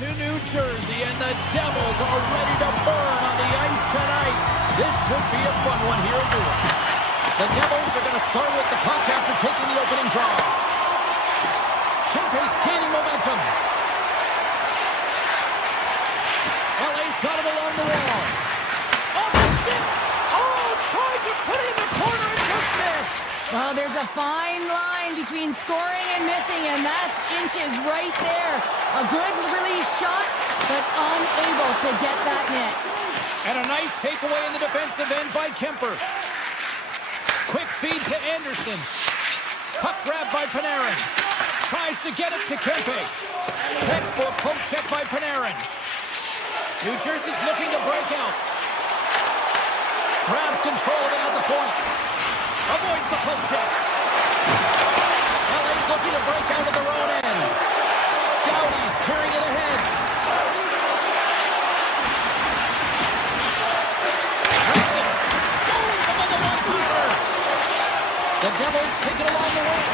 to New Jersey, and the Devils are ready to burn on the ice tonight. This should be a fun one here in Newark. The Devils are going to start with the puck after taking the opening draw. Kempe's gaining momentum. LA's got it along the wall. Off the stick. Oh, tried to put it in the corner and just missed. Well, there's a fine line between scoring and missing, and that's inches right there. A good release shot, but unable to get that net. And a nice takeaway in the defensive end by Kemper. Quick feed to Anderson. Puck grab by Panarin. Tries to get it to Kempe. Textbook poke check by Panarin. New Jersey's looking to break out. Grabs control of it at the point. Avoids the poke check. LA's looking to break out of their own end. Doughty's carrying it ahead. Harrison stones him on the one-timer. The Devils take it along the wing.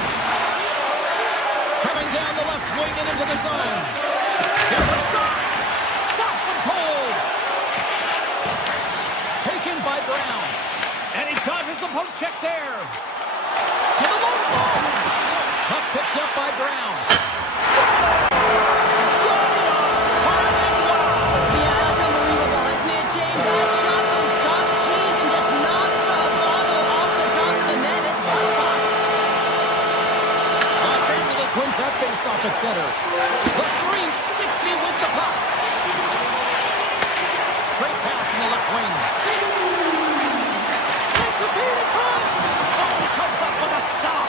Coming down the left wing and into the zone. Here's a shot. Stops him cold. Taken by Brown. And he dodges the poke check there. To the low slot. Puck picked up by Brown. Yeah, that's unbelievable, isn't it, James? That shot goes top cheese and just knocks the bottle off the top of the net. It's white box. Los Angeles wins that face-off at center. The 360 with the puck. Great pass in the left wing. The feed in front! Oh, he comes up with a stop!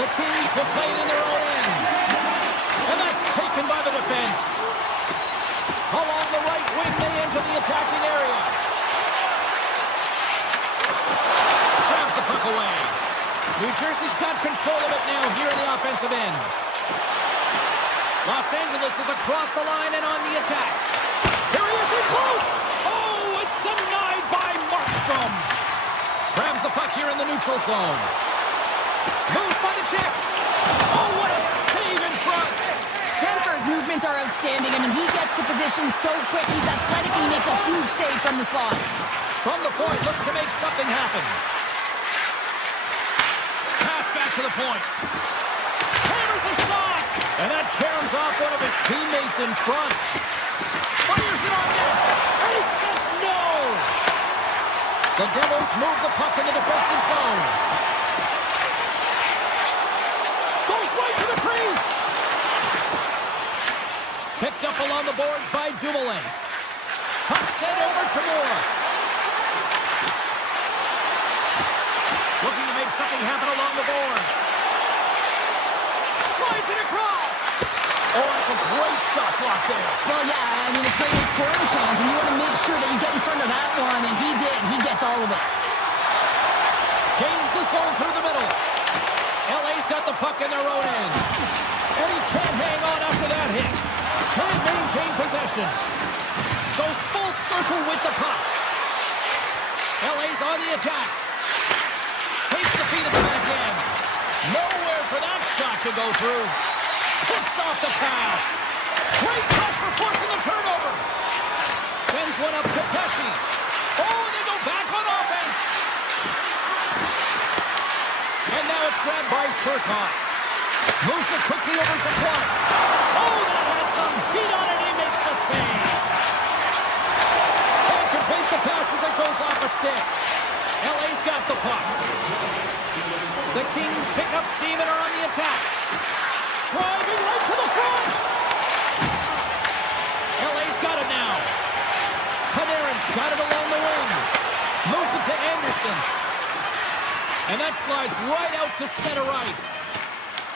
The Kings will play it in their own end. And that's taken by the defense. Along the right wing, they enter the attacking area. Drives the puck away. New Jersey's got control of it now here in the offensive end. Los Angeles is across the line and on the attack. Here he is in close! Oh, it's denied by Markstrom. Grabs the puck here in the neutral zone. Moves by the check. Oh, what a save in front. Kemper's movements are outstanding. I mean, he gets to position so quick. He's athletic and he makes a huge save from the slot. From the point, looks to make something happen. Pass back to the point. Hammers a shot. And that caroms off one of his teammates in front. Fires it on net. And he says no. The Devils move the puck in the defensive zone. Goes right to the crease. Picked up along the boards by Dumoulin. Puck sent over to Moore. Looking to make something happen along the boards. Slides it across. Oh, that's a great shot block there. Well, yeah, I mean, it's great scoring chance, and you want to make sure that you get in front of that one, and he did. He gets all of it. Gains the zone through the middle. LA's got the puck in their own end. And he can't hang on after that hit. Can't maintain possession. Goes full circle with the puck. LA's on the attack. Takes the feet at the back end. Nowhere for that shot to go through. Picks off the pass. Great pressure forcing the turnover. Sends one up to Pesci. Oh, they go back on offense. And now it's grabbed by Turcotte. Moves it quickly over to Clark. Oh, that has some heat on it. He makes a save. Can't complete the pass as it goes off a stick. LA's got the puck. The Kings pick up steam and are on the attack. Driving right to the front. LA's got it now. Panarin's got it along the wing. Moves it to Anderson. And that slides right out to center ice.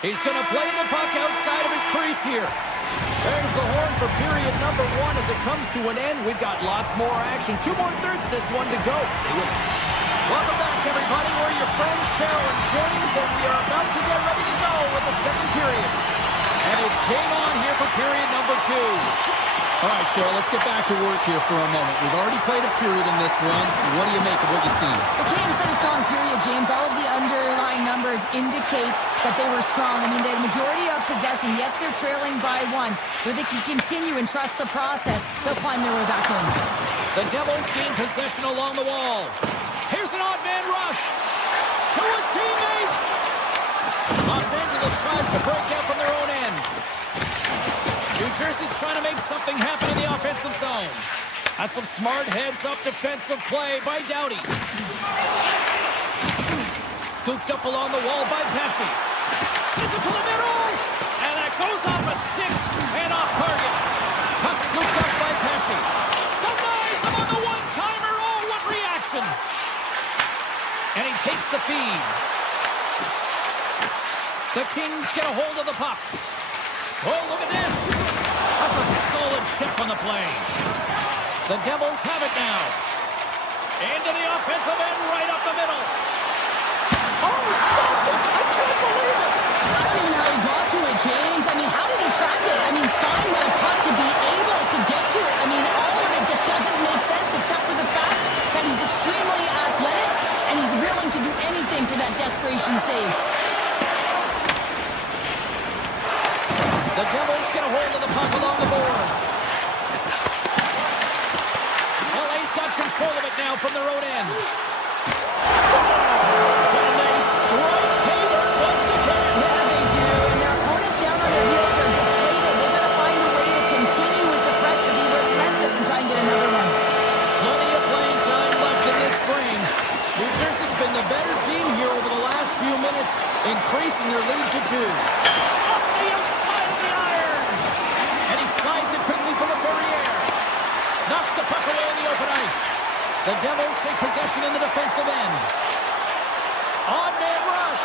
He's going to play the puck outside of his crease here. There's the horn for period number 1 as it comes to an end. We've got lots more action. 2 more thirds of this one to go. Stay with us. Welcome back, everybody. We're your friends, Cheryl and James, and we are about to get ready to go with the second period. And it's game on here for period number 2. All right, Cheryl, let's get back to work here for a moment. We've already played a period in this one. What do you make of what you see? The game set a strong period, James. All of the underlying numbers numbers indicate that they were strong. I mean, they had a majority of possession. Yes, they're trailing by one, but they can continue and trust the process. They'll climb their way back in. The Devils gain possession along the wall. Here's an odd man rush to his teammate. Los Angeles tries to break out from their own end. New Jersey's trying to make something happen in the offensive zone. That's some smart heads-up defensive play by Doughty. Scooped up along the wall by Pesce. Sends it to the middle, and that goes off a stick and off target. Puck scooped up by Pesce. Denies him on the one-timer. Oh, what reaction! And he takes the feed. The Kings get a hold of the puck. Oh, look at this. That's a solid check on the play. The Devils have it now. Into the offensive end, right up the middle. Oh, stopped it! I can't believe it! I don't even know how he got to it, James. I mean, how did he track it? I mean, find that puck to be able to get to it. I mean, all of it just doesn't make sense except for the fact that he's extremely athletic and he's willing to do anything for that desperation save. The Devils get a hold of the puck along the boards. LA's got control of it now from their own end. Scores! And they strike pay dirt once again. Yeah, they do. And their opponents down on their heels are deflated. They've got to find a way to continue with the pressure, be relentless, and try and get another one. Plenty of playing time left in this frame. New Jersey's been the better team here over the last few minutes, increasing their lead to 2. Off the outside of the iron. And he slides it quickly to the Ferrier. Knocks the puck away in the open ice. The Devils take possession in the defensive end. On-man rush.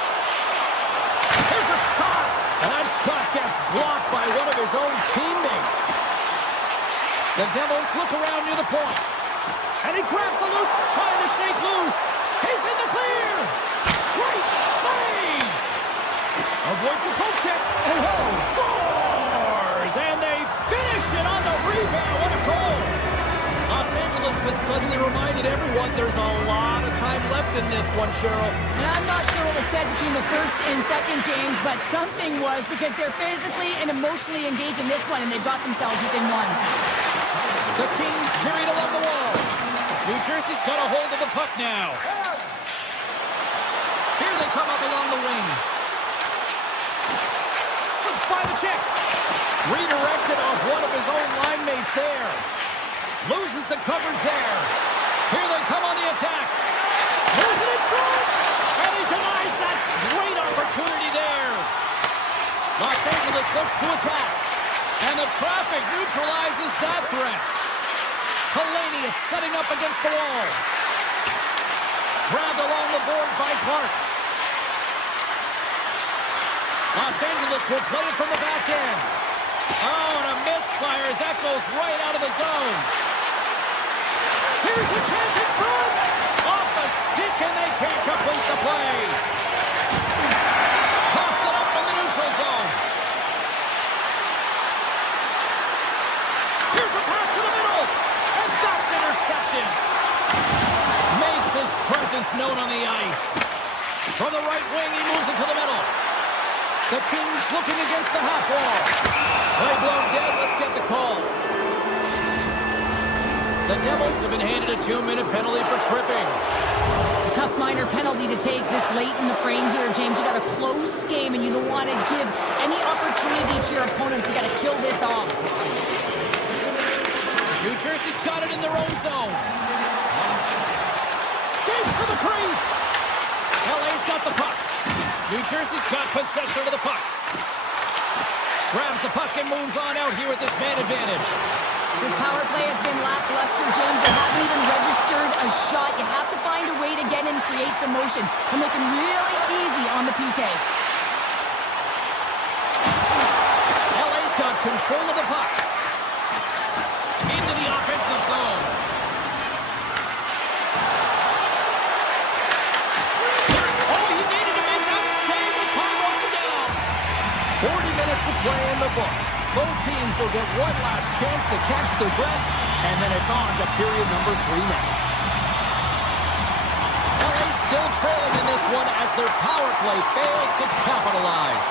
Here's a shot. And that shot gets blocked by one of his own teammates. The Devils look around near the point. And he grabs the loose, trying to shake loose. He's in the clear. Great save. Avoids the poke check. Scores. And they finish it on the rebound. What a goal. Los Angeles has suddenly reminded everyone there's a lot of time left in this one, Cheryl. And I'm not sure what was said between the first and second, James, but something was, because they're physically and emotionally engaged in this one, and they've got themselves within one. The Kings carried along the wall. New Jersey's got a hold of the puck now. Here they come up along the wing. Slips by the check. Redirected off one of his own line mates there. Loses the coverage there. Here they come on the attack. Here's it in front. And he denies that great opportunity there. Los Angeles looks to attack. And the traffic neutralizes that threat. Hellenius setting up against the wall. Grabbed along the board by Clark. Los Angeles will play it from the back end. Oh, and a misfire as that goes right out of the zone. Here's a chance in front. Off a stick, and they can't complete the play. Toss it up in the neutral zone. Here's a pass to the middle. And that's intercepted. Makes his presence known on the ice. From the right wing, he moves it to the middle. The Kings looking against the half wall. Play blown dead. Let's get the call. The Devils have been handed a 2-minute penalty for tripping. A tough minor penalty to take this late in the frame here, James. You got a close game, and you don't want to give any opportunity to your opponents. You got to kill this off. New Jersey's got it in their own zone. Skates to the crease. LA's got the puck. New Jersey's got possession of the puck. Grabs the puck and moves on out here with this man advantage. This power play has been lackluster, James. They haven't even registered a shot. You have to find a way to get in, create some motion, and make it really easy on the PK. LA's got control of the puck. Into the offensive zone. Oh, he needed to make that save with time running down. 40 minutes of play in the books. Both teams will get one last chance to catch their breaths, and then it's on to period number 3 next. LA still trailing in this one as their power play fails to capitalize.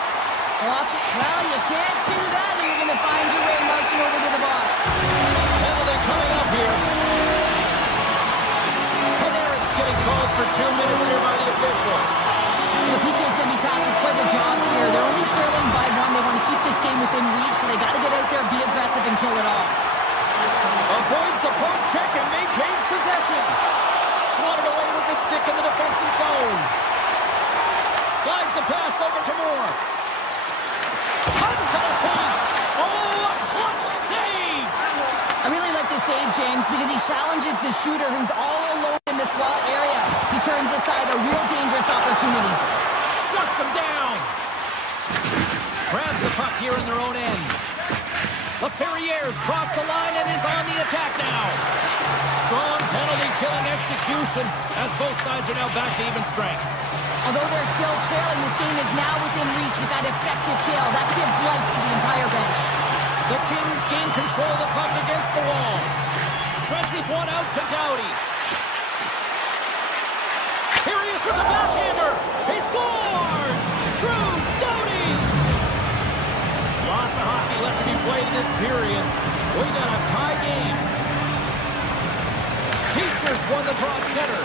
Well, you can't do that or you're going to find your way marching over to the box. Penalty coming up here. Canadiens getting called for 2 minutes here by the officials. The PK is going to be tasked with quite a job here. They're only trailing by 1. They want to keep this game within reach, so they got to get out there, be aggressive, and kill it off. Avoids the poke check and maintains possession. Swatted away with the stick in the defensive zone. Slides the pass over to Moore. Cuts to the point. Oh, a clutch save. I really like the save, James, because he challenges the shooter who's all alone in the slot area. He turns aside a real dangerous opportunity. Shuts him down. Grabs the puck here in their own end. LaFerriere's crossed the line and is on the attack now. Strong penalty-killing execution as both sides are now back to even strength. Although they're still trailing, this game is now within reach with that effective kill. That gives life to the entire bench. The Kings gain control of the puck against the wall. Stretches one out to Doughty. Here he is with the backhander. He scores! Drew Doughty! Lots of hockey left to be played in this period. We got a tie game. Heischer's won the draw at center.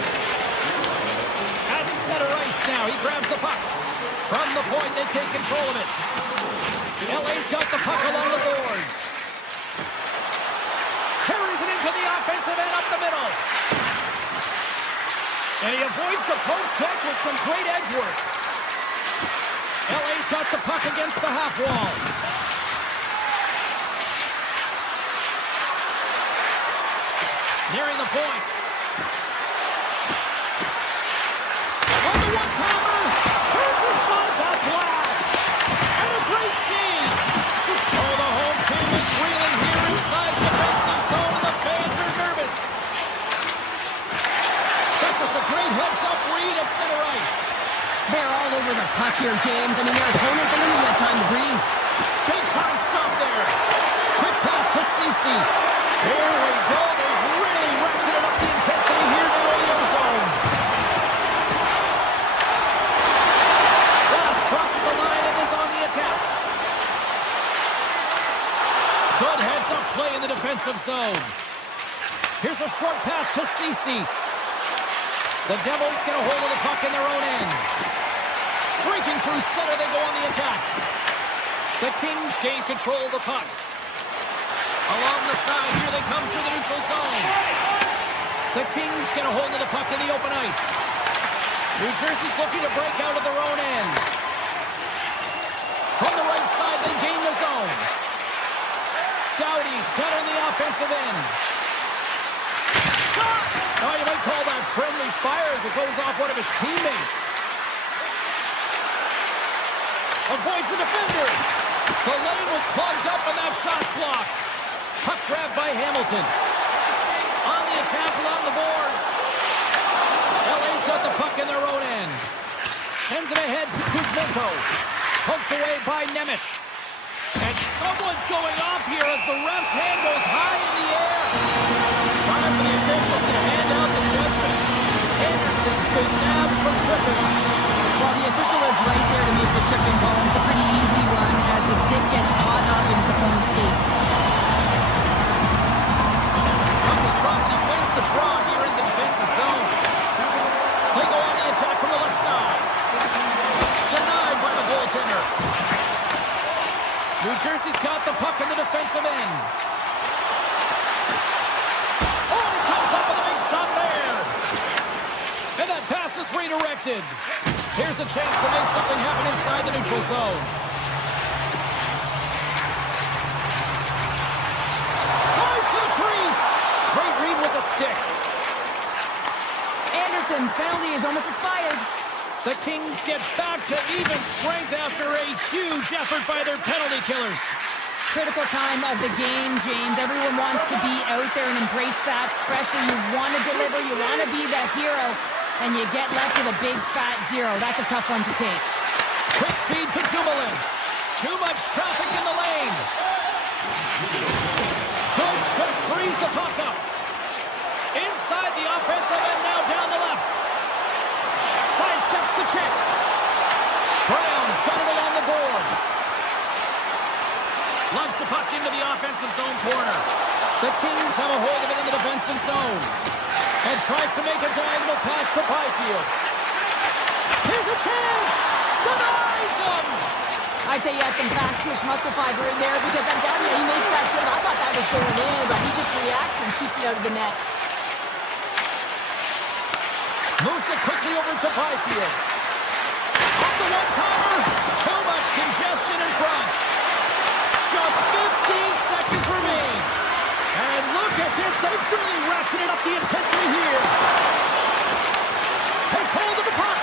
At center ice now. He grabs the puck. From the point, they take control of it. LA's got the puck along the boards. Carries it into the offensive end up the middle. And he avoids the poke check with some great edge work. LA's got the puck against the half wall. Nearing the point. On the one-timer. Turns aside that blast. And a great save. Oh, the home team is reeling here inside the defensive zone, and the fans are nervous. This is a great heads-up read at center ice. They're all over the puck here, James. I mean, their opponent, they don't even have time to breathe. Big time stop there. Quick pass to Ceci. Here we go. They've really ratcheted up the intensity here now in the zone. Glass crosses the line and is on the attack. Good heads-up play in the defensive zone. Here's a short pass to Ceci. The Devils get a hold of the puck in their own end. Streaking through center, they go on the attack. The Kings gain control of the puck. Along the side, here they come through the neutral zone. The Kings get a hold of the puck in the open ice. New Jersey's looking to break out of their own end. From the right side, they gain the zone. Doughty's got on the offensive end. Shot! Oh, you might call that friendly fire as it goes off one of his teammates. Avoids the defender. The lane was plugged up and that shot's blocked. Puck grabbed by Hamilton. On the attack along the boards. LA's got the puck in their own end. Sends it ahead to Kuzmenko. Poked away by Nemec. And someone's going off here as the ref's hand goes high in the air. Time for the officials to hand out the judgment. Anderson's been nabbed for tripping. Well, the official is right there to make the tripping call. It's a pretty easy one as the stick gets caught up in his opponent's skates. Puck is dropped and he wins the draw here in the defensive zone. They go on the attack from the left side. Denied by the goaltender. New Jersey's got the puck in the defensive end. Oh, and it comes up with a big stop there. And that pass is redirected. Here's a chance to make something happen inside the neutral zone. Drives to the crease. Great read with the stick. Anderson's penalty is almost expired. The Kings get back to even strength after a huge effort by their penalty killers. Critical time of the game, James. Everyone wants to be out there and embrace that pressure. You want to deliver. You want to be the hero. And you get left with a big fat zero. That's a tough one to take. Quick feed to Dumoulin. Too much traffic in the lane. Good check, frees the puck up. Inside the offensive end, now down the left. Sidesteps the check. Brown's got it along the boards. Lugs the puck into the offensive zone corner. The Kings have a hold of it in the defensive zone. And tries to make a diagonal pass to Byfield. Here's a chance! Denies him! I'd say he has some fast twitch muscle fiber in there because I'm telling you, he makes that save. I thought that was going in, but he just reacts and keeps it out of the net. Moves it quickly over to Byfield. Off the one-timer. Too much congestion in front. Just 15 seconds remain. And look at this. They've really ratcheted up the intensity here. Takes hold of the puck.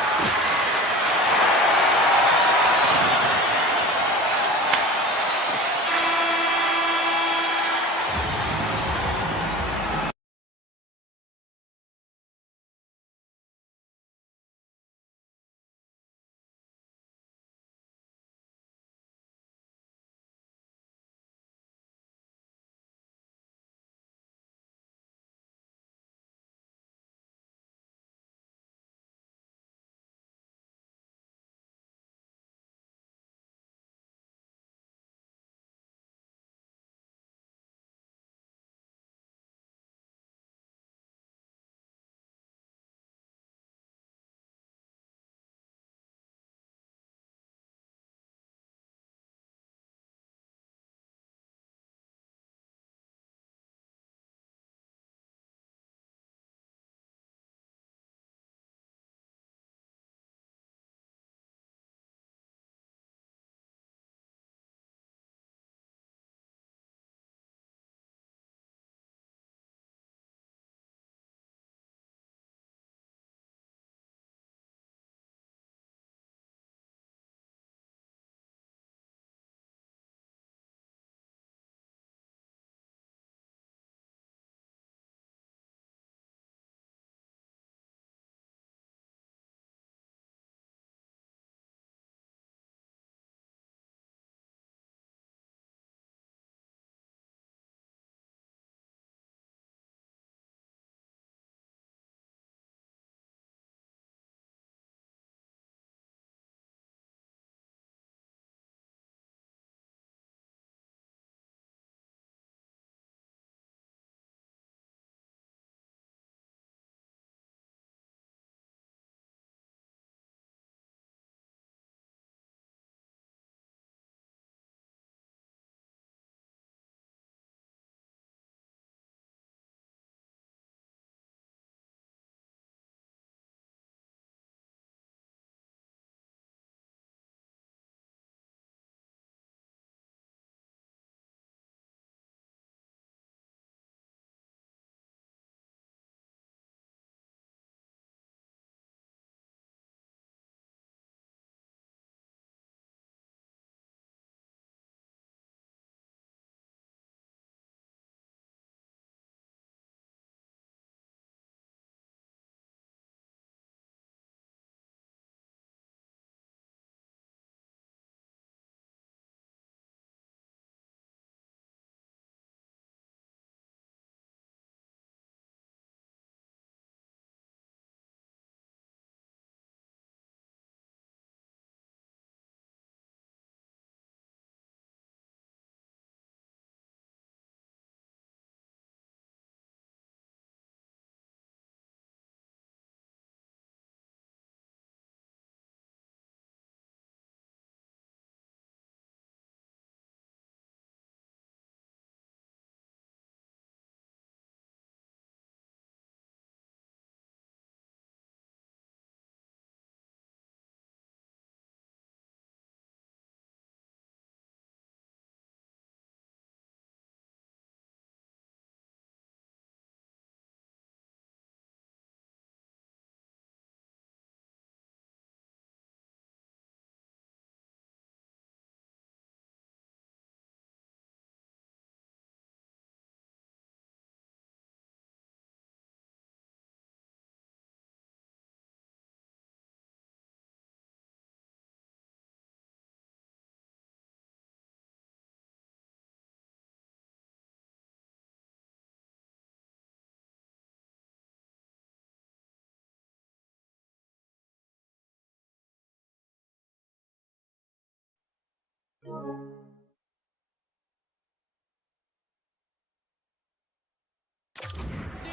Dig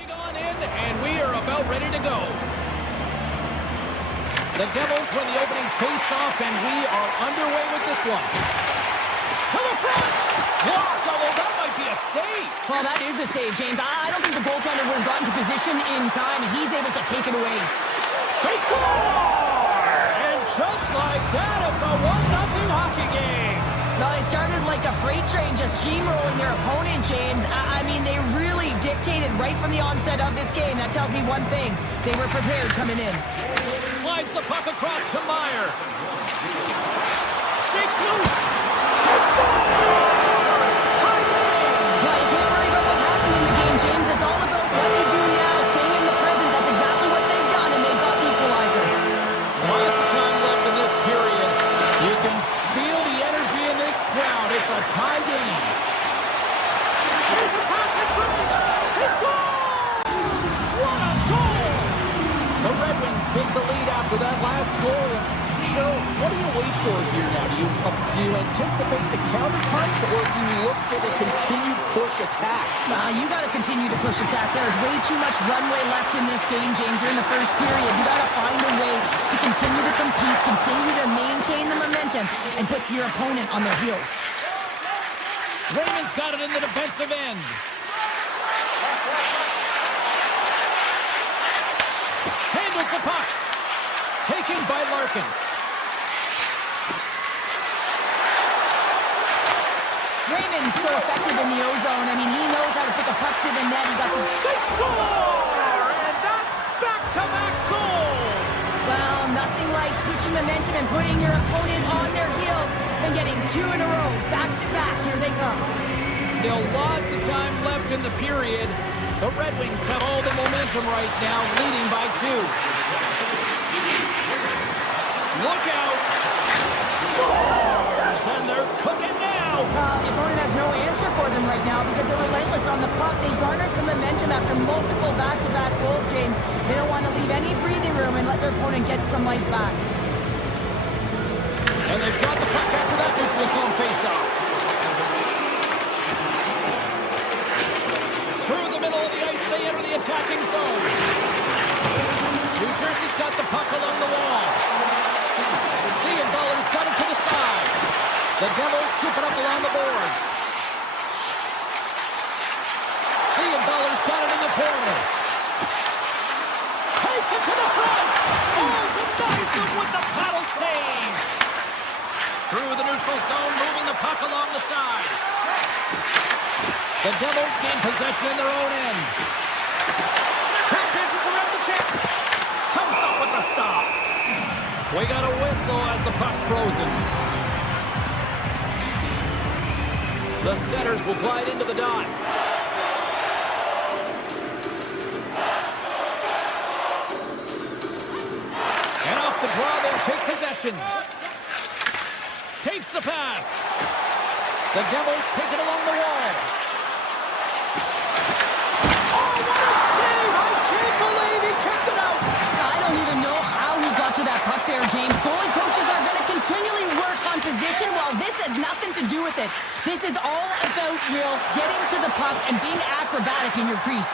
on in, and we are about ready to go. The Devils win the opening face-off, and we are underway with this one. To the front! Blocked, although that might be a save. Well, that is a save, James. I don't think the goaltender would have gotten to position in time, and he's able to take it away. They score! And just like that, it's a 1-0 hockey game. No, they started like a freight train just steamrolling their opponent, James. I mean, they really dictated right from the onset of this game. That tells me one thing. They were prepared coming in. Slides the puck across to Meyer. Shakes loose. He scores! Timing! Well, you can't worry about what happened in the game, James. It's all about what they do now, staying in the present. That's exactly what they've done, and they've got the equalizer. Lots of time left in this period. You can feel the energy in this crowd. It's a tie game. Here's a pass in front. He scores! What a goal! The Red Wings take the lead after that last goal. Cheryl, what do you wait for here now? Do you anticipate the counterpunch, or do you look for the continued push attack? You got to continue to push attack. There's way too much runway left in this game, James. You're in the first period. You got to find a way to continue to compete, continue to maintain the momentum, and put your opponent on their heels. Raymond's got it in the defensive end. Handles the puck. Taken by Larkin. Raymond's so effective in the O-zone. I mean, he knows how to put the puck to the net. He got the... They score! And that's back-to-back goals! Well, nothing like switching momentum and putting your opponent on their heels and getting two in a row. Back-to-back. Here they come. Still lots of time left in the period. The Red Wings have all the momentum right now, leading by 2. Look out! Scores! And they're cooking now! The opponent has no answer for them right now because they're relentless on the puck. They garnered some momentum after multiple back-to-back goals, James. They don't want to leave any breathing room and let their opponent get some life back. And they've got the puck after that neutral zone face-off. Through the middle of the ice, they enter the attacking zone. New Jersey's got the puck along the wall. Siegenthaler's got it to the side. The Devils scoop it up along the boards. Siegenthaler's got it in the corner. Takes it to the front. Oh, Dyson with the paddle save. Through the neutral zone, moving the puck along the side. The Devils gain possession in their own end. Trent dances around the check. Comes up with the stop. We got a whistle as the puck's frozen. The Setters will glide into the dot. And off the draw, they'll take possession. Takes the pass. The Devils take it along the wall. Oh, what a save! I can't believe he kept it out. I don't even know how he got to that puck there, James. Goalie coaches are going to continually work on position. Well, this has nothing to do with it. This is all about real getting to the puck and being acrobatic in your crease.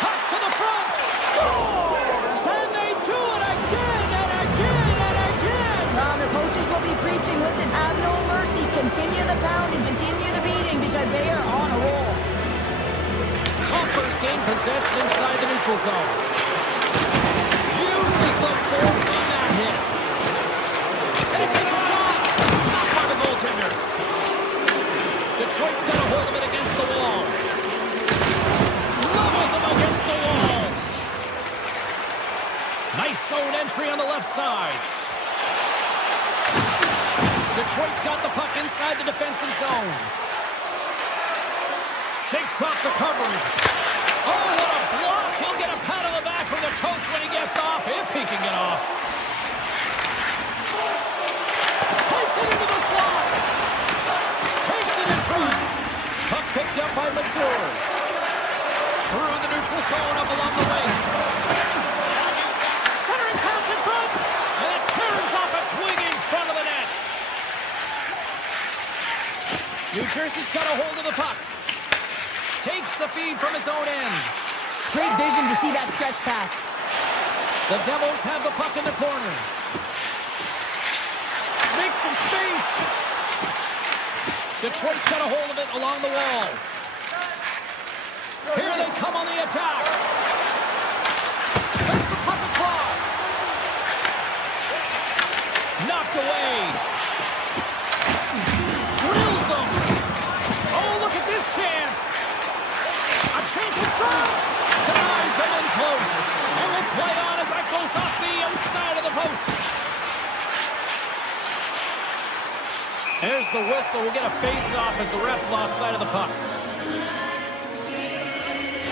Cuts to the front. Scores! And they do it again and again and again. The coaches will be preaching, listen, have no mercy. Continue the pounding, continue the beating because they are on a roll. Hoppers gain possession inside the neutral zone. Uses the force on that hit. And he takes a shot. Stopped by the goaltender. Detroit's got a hold of it against the wall. Levels him against the wall. Nice zone entry on the left side. Detroit's got the puck inside the defensive zone. Shakes off the coverage. Oh, what a block. He'll get a pat on the back from the coach when he gets off, if he can get off. Takes it into the slot. Takes it in front. Puck picked up by Masur. Through the neutral zone, up along the wing. Centering pass in front. And it turns off a twig in front of the net. New Jersey's got a hold of the puck. Takes the feed from his own end. Great vision to see that stretch pass. The Devils have the puck in the corner. Makes some space. Detroit's got a hold of it along the wall. Here they come on the attack. Sends the puck across. Knocked away. Drills them. Oh, look at this chance. A chance in front. Denies them in close. And will play on as that goes off the outside of the post. There's the whistle. We'll get a face-off as the refs lost sight of the puck.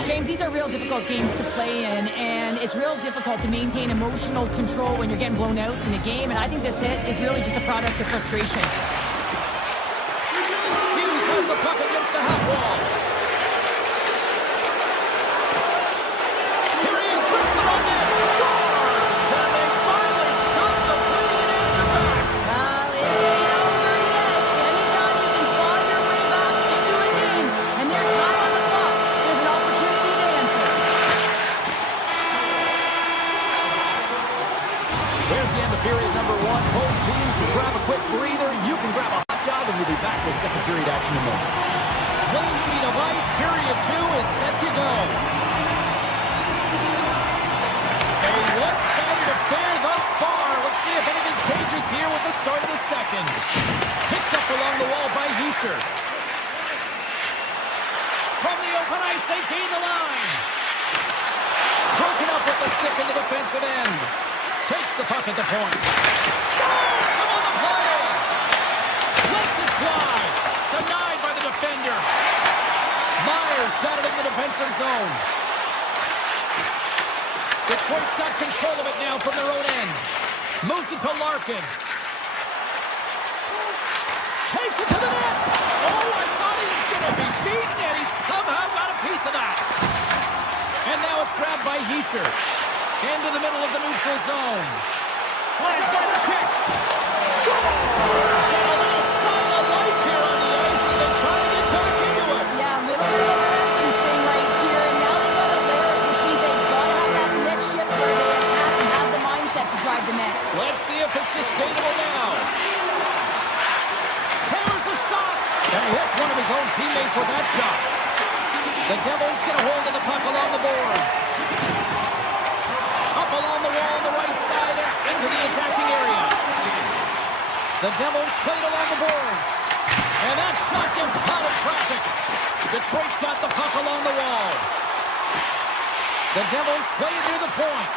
James, these are real difficult games to play in, and it's real difficult to maintain emotional control when you're getting blown out in a game, and I think this hit is really just a product of frustration. Hughes has the puck against the half wall. Here he is, wrestling on net. Scores! And they finally stop the bleeding and answer back. Well, it ain't over yet. Anytime you can claw your way back into a game, and there's time on the clock, there's an opportunity to answer. There's the end of period number one. Both teams will grab a quick breather. You can grab a hot dog, and we'll be back with second period action in moments. Clean sheet of ice. Period two is set to go. A one-sided affair thus far. Let's see if anything changes here with the start of the second. Picked up along the wall by Hischier. From the open ice, they gain the line. Broken up with the stick in the defensive end. Takes the puck at the point. Scores him on the play. Lets it fly. Denied by the defender. Myers got it in the defensive zone. Detroit's got control of it now from their own end. Moves it to Larkin. Takes it to the net. Oh, I thought he was going to be beaten, and he somehow got a piece of that. And now it's grabbed by Hischier. Into the middle of the neutral zone. Slashed by the kick. Scores! And a little sign of life here on the ice as they try to get back into it. Yeah, a little bit of a momentum swing right here, and now they've got to layer it, which means they've got to have that next shift where they attack and have the mindset to drive the net. Let's see if it's sustainable now. Hammers the shot. And he hits one of his own teammates with that shot. The Devils get a hold of the puck along the boards. Up along the wall on the right side and into the attacking area. The Devils played along the boards. And that shot gets caught in traffic. Detroit's got the puck along the wall. The Devils play it near the point.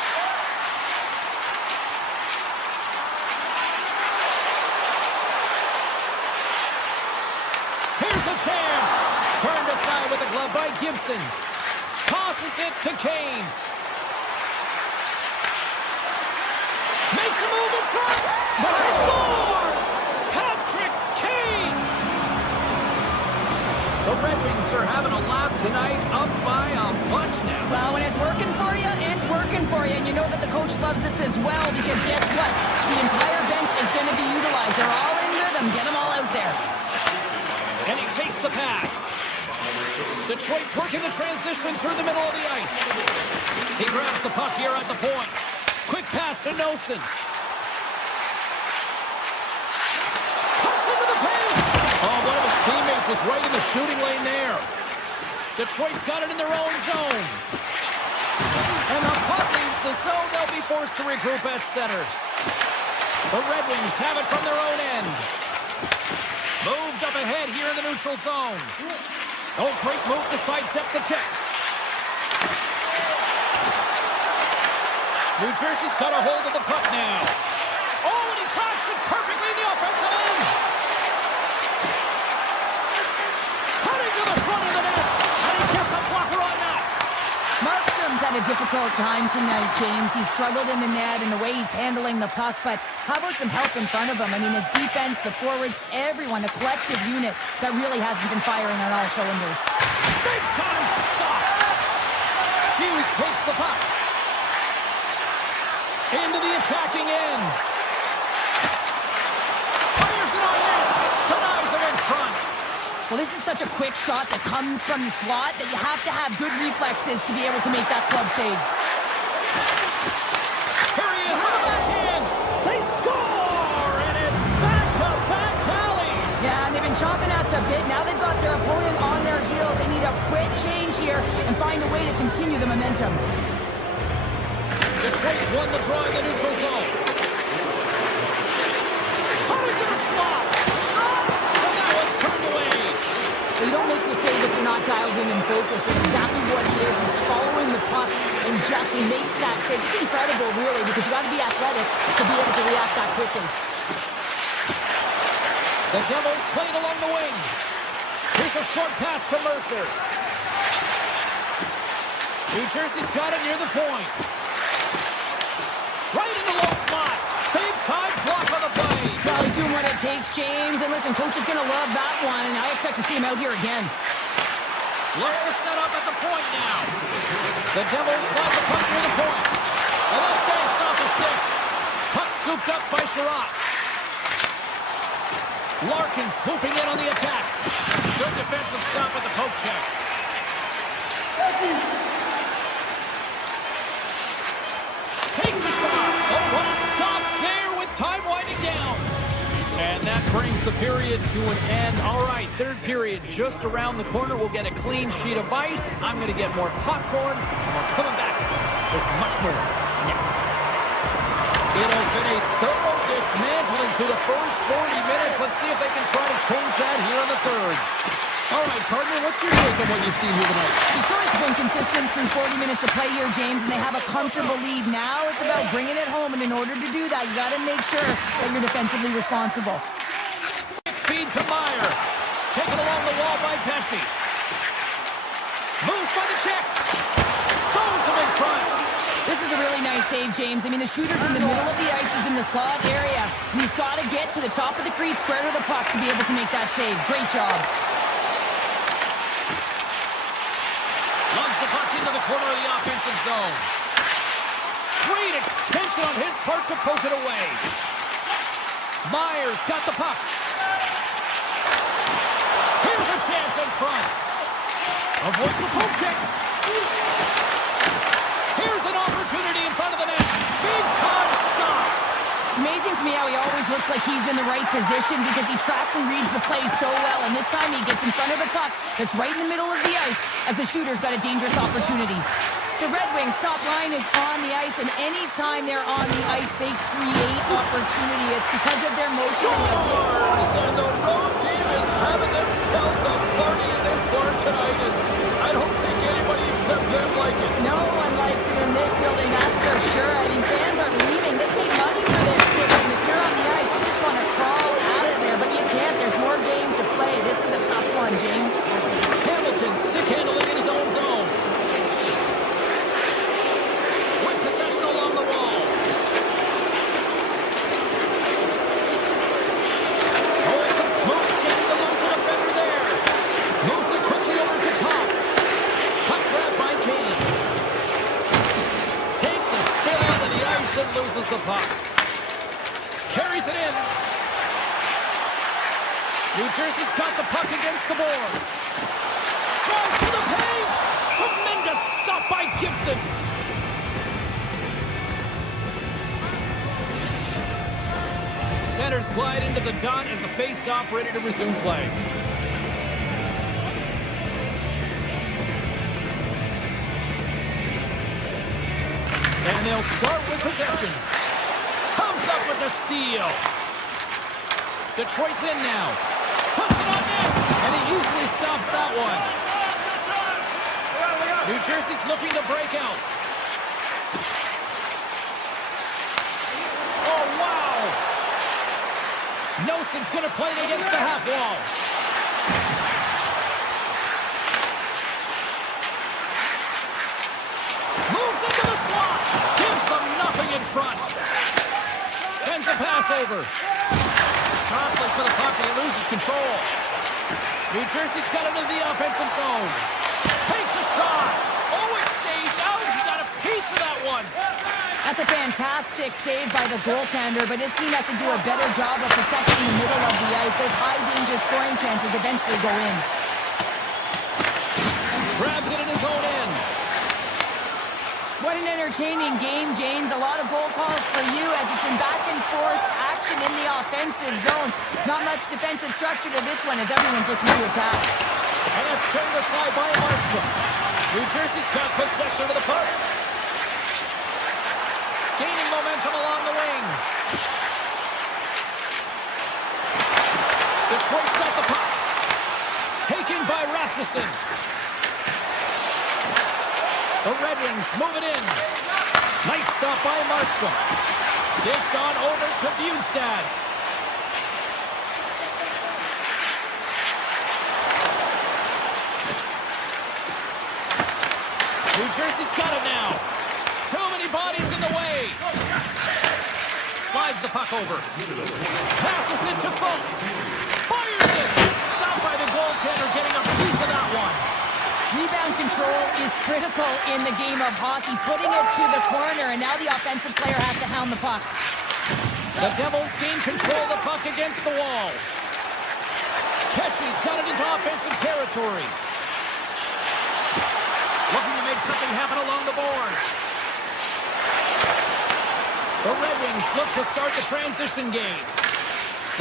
Here's a chance. Turned aside with a glove by Gibson. Tosses it to Kane. Makes a move in front. He scores! Patrick Kane! The Red Wings are having a laugh tonight, up by a bunch now. Well, when it's working for you, it's working for you. And you know that the coach loves this as well because guess what? The entire bench is going to be utilized. They're all in rhythm. Get them all out there. And he takes the pass. Detroit's working the transition through the middle of the ice. He grabs the puck here at the point. Quick pass to Nosen. Cuts into the paint. Oh, one of his teammates is right in the shooting lane there. Detroit's got it in their own zone. And the puck leaves the zone. They'll be forced to regroup at center. The Red Wings have it from their own end. Moved up ahead here in the neutral zone. Oh, great move to sidestep the check. New Jersey's got a hold of the puck now. Oh, and he cracks it perfectly in the offensive end. Cutting to the front of the net. And he gets a blocker on that. Markstrom's had a difficult time tonight, James. He's struggled in the net and the way he's handling the puck, but how about some help in front of him? I mean, his defense, the forwards, everyone, a collective unit that really hasn't been firing on all cylinders. Big time stop. Hughes takes the puck. Into the attacking end. Fires it on net. Denies him in front. Well, this is such a quick shot that comes from the slot that you have to have good reflexes to be able to make that glove save. Here he is with the backhand. They score, and it's back-to-back tallies. Yeah, and they've been chomping at the bit. Now they've got their opponent on their heels. They need a quick change here and find a way to continue the momentum. Detroit's won the draw in the neutral zone. Coming to the slot. And that one's turned away. Well, you don't make the save if you're not dialed in and focused. That's exactly what he is. He's following the puck and just makes that save. It's incredible, really, because you got to be athletic to be able to react that quickly. The Devils played along the wing. Here's a short pass to Mercer. New Jersey's got it near the point. Right in the low slot. Big time block on the play. Well, he's doing what it takes, James. And listen, coach is going to love that one, and I expect to see him out here again. Looks to set up at the point now. The Devils slide the puck near the point. And that banks off the stick. Puck scooped up by Sherratt. Larkin swooping in on the attack. Good defensive stop at the poke check. Takes the shot. Oh, what a stop there with time winding down. And that brings the period to an end. All right, third period just around the corner. We'll get a clean sheet of ice. I'm going to get more popcorn. And we're coming back with much more next. It has been a thorough dismantling through the first 40 minutes. Let's see if they can try to change that here in the third. All right, partner, what's your take on what you've seen here tonight? Detroit's been consistent through 40 minutes of play here, James, and they have a comfortable lead. Now it's about bringing it home, and in order to do that, you got to make sure that you're defensively responsible. Feed to Meyer. Taken along the wall by Pesce. Moves by the check. Stones him in front. This is a really nice save, James. I mean, the shooter's in the middle of the ice. He's in the slot area, and he's got to get to the top of the crease, square to the puck to be able to make that save. Great job. Loves the puck into the corner of the offensive zone. Great extension on his part to poke it away. Myers got the puck. Here's a chance in front. Avoids the poke check. Here's an opportunity in front of the net. Big time stop. It's amazing to me how he always looks like he's in the right position because he tracks and reads the play so well. And this time he gets in front of the puck that's right in the middle of the ice as the shooter's got a dangerous opportunity. The Red Wings top line is on the ice, and anytime they're on the ice, they create opportunity. It's because of their motion. And the road team is having themselves a party in this bar tonight, and I don't think anybody except them like it. No one likes it in this building, that's for sure. I mean, fans are leaving. They paid money for this ticket, and if you're on the ice, you just want to crawl out of there, but you can't. There's more game to play. This is a tough one, James. Hamilton stick handling in his own zone. With possession along the wall. Oh, some smoke scanning the loose defender there. Moves it quickly over to top. Puck grabbed by Kane. Takes a spin onto the ice and loses the puck. Carries it in. New Jersey's got the puck against the boards. Drives to the paint. Tremendous stop by Gibson. Centers glide into the dot as the face-off ready to resume play. And they'll start with possession. Comes up with the steal. Detroit's in now. Puts it on net. And he easily stops that one. New Jersey's looking to break out. Oh, wow. Nelson's going to play it against the half wall. Moves into the slot. Gives them nothing in front. Sends a pass over. Jostling for the puck and he loses control. New Jersey's got into the offensive zone. Takes a shot. Oh, it stays out. He got a piece of that one. That's a fantastic save by the goaltender, but his team has to do a better job of protecting the middle of the ice. Those high-danger scoring chances eventually go in. Grabs it in his own end. What an entertaining game, James. A lot of goal calls for you as it's been back and forth action in the offensive zones. Not much defensive structure to this one as everyone's looking to attack. And that's turned aside by Markstrom. New Jersey's got possession of the puck. Gaining momentum along the wing. Detroit's got the puck. Taken by Rasmussen. The Red Wings move it in. Nice stop by Markstrom. Dished on over to Bjugstad. New Jersey's got it now. Too many bodies in the way. Slides the puck over. Passes it to Folk. Fires it. Stopped by the goaltender, getting a piece of that one. Rebound control is critical in the game of hockey, putting it to the corner, and now the offensive player has to hound the puck. The Devils gain control of the puck against the wall. Pesci's got it into offensive territory. Looking to make something happen along the boards. The Red Wings look to start the transition game.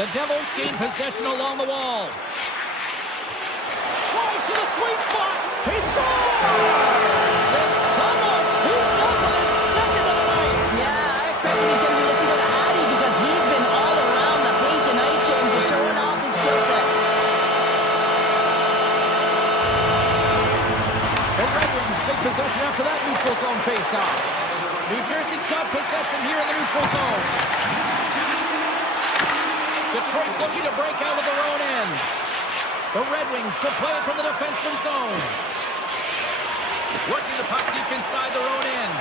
The Devils gain possession along the wall. Drives to the sweet spot. He scores! And someone's heated up with his second of the night. Yeah, I expected he's going to be looking for the Hattie because he's been all around the paint tonight, James, just showing off his skill set. The Red Wings take possession after that neutral zone faceoff. New Jersey's got possession here in the neutral zone. Detroit's looking to break out of their own end. The Red Wings will play it from the defensive zone. Working the puck deep inside their own end.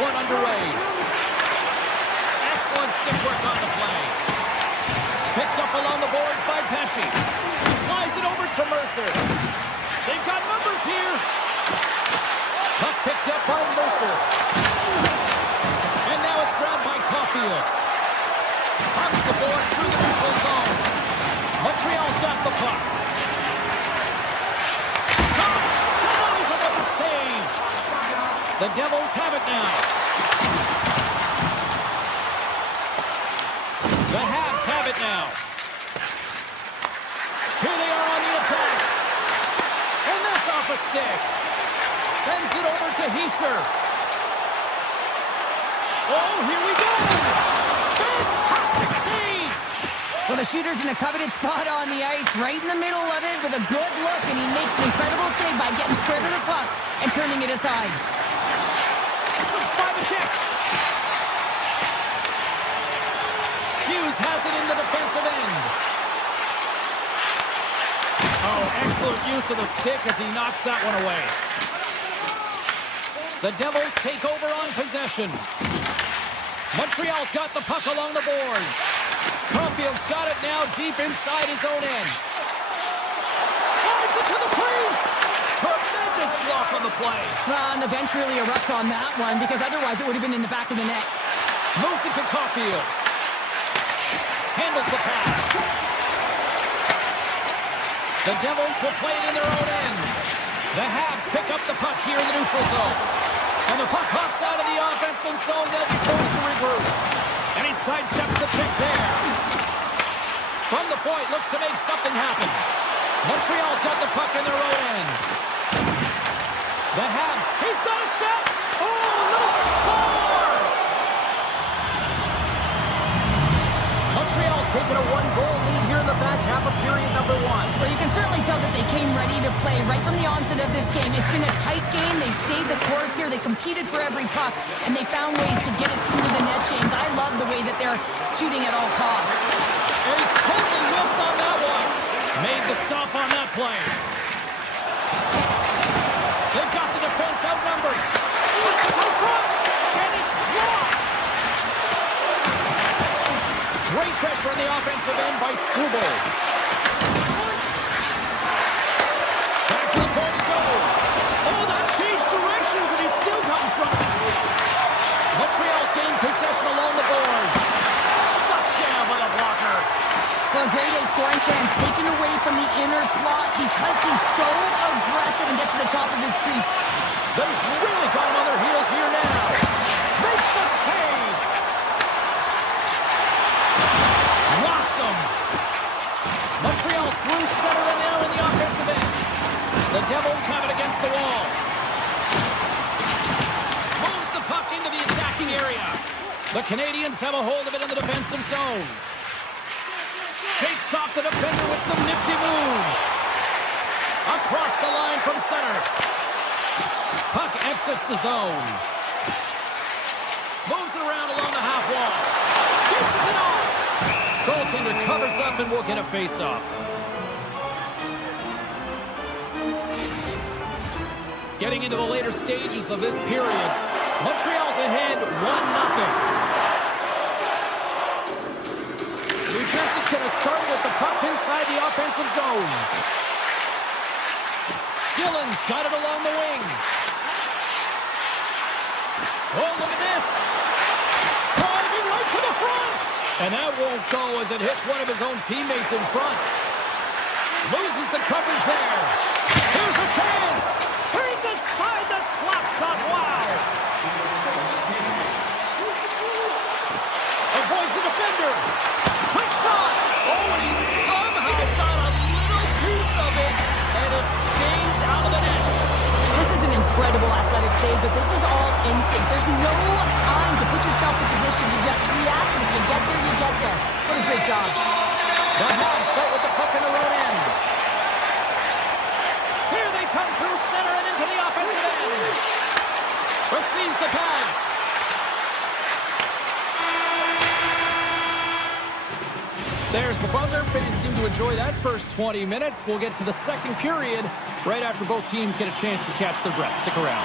one underway. Excellent stick work on the play. Picked up along the boards by Pesci. Slides it over to Mercer. They've got numbers here. Puck picked up by Mercer. And now it's grabbed by Caulfield. Pumps the boards through the neutral zone. Montreal's got the puck. Shot! Denies him with the save. The Devils have it now. The Habs have it now. Here they are on the attack. And that's off a stick. Sends it over to Hischier. Oh, here we go. Fantastic save. Well, the shooter's in a coveted spot on the ice, right in the middle of it with a good look, and he makes an incredible save by getting square to the puck and turning it aside. Slips by the check. Hughes has it in the defensive end. Oh, excellent use of the stick as he knocks that one away. The Devils take over on possession. Montreal's got the puck along the boards. Caulfield's got it now deep inside his own end. Drives it to the crease. Tremendous block on the play. And the bench really erupts on that one because otherwise it would have been in the back of the net. Moves it to Caulfield. Handles the pass. The Devils will play it in their own end. The Habs pick up the puck here in the neutral zone. And the puck hops out of the offensive zone. They'll be forced to regroup. And he sidesteps the pick there. From the point, looks to make something happen. Montreal's got the puck in their own end. The Habs, he's got a step. Oh, little scores! Montreal's taken a one-goal lead here in the back half of period number one. Well, you can certainly tell that they came ready to play right from the onset of this game. It's been a tight game. They stayed the course here. They competed for every puck, and they found ways to get it through to the net, James. I love the way that they're shooting at all costs. And he totally whiffs on that one. Made the stop on that play. They've got the defense outnumbered. This is out front, and it's blocked. Great pressure on the offensive end by Struble. Back to the point it goes. Oh, that changed directions, and he's still got in front. Montreal's gained possession along the boards. Shut down by the blocker. Well, great A scoring chance taken away from the inner slot because he's so aggressive and gets to the top of his crease. They've really got him on their heels here now. Makes the save. Rocks him. Montreal's through center and now in the offensive end. The Devils have it against the wall. Moves the puck into the attacking area. The Canadiens have a hold of it in the defensive zone. Shakes off the defender with some nifty moves. Across the line from center. Puck exits the zone. Moves it around along the half wall. Dishes it off. Goaltender covers up and will get a face-off. Getting into the later stages of this period, Montreal's ahead 1-0. New Jersey's going to start with the puck inside the offensive zone. Dillon's got it along the wing. Oh, look at this. Driving right to the front. And that won't go as it hits one of his own teammates in front. Loses the coverage there. Here's a chance. Turns aside the slap shot. Wow. Avoids the defender. Quick shot. Oh, and he somehow got a little piece of it, and it stays out of the net. This is an incredible athletic save, but this is all instinct. There's no time to put yourself in position. You just react, and if you get there, you get there. What a great job. The Habs start with the puck in their own end. Here they come through center and into the offensive end. Receives the pass. There's the buzzer. Fans seem to enjoy that first 20 minutes. We'll get to the second period right after both teams get a chance to catch their breath. Stick around.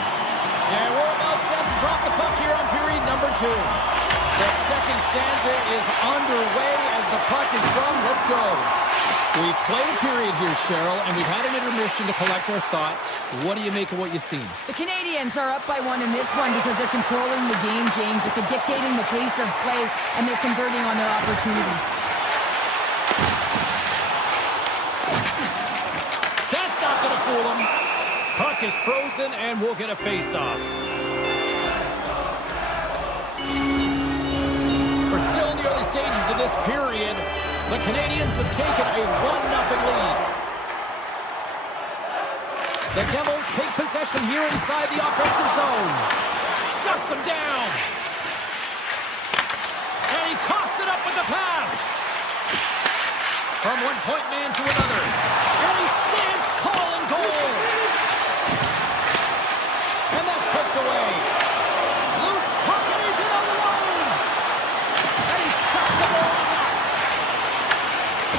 And we're about set to drop the puck here on period number 2. The second stanza is underway as the puck is dropped. Let's go. We've played a period here, Cheryl, and we've had an intermission to collect our thoughts. What do you make of what you've seen? The Canadiens are up by 1 in this one because they're controlling the game, James. They're dictating the pace of play, and they're converting on their opportunities. That's not going to fool them. Puck is frozen, and we'll get a face-off. We're still in the early stages of this period. The Canadiens have taken a 1-0 lead. The Devils take possession here inside the offensive zone. Shuts them down. And he coughs it up with the pass. From one point man to another. And he stands tall in goal. And that's poked away. Loose puck and he's in alone. And he shuts the ball up.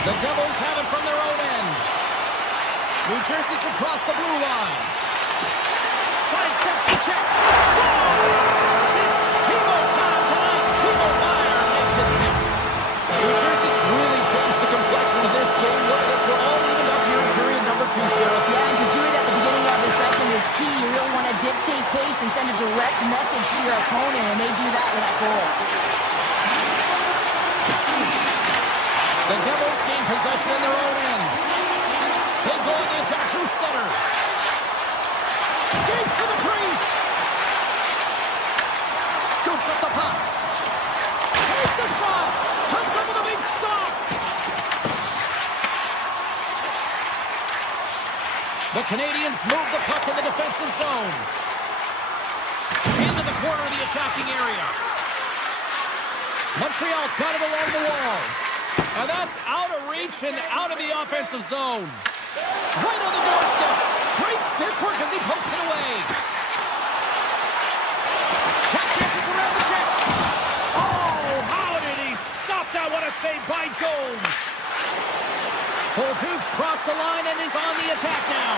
The Devils have it from their own end. New Jersey's across the blue line. Sidesteps the check. Scores! It's Timo time tonight. Timo Meier makes it count. New Jersey's really changed the complexion of this game. Look at this. We're all evened up here in period number 2, Sheriff. Yeah, and to do it at the beginning of the second is key. You really want to dictate pace and send a direct message to your opponent, and they do that with that goal. The Devils gain possession in their own end. They go on the attack through center. Skates to the crease. Scoops up the puck. Takes a shot. Comes up with a big stop. The Canadiens move the puck in the defensive zone. Into the corner of the attacking area. Montreal's got it along the wall. And that's out of reach and out of the offensive zone. Right on the doorstep. Great stick work as he pokes it away. Tap dances around the check. Oh, how did he stop that? What a save by Jones. Duke's crossed the line and is on the attack now.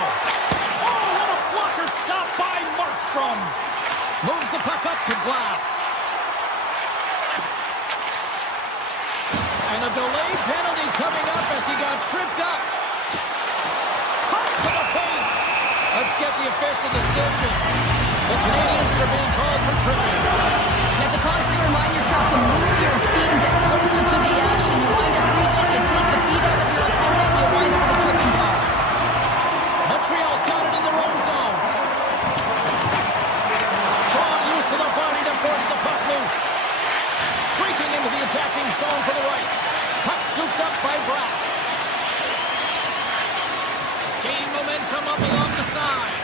Oh, what a blocker stop by Markstrom. Moves the puck up to glass. And a delayed penalty coming up as he got tripped up. Cuts to the paint. Let's get the official decision. The Canadiens are being called for tripping. You have to constantly remind yourself to move your feet and get closer to the action. You wind up reaching, you take the feet out of your opponent, and you wind up with a tripping ball. Montreal's got it in their own zone. Strong use of the body to force the puck loose. Streaking into the attacking zone for the right. Puck scooped up by Bratt. Gain momentum up along the side.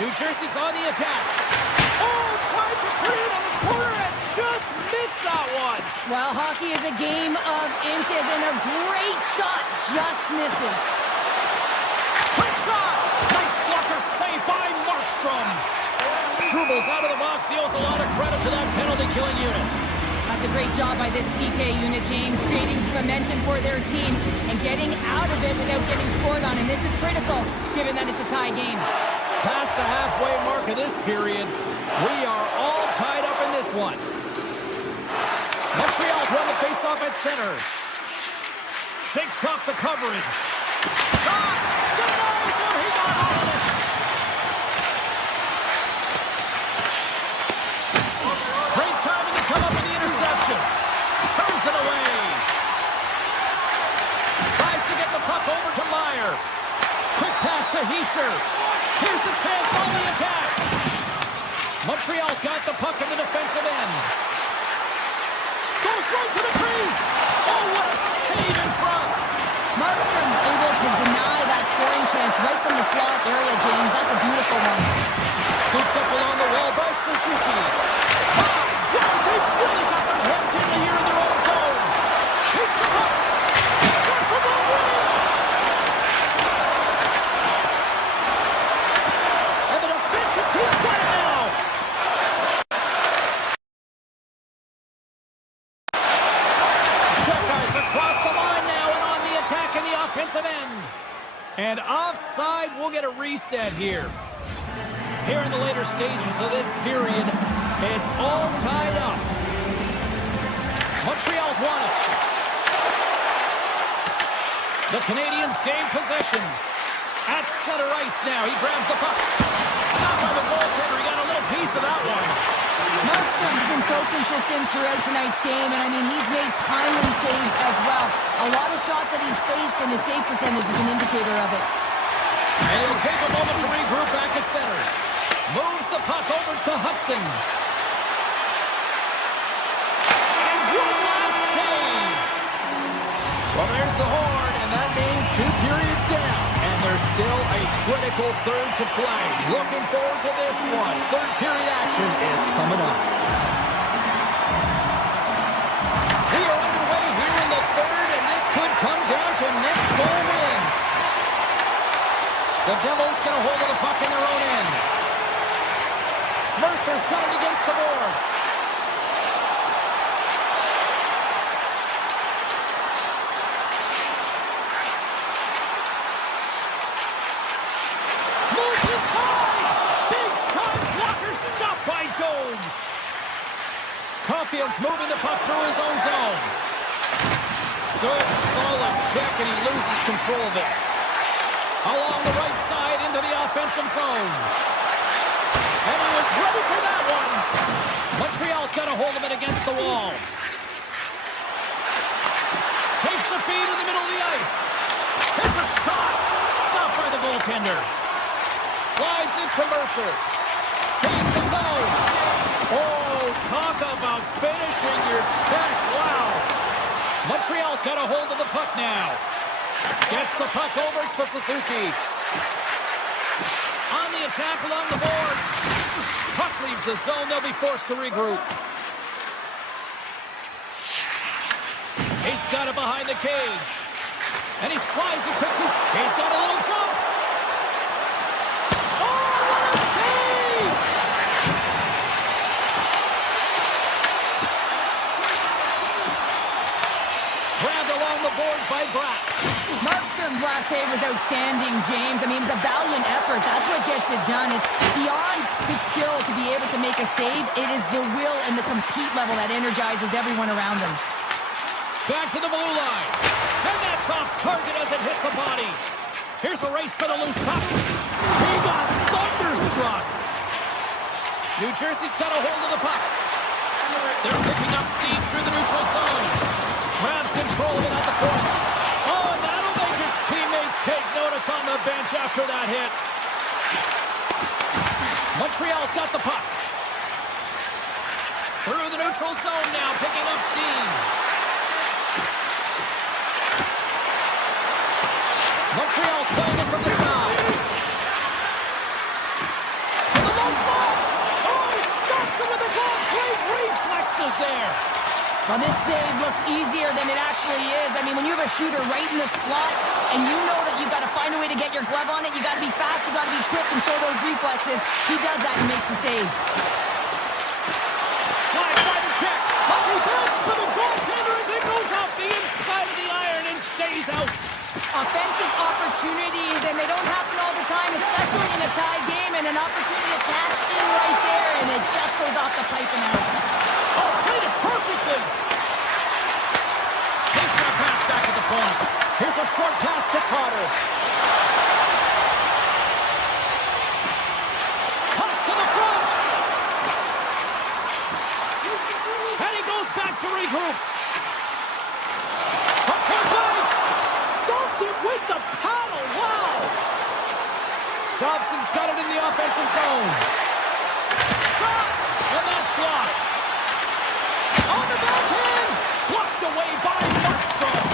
New Jersey's on the attack. Oh, tried to put it on the corner and just missed that one. Well, hockey is a game of inches, and a great shot just misses. Quick shot. Nice blocker save by Markstrom. Strubles out of the box. He owes a lot of credit to that penalty-killing unit. That's a great job by this PK unit, James, creating some momentum for their team and getting out of it without getting scored on. And this is critical, given that it's a tie game. Past the halfway mark of this period, we are all tied up in this one. Montreal's won the face-off at center. Shakes off the coverage. Shot! Denies him! He got all of it! Great timing to come up with the interception. Turns it away. Tries to get the puck over to Meier. Quick pass to Hischier. Here's the chance on the attack. Montreal's got the puck in the defensive end. Goes right to the crease. Oh, what a save in front. Markstrom's able to deny that scoring chance right from the slot area, James. That's a beautiful one. Scooped up along the wall by Suzuki. Wow, they've really got them hemmed in here in their own zone. Takes the puck. Shot from long range. And the defensive team's got it now. Checkers across the line now and on the attack in the offensive end. And offside, we'll get a reset here. Here in the later stages of this period, it's all tied up. Montreal's won it. The Canadiens gain possession. At center ice now. He grabs the puck. Stopped by the goaltender. He got a little piece of that one. Markstrom's been so consistent throughout tonight's game, and I mean, he's made timely saves as well. A lot of shots that he's faced, and his save percentage is an indicator of it. And he'll take a moment to regroup back at center. Moves the puck over to Hudson. And one last save. Well, there's the horn, and that means 2 periods down. And there's still a critical third to play. Looking forward to this one. Third period action is coming up. We are underway here in the third, and this could come down to next goal wins. The Devils get a hold of the puck in their own end. Mercer's got it against the boards. Moves inside! Big-time blocker stopped by Jones. Caulfield's moving the puck through his own zone. Good, solid check, and he loses control of it. Along the right side into the offensive zone. And he was ready for that one. Montreal's got a hold of it against the wall. Takes the feed in the middle of the ice. Here's a shot. Stopped by the goaltender. Slides into Mercer. Gains the zone. Oh, talk about finishing your check. Wow. Montreal's got a hold of the puck now. Gets the puck over to Suzuki. On the attack along the boards. Puck leaves the zone. They'll be forced to regroup. He's got it behind the cage. And he slides it quickly. He's got a little jump. Oh, what a save! Grabbed along the boards by Bratt. Markstrom's last save was outstanding, James. I mean, it's a valiant effort. That's what gets it done. It's beyond the skill to be able to make a save. It is the will and the compete level that energizes everyone around him. Back to the blue line. And that's off target as it hits the body. Here's a race for the loose puck. He got thunderstruck. New Jersey's got a hold of the puck. They're picking up steam through the neutral zone. Grabs control of it at the point. Oh, and that'll make his teammates take notice on the bench after that hit. Montreal's got the puck. Through the neutral zone now, picking up steam. Montreal's playing it from the side. To the low slot. Oh, he stops it with a glove. Great reflexes there. Well, this save looks easier than it actually is. I mean, when you have a shooter right in the slot and you know that you've got to find a way to get your glove on it, you got to be fast, you got to be quick and show those reflexes. He does that and makes the save. Slides by the check. Monty bounce for the goaltender as it goes off the inside of the iron and stays out. Offensive opportunities, and they don't happen all the time, especially in a tie game, and an opportunity to cash in right there, and it just goes off the pipe and out. Oh, played it perfectly. Takes that pass back at the point. Here's a short pass to Carter. Toss to the front. And he goes back to regroup. From point. Stopped it with the paddle. Wow. Dobson's got it in the offensive zone. Shot. And that's blocked. On the backhand. Blocked away by Markstrom.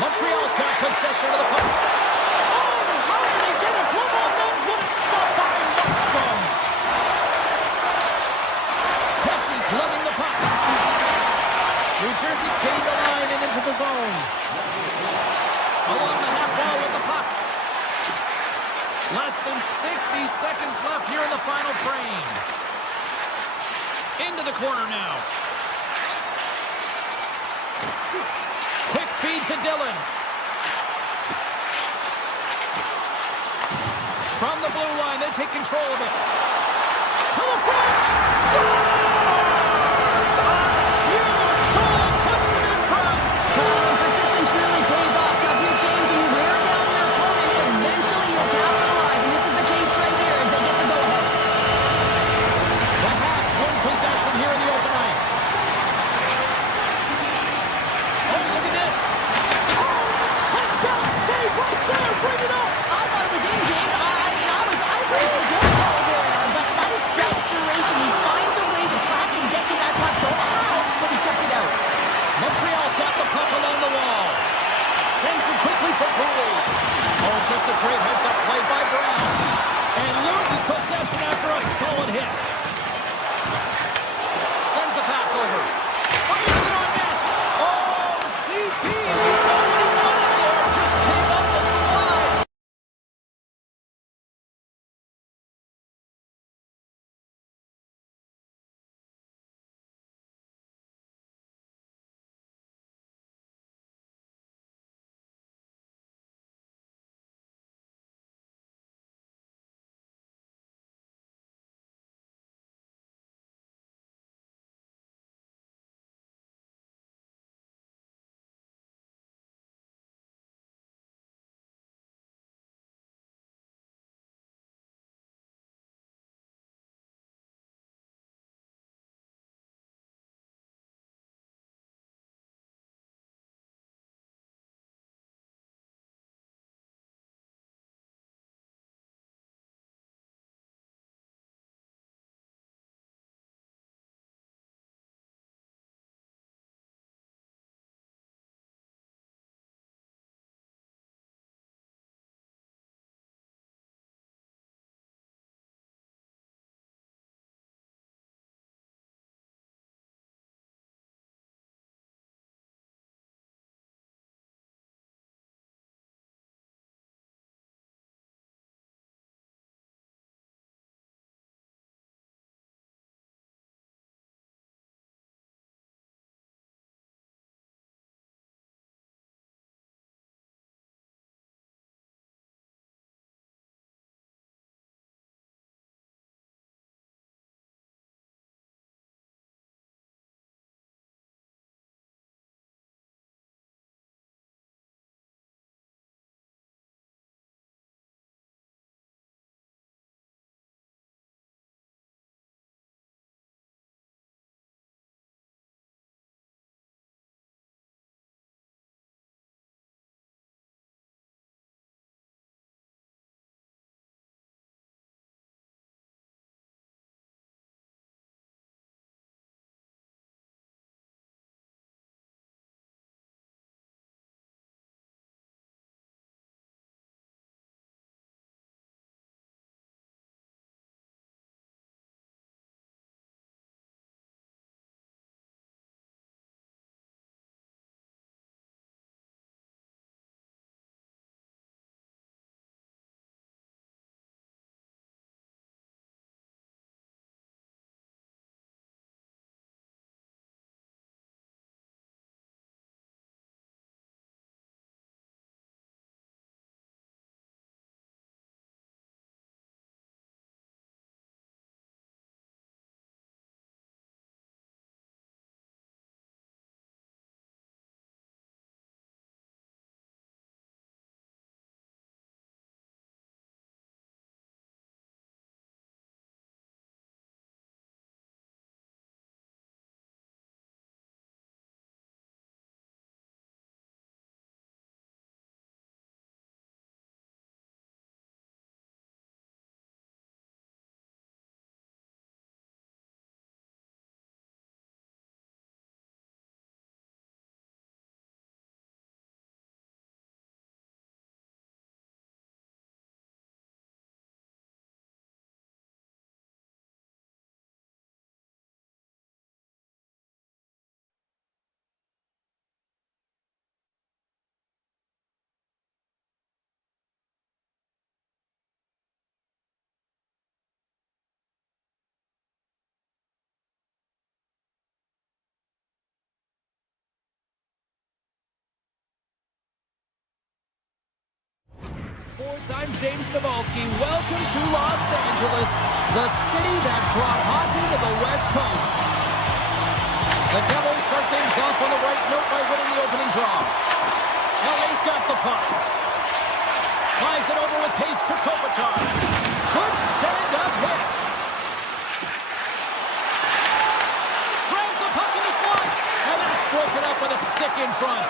Montreal's got possession of the puck. Oh, how did he get a glove on that? What a stop by Markstrom. Pesci's lugging the puck. New Jersey's getting the line and into the zone. Along the half wall with the puck. Less than 60 seconds left here in the final frame. Into the corner now. Quick feed to Dillon. From the blue line, they take control of it. To the front! Scores! A huge goal puts them in front! Well, persistence really pays off, doesn't it, James? When you wear down your opponent, eventually you'll capitalize, and this is the case right here as they get the go-ahead. The Hawks win possession here in the open ice. Oh, look at this. Oh, check that save right there. Bring it up. I thought it was in, James. I was ready for the goal there. I'm James Cebulski. Welcome to Los Angeles, the city that brought hockey to the West Coast. The Devils start things off on the right note by winning the opening draw. LA's got the puck. Slides it over with pace to Kopitar. Good stand-up hit. Grabs the puck in the slot, and that's broken up with a stick in front.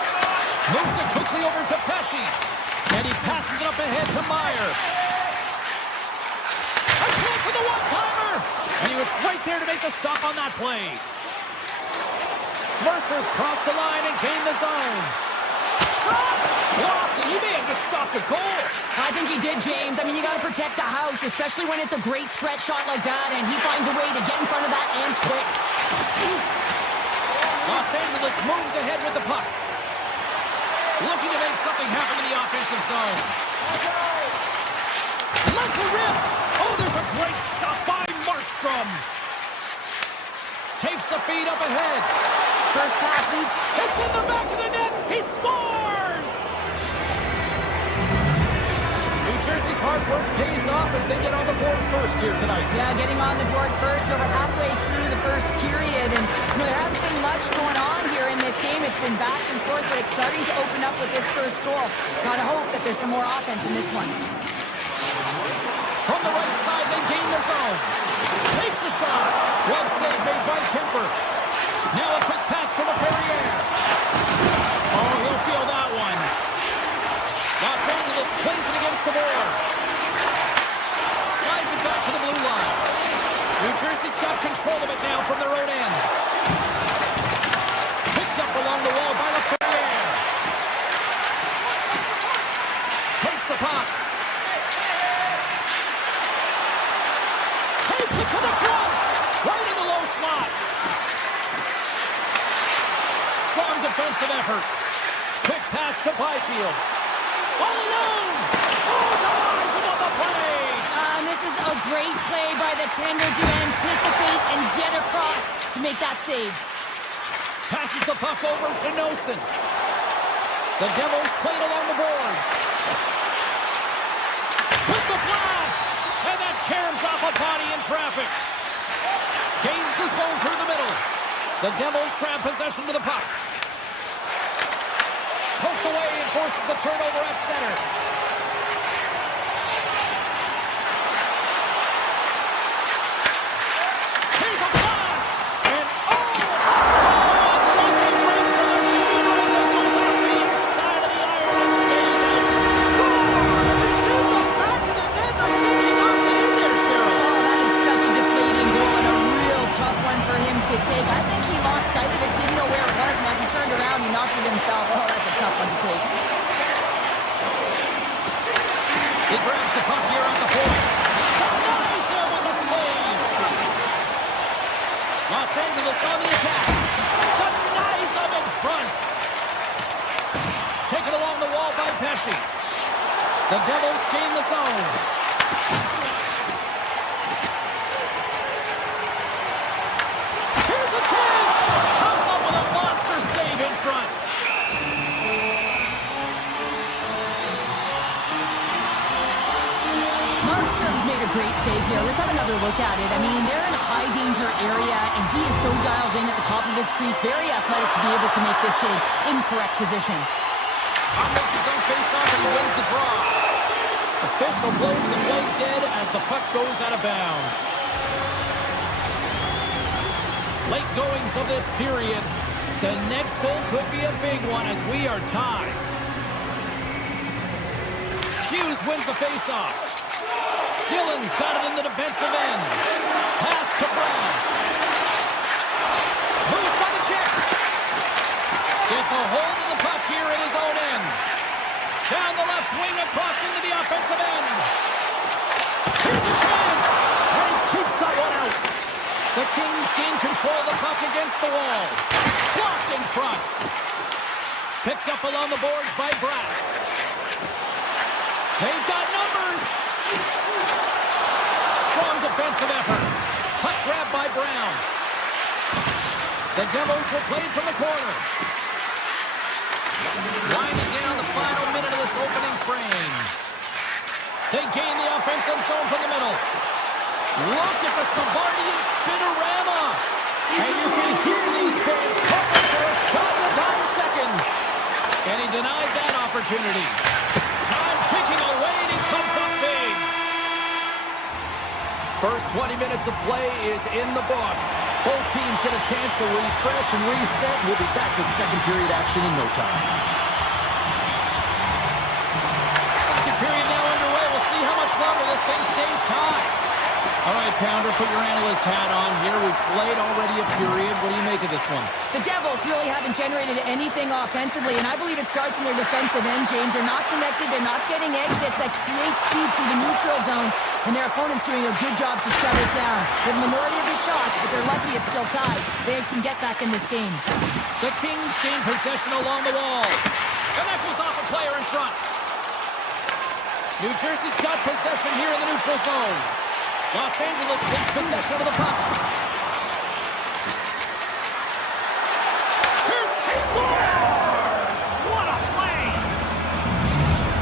Moves it quickly over to Pesci. And he passes it up ahead to Meyer. A chance for the one-timer! And he was right there to make the stop on that play. Mercer's crossed the line and gained the zone. Shot! Blocked, and he may have just stopped a goal. I think he did, James. I mean, you got to protect the house, especially when it's a great threat shot like that, and he finds a way to get in front of that and quick. Los Angeles moves ahead with the puck. Looking to make something happen in the offensive zone. Lets it rip. Oh, there's a great stop by Markstrom. Takes the feed up ahead. First pass leads. It's in the back of the net. He scores! New Jersey's hard work pays off as they get on the board first here tonight. Yeah, getting on the board first over halfway through the first period. And there hasn't been much going on here in this game. It's been back and forth, but it's starting to open up with this first goal. Gotta hope that there's some more offense in this one. From the right side, they gain the zone. Takes a shot. Well save made by Kemper. Now a quick pass to LaFerriere. Oh, he'll feel that one. Los Angeles plays it against the boards. Slides it back to the blue line. New Jersey's got control of it now from their own end. Picked up along the wall by LaFerriere. Takes the puck. Takes it to the front. Right in the low slot. Strong defensive effort. Quick pass to Byfield. All alone. Oh, denies him on the play. And this is a great play by the tender to anticipate and get across to make that save. Passes the puck over to Nosen. The Devils played along the boards. With the blast. And that caroms off a body in traffic. Gains the zone through the middle. The Devils grab possession to the puck. Poked away and forces the turnover at center. Here's a blast! And unlucky break for the shooter as it goes off the inside of the iron and stays out. Scores! It's in the back of the net. I think he knocked it in there, Cheryl. Oh, that is such a deflating goal and a real tough one for him to take. I think he lost sight of it, didn't know where it was, and as he turned around, he knocked it himself. Oh, that's a tough one to take. He grabs the puck here on the point. Denies him with a save. Los Angeles on the attack. Denies him in front. Taken along the wall by Pesci. The Devils gain the zone. Here's a chance. Comes up with a monster save in front. Markstrom's made a great save here. Let's have another look at it. I mean, they're in a high-danger area, and he is so dialed in at the top of his crease. Very athletic to be able to make this save in correct position. Offense his own face-off and he wins the draw. Official blows the play dead as the puck goes out of bounds. Late goings of this period. The next goal could be a big one as we are tied. Hughes wins the face-off. Dillon's got it in the defensive end. Pass to Brown. Moves by the check. Gets a hold of the puck here in his own end. Down the left wing across into the offensive end. Here's a chance. And he keeps that one out. The Kings gain control of the puck against the wall. Blocked in front. Picked up along the boards by Bratt. They've got numbers. Strong defensive effort. Puck grab by Brown. The Devils will play it from the corner. Winding down the final minute of this opening frame. They gain the offensive zone from the middle. Look at the Savardian spinorama. And you can hear these fans calling for a shot in the dying seconds. And he denied that opportunity. Time ticking away, and he comes up big. First 20 minutes of play is in the books. Both teams get a chance to refresh and reset. We'll be back with second period action in no time. Second period now underway. We'll see how much longer this thing stays tied. All right, Pounder, put your analyst hat on here. We've played already a period. What do you make of this one? The Devils really haven't generated anything offensively, and I believe it starts in their defensive end, James. They're not connected. They're not getting exits that create speed through the neutral zone, and their opponent's doing a good job to shut it down. The minority of the shots, but they're lucky it's still tied. They can get back in this game. The Kings gain possession along the wall. And that goes off a player in front. New Jersey's got possession here in the neutral zone. Los Angeles takes possession of the puck. He scores! What a play!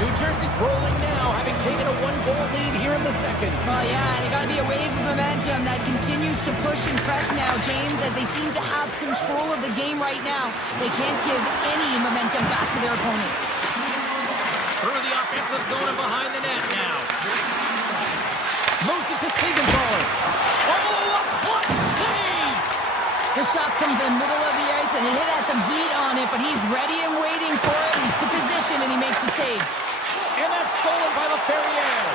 New Jersey's rolling now, having taken a one-goal lead here in the second. Well, yeah, they got to be a wave of momentum that continues to push and press now, James, as they seem to have control of the game right now. They can't give any momentum back to their opponent. Through the offensive zone and behind the net now. Moves it to Siegenthaler. Oh, a clutch save! The shot comes in the middle of the ice, and it has some heat on it, but he's ready and waiting for it. He's to position, and he makes the save. And that's stolen by LaFerriere.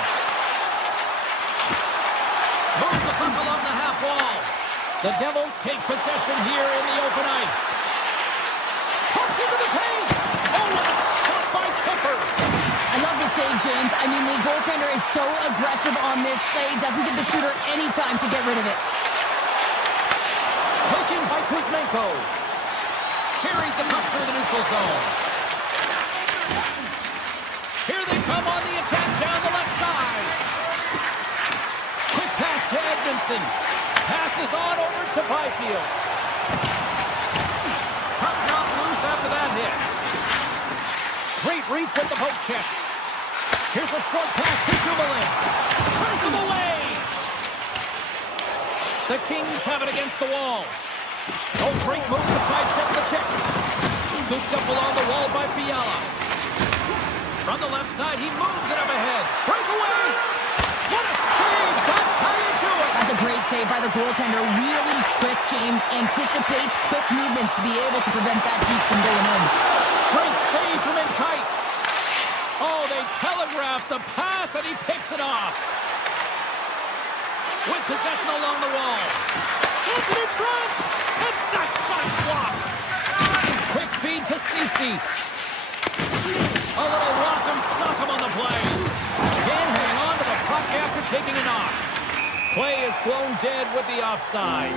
Moves the puck along the half wall. The Devils take possession here in the open ice. Cuts into the paint. Oh, what a stop by Kipper. I love the save, James. I mean, the goaltender is so aggressive on this play. Doesn't give the shooter any time to get rid of it. Taken by Kuzmenko. Carries the puck through the neutral zone. Here they come on the attack down the left side. Quick pass to Edmondson. Passes on over to Byfield. Puck not loose after that hit. Great reach with the poke check. Here's a short pass to Dumoulin. Turns him away. The Kings have it against the wall. Oh, great move to sidestep the check. Scooped up along the wall by Fiala. From the left side, he moves it up ahead. Breakaway! What a save! That's how you do it! That's a great save by the goaltender. Really quick, James. Anticipates quick movements to be able to prevent that deep from going in. Great save from in tight. Oh, they telegraphed the pass, and he picks it off. With possession along the wall. Sends it in front, and that shot's blocked. Quick feed to Ceci. A little rock'em sock'em on the play. Can't hang on to the puck after taking a knock. Play is blown dead with the offside.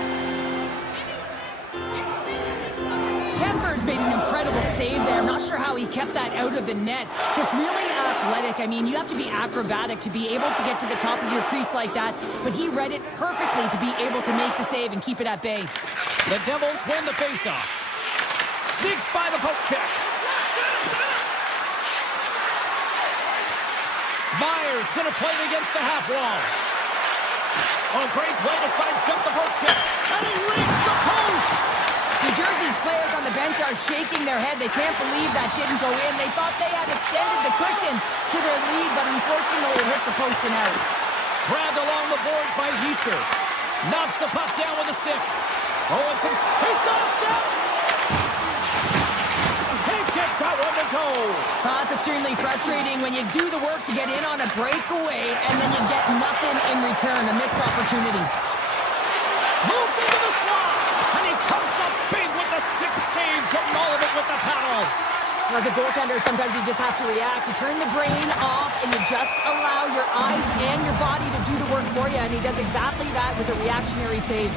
Kemper's made an incredible save there. I'm not sure how he kept that out of the net. Just really athletic. I mean, you have to be acrobatic to be able to get to the top of your crease like that, but he read it perfectly to be able to make the save and keep it at bay. The Devils win the faceoff. Sneaks by the poke check. Myers gonna play it against the half wall. Oh, great play to sidestep the poke check. And he reads the post! New Jersey's players on the bench are shaking their head. They can't believe that didn't go in. They thought they had extended the cushion to their lead, but unfortunately it hits the post and out. Grabbed along the boards by Hischier. Knocks the puck down with a stick. Oh, and he's got a step! Can't get that one to go! That's extremely frustrating when you do the work to get in on a breakaway and then you get nothing in return, a missed opportunity. Moves into the slot, and he comes up big with the stick save to mull it with the paddle. As a goaltender, sometimes you just have to react. You turn the brain off and you just allow your eyes and your body to do the work for you, and he does exactly that with a reactionary save.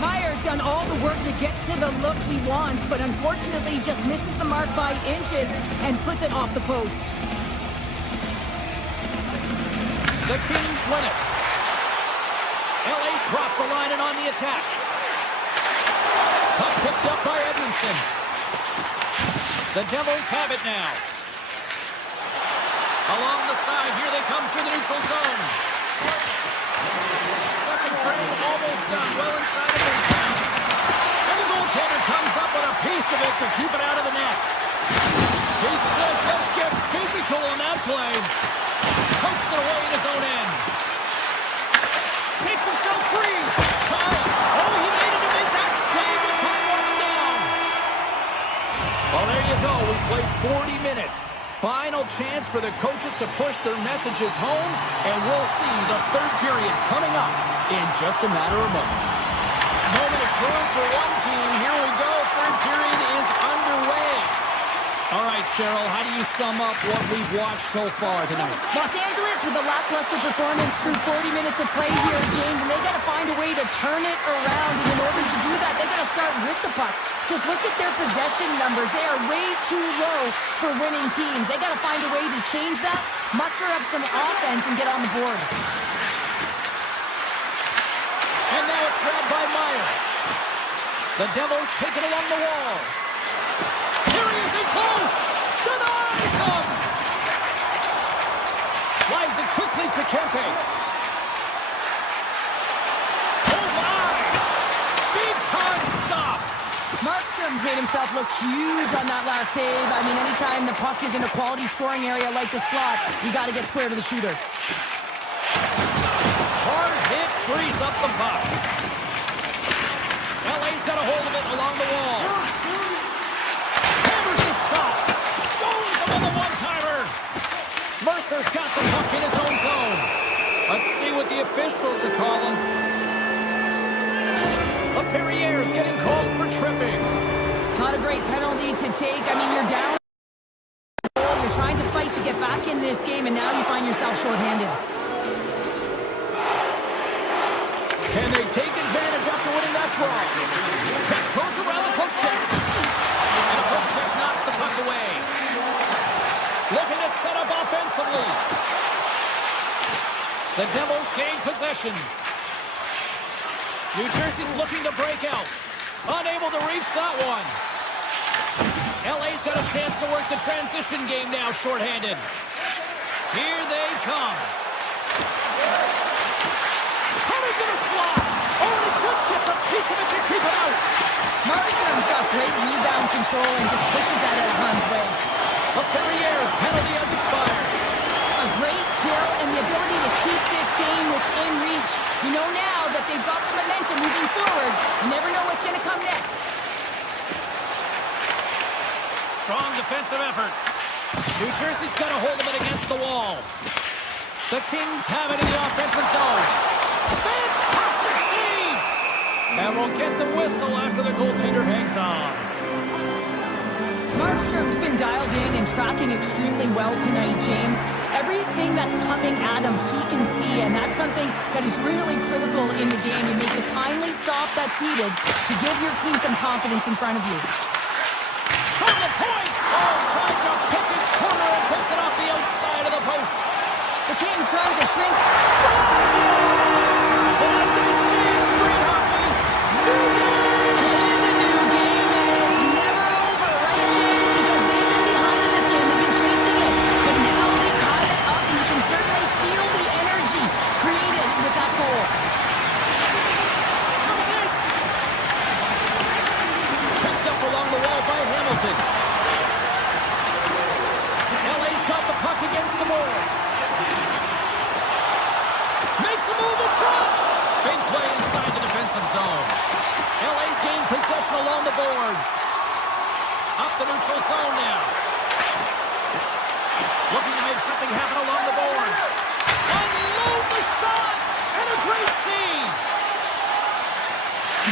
Myers done all the work to get to the look he wants, but unfortunately just misses the mark by inches and puts it off the post. The Kings win it. LA's crossed the line and on the attack. Puck picked up by Edmondson. The Devils have it now. Along the side, here they come through the neutral zone. Second frame almost done, well inside of his net. And the goaltender comes up with a piece of it to keep it out of the net. He says, let's get physical on that play. Pokes it away in his own end. Takes himself free. Tied. Oh, he made it to make that save with time running down. Well, there you go. We played 40 minutes. Final chance for the coaches to push their messages home, and we'll see the third period coming up in just a matter of moments. Moment of truth for one team. Here we go. Third period is underway. All right, Cheryl, how do you sum up what we've watched so far tonight? Los Angeles with a lackluster performance through 40 minutes of play here, James, and they got to find a way to turn it around. And in order to do that, they got to start with the puck. Just look at their possession numbers. They are way too low for winning teams. They got to find a way to change that, muster up some offense, and get on the board. And now it's grabbed by Meyer. The Devils take it along the wall. Here he is in close. Denies him. Slides it quickly to Kempe. Oh, my. Big time stop. Markstrom's made himself look huge on that last save. I mean, anytime the puck is in a quality scoring area like the slot, you got to get square to the shooter. Hard hit frees up the puck. LA's got a hold of it along the wall. Hammers the shot. Stones him on the one-timer. Mercer's got the puck in his own zone. Let's see what the officials are calling. Perrier's getting called for tripping. Not a great penalty to take. I mean, you're down. You're trying to fight to get back in this game, and now you find yourself shorthanded. Can they take advantage after winning that draw? Tech throws around the poke check. And a poke check knocks the puck away. Looking to set up offensively. The Devils gain possession. New Jersey's looking to break out. Unable to reach that one. LA's got a chance to work the transition game now, shorthanded. Here they come. Coming to the slot. Oh, it just gets a piece of it to keep it out. Markstrom's got great rebound control and just pushes that out of harm's way. A Perrier's penalty has expired. A great kill and the ability to keep this game within reach. You know now that they've got the momentum moving forward. You never know what's going to come next. Strong defensive effort. New Jersey's got a hold of it against the wall. The Kings have it in the offensive zone. Fantastic save! And we'll get the whistle after the goaltender hangs on. Markstrom's been dialed in and tracking extremely well tonight, James. Everything that's coming at him, he can see, and that's something that is really critical in the game. You make the timely stop that's needed to give your team some confidence in front of you. From the point! Oh, trying to pick his corner and puts it off the outside of the post. The Kings trying to shrink. Scores! So as they say, straight hockey, new game! It is a new game, and it's never over, right, James? Because they've been behind in this game. They've been chasing it. But now they tie it up, and you can certainly feel the energy created with that goal. Look at this! Picked up along the wall by Hamilton. LA's got the puck against the boards. Makes a move in front! Big play inside the defensive zone. LA's gained possession along the boards. Up the neutral zone now. Looking to make something happen along the boards. Unloads a shot! And a great save!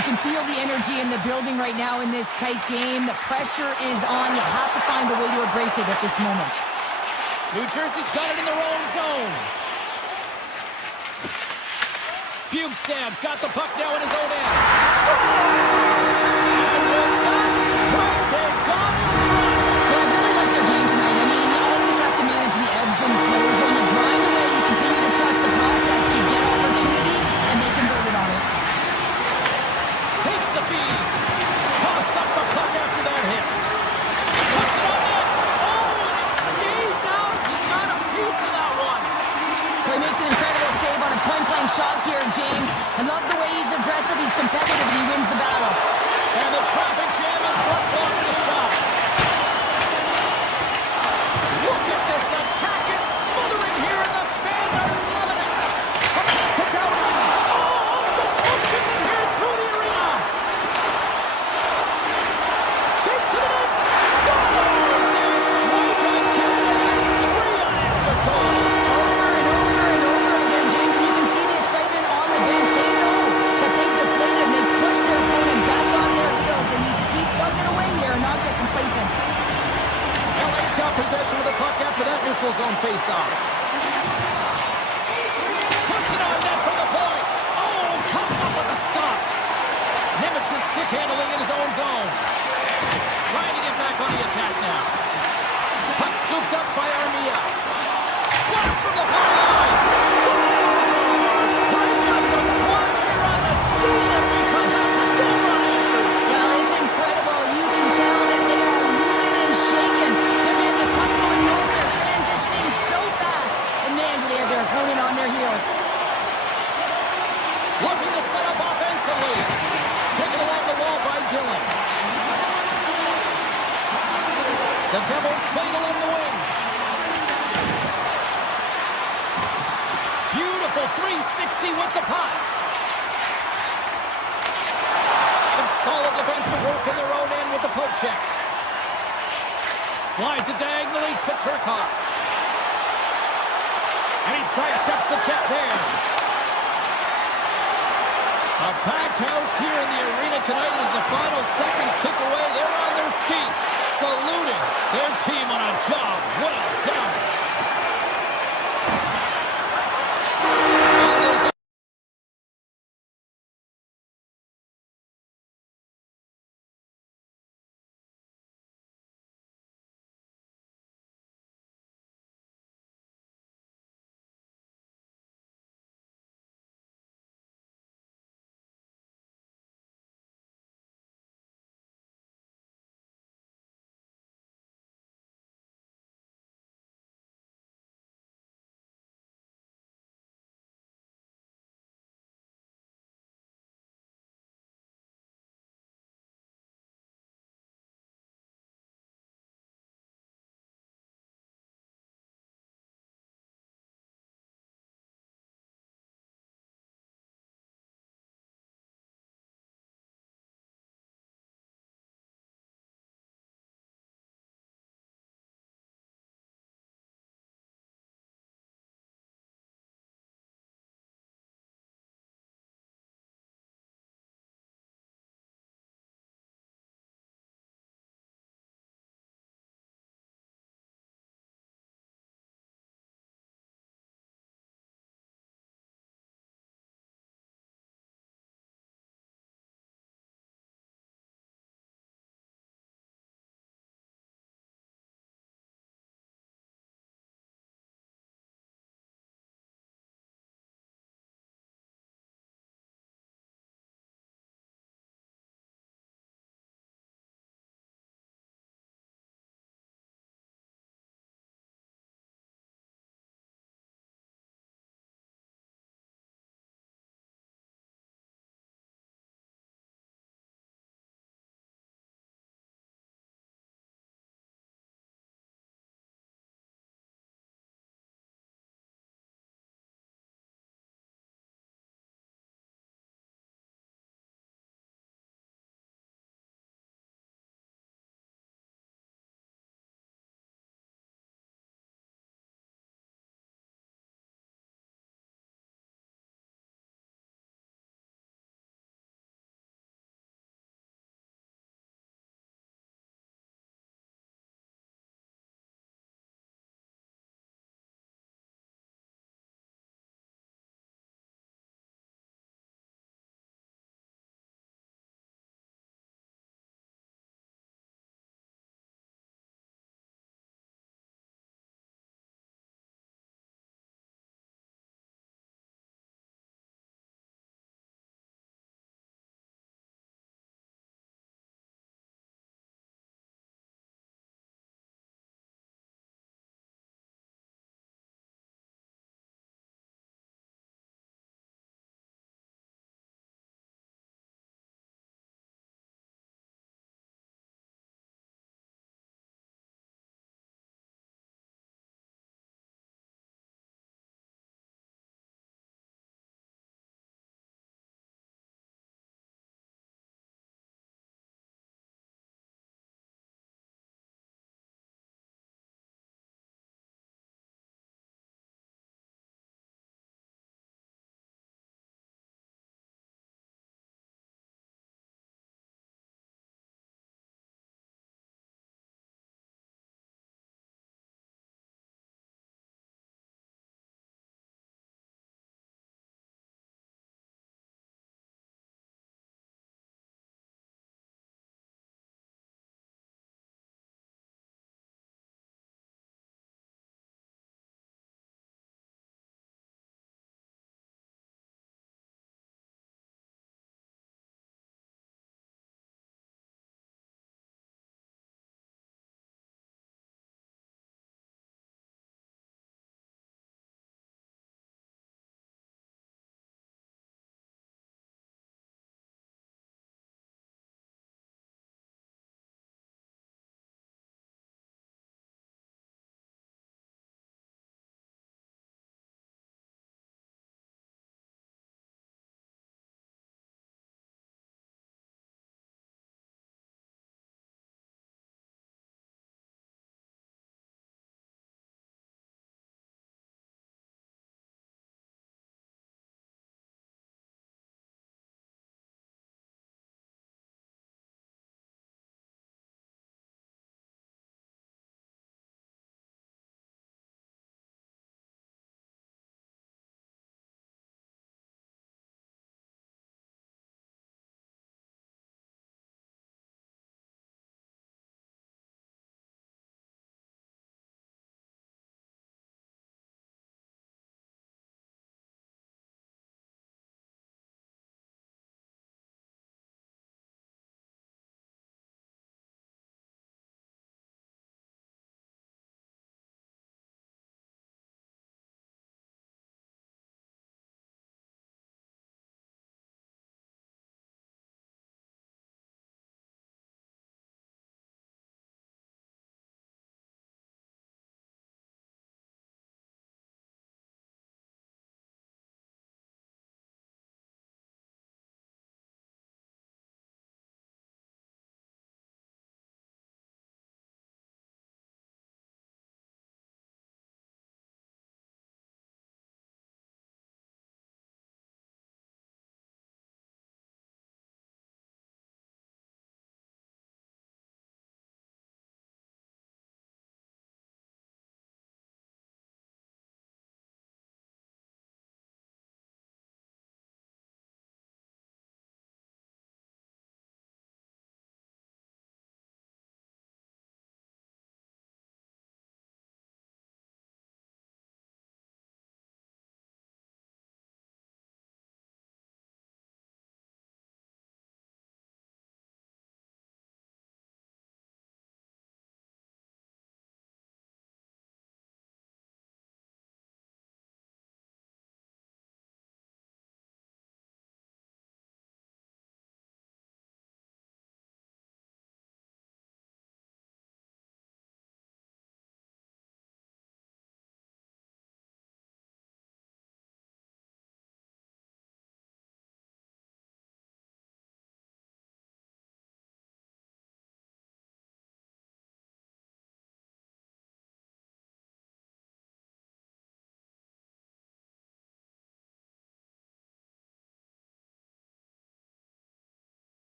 You can feel the energy in the building right now in this tight game. The pressure is on. You have to find a way to embrace it at this moment. New Jersey's got it in their own zone. Bugstad's got the puck now in his own end. Scores! And with that strike, they got in front. Well, I really like their game tonight. I mean, you always have to manage the ebbs and flows. When you grind away, you continue to trust the process. You get opportunity, and they converted on it. Takes the feed. Toss up the puck after that hit. Puts it on net. Oh, and it stays out. He got a piece Stick handling in his own zone. Trying to get back on the attack now. Puck scooped up by Armia. Blast from the blue line. Scores! Break up the quadra on the steal because that's a goal run answer. Well, it's incredible. You can tell that they are moving and shaking. They're getting the puck going north. They're transitioning so fast. And man, do they have their opponent on their heels. Looking to set up offensively. Taken along the wall by Dillon. The Devils played along the wing. Beautiful 360 with the puck. Some solid defensive work in their own end with the poke check. Slides it diagonally to Turcotte. And he sidesteps the check there. A packed house here in the arena tonight as the final seconds tick away. They're on their feet, saluting their team on a job well done.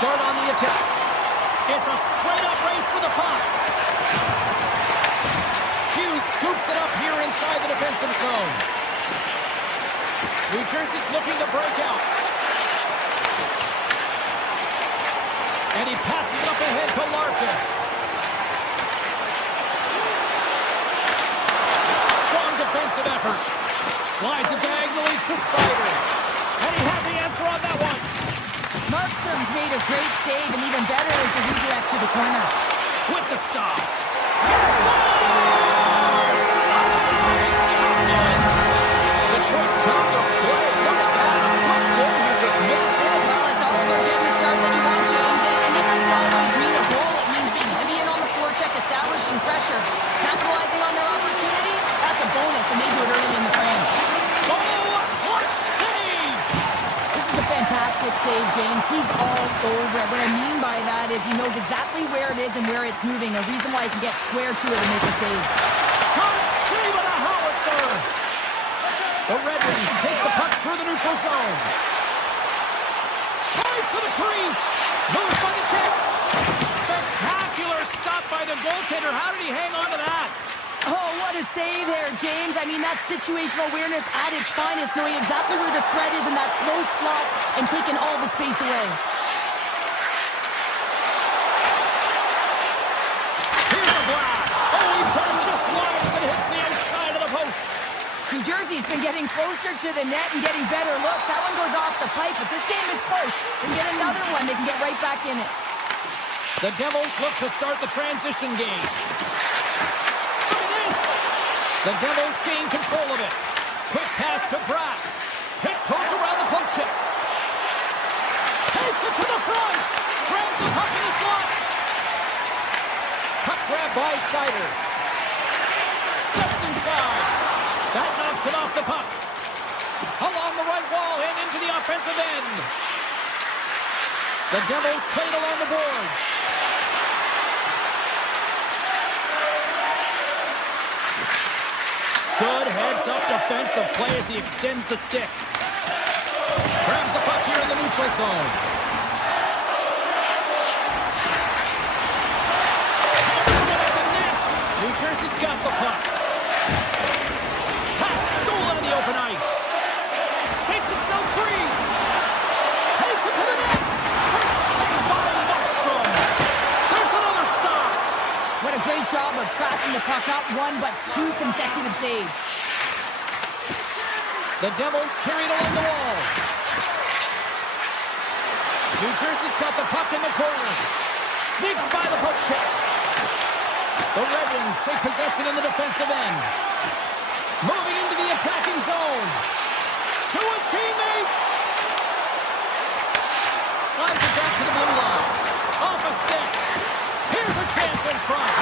start on the attack. It's a straight-up race for the puck. Hughes scoops it up here inside the defensive zone. New Jersey's looking to break out. And he passes it up ahead to Larkin. Strong defensive effort. Slides it diagonally to Sider. And he had the answer on that one. Markstrom's made a great save, and even better is the redirect to the corner. With the stop. Scores! Detroit's come to play. Look at that. A quick goal here just minutes in. Well, it's all about getting the start that you want, James, and it doesn't always mean a goal. It means being heavy in on the forecheck, establishing pressure, capitalizing on their opportunity. That's a bonus, and they do it early in the frame. Oh, a clutch save! This is a fantastic save, James. He's all over it. What I mean by that is he knows exactly where it is and where it's moving. A reason why he can get square to it and make a save. Top save of the howitzer! The Red Wings take the puck through the neutral zone. Flies to the crease. Moves by the check. Spectacular stop by the goaltender. How did he hang on to that? Oh, what a save there, James. I mean, that's situational awareness at its finest, knowing exactly where the threat is in that slow slot and taking all the space away. Here's a blast. Oh, he put it just wide as it hits the outside of the post. New Jersey's been getting closer to the net and getting better looks. That one goes off the pipe, but this game is close. They can get another one. They can get right back in it. The Devils look to start the transition game. The Devils gain control of it. Quick pass to Bratt. Tiptoes around the poke check. Takes it to the front. Grabs the puck in the slot. Puck grab by Sider. Steps inside. That knocks it off the puck. Along the right wall and into the offensive end. The Devils played along the boards. Good heads-up defensive play as he extends the stick. Grabs the puck here in the neutral zone. Hammers one at the net. New Jersey's got the puck. Pass stolen on the open ice. Shakes itself free. Takes it to the net. Great save by Markstrom. There's another stop. What a great job of tracking the puck, not one but two consecutive saves. The Devils carried along the wall. New Jersey's got the puck in the corner. Sneaks by the poke check. The Red Wings take possession in the defensive end. Moving into the attacking zone. To his teammate. Slides it back to the blue line. Off a stick. Here's a chance in front.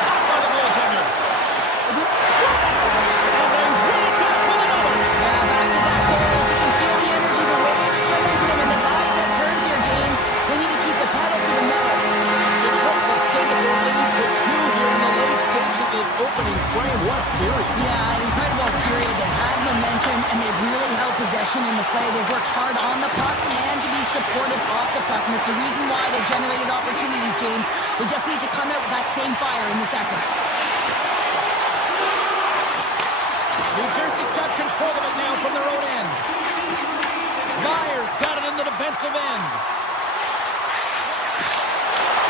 Stopped by the goaltender. Scores! And they win it back with another. Yeah, back-to-back goals. You can feel the energy, the wave, the momentum, and the tides have turned here, James. They need to keep the pedal to the metal. Detroit's extended their lead to 2 here in the late stage of this opening frame. What a period. Yeah, an incredible period. They had momentum, and they really held possession in the play. They've worked hard on the puck and to be supportive off the puck, and it's the reason why they've generated opportunities, James. They just need to come out with that same fire in the second. New Jersey's got control of it now from their own end. Myers got it in the defensive end.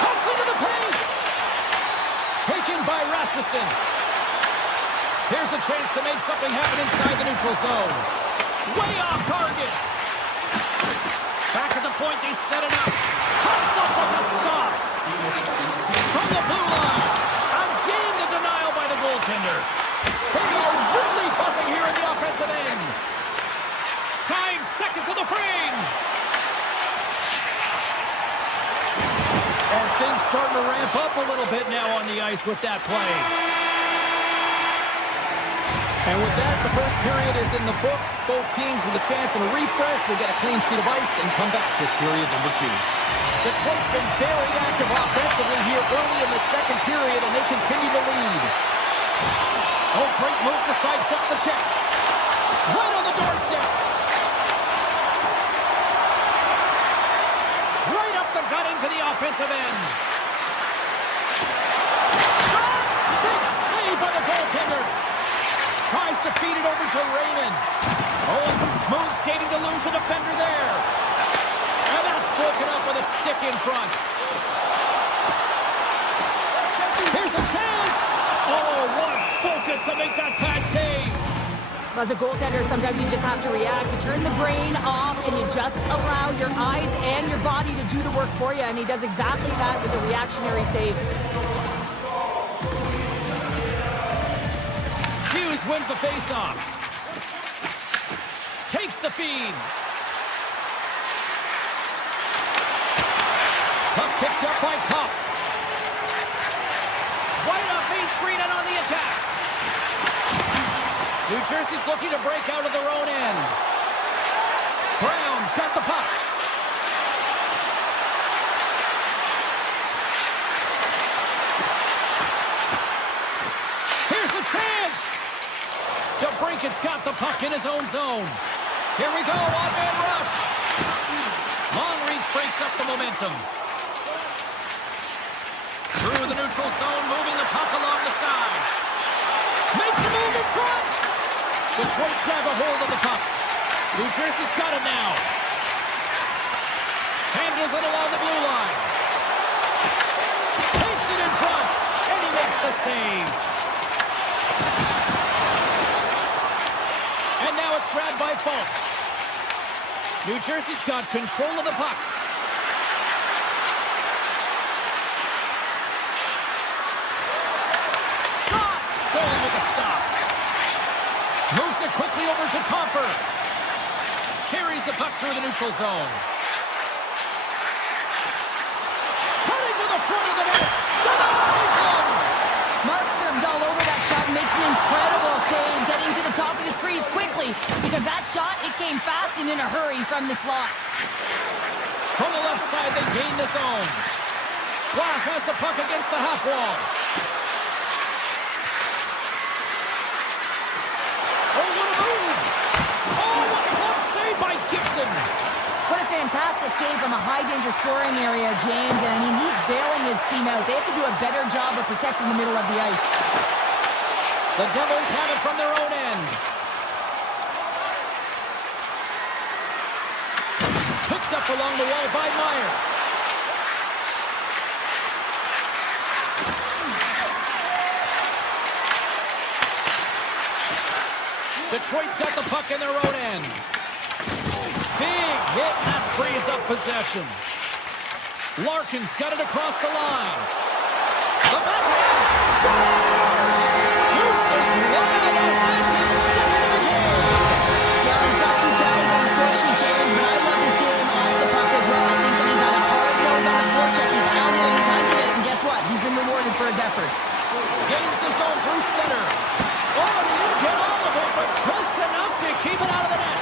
Cuts into the paint. Taken by Rasmussen. Here's a chance to make something happen inside the neutral zone. Way off target. Back at the point, they set it up. Comes up with the stop. From the blue line. Again the denial by the goaltender. They are really buzzing here in the offensive end. Time, seconds of the frame. And things starting to ramp up a little bit now on the ice with that play. And with that, the first period is in the books. Both teams with a chance and a refresh will get a clean sheet of ice and come back with period number 2. Detroit's been very active offensively here early in the second period, and they continue to lead. Oh, great move to sidestep the check. Right on the doorstep. Right up the momentum got into the offensive end. Shot! Big save by the goaltender. Tries to feed it over to Raymond. Oh, some smooth skating to lose the defender there. And that's broken up with a stick in front. Here's a chance. Oh, what focus to make that bad save. As a goaltender, sometimes you just have to react. You turn the brain off and you just allow your eyes and your body to do the work for you. And he does exactly that with a reactionary save. Hughes wins the faceoff. Takes the feed. Puck picked up by Kopp. Wide off Main Street and on the attack. New Jersey's looking to break out of their own end. Brown's got the puck. Here's a chance. DeBrinket's got the puck in his own zone. Here we go, on-man rush. Long reach breaks up the momentum. Through the neutral zone, moving the puck along the side. Makes a move in front. Detroit's grab a hold of the puck. New Jersey's got it now. Handles it along the blue line. Takes it in front. And he makes the save. And now it's grabbed by Falk. New Jersey's got control of the puck. Shot! Going with a stop. Moves it quickly over to Comper. Carries the puck through the neutral zone. Cutting to the front of the net. Denies him! Markstrom's all over that shot and makes an incredible save, getting to the top of his crease quickly, because that shot, it came fast and in a hurry from the slot. From the left side, they gain the zone. Glass has the puck against the half wall. Oh, what a move! Oh, what a glove save by Gibson! What a fantastic save from a high-danger scoring area, James. And, I mean, he's bailing his team out. They have to do a better job of protecting the middle of the ice. The Devils have it from their own end. Picked up along the wall by Meyer. Detroit's got the puck in their own end. Big hit, and that frees up possession. Larkin's got it across the line. The backhand scores! Deuces wide as that's his second of the game. Yeah, he's got 2 tallies on the score sheet, James, but I love his game off the puck as well. I think that he's on a hard nose on the forecheck. He's hounded it, he's hunted it, and guess what? He's been rewarded for his efforts. Gains the zone through center. Oh, and he didn't get all of it, but just enough to keep it out of the net.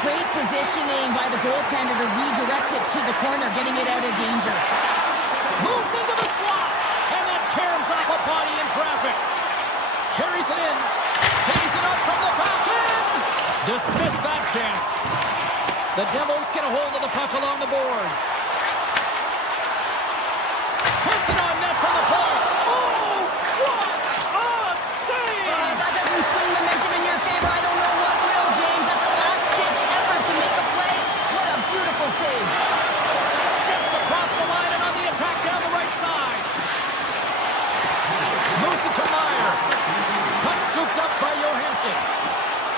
Great positioning by the goaltender to redirect it to the corner, getting it out of danger. Moves into the slot, and that caroms off a body in traffic. Carries it in, tees it up from the back end. Dismiss that chance. The Devils get a hold of the puck along the boards. Hits it on net from the point. Oh, what a save! That doesn't swing momentum in your favor. I don't know what will, James. That's a last-ditch effort to make a play. What a beautiful save. Steps across the line and on the attack down the right side. Moves it to Meyer. Puck scooped up by Johansson.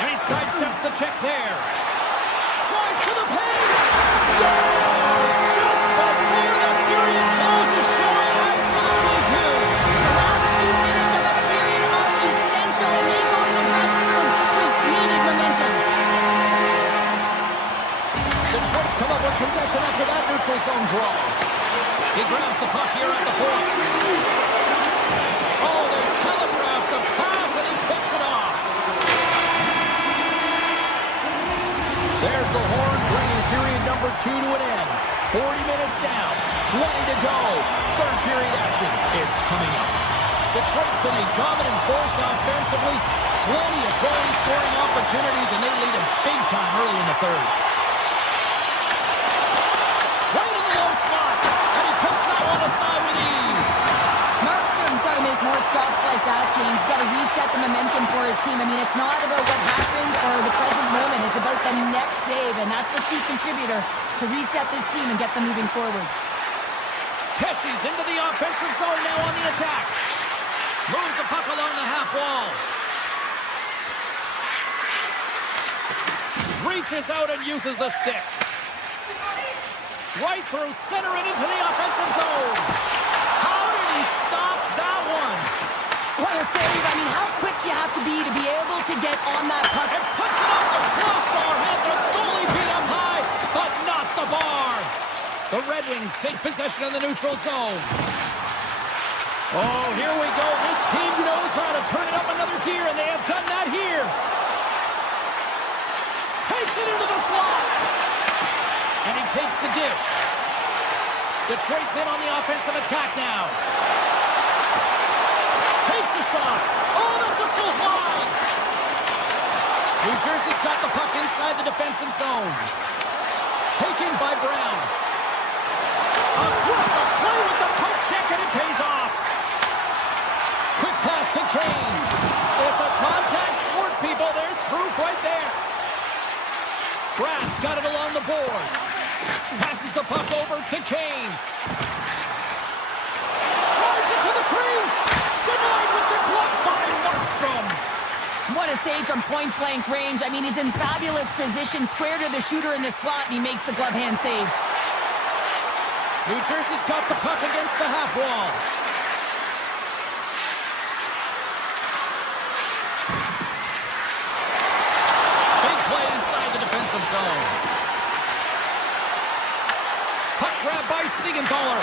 And he sidesteps the check there. Drives to the paint. Scores just before the period closes. Showing absolutely huge. The last few minutes of a period are essential, and they go to the dressing room with needed momentum. Detroit's come up with possession after that neutral zone draw. He grabs the puck here at the point. Oh, they telegraph the pass, and he picks it off. There's the horn, bringing period number 2 to an end. 40 minutes down, 20 to go. Third period action is coming up. Detroit's been a dominant force offensively. Plenty of quality scoring opportunities, and they lead it big time early in the third. Right in the low slot. momentum for his team. I mean, it's not about what happened or the present moment. It's about the next save, and that's the key contributor to reset this team and get them moving forward. Pesci's into the offensive zone now on the attack. Moves the puck along the half wall. Reaches out and uses the stick. Right through center and into the offensive zone. How did he stop that one? What a save. I mean, how quick you have to be able to get on that puck. And puts it off the crossbar. Had the goalie beat up high, but not the bar. The Red Wings take possession in the neutral zone. Oh, here we go. This team knows how to turn it up another gear, and they have done that here. Takes it into the slot. And he takes the dish. Detroit's in on the offensive attack now. Takes the shot. Oh, that just goes wide. New Jersey's got the puck inside the defensive zone. Taken by Brown. Aggressive play with the poke check, and it pays off. Quick pass to Kane. It's a contact sport, people. There's proof right there. Brad's got it along the boards. Passes the puck over to Kane. Drives it to the crease. Denied with the glove by Markstrom. What a save from point-blank range. I mean, he's in fabulous position, square to the shooter in the slot, and he makes the glove hand saves. New Jersey's got the puck against the half wall. Big play inside the defensive zone. Puck grab by Siegenthaler.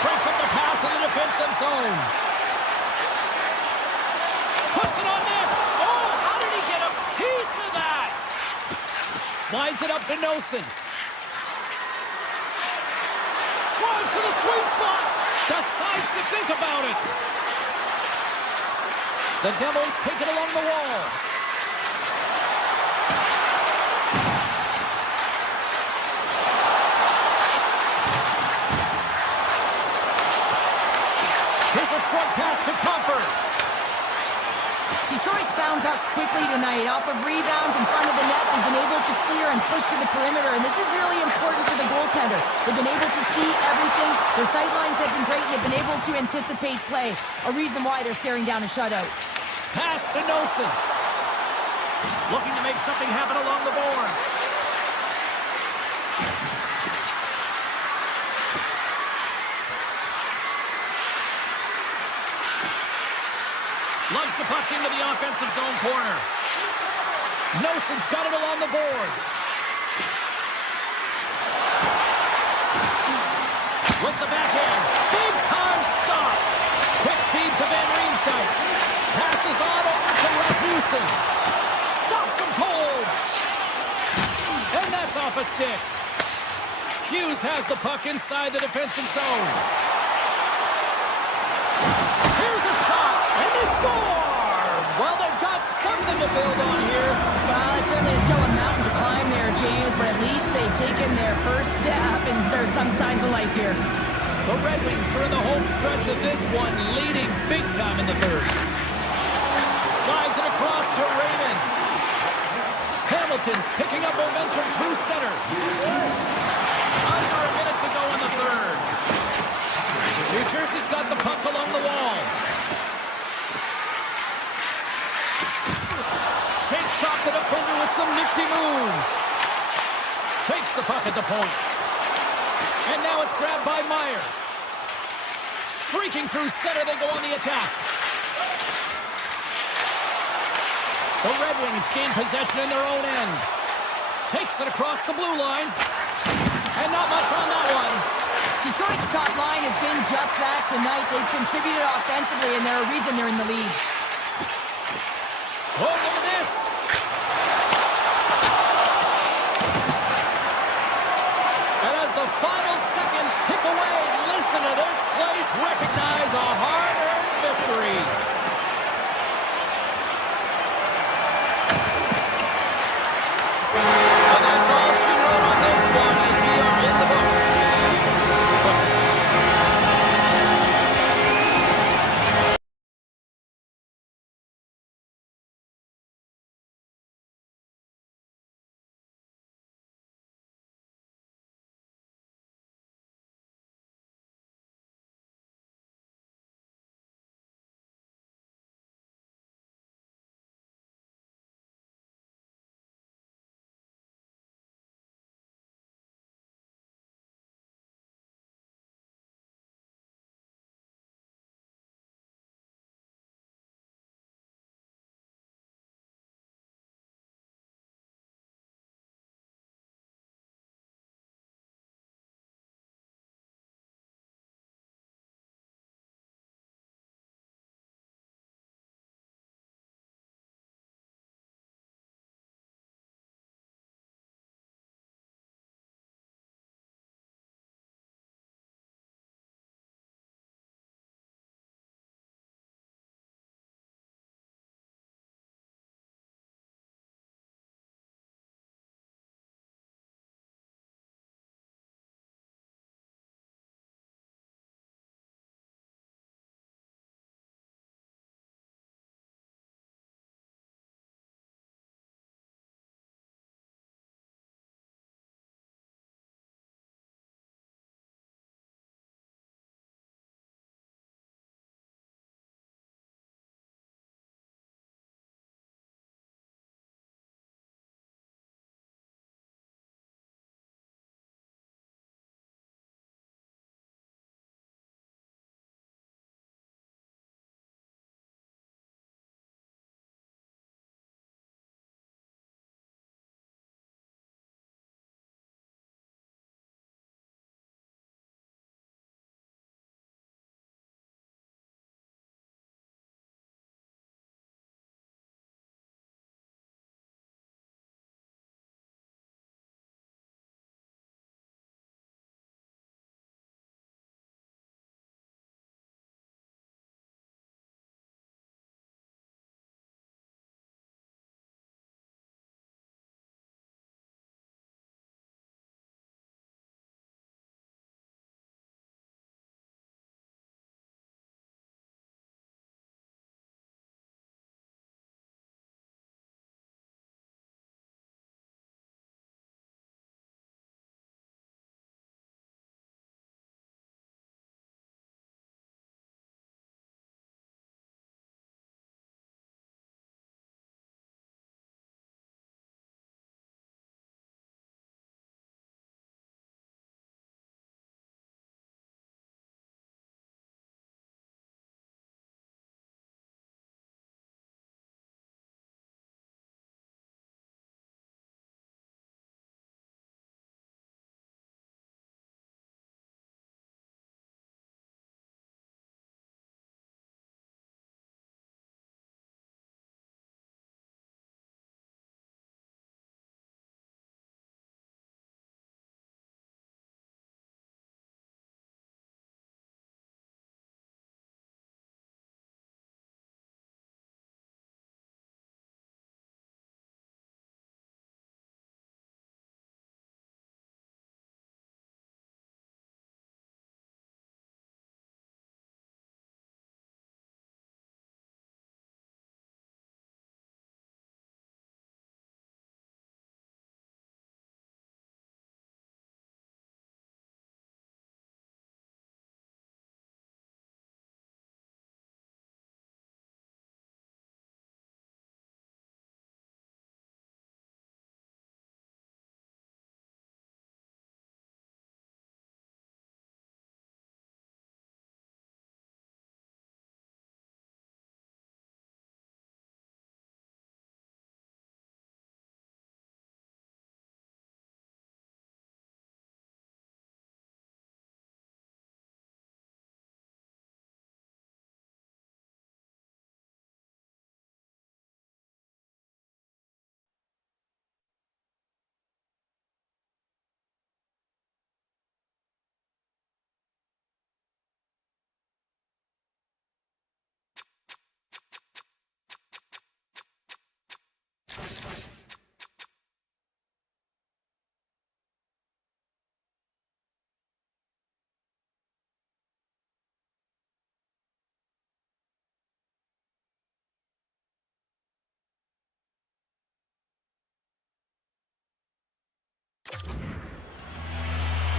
Breaks up the pass in the defensive zone. Puts it on net. Oh, how did he get a piece of that? Slides it up to Nosen. Drives to the sweet spot. Decides to think about it. The Devils take it along the wall. Here's a short pass to Comfort. Detroit's found pucks quickly tonight. Off of rebounds in front of the net, they've been able to clear and push to the perimeter, and this is really important for the goaltender. They've been able to see everything. Their sight lines have been great, and they've been able to anticipate play. A reason why they're staring down a shutout. Pass to Nosen. Looking to make something happen along the boards. Lugs the puck into the offensive zone corner. Nosen's got it along the boards. With the backhand. Big time stop. Quick feed to Van Riemsdyk. Passes on over to Rasmussen. Stops him cold. And that's off a stick. Hughes has the puck inside the defensive zone. Here's a shot, and they score! Well, they've got something to build on here. Well, it certainly is still a mountain to climb there, James, but at least they've taken their first step, and there's some signs of life here. The Red Wings are in the home stretch of this one, leading big time in the third. Slides it across to Raymond. Hamilton's picking up momentum through center. Under a minute to go in the third. New Jersey's got the puck along the wall. Shakes off the defender with some nifty moves. Takes the puck at the point. And now it's grabbed by Meyer. Streaking through center, they go on the attack. The Red Wings gain possession in their own end. Takes it across the blue line. And not much on that one. Detroit's top line has been just that tonight. They've contributed offensively, and they're a reason they're in the lead. Oh, look at this. And as the final seconds tick away, listen to this place recognize a hard-earned victory.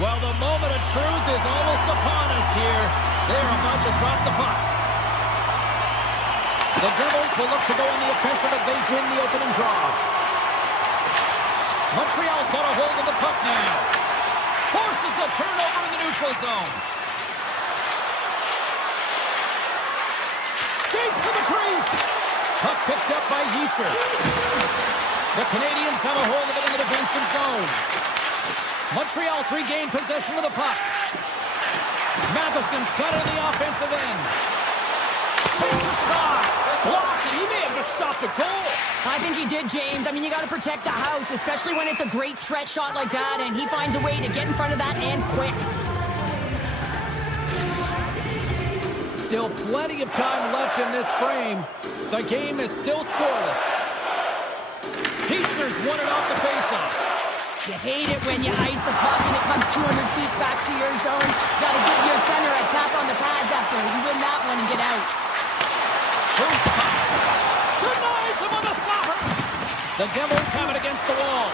Well, the moment of truth is almost upon us here. They're about to drop the puck. The Devils will look to go on the offensive as they win the opening draw. Montreal's got a hold of the puck now. Forces the turnover in the neutral zone. Skates to the crease. Puck picked up by Hischier. The Canadiens have a hold of it in the defensive zone. Montreal's regained possession of the puck. Matheson's got it in the offensive end. Takes a shot. Blocked. He may have just stopped a goal. I think he did, James. I mean, you got to protect the house, especially when it's a great threat shot like that, and he finds a way to get in front of that and quick. Still plenty of time left in this frame. The game is still scoreless. Hischier's won it off the faceoff. You hate it when you ice the puck and it comes 200 feet back to your zone. Got to give your center a tap on the pads after you win that one and get out. Here's the puck. Denies him on the slapper. The Devils have it against the wall.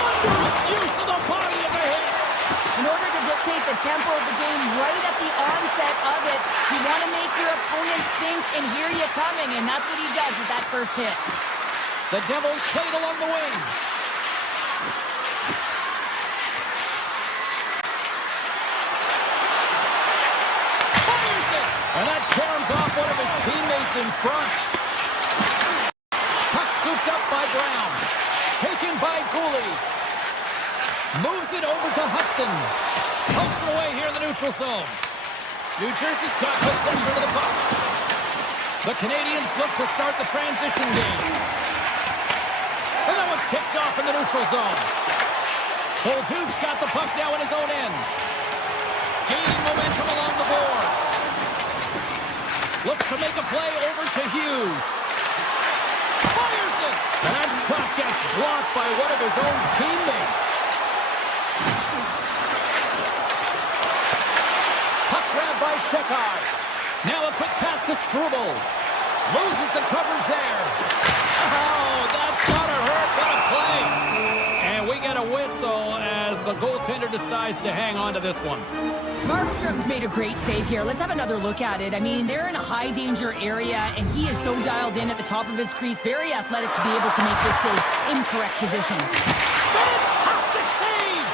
Thunderous use of the body of the hit. In order to dictate the tempo of the game right at the onset of it, you want to make your opponent think and hear you coming, and that's what he does with that first hit. The Devils played along the wing. Fires it! And that caroms off one of his teammates in front. Puck scooped up by Brown. Taken by Cooley. Moves it over to Hudson. Pumps it away here in the neutral zone. New Jersey's got possession of the puck. The Canadiens look to start the transition game. And that one's picked off in the neutral zone. Bolduc's got the puck now in his own end. Gaining momentum along the boards. Looks to make a play over to Hughes. Fires it! And that shot gets blocked by one of his own teammates. Puck grabbed by Shekai. Now a quick pass to Struble. Loses the coverage there. Oh, that's gotta hurt. What a play. And we get a whistle as the goaltender decides to hang on to this one. Markstrom's made a great save here. Let's have another look at it. I mean, they're in a high-danger area, and he is so dialed in at the top of his crease. Very athletic to be able to make this save in correct position. Fantastic save!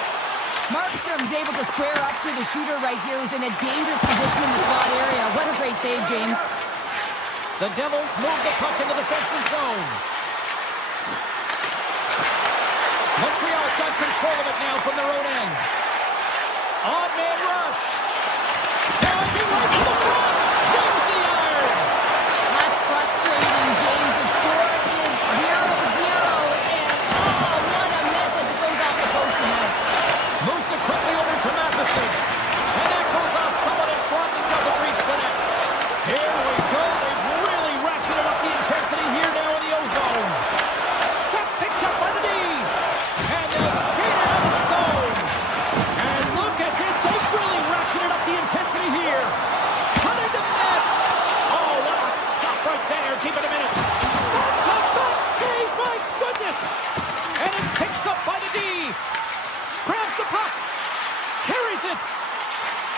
Markstrom's able to square up to the shooter right here, who's in a dangerous position in the slot area. What a great save, James. The Devils move the puck in the defensive zone. Montreal's got control of it now from their own end. Odd man rush. Carrying right to the front. James the iron. That's frustrating, James. The score is 0-0. And, oh, what a mess as it goes off the post and out. Moves it quickly over to Matheson. And that goes off someone in front and doesn't reach the net. Here we go. They've really ratcheted up the intensity here now in the O-zone. That's picked up by the D. And they'll skate it out of the zone. And look at this. They've really ratcheted up the intensity here. Cutting to the net. Oh, what a stop right there. Keep it a minute. Back-to-back saves. My goodness. And it's picked up by the D. Grabs the puck. Carries it.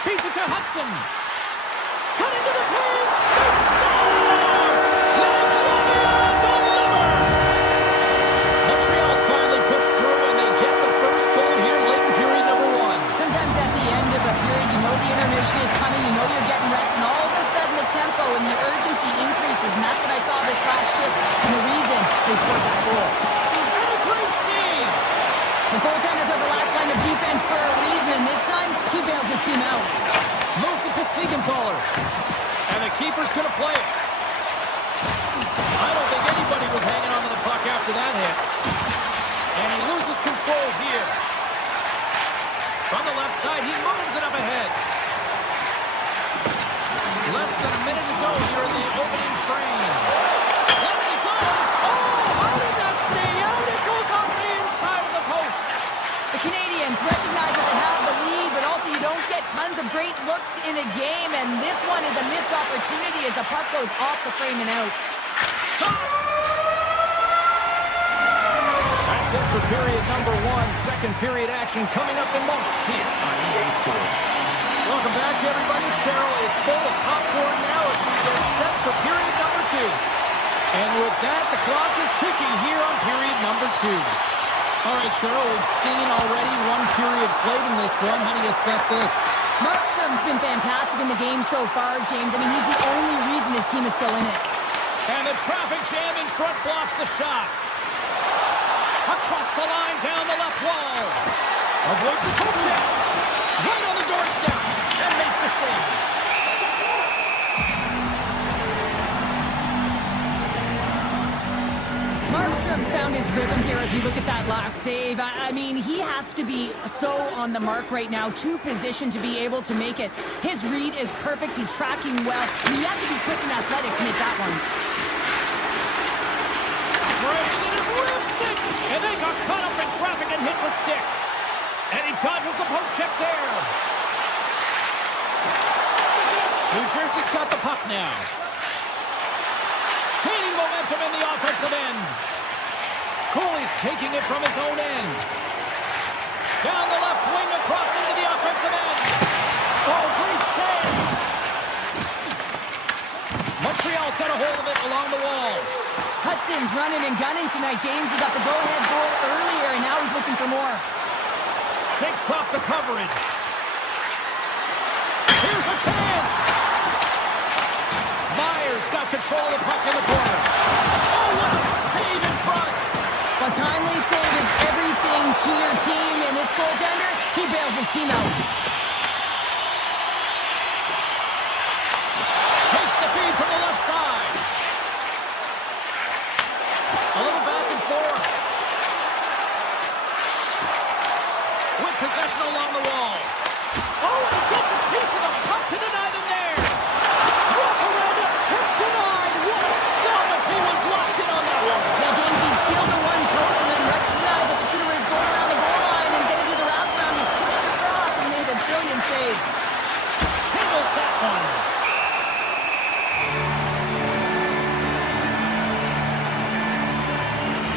Feeds it to Hudson. Cut into the page. They score! Legionnaire delivered! Montreal's finally pushed through, and they get the first goal here late in period number one. Sometimes at the end of a period, you know the intermission is coming, you know you're getting rest, and all of a sudden the tempo and the urgency increases, and that's what I saw this last shift, and the reason they scored that goal. And a great save! The goaltenders are the last line of defense for a reason, and this time, he bails his team out. Moves it to Siegenthaler. And the keeper's going to play it. I don't think anybody was hanging on to the puck after that hit. And he loses control here. From the left side, he moves it up ahead. Less than a minute to go here in the opening frame. Lets it go. Oh, how did that stay out? It goes off the inside of the post. The Canadiens recognize that they have the lead, but also you don't get tons of great looks in a game, and this one is a missed opportunity as the puck goes off the frame and out. Shot! That's it. for period number 1. Second period action coming up in moments here on EA Sports. Welcome back, everybody. Cheryl is full of popcorn now as we get set for period number 2. And with that, the clock is ticking here on period number 2. All right, Cheryl, we've seen already one period played in this one. How do you assess this? Markstrom's been fantastic in the game so far, James. I mean, he's the only reason his team is still in it. And the traffic jam in front blocks the shot. Across the line, down the left wall. Avoids the poke check. Right on the doorstep. And makes the save. Markstrom's found his rhythm here as we look at that last save. I mean, he has to be so on the mark right now, to position to be able to make it. His read is perfect. He's tracking well. I mean, you have to be quick and athletic to make that one. Rips it and rips it! And they got caught up in traffic and hits a stick. And he dodges the poke check there. New Jersey's got the puck now. Gaining momentum in the offensive end. Cooley's taking it from his own end. Down the left wing across into the offensive end. Oh, great save! Montreal's got a hold of it along the wall. Hudson's running and gunning tonight, James. He got the go-ahead goal earlier, and now he's looking for more. Shakes off the coverage. Here's a chance! Myers got control of the puck in the corner. Oh, what a save in front! A timely save is everything to your team, and this goaltender, he bails his team out. Takes the feed from the left side. A little back and forth. With possession along the wall. Oh, and he gets a piece of the puck to deny them there. Wraparound tip denied. What a stop as he was locked in on that one. Yeah, James, he'd seal the one post and then recognize that the shooter is going around the goal line and get into the wraparound. He pushed it across and made a brilliant save. Handles that one.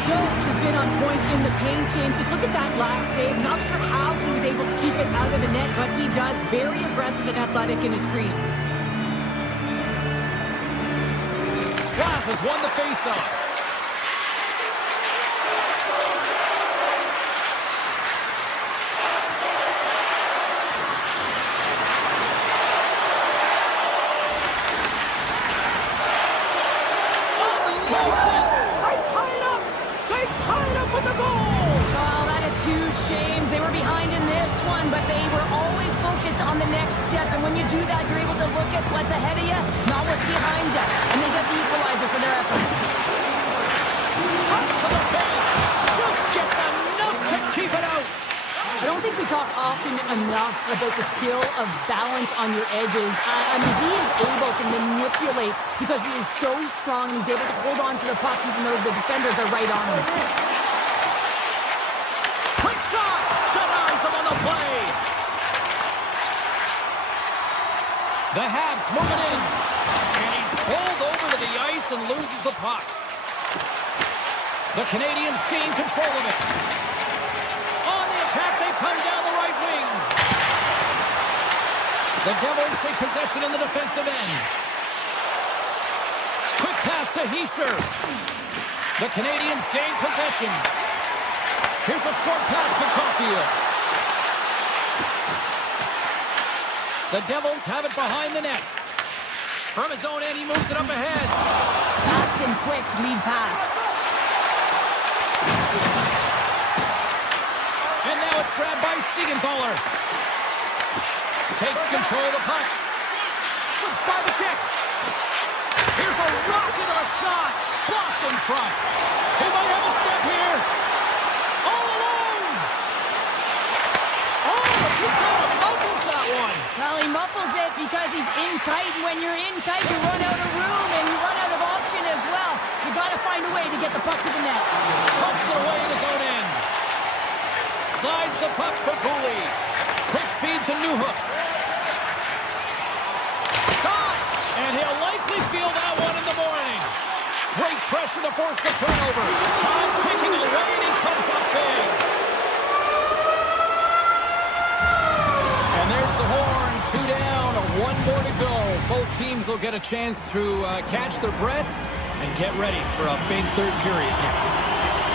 Jones has been on point in the paint, James. Just look at that last save. Not sure how he was able to keep it out of the net, but he does. Very aggressive and athletic in his crease. Glass has won the faceoff. James, they were behind in this one, but they were always focused on the next step. And when you do that, you're able to look at what's ahead of you, not what's behind you. And they get the equalizer for their efforts. Cuts to the paint. Just gets enough to keep it out. I don't think we talk often enough about the skill of balance on your edges. I mean, he is able to manipulate because he is so strong. He's able to hold on to the puck even though the defenders are right on him. Play. The Habs moving in. And he's pulled over to the ice and loses the puck. The Canadiens gain control of it. On the attack, they come down the right wing. The Devils take possession in the defensive end. Quick pass to Hischier. The Canadiens gain possession. Here's a short pass to Caulfield. The Devils have it behind the net. From his own end, he moves it up ahead. Fast and quick lead pass. And now it's grabbed by Siegenthaler. Takes control of the puck. Slips by the check. Here's a rocket of a shot. Blocked in front. He might have a step here. All alone. Oh, just kind of muffles that one. Well, he muffles it because he's in tight, and when you're in tight, you run out of room, and you run out of option as well. You got to find a way to get the puck to the net. Pumps it away in his own end. Slides the puck to Cooley. Quick feed to Newhook. Shot! And he'll likely feel that one in the morning. Great pressure to force the turnover. Time ticking away, and he comes up big. teams will get a chance to catch their breath and get ready for a big third period next.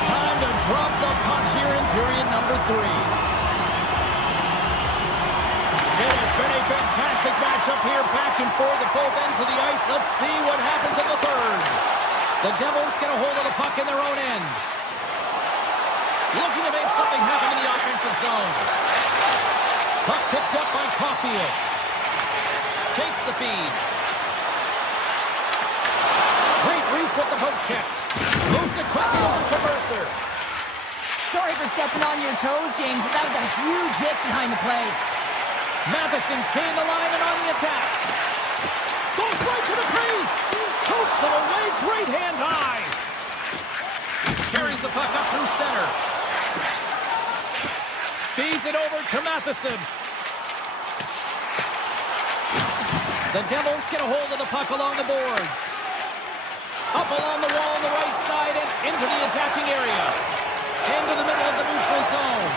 Time to drop the puck here in period number 3. It has been a fantastic matchup here, back and forth at both ends of the ice. Let's see what happens in the third. The Devils get a hold of the puck in their own end. Looking to make something happen in the offensive zone. Puck picked up by Caulfield. Takes the feed. Great reach with the poke check. Moves it quickly over to Mercer. Sorry for stepping on your toes, James, but that was a huge hit behind the play. Matheson's gained the line and on the attack. Goes right to the crease. Pokes it away. Great hand high. Carries the puck up through center. Feeds it over to Matheson. The Devils get a hold of the puck along the boards. Up along the wall on the right side and into the attacking area. Into the middle of the neutral zone.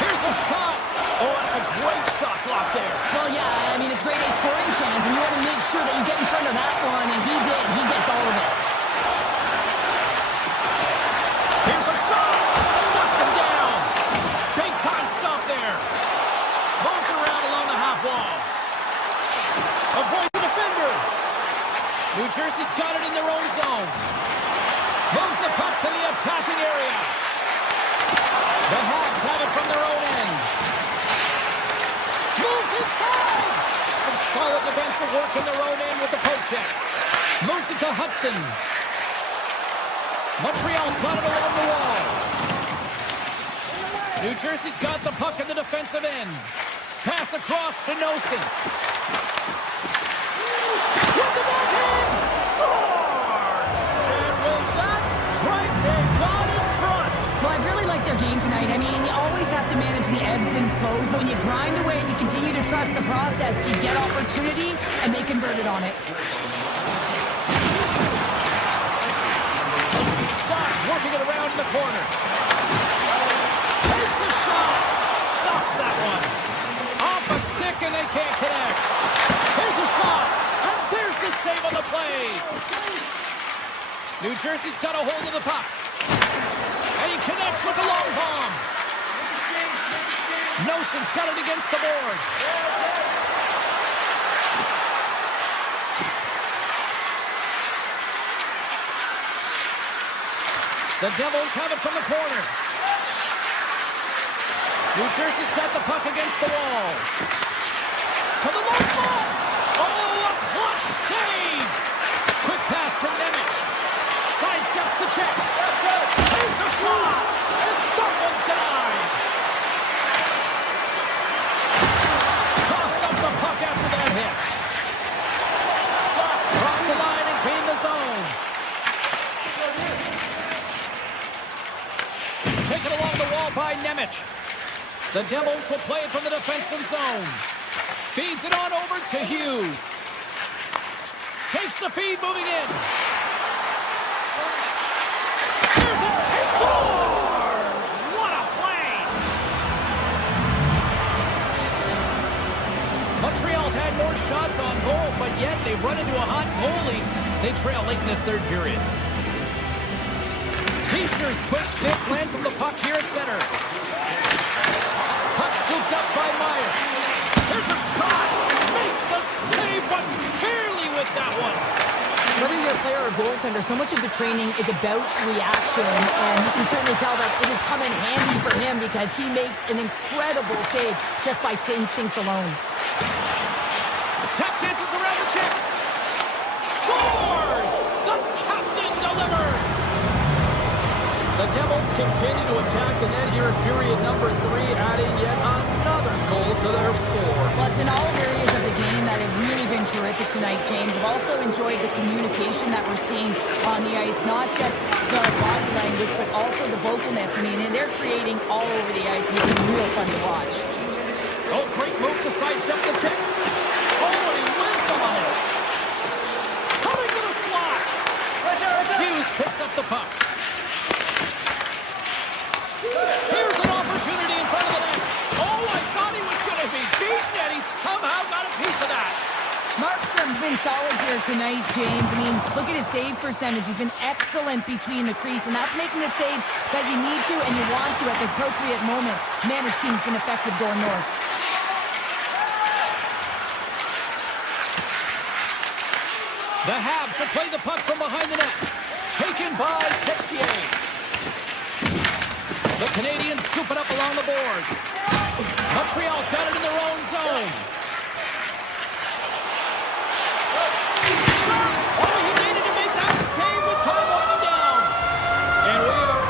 Here's a shot. Oh, that's a great shot block there. Well, yeah, I mean, it's great a scoring chance, and you want to make sure that you get in front of that one, and he did. He gets all of it. Here's a shot. Shuts him down. Big time stop there. Moves it around along the half wall. Avoids the defender. New Jersey's got it in their own zone. Moves the puck to the attacking area. The Habs have it from their own end. Moves inside. Some solid defensive work in their own end with the poke check. Moves it to Hudson. Montreal's got it along the wall. New Jersey's got the puck in the defensive end. Pass across to Nosen. With the backhand, scores! And with that strike, they got in front. Well, I've really liked their game tonight. I mean, you always have to manage the ebbs and flows, but when you grind away and you continue to trust the process, you get opportunity, and they converted on it. Doc's working it around in the corner. Takes a shot. Stops that one. Off a stick, and they can't connect. Here's a shot. And there's the save on the play. New Jersey's got a hold of the puck. And he connects with the long bomb. Nosen's got it against the boards. The Devils have it from the corner. New Jersey's got the puck against the wall. To the low slot. Oh, a clutch save. Quick pass to Nemec. Sidesteps the check. Takes a shot. And that one's denied. Coughs up the puck after that hit. Ducks cross the line and gain the zone. Taken along the wall by Nemec. The Devils will play it from the defensive zone. Feeds it on over to Hughes. Takes the feed, moving in. Here's it. He scores! What a play! Montreal's had more shots on goal, but yet they've run into a hot goalie. They trail late in this third period. Fischer's quick stick lands on the puck here at center. Puck scooped up by Meyer. There's a shot. Makes the save, but barely with that one. Whether you're a player or goaltender, so much of the training is about reaction, and you can certainly tell that it has come in handy for him because he makes an incredible save just by instincts alone. Tap dances around the check. Scores! The captain delivers! The Devils continue to attack the net here in period number 3, adding yet another goal to their score. Well, it's been all areas of the game that have really been terrific tonight, James. I've also enjoyed the communication that we're seeing on the ice, not just the body language, but also the vocalness. I mean, and they're creating all over the ice, and it's been real fun to watch. Oh, great move to sidestep the check. Oh, and he whiffs on it. Coming to the slot. Hughes picks up the puck. Here's an opportunity in front of the net. Oh, I there tonight, James. I mean, look at his save percentage. He's been excellent between the crease, and that's making the saves that you need to and you want to at the appropriate moment. Man, his team's been effective going north. The Habs will play the puck from behind the net. Taken by Texier. The Canadiens scoop it up along the boards. Montreal's got it in their own zone. Oh, he needed to make that save with time winding down. And we are...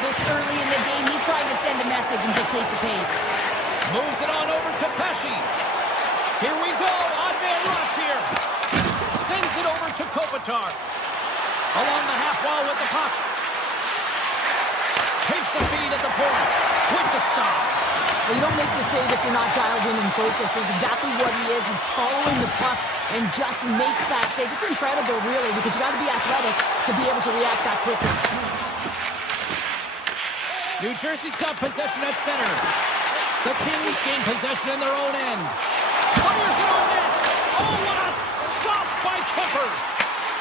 this early in the game. He's trying to send a message and dictate the pace. Moves it on over to Pesci. Here we go. Odd man rush here. Sends it over to Kopitar. Along the half wall with the puck. Takes the feed at the point. With the stop. Well, you don't make the save if you're not dialed in and focused. That's exactly what he is. He's following the puck and just makes that save. It's incredible, really, because you got to be athletic to be able to react that quickly. New Jersey's got possession at center. The Kings gain possession in their own end. Fires it on net. Oh, what a stop by Kemper.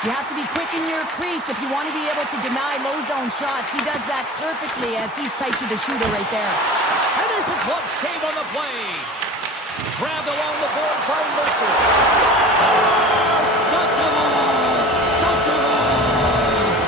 You have to be quick in your crease if you want to be able to deny low zone shots. He does that perfectly as he's tight to the shooter right there. And there's a glove shave on the play. Grabbed along the board by Mercer. Scores! The Devils! The Devils!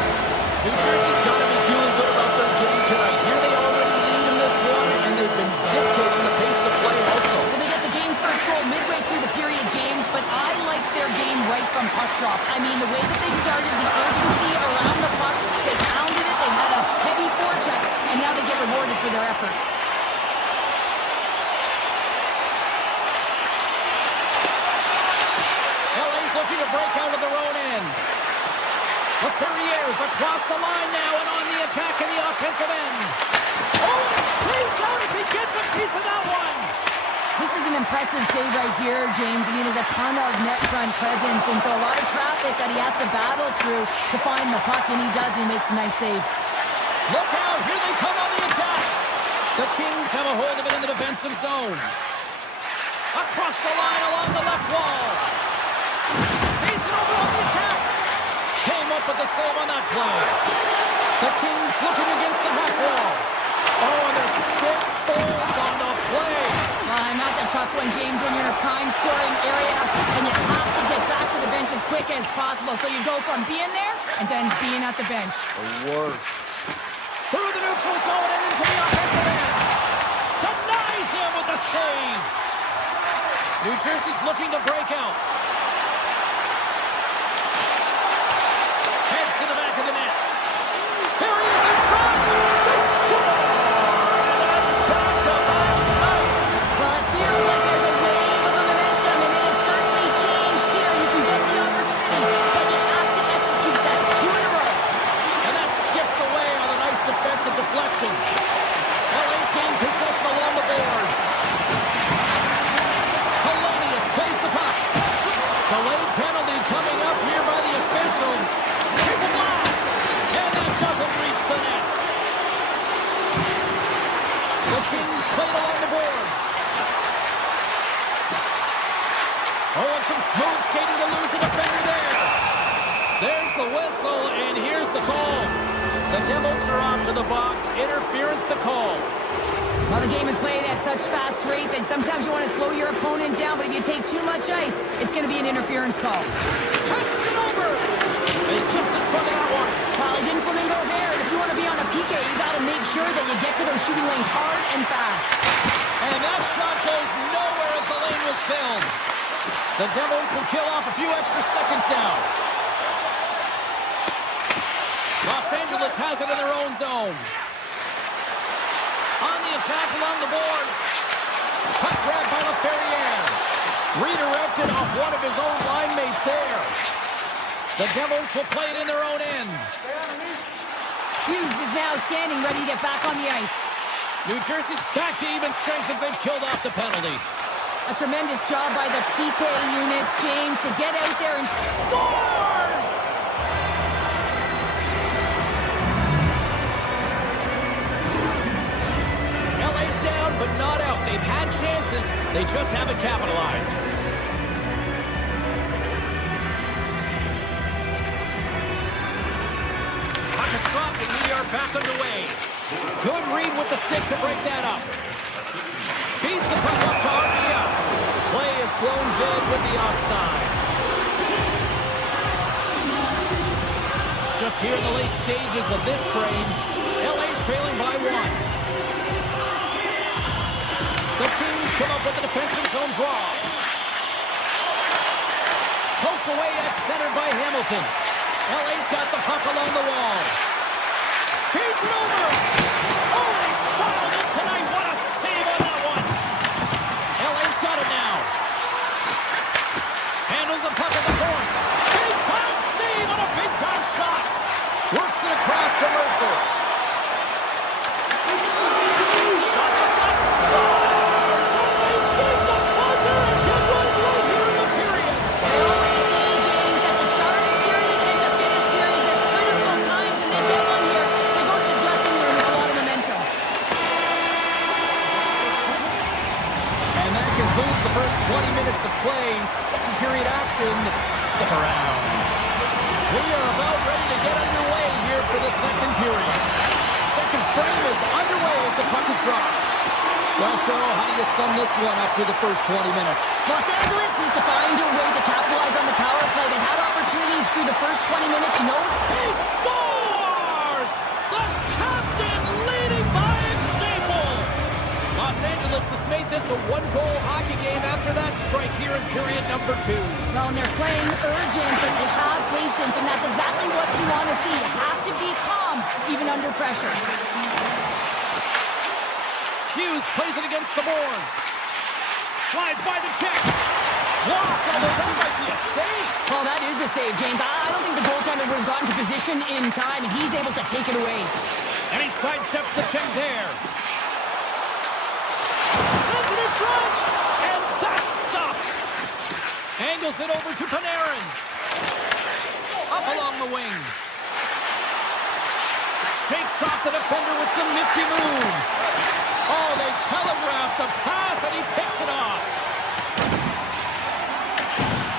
New Jersey's got to be feeling good about their game tonight. Here they already lead in this one, and they've been dictating the pace of play also. Well, they get the game's first goal midway through the period, James, but I liked their game right from puck drop. I mean, the way that they started, the urgency around the puck, they pounded it, they had a heavy forecheck, and now they get rewarded for their efforts. LA's looking to break out of their own end. The Ferriers across the line now and on the attack in the offensive end. Oh, and it stays out as he gets a piece of that one. This is an impressive save right here, James. I mean, there's a ton of net front presence, and so a lot of traffic that he has to battle through to find the puck, and he does, and he makes a nice save. Look out, here they come on the attack. The Kings have a hold of it in the defensive zone. Across the line along the left wall. Feeds it over on the attack. Came up with the save on that play. The Kings looking against the half wall. Oh, and the stick falls on the play. That's a tough one, James, when you're in a prime scoring area and you have to get back to the bench as quick as possible. So you go from being there and then being at the bench. The worst. Through the neutral zone and into the offensive end. Denies him with the save. New Jersey's looking to break out. Heads to the back of the net. Here he is in front. They score! And that's back-to-back snipes. Well, it feels like there's a wave of momentum, and it has certainly changed here. You can get the opportunity, but you have to execute. That's 2 in a row. And that skips away on a nice defensive deflection. LA's gained possession along the boards. Hellenius plays the puck. Delayed penalty coming up here by the official. Here's a blast. And that doesn't reach the net. The Kings played along the boards. Oh, and some smooth skating to lose the defender there. There's the whistle, and here's the call. The Devils are off to the box. Interference the call. Well, the game is played at such fast rate that sometimes you want to slow your opponent down, but if you take too much ice, it's going to be an interference call. Passes it over. He gets in front of that one. Well, it didn't flamingo there, and if you want to be on a PK, you got to make sure that you get to those shooting lanes hard and fast. And that shot goes nowhere as the lane was filled. The Devils will kill off a few extra seconds now. Los Angeles has it in their own zone. On the attack along the boards. Puck grab by LaFerriere. Redirected off one of his own line mates there. The Devils will play it in their own end. Hughes is now standing ready to get back on the ice. New Jersey's back to even strength as they've killed off the penalty. A tremendous job by the PK units, James, to get out there and Scores! LA's down, but not out. They've had chances. They just haven't capitalized. Puck is dropped, and we are back underway. Good read with the stick to break that up. Feeds the puck up to Armia. Play is blown dead with the offside. Just here in the late stages of this frame, LA's trailing by 1. The Kings come up with a defensive zone draw. Poked away at center by Hamilton. LA's got the puck along the wall. Feeds it over. Oh, he's fouled it tonight. What a save on that one. LA's got it now. Handles the puck at the point. Big time closer. Shot to center. Scores! And they beat the buzzer and get one right here in the period. They always say, James, that to start a period and to finish periods at critical times, and they get one here. They go to the dressing room with a lot of momentum. And that concludes the first 20 minutes of play. Second period action. Stick around. We are about ready to get underway here for the second period. Second frame is underway as the puck is dropped. Well, Cheryl, how do you sum this one up through the first 20 minutes? Los Angeles needs to find a way to capitalize on the power play. They had opportunities through the first 20 minutes. You know, He scores! The captain leading by example! Los Angeles has made this a one-goal hockey game after that strike here in period number 2. well, and they're playing urgent, but they have patience, and that's exactly what you want to see. You have to be calm, even under pressure. Hughes plays it against the boards. Slides by the check. Blocked, although that might be a save. Well, that is a save, James. I don't think the goaltender would have gotten to position in time, and he's able to take it away. And he sidesteps the check there. Sends it in front. And that stops. Angles it over to Panarin. Up along the wing. Shakes off the defender with some nifty moves. Oh, they telegraphed the pass, and he picks it off.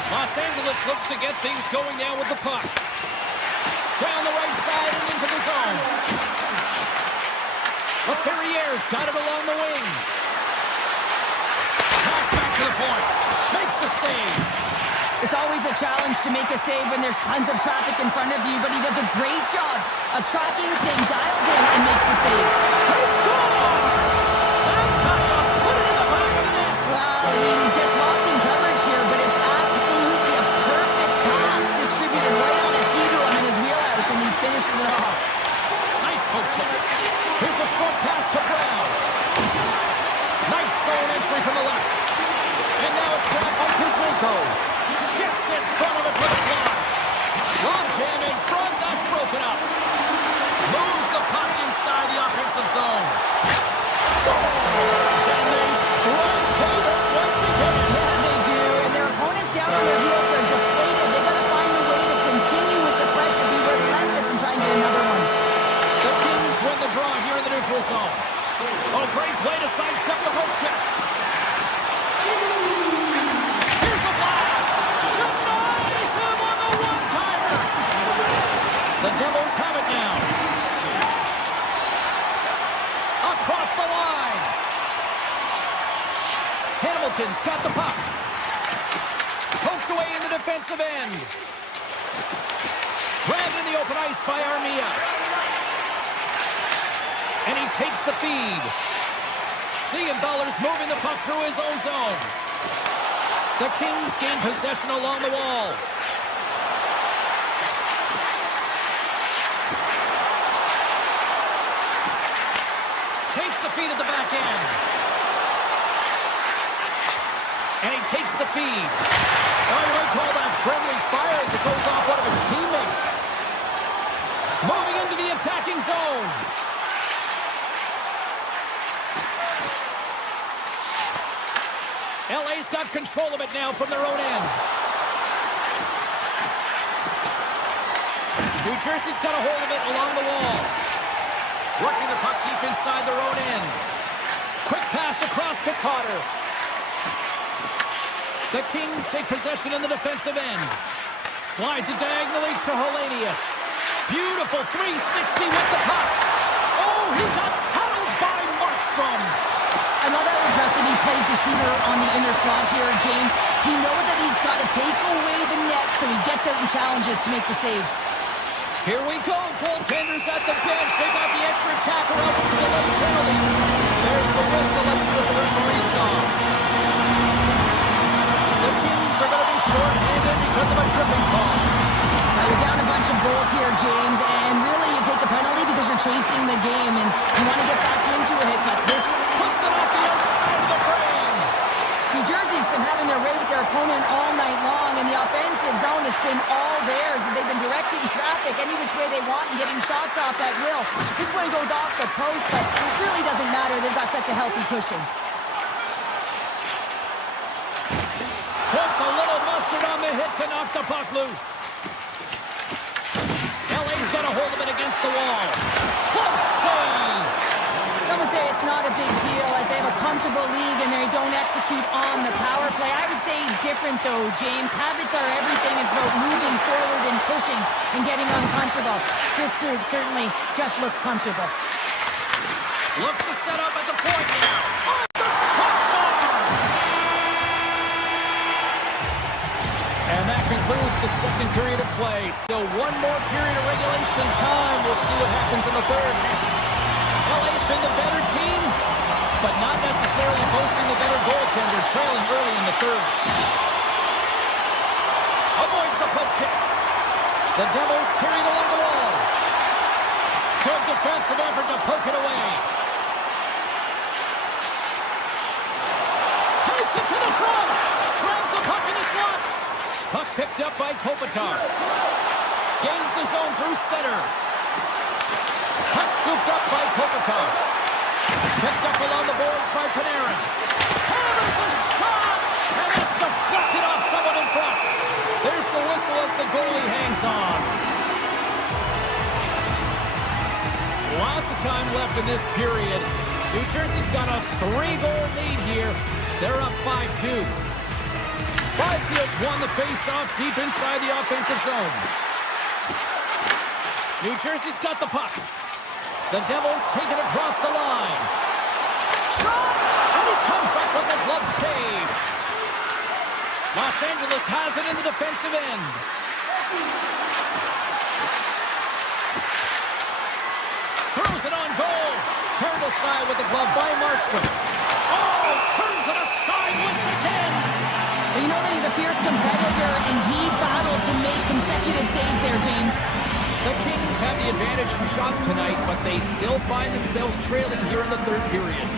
Los Angeles looks to get things going now with the puck. Down the right side and into the zone. LaFerriere's got it along the wing. Pass back to the point. Makes the save. It's always a challenge to make a save when there's tons of traffic in front of you, but he does a great job of tracking, staying dialed in, and makes the save. He scores! That's how you put it in the back of the net. Well, he gets lost in coverage here, but it's absolutely a perfect pass distributed right on a tee to him in his wheelhouse, and he finishes it off. Nice poke check. Here's a short pass to Brown. Nice zone entry from the left. And now it's grabbed by Kuzmenko. Gets in front of it for the block. Long jam in front, that's broken up. Moves the puck inside the offensive zone. Scores! And they strike Taylor once again. Yeah, they do, and their opponents down on their heels are deflated. They got to find a way to continue with the pressure, be relentless, and try and get another one. The Kings win the draw here in the neutral zone. Oh, great play to sidestep the poke check. Here's a blast. Denies him on the one-timer. The Devils have it now. Across the line. Hamilton's got the puck. Poked away in the defensive end. Grabbed in the open ice by Armia. And he takes the feed. Siegenthaler's moving the puck through his own zone. The Kings gain possession along the wall. Takes the feed at the back end. And he takes the feed. Oh, you might call that friendly fire as it goes off one of his teammates. Moving into the attacking zone. LA's got control of it now from their own end. New Jersey's got a hold of it along the wall. Working the puck deep inside their own end. Quick pass across to Carter. The Kings take possession in the defensive end. Slides it diagonally to Hellenius. Beautiful 360 with the puck. Oh, he got paddled by Markstrom. I love how impressive he plays the shooter on the inner slot here, James. He knows that he's got to take away the net, so he gets out and challenges to make the save. Here we go, goaltenders at the bench. They got the extra attacker out with the delayed penalty. There's the whistle. Let's see what the referee saw. The Kings are going to be short-handed because of a tripping call. Now you're down a bunch of goals here, James, and really you take a penalty because you're chasing the game, and you want to get back into it, but this one puts it off the outside of the frame. New Jersey's been having their way with their opponent all night long, and the offensive zone has been all theirs. They've been directing traffic any which way they want and getting shots off at will. This one goes off the post, but it really doesn't matter. They've got such a healthy cushion. Puts a little mustard on the hit to knock the puck loose. LA's got a hold of it against the wall. Good save! Some would say it's not a big deal as they have a comfortable league and they don't execute on the power play. I would say different though, James. Habits are everything. It's about moving forward and pushing and getting uncomfortable. This group certainly just looked comfortable. Looks to set up at the point now. On the crossbar! And that concludes the second period of play. Still one more period of regulation time. We'll see what happens in the third next. LA's been the better team, but not necessarily boasting the better goaltender, trailing early in the third. Avoids the poke check. The Devils carried along the wall. Good defensive effort to poke it away. Takes it to the front. Grabs the puck in the slot. Puck picked up by Kopitar. Gains the zone through center. Puck scooped up by Kopitar. Picked up along the boards by Panarin. Hammers a shot! And it's deflected off someone in front. There's the whistle as the goalie hangs on. Lots of time left in this period. New Jersey's got a 3-goal lead here. They're up 5-2. Byfield's won the face-off deep inside the offensive zone. New Jersey's got the puck. The Devils take it across the line. Shot! And he comes up with the glove save. Los Angeles has it in the defensive end. Throws it on goal. Turned aside with the glove by Markstrom. Oh, turns it aside once again. Well, you know that he's a fierce competitor, and he battled to make consecutive saves there, James. The Kings have the advantage in shots tonight, but they still find themselves trailing here in the third period.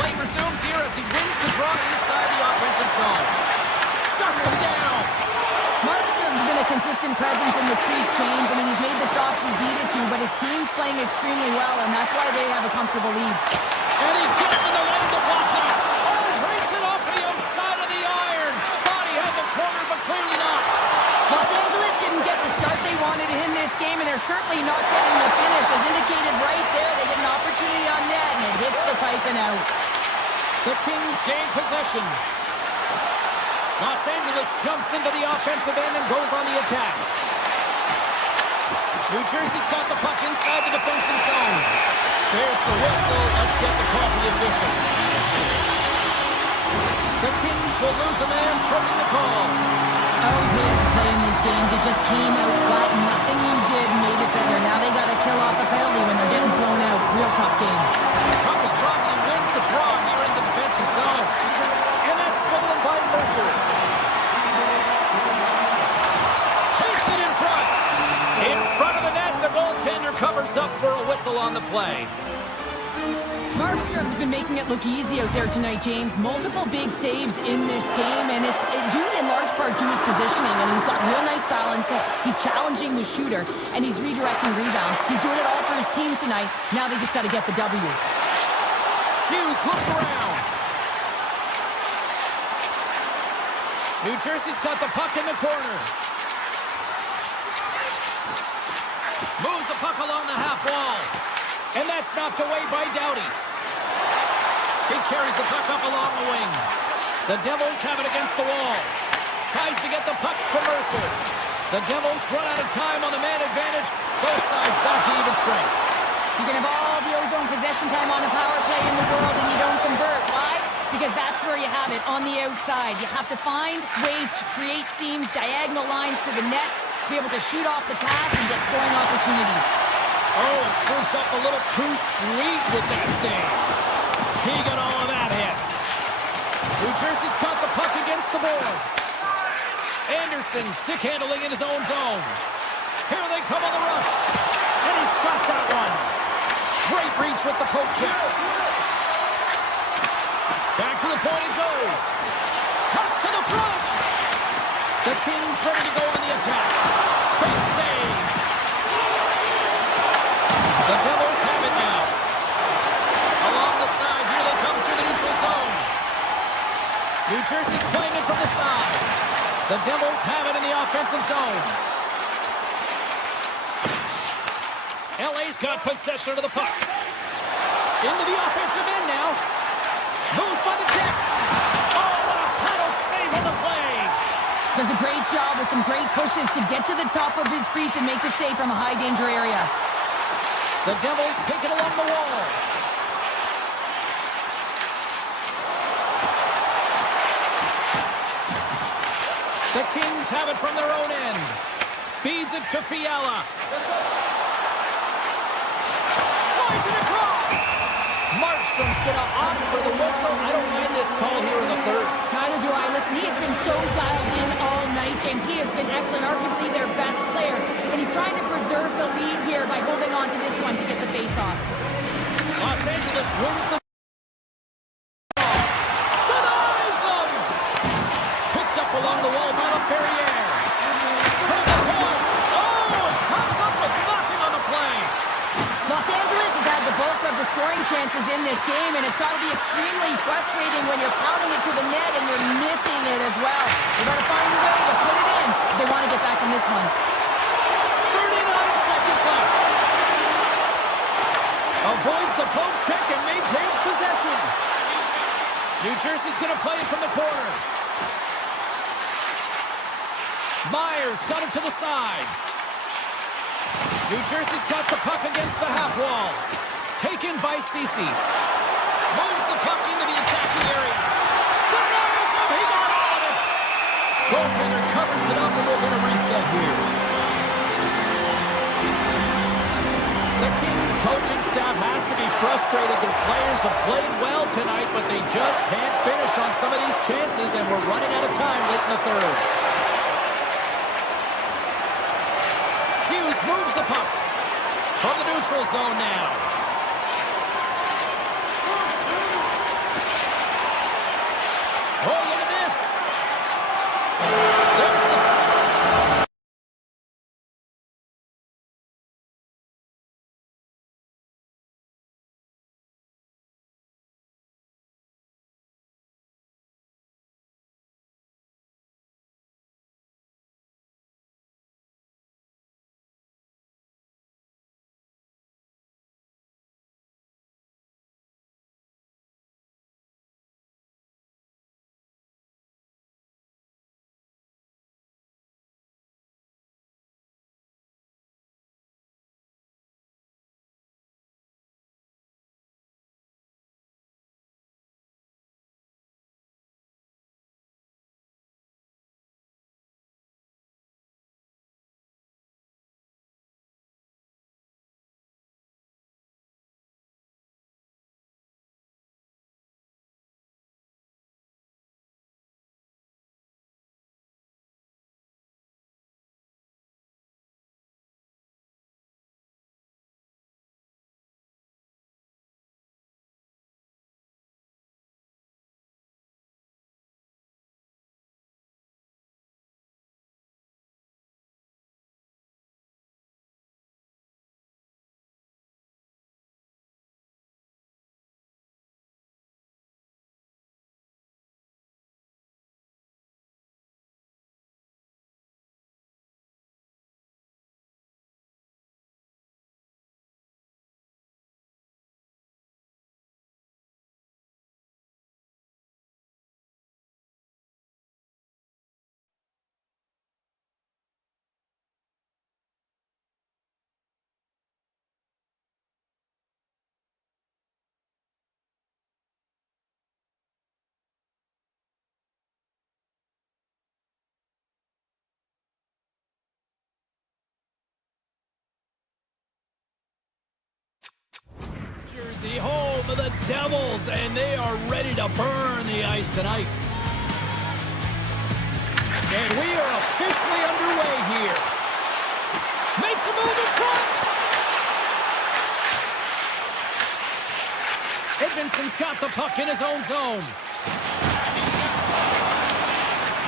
Play resumes here as he wins the draw inside the offensive zone. Shuts him down. Markstrom's been a consistent presence in the crease, James. I mean, he's made the stops he's needed to, but his team's playing extremely well, and that's why they have a comfortable lead. And he gets in the lane to block that. Oh, breaks it off to the outside of the iron. Thought he had the corner, but clearly not. Los Angeles didn't get the start they wanted in this game, and they're certainly not getting the finish. As indicated right there, they get an opportunity on net, and it hits the pipe and out. The Kings gain possession. Los Angeles jumps into the offensive end and goes on the attack. New Jersey's got the puck inside the defensive zone. There's the whistle. Let's get the call for the officials. The Kings will lose a man, tripping the call. I always hated to play in these games. It just came out flat, and nothing you did made it better. Now they got to kill off a penalty when they're getting blown out. Real tough game. Puck is dropped and he wins the draw here in the defensive zone. And that's stolen by Mercer. Takes it in front. In front of the net, the goaltender covers up for a whistle on the play. Markstrom's been making it look easy out there tonight, James. Multiple big saves in this game, and it's due in large part to his positioning, and he's got real nice balance. He's challenging the shooter, and he's redirecting rebounds. He's doing it all for his team tonight. Now they just got to get the W. Hughes looks around. New Jersey's got the puck in the corner. Moves the puck along the half wall. And that's knocked away by Doughty. He carries the puck up along the wing. The Devils have it against the wall. Tries to get the puck to Mercer. The Devils run out of time on the man advantage. Both sides back to even strength. You can have all the ozone possession time on a power play in the world and you don't convert. Why? Because that's where you have it, on the outside. You have to find ways to create seams, diagonal lines to the net, be able to shoot off the pass and get scoring opportunities. Oh, it serves up a little too sweet with that save. He got all of that hit. New Jersey's got the puck against the boards. Anderson stick handling in his own zone. Here they come on the rush. And he's got that one. Great reach with the poke check. Back to the point it goes. Cuts to the front. The Kings ready to go on the attack. Big save. The Devils have it now. Along the side, here they come through the neutral zone. New Jersey's playing it from the side. The Devils have it in the offensive zone. LA's got possession of the puck. Into the offensive end now. Moves by the check. Oh, what a paddle save on the play. Does a great job with some great pushes to get to the top of his crease and make the save from a high-danger area. The Devils take it along the wall. The Kings have it from their own end. Feeds it to Fiala. Slides it across. Markstrom's going to opt for the whistle. I don't mind this call here in the third. Neither do I. Listen, he has been so dialed in all night, James. He has been excellent, arguably their best player. And he's trying to preserve the lead here by holding on to this one to get the face-off. Los Angeles wins the denies him. Picked up along the wall by LaFerriere. From the point. Oh, it comes up with nothing on the play. Los Angeles has had the bulk of the scoring chances in this game, and it's got to be extremely frustrating when you're pounding it to the net and you're missing it as well. They've got to find a way to put it in if they want to get back in this one. 39 seconds left. Avoids the poke check and maintains possession. New Jersey's going to play it from the corner. Myers got it to the side. New Jersey's got the puck against the half wall. Taken by Ceci. Moves the puck into the attacking area. Denies him. He got on it. Goaltender covers it up, and we'll get a reset here. The Kings coaching staff has to be frustrated. Their players have played well tonight, but they just can't finish on some of these chances, and we're running out of time late in the third. Hughes moves the puck from the neutral zone now. Oh, look at this. There's the... Jersey, home of the Devils, and they are ready to burn the ice tonight. And we are officially underway here. Makes a move in front. Edmondson's got the puck in his own zone.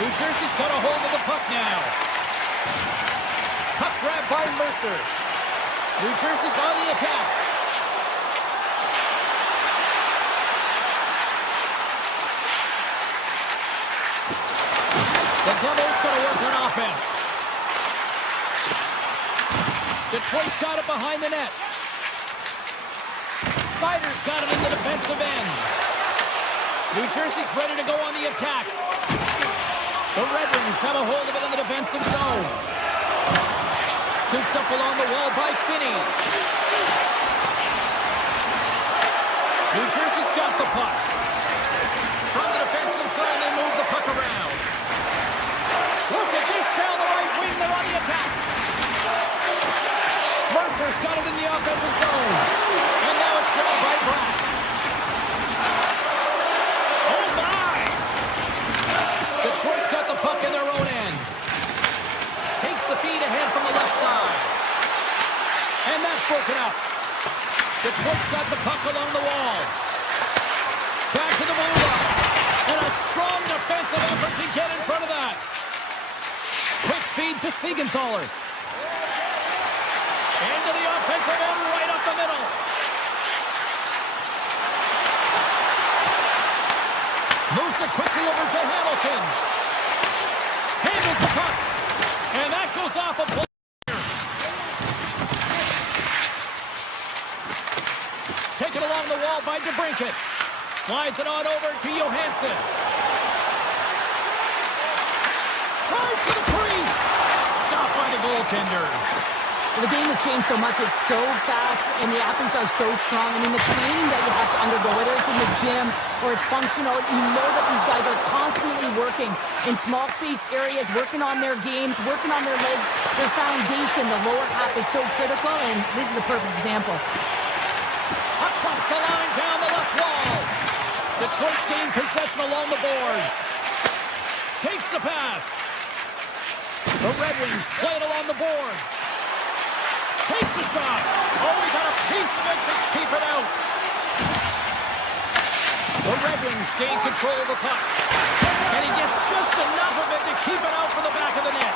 New Jersey's got a hold of the puck now. Puck grab by Mercer. New Jersey's on the attack. The Devils going to work on offense. Detroit's got it behind the net. Sider's got it in the defensive end. New Jersey's ready to go on the attack. The Red Wings have a hold of it in the defensive zone. Scooped up along the wall by Finney. New Jersey's got the puck. From the defensive zone, they move the puck around. Look at this down the right wing. They're on the attack. Mercer's got it in the offensive zone. And now it's grabbed by Bratt. Oh, my! Detroit's got the puck in their own end. Takes the feed ahead from the left side. And that's broken up. Detroit's got the puck along the wall. Back to the blue line. And a strong defensive effort to get in front of that. Quick feed to Siegenthaler. Into the offensive end, right up the middle. Moves it quickly over to Hamilton. Handles the puck. And that goes off a play. Taken along the wall by DeBrincat. Slides it on over to Johansson. Tries to the crease. Stopped by the goaltender. The game has changed so much. It's so fast, and the athletes are so strong. I mean, the training that you have to undergo, whether it's in the gym or it's functional, you know that these guys are constantly working in small space areas, working on their games, working on their legs. Their foundation, the lower half, is so critical, and this is a perfect example. Across the line, down the left wall. Detroit's gained possession along the boards. Takes the pass. The Red Wings play it along the boards. Takes the shot. Oh, he got a piece of it to keep it out. The Red Wings gain control of the puck. And he gets just enough of it to keep it out for the back of the net.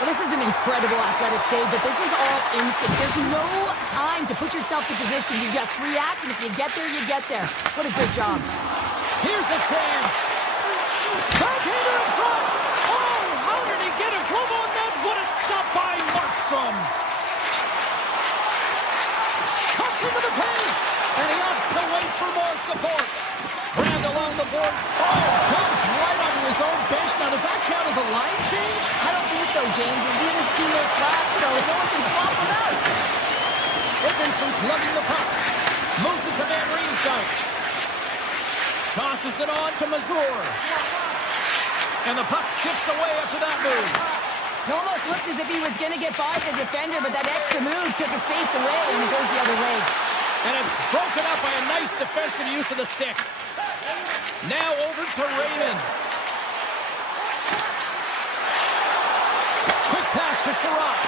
Well, this is an incredible athletic save, but this is all instinct. There's no time to put yourself in position. You just react, and if you get there, you get there. What a good job. Here's a chance. Backhander in front. Oh, how did he get a glove on that? What a stop by Markstrom. Cuts into the paint, and he opts to wait for more support. Grabbed along the board. Oh, dumped right onto his own bench. Now, does that count as a line change? I don't think so, James. He's leaving his teammates left, so no one can swap him out. Edmondson's lugging the puck. Moves it to Van Riemsdyk. Tosses it on to Mazur. And the puck skips away after that move. It almost looked as if he was going to get by the defender, but that extra move took his space away, and it goes the other way. And it's broken up by a nice defensive use of the stick. Now over to Raymond. Quick pass to Sherratt.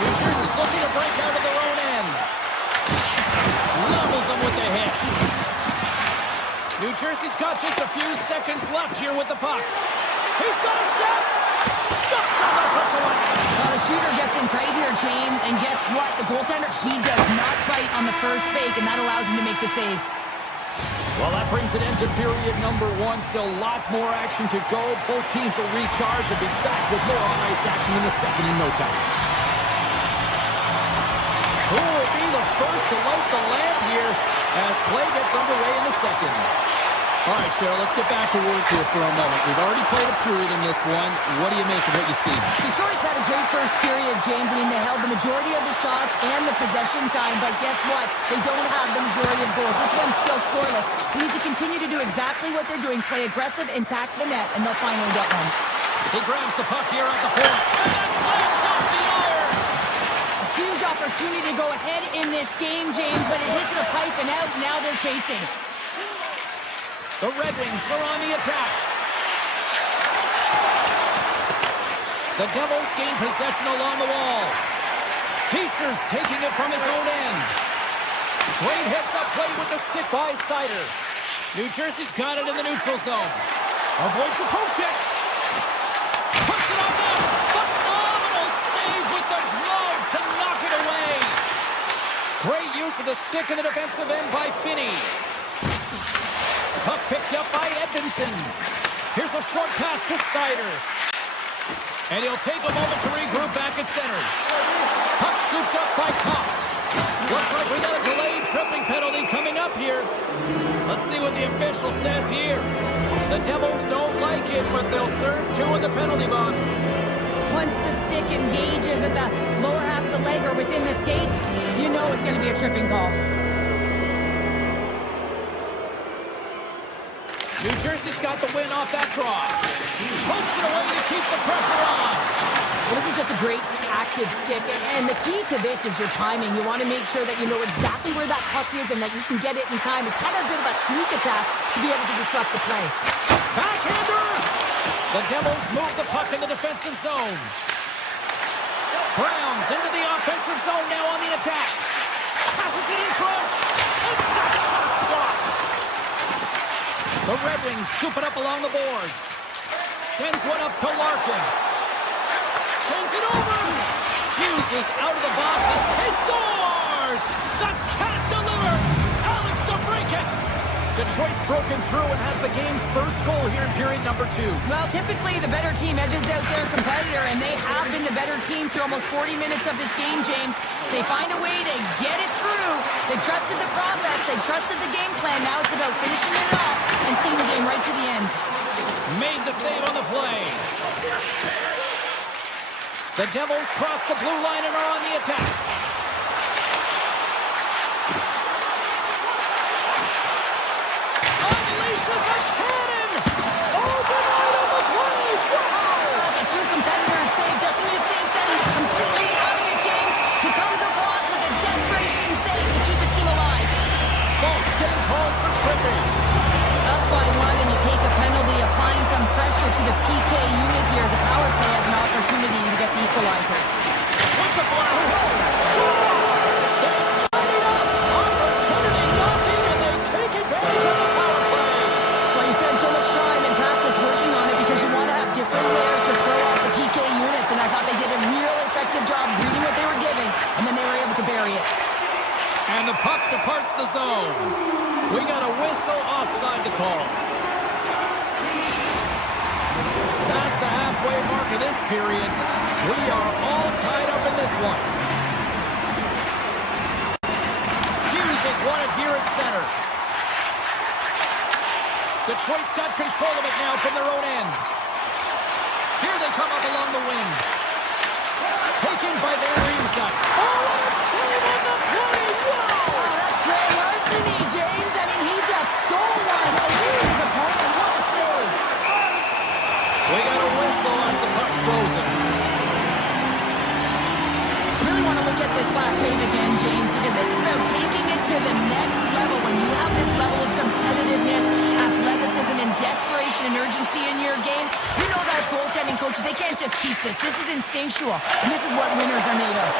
New Jersey's looking to break out of their own end. Levels them with the hit. New Jersey's got just a few seconds left here with the puck. He's got a step. Stopped on the puck away. Well, the shooter gets in tight here, James, and guess what? The goaltender, he does not bite on the first fake, and that allows him to make the save. Well, that brings it into period number one. Still lots more action to go. Both teams will recharge and be back with more on-ice action in the second in no time. Who will be the first to light the lamp here as play gets underway in the second? All right, Cheryl, let's get back to work here for a moment. We've already played a period in this one. What do you make of what you see? Detroit's had a great first period, James. I mean, they held the majority of the shots and the possession time, but guess what? They don't have the majority of goals. This one's still scoreless. They need to continue to do exactly what they're doing, play aggressive and tack the net, and they'll finally get one. He grabs the puck here at the point, and then slams off the iron. A huge opportunity to go ahead in this game, James, but it hits the pipe and out. Now they're chasing. The Red Wings are on the attack. The Devils gain possession along the wall. Fischer's taking it from his own end. Great hits up play with the stick by Sider. New Jersey's got it in the neutral zone. Avoids the poke check. Great use of the stick in the defensive end by Finney. Puck picked up by Edmondson. Here's a short pass to Sider. And he'll take a moment to regroup back at center. Puck scooped up by Kopp. Looks like we got a delayed tripping penalty coming up here. Let's see what the official says here. The Devils don't like it, but they'll serve 2 in the penalty box. Once the stick engages at the lower half of the leg or within the skates, you know it's going to be a tripping call. New Jersey's got the win off that draw. Pokes it away to keep the pressure on. Well, this is just a great active stick, and the key to this is your timing. You want to make sure that you know exactly where that puck is and that you can get it in time. It's kind of a bit of a sneak attack to be able to disrupt the play. Backhander! The Devils move the puck in the defensive zone. Browns into the offensive zone now on the attack. Passes it in front. And that shot's blocked. The Red Wings scoop it up along the boards. Sends one up to Larkin. Sends it over. Hughes is out of the box. He scores! The Cat delivers! Alex to break it! Detroit's broken through and has the game's first goal here in period number 2. Well, typically the better team edges out their competitor, and they have been the better team through almost 40 minutes of this game, James. They find a way to get it through. They trusted the process. They trusted the game plan. Now it's about finishing it off and seeing the game right to the end. Made the save on the play. The Devils cross the blue line and are on the attack. Unleashes a cannon! Oh, denied on the play! Wow! That's a true competitor's save. Just when you think that he's completely out of it, James, he comes across with a desperation save to keep his team alive. Folks getting called for tripping. Up by 1 and you take a penalty, applying some pressure to the PK unit here as a power play has an opportunity to get the equalizer. With the blast! Scores! They've tied it up! Opportunity knocking, and they take advantage of the power play! Well, you spend so much time in practice working on it because you want to have different layers to throw off the PK units, and I thought they did a real effective job reading what they were giving, and then they were able to bury it. And the puck departs the zone. We got a whistle offside to call. Past the halfway mark of this period, we are all tied up in this one. Hughes has won it here at center. Detroit's got control of it now from their own end. Here they come up along the wing. Taken by Van Riemsdyk. Oh, what a save on the play! Wow! Oh, that's great larceny, James. I mean, he just stole one away from his opponent. What a save. We got a whistle as the puck's frozen. Really want to look at this last save again, James, because this is about taking it to the next level. When you have this level of competitiveness, athleticism, and desperation and urgency in your game, you know that goaltending coaches, they can't just teach this. This is instinctual, and this is what winners are made of.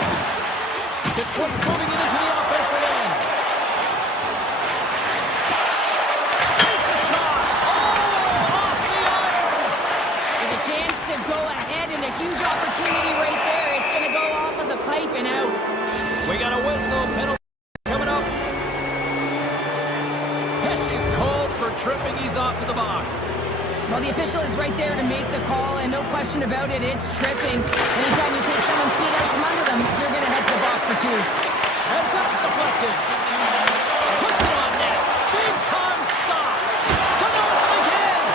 Detroit's moving it into the offensive end. Takes a shot. Oh, off the iron. With a chance to go ahead and a huge opportunity right there. It's going to go off of the pipe and out. We got a whistle. Penalty coming up. Pesci's called for tripping. He's off to the box. Well, the official is right there to make the call, and no question about it, it's tripping. Anytime you take someone's feet out from under them, you're going to head to the box for 2. And that's deflected. Puts it on net. Big time stop. Denies him again.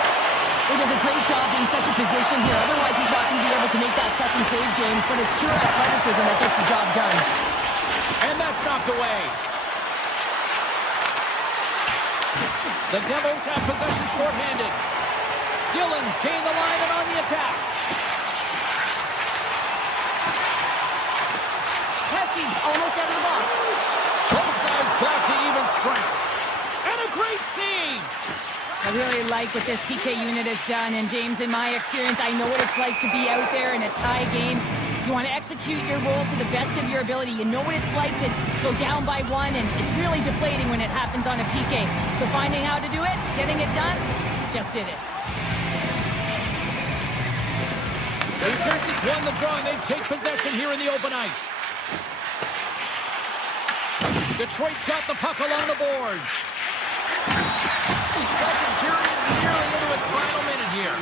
He does a great job being such a position here. Otherwise, he's not going to be able to make that second save, James, but it's pure athleticism that gets the job done. And that's knocked away. The Devils have possession shorthanded. Dillon's gained the line and on the attack. Pesci's almost out of the box. Both sides back to even strength. And a great save. I really like what this PK unit has done, and James, in my experience, I know what it's like to be out there in a tie game. You want to execute your role to the best of your ability. You know what it's like to go down by 1, and it's really deflating when it happens on a PK. So finding how to do it, getting it done, just did it. New Jersey's won the draw, and they take possession here in the open ice. Detroit's got the puck along the boards. Second period nearly into its final minute here.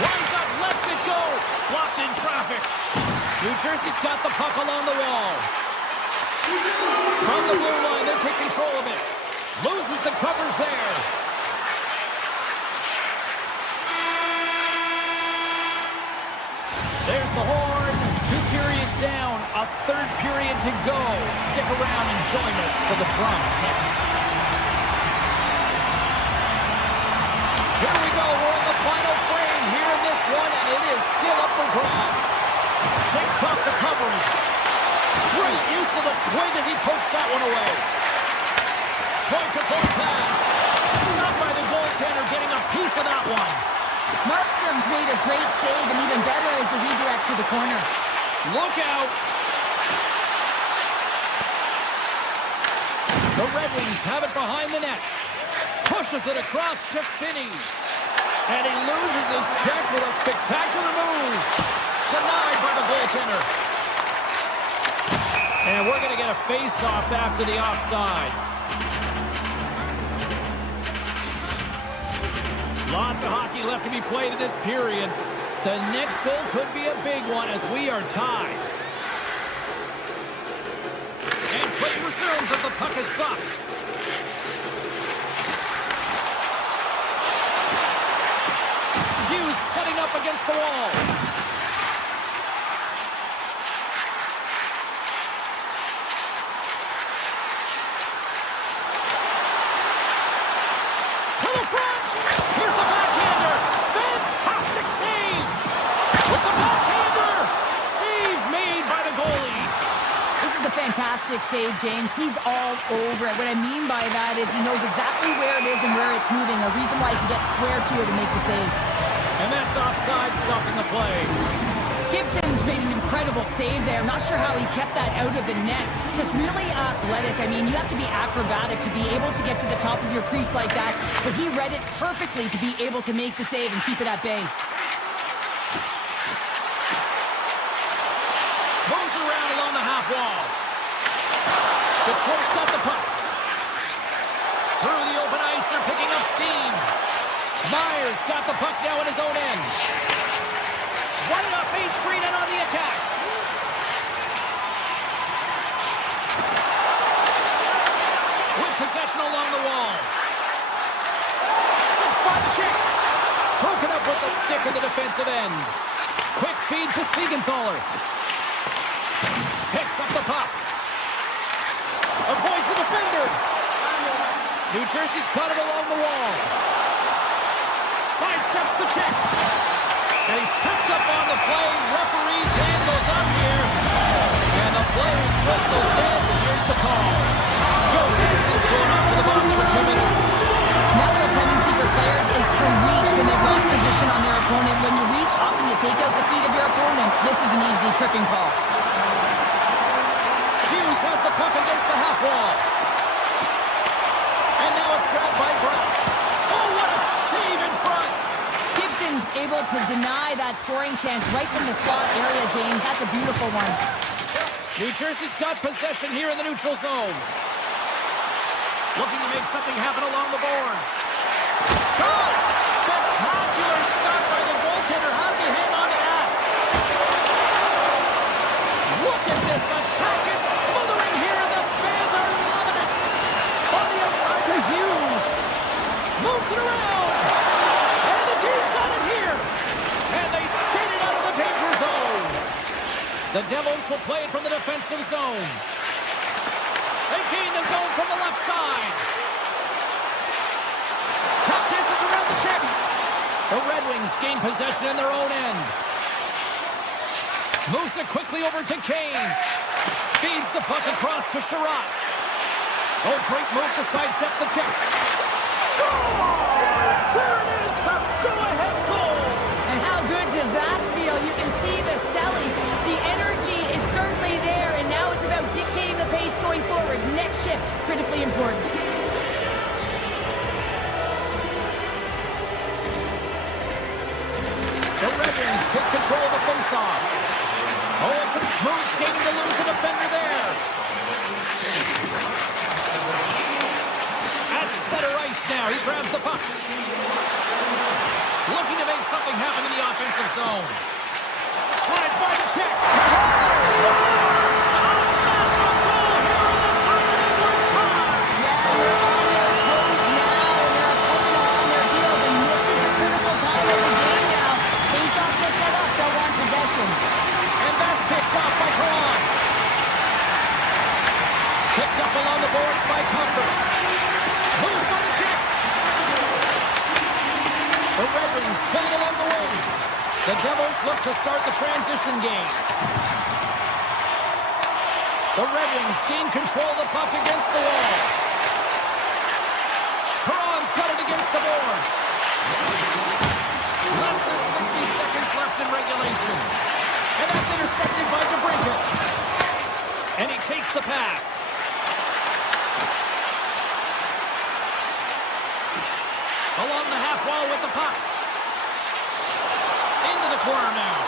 Lines up, lets it go. Blocked in traffic. New Jersey's got the puck along the wall. From the blue line, they take control of it. Loses the covers there. There's the horn. 2 periods down. A third period to go. Stick around and join us for the drama next. Here we go. We're in the final frame here in this one, and it is still up for grabs. Shakes off the coverage. Great use of the twig as he pokes that one away. Point-to-point pass. Stopped by the goaltender, getting a piece of that one. Markstrom's made a great save, and even better is the redirect to the corner. Look out. The Red Wings have it behind the net. Pushes it across to Finney. And he loses his check with a spectacular move. Denied by the goaltender. And we're going to get a face-off after the offside. Lots of hockey left to be played in this period. The next goal could be a big one as we are tied. And play resumes as the puck is dropped. Hughes setting up against the wall. To the front. Here's a backhander. Fantastic save. With the backhander. Save made by the goalie. This is a fantastic save, James. He's all over it. What I mean by that is he knows exactly where it is and where it's moving. A reason why he can get square to it and make the save. And that's offside, stopping the play. Gibson's made an incredible save there. I'm not sure how he kept that out of the net. Just really athletic. I mean, you have to be acrobatic to be able to get to the top of your crease like that. But he read it perfectly to be able to make the save and keep it at bay. Moves around along the half wall. Detroit's got the puck. Through the open ice, they're picking up steam. Myers got the puck now in his own end. Right up Main Street and on the attack. With possession along the wall. Six by the check. Broken up with the stick in the defensive end. Quick feed to Siegenthaler. Picks up the puck. Avoids the defender. New Jersey's got it along the wall. Sidesteps the check. And he's tripped up on the play. Referee's hand goes up here. And the play is whistled dead. Here's the call. Johansson's going off to the box for 2 minutes. Natural tendency for players is to reach when they've lost position on their opponent. When you reach, often you take out the feet of your opponent. This is an easy tripping call. Hughes has the puck against the half wall. And now it's grabbed by Brown. Oh, what a save in front. Gibson's able to deny that scoring chance right from the slot area, James. That's a beautiful one. New Jersey's got possession here in the neutral zone. Looking to make something happen along the boards. Shot! Spectacular stop by the goaltender. How did he hang on to that? Look at this attack. It's smothering here, and the fans are loving it. On the outside to Hughes. Moves it around. And the D's got it here. And they skated out of the danger zone. The Devils will play it from the defensive zone. They gain the zone from the left side. Top dances around the check. The Red Wings gain possession in their own end. Moves it quickly over to Kane. Feeds the puck across to Sherratt. Oh, great move to sidestep the check. Scores! There it is, the go-ahead goal. And how good does that feel? You can see the selling. The energy is certainly there, and now it's about dictating the pace going forward. Next shift, critically important. The Red Wings take control of the faceoff. Oh, and some Smooth skating to lose a defender there. At center ice now. He grabs the puck. Looking to make something happen in the offensive zone. Slides by the check. Scores! A massive goal here in the third of overtime. Yeah, they're on their toes now, and they're pulling on their heels, and this is the critical time of the game now. Face-off gets set up, they'll want possession. And that's picked off by Karan. Picked up along the boards by Comfort. Moves by the check. The Red Wings pull it along the wing. The Devils look to start the transition game. The Red Wings gain control of the puck against the wall. Karan's got it against the boards. Less than 60 seconds left in regulation. And that's intercepted by DeBrincat. And he takes the pass. Along the half wall with the puck. Into the corner now.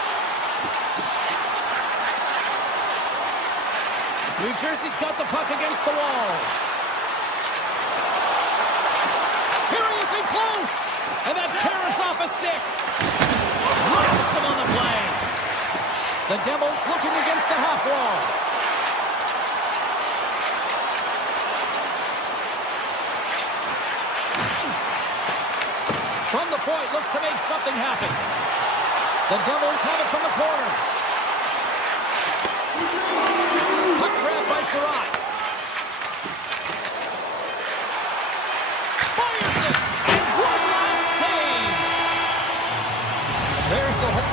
New Jersey's got the puck against the wall. Here he is in close. And that carries off a stick. Rocks him on the play. The Devils looking against the half wall. From the point, looks to make something happen. The Devils have it from the corner. Puck grab by Sherratt. Fires it! And one last save! There's the hole.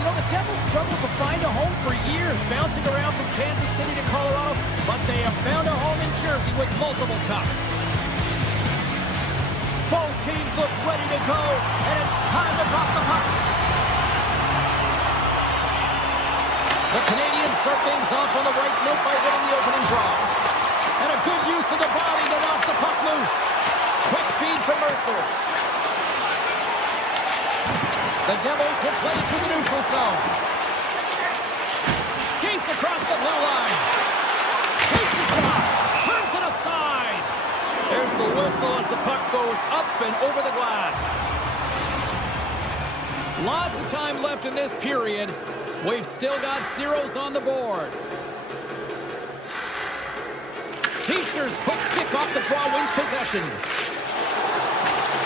You know, the Devils struggled to find a home for years, bouncing around from Kansas City to Colorado, but they have found a home in Jersey with multiple cups. Both teams look ready to go, and it's time to drop the puck. The Canadiens start things off on the right note by winning the opening draw. And a good use of the body to knock the puck loose. Quick feed to Mercer. The Devils have played through the neutral zone. Skates across the blue line. Takes a shot. Turns it aside. There's the whistle as the puck goes up and over the glass. Lots of time left in this period. We've still got zeros on the board. Heischer's quick stick off the draw wins possession.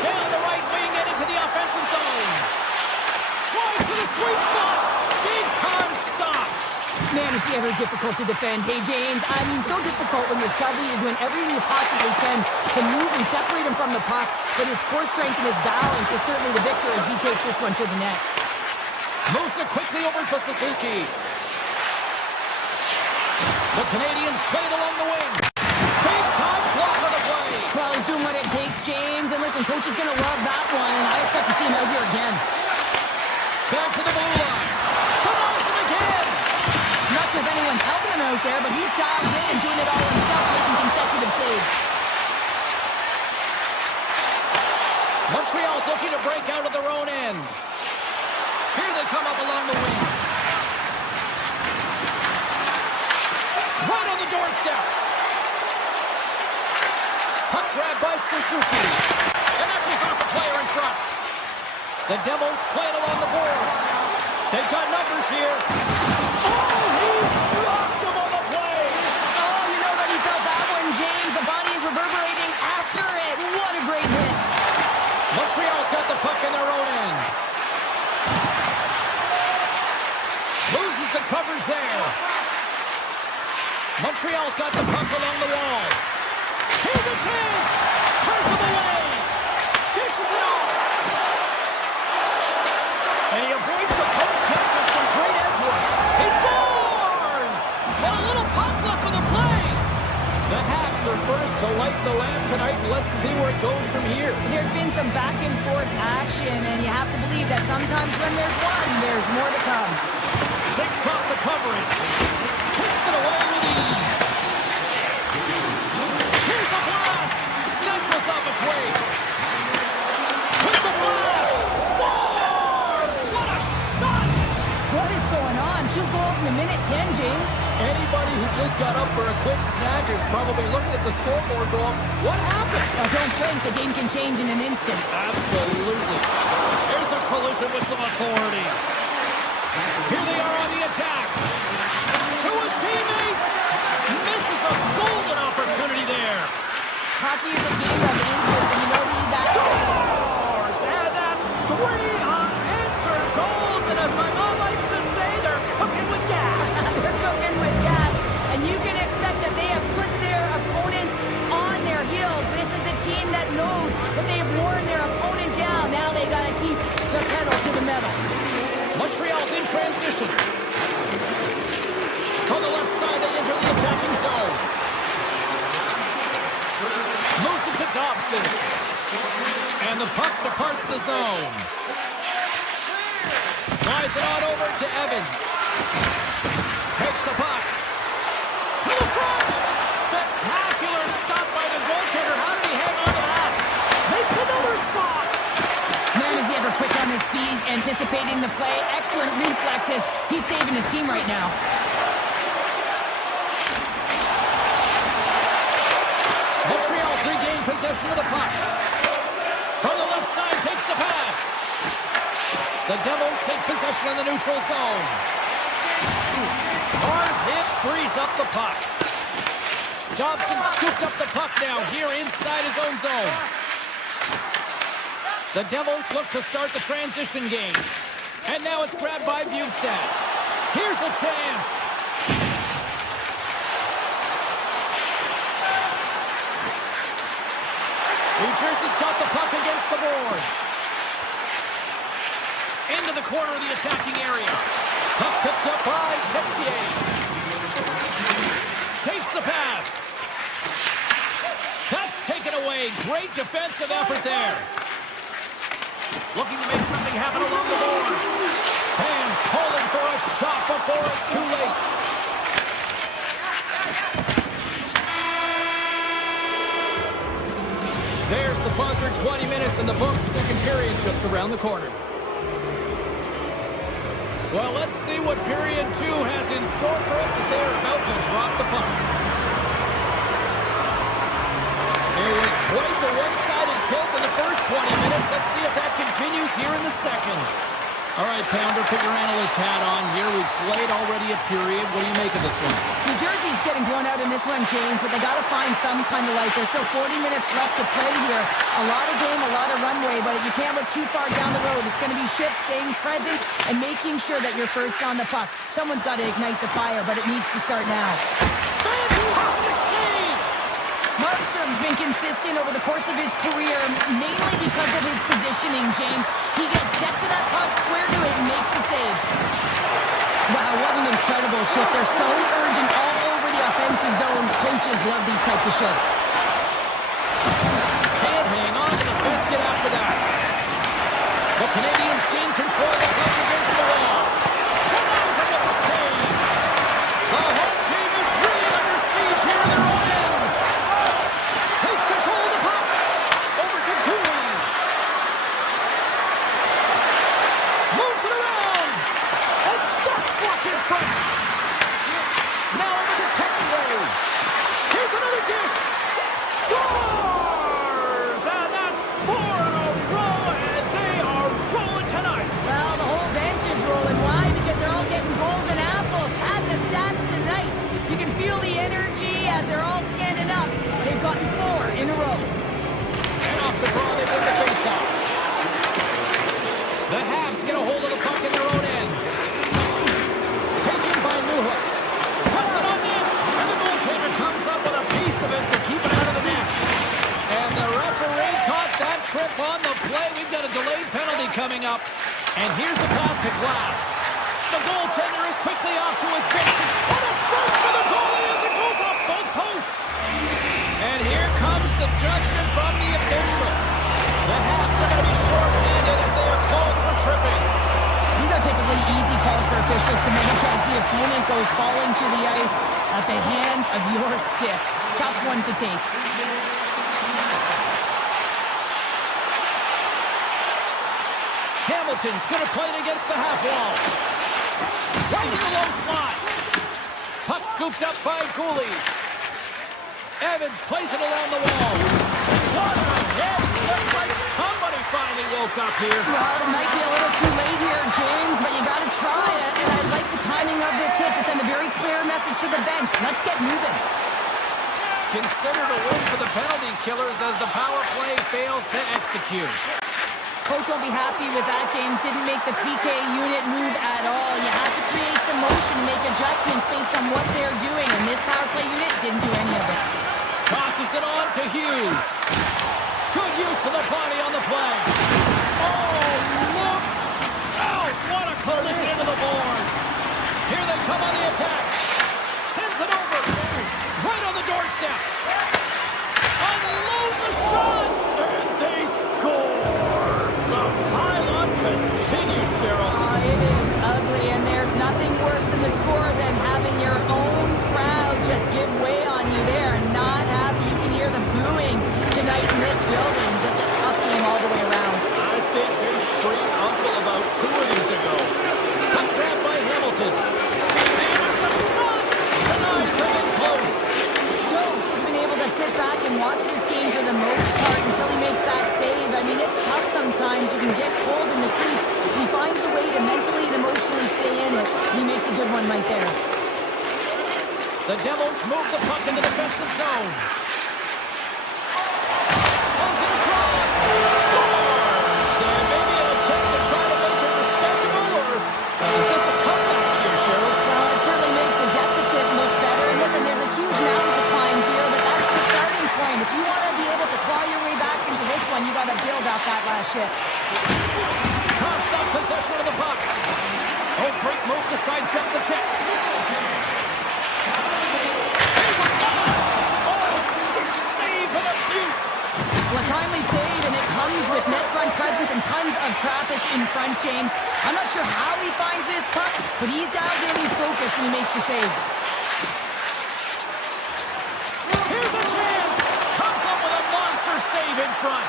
Down the right wing and into the offensive zone. Tries to the sweet spot. Big time stop. Man, is he ever difficult to defend. Hey, James, I mean, so difficult when you're shoving, you're doing everything you possibly can to move and separate him from the puck, but his core strength and his balance is certainly the victor as he takes this one to the net. Moves it quickly over to Suzuki. The Canadiens played along the wing. Big time block on the play. Well, he's doing what it takes, James, and listen, coach is going to love that one. I expect to see him out here again. Back to the blue line. Denies him again. Not sure if anyone's helping him out there, but he's dialed in and doing it all himself, making consecutive saves. Montreal's looking to break out of their own end. Here they come up along the wing. Right on the doorstep. Puck grab by Suzuki. And that was off the player in front. The Devils play it along the boards. They've got numbers here. Oh, he rocked him on the play. Oh, you know that he felt that one, James. The body is reverberating after it. What a great hit. Montreal's got the puck in their own end. Loses the coverage there. Montreal's got the puck along the wall. Here's a chance. Turns him away. Dishes it off. And he avoids the poke check with some great edge work. He scores! A little pop luck on the play. The Hats are first to light the lamp tonight. Let's see where it goes from here. There's been some back and forth action, and you have to believe that sometimes when there's one, there's more to come. Shakes off the coverage. Takes it away with ease. Here's a blast. That goes off its way. With the blast. Scores! What a shot! What is going on? 2 goals in a minute 10, James. Anybody who just got up for a quick snack is probably looking at the scoreboard going, what happened? Don't blink. The game can change in an instant. Absolutely. There's a collision with some authority. Here they are on the attack. To his teammate. Misses a golden opportunity there. Hockey is a game of inches, and you know these Scores! And that's 3 unanswered goals. And as my mom likes to say, they're cooking with gas. They're cooking with gas, and you can expect that they have put their opponents on their heels. This is a team that knows that they have worn their opponent down. Now they got to keep the pedal to the metal. Montreal's in transition. On the left side, they enter the attacking zone. Moves it to Dobson. And the puck departs the zone. Slides it on over to Evans. Takes the puck. To the front. Spectacular stop by the goaltender. How did he hang on to that? Makes another stop. Man, is he ever quick on his feet, anticipating the play. Excellent reflexes. He's saving his team right now. Montreal's regained possession of the puck. From the left side, takes the pass. The Devils take possession of the neutral zone. Hard hit frees up the puck. Dobson scooped up the puck now here inside his own zone. The Devils look to start the transition game. And now it's grabbed by Bjugstad. Here's a chance. New Jersey's got the puck against the boards. into the corner of the attacking area. Puck picked up by Texier. Takes the pass. That's taken away. Great defensive effort there. Looking to make something happen along the boards. Fans calling for a shot before it's too late. There's the buzzer. 20 minutes in the books. Second period just around the corner. Well, let's see what period 2 has in store for us as they are about to drop the puck. It was quite the one-sided tilt in the first 20 minutes. Let's see if that continues here in the second. All right, Pounder, put your analyst hat on here. We've played already a period. What do you make of this one? New Jersey's getting blown out in this one, James, but they got to find some kind of life. There's still 40 minutes left to play here. A lot of game, a lot of runway, but you can't look too far down the road. It's going to be shifts, staying present, and making sure that you're first on the puck. Someone's got to ignite the fire, but it needs to start now. Fantastic save! Markstrom's been consistent over the course of his career, mainly because of his positioning, James. He gets set to that puck, square to it, and makes the save. Wow, what an incredible shift. They're so urgent all over the offensive zone. Coaches love these types of shifts. Can't hang on to the biscuit after that. The Canadiens gain control of the puck against the wall. Denies him with the save. The home team is really under siege here in their own end. Takes control of the puck. Over to Cooley. Moves it around. And that's blocked in front. Now over to Texier. Here's another dish. Scores! And that's 4 in a row, and they are rolling tonight. Well, the whole bench is rolling. Why? Because they're all getting goals and apples. Add the stats tonight. You can feel the energy as they're all standing up. They've gotten 4 in a row. And off the draw, they win the faceoff. The Habs get a hold of the puck in their own end. Taken by Newhook. Puts it on net, and the goaltender comes up with a piece of it to keep it out of the net. And the referee caught that trip on the play. We've got a delayed penalty coming up. And here's a pass to Glass. The goaltender is quickly off to his bench. What a break for the goalie as it goes off both posts. And here comes the judgment from the official. The Habs are going to be short-handed as they are called for tripping. These are typically easy calls for officials to make as the opponent goes falling to the ice at the hands of your stick. Tough one to take. Hamilton's going to play it against the half wall. Right in the low slot. Puck scooped up by Cooley. Evans plays it along the wall. What a hit! Looks like somebody finally woke up here. Well, it might be a little too late here, James, but you got to try it. And I like the timing of this hit to send a very clear message to the bench. Let's get moving. Considered a win for the penalty killers as the power play fails to execute. Coach won't be happy with that, James. Didn't make the PK unit move at all. You have to create some motion, make adjustments based on what they're doing, and this power play unit didn't do any of it. Tosses it on to Hughes. Good use of the body on the play. Oh, look out! What a collision into the boards. Here they come on the attack. Sends it over. Right on the doorstep. Unloads a shot. And they score. The pylon continues, Cheryl. Oh, it is ugly, and there's nothing worse than the score than having your own crowd just give way on you there. Not happy. You can hear the booing tonight in this building. Just a tough game all the way around. I think they screamed uncle about 2 innings ago. Cut grab by Hamilton. And there's a shot. Denies him in close. Jones has been able to sit back and watch this game for the most part until he makes that save. I mean, it's tough sometimes. You can get cold in the crease. He finds a way to mentally and emotionally stay in it, and he makes a good one right there. The Devils move the puck in the defensive zone. Sends it across. Scores! And maybe an attempt to try to make it respectable, or is this a comeback here, Cheryl? Well, it certainly makes the deficit look better. And listen, there's a huge mountain to climb here, but that's the starting point. If you want to be able to claw your way back into this one, you got to build off that last shift. Cross up possession of the in front, James. I'm not sure how he finds this puck, but he's dialed in, he's focused, and he makes the save. Here's a chance. Comes up with a monster save in front.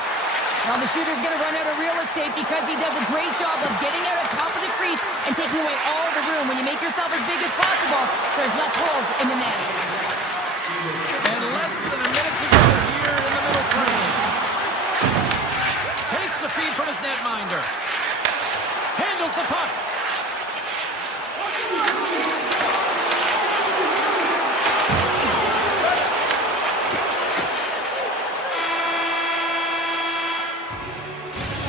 Well, the shooter's going to run out of real estate because he does a great job of getting out on top of the crease and taking away all the room. When you make yourself as big as possible, there's less holes in the net. And less than a minute to go here in the middle frame. Takes the feed from his netminder. Handles the puck.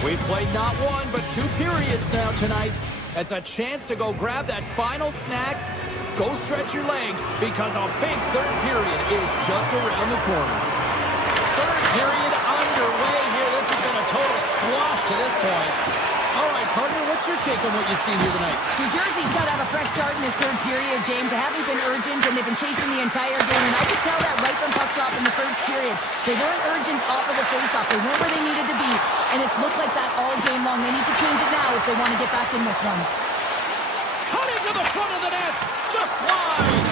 We've played not one, but 2 periods now tonight. It's a chance to go grab that final snack. Go stretch your legs, because a big third period is just around the corner. Third period underway here. This has been a total squash to this point. All right, partner, what's your take on what you've seen here tonight? New Jersey's got to have a fresh start in this third period, James. They haven't been urgent, and they've been chasing the entire game. And I could tell that right from puck drop in the first period. They weren't urgent off of the faceoff. They weren't where they needed to be, and it's looked like that all game long. They need to change it now if they want to get back in this one. Cutting to the front of the net, just wide.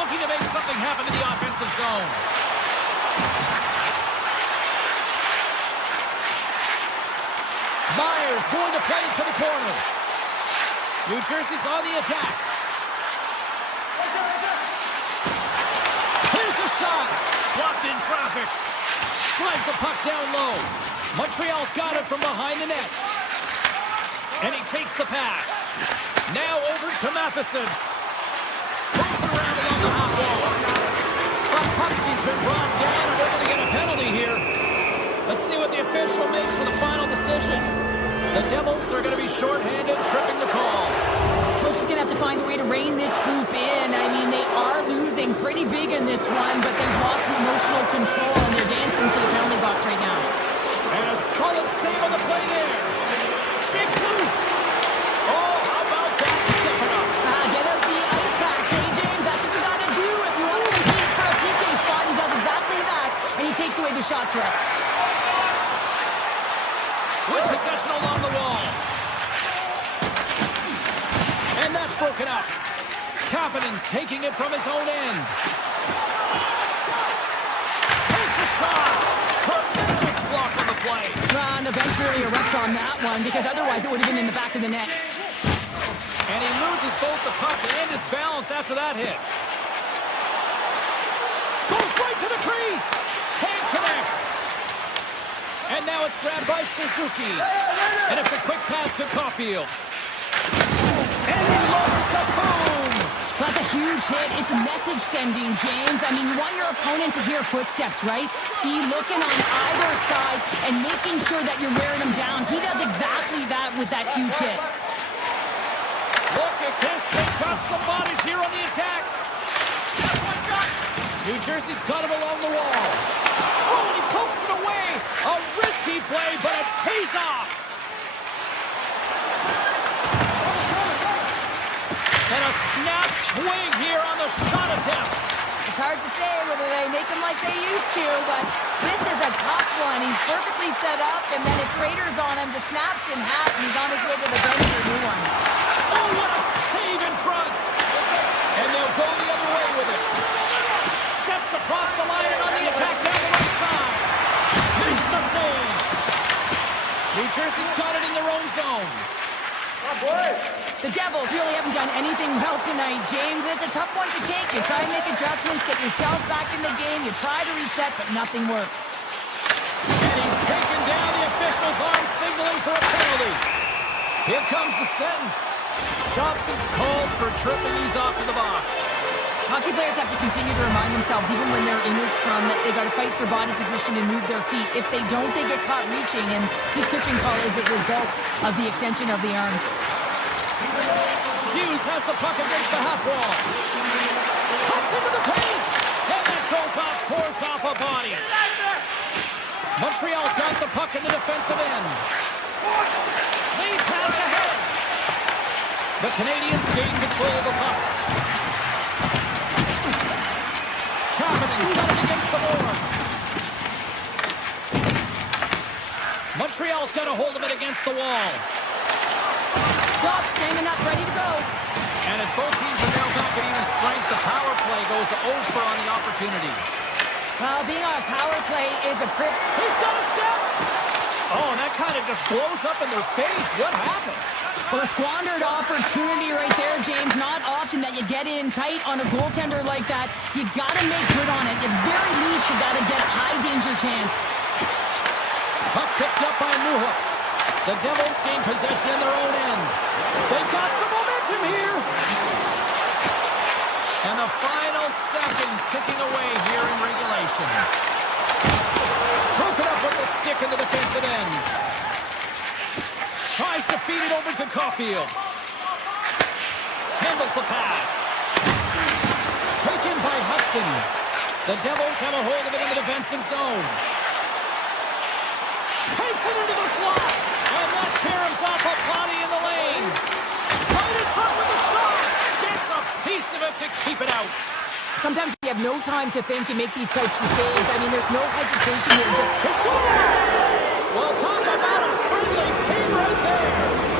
Looking to make something happen in the offensive zone. Myers going to play it to the corner. New Jersey's on the attack. Here's a shot. Blocked in traffic. Slides the puck down low. Montreal's got it from behind the net. And he takes the pass. Now over to Matheson. Moves around along the half wall. Slafkovsky's been brought down, and we're going to get a penalty here. Let's see what the official makes for the final decision. The Devils are going to be shorthanded, tripping the call. Coach is going to have to find a way to rein this group in. I mean, they are losing pretty big in this one, but they've lost some emotional control, and they're dancing to the penalty box right now. And a solid save on the play there. Shakes loose. Oh, how about that stepping up? Get out the ice packs, hey, James. That's what you got to do if you want to compete for a PK spot. He does exactly that, and he takes away the shot threat. With possession along the wall. And that's broken up. Kapanen's taking it from his own end. Takes a shot. Tremendous block on the play. The bench really erupts on that one, because otherwise it would have been in the back of the net. And he loses both the puck and his balance after that hit. Goes right to the crease. Can't connect. And now it's grabbed by Suzuki. And it's a quick pass to Caulfield. And he lowers the boom. That's a huge hit. It's message sending, James. I mean, you want your opponent to hear footsteps, right? Be looking on either side and making sure that you're wearing them down. He does exactly that with that huge hit. Look at this. They've got some bodies here on the attack. New Jersey's got him along the wall. Oh, and he pokes it away. A risky play, but it pays off. And a snap swing here on the shot attempt. It's hard to say whether they make him like they used to, but this is a tough one. He's perfectly set up, and then it craters on him, just snaps in half, and he's on his way to the bench for a new one. Oh, what a save in front. And they'll go the other way with it. Steps across the line and on the attack down the right side. Makes the save. New Jersey's got it in their own zone. The Devils really haven't done anything well tonight, James. It's a tough one to take. You try and make adjustments, get yourself back in the game. You try to reset, but nothing works. And he's taken down. The official's arm signaling for a penalty. Here comes the sentence. Johnson's called for tripping. He's off to the box. Hockey players have to continue to remind themselves, even when they're in this scrum, that they got to fight for body position and move their feet. If they don't, they get caught reaching, and his tripping call is a result of the extension of the arms. Hughes has the puck against the half wall. Cuts into the paint. And that goes off, pours off a body. Montreal's got the puck in the defensive end. Lead pass ahead. The Canadiens gain control of the puck. Kapanen's got it against the boards. Montreal's got a hold of it against against the wall. Stop, standing up, ready to go. And as both teams are now back at even strength, the power play goes over on the opportunity. Well, being on a power play is a He's got a step! Oh, and that kind of just blows up in their face. What happened? Well, a squandered opportunity right there, James. Not often that you get in tight on a goaltender like that. You got to make good on it. At very least, you got to get a high-danger chance. Puck picked up by Newhook. The Devils gain possession in their own end. They've got some momentum here. And the final seconds ticking away here in regulation. Broken up with the stick in the defensive end. Tries to feed it over to Caulfield. Handles the pass. Taken by Hudson. The Devils have a hold of it in the defensive zone. Takes it into the slot. And that caroms off a body in the lane. Right in front with the shot. Gets a piece of it to keep it out. Sometimes you have no time to think and make these types of saves. I mean, there's no hesitation here. Just well, talk about a friendly pin right there.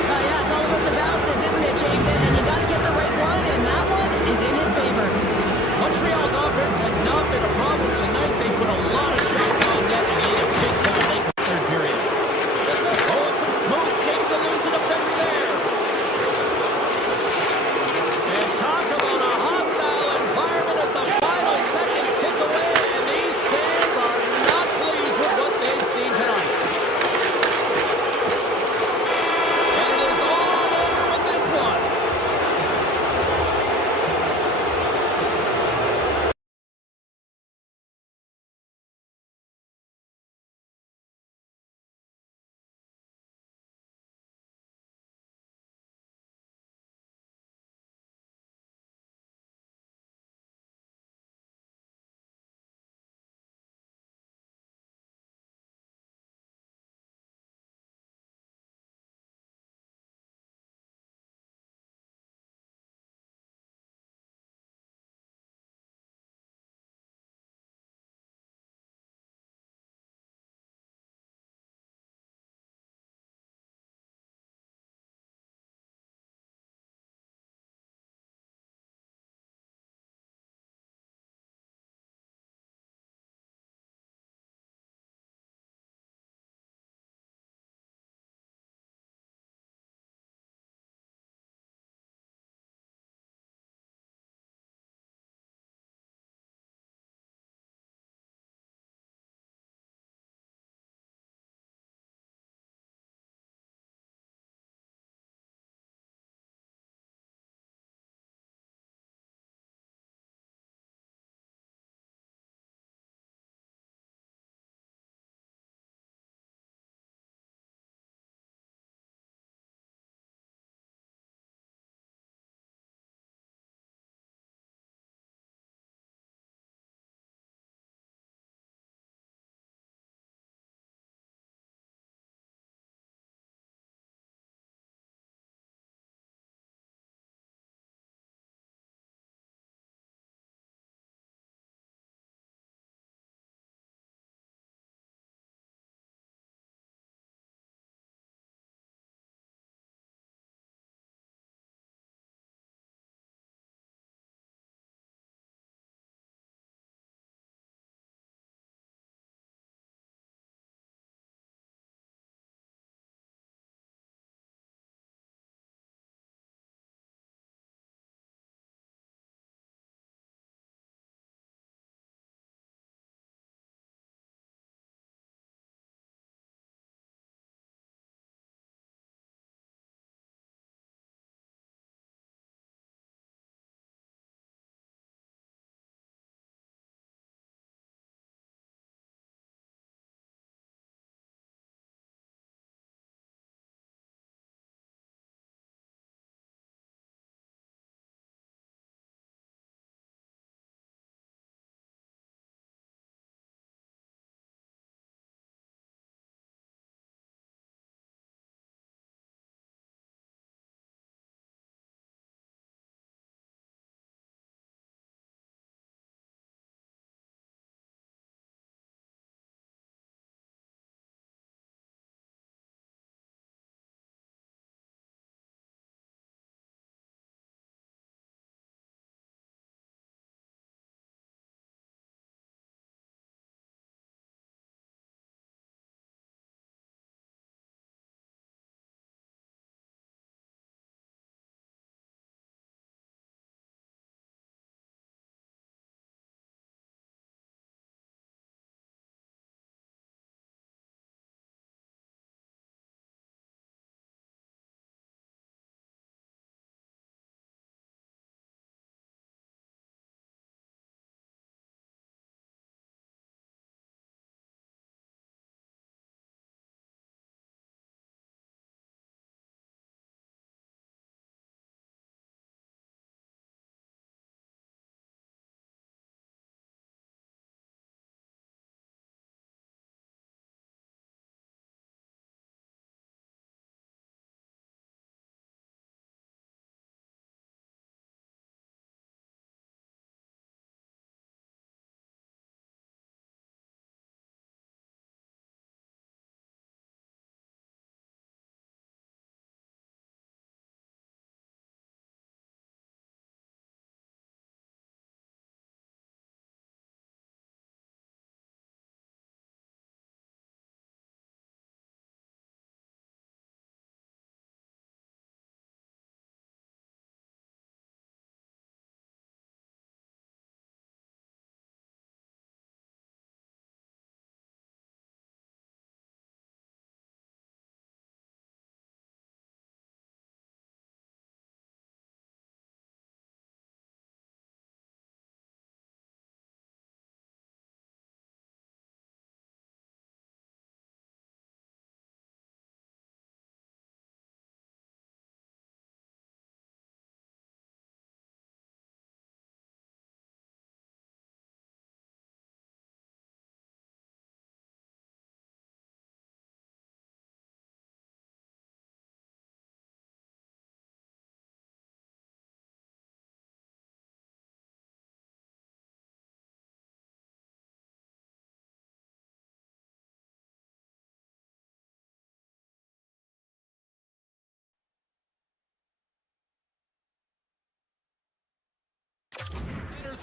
yeah, it's all about the bounces, isn't it, James? And you got to get the right one, and that one is in his favor. Montreal's offense has not been a problem tonight. They put a lot of shots on net and made a big time late in the third period. Oh, and some smooth skating to lose an defender there. And talk about a hostile environment as the final seconds tick away, and these fans are not pleased with what they've seen tonight.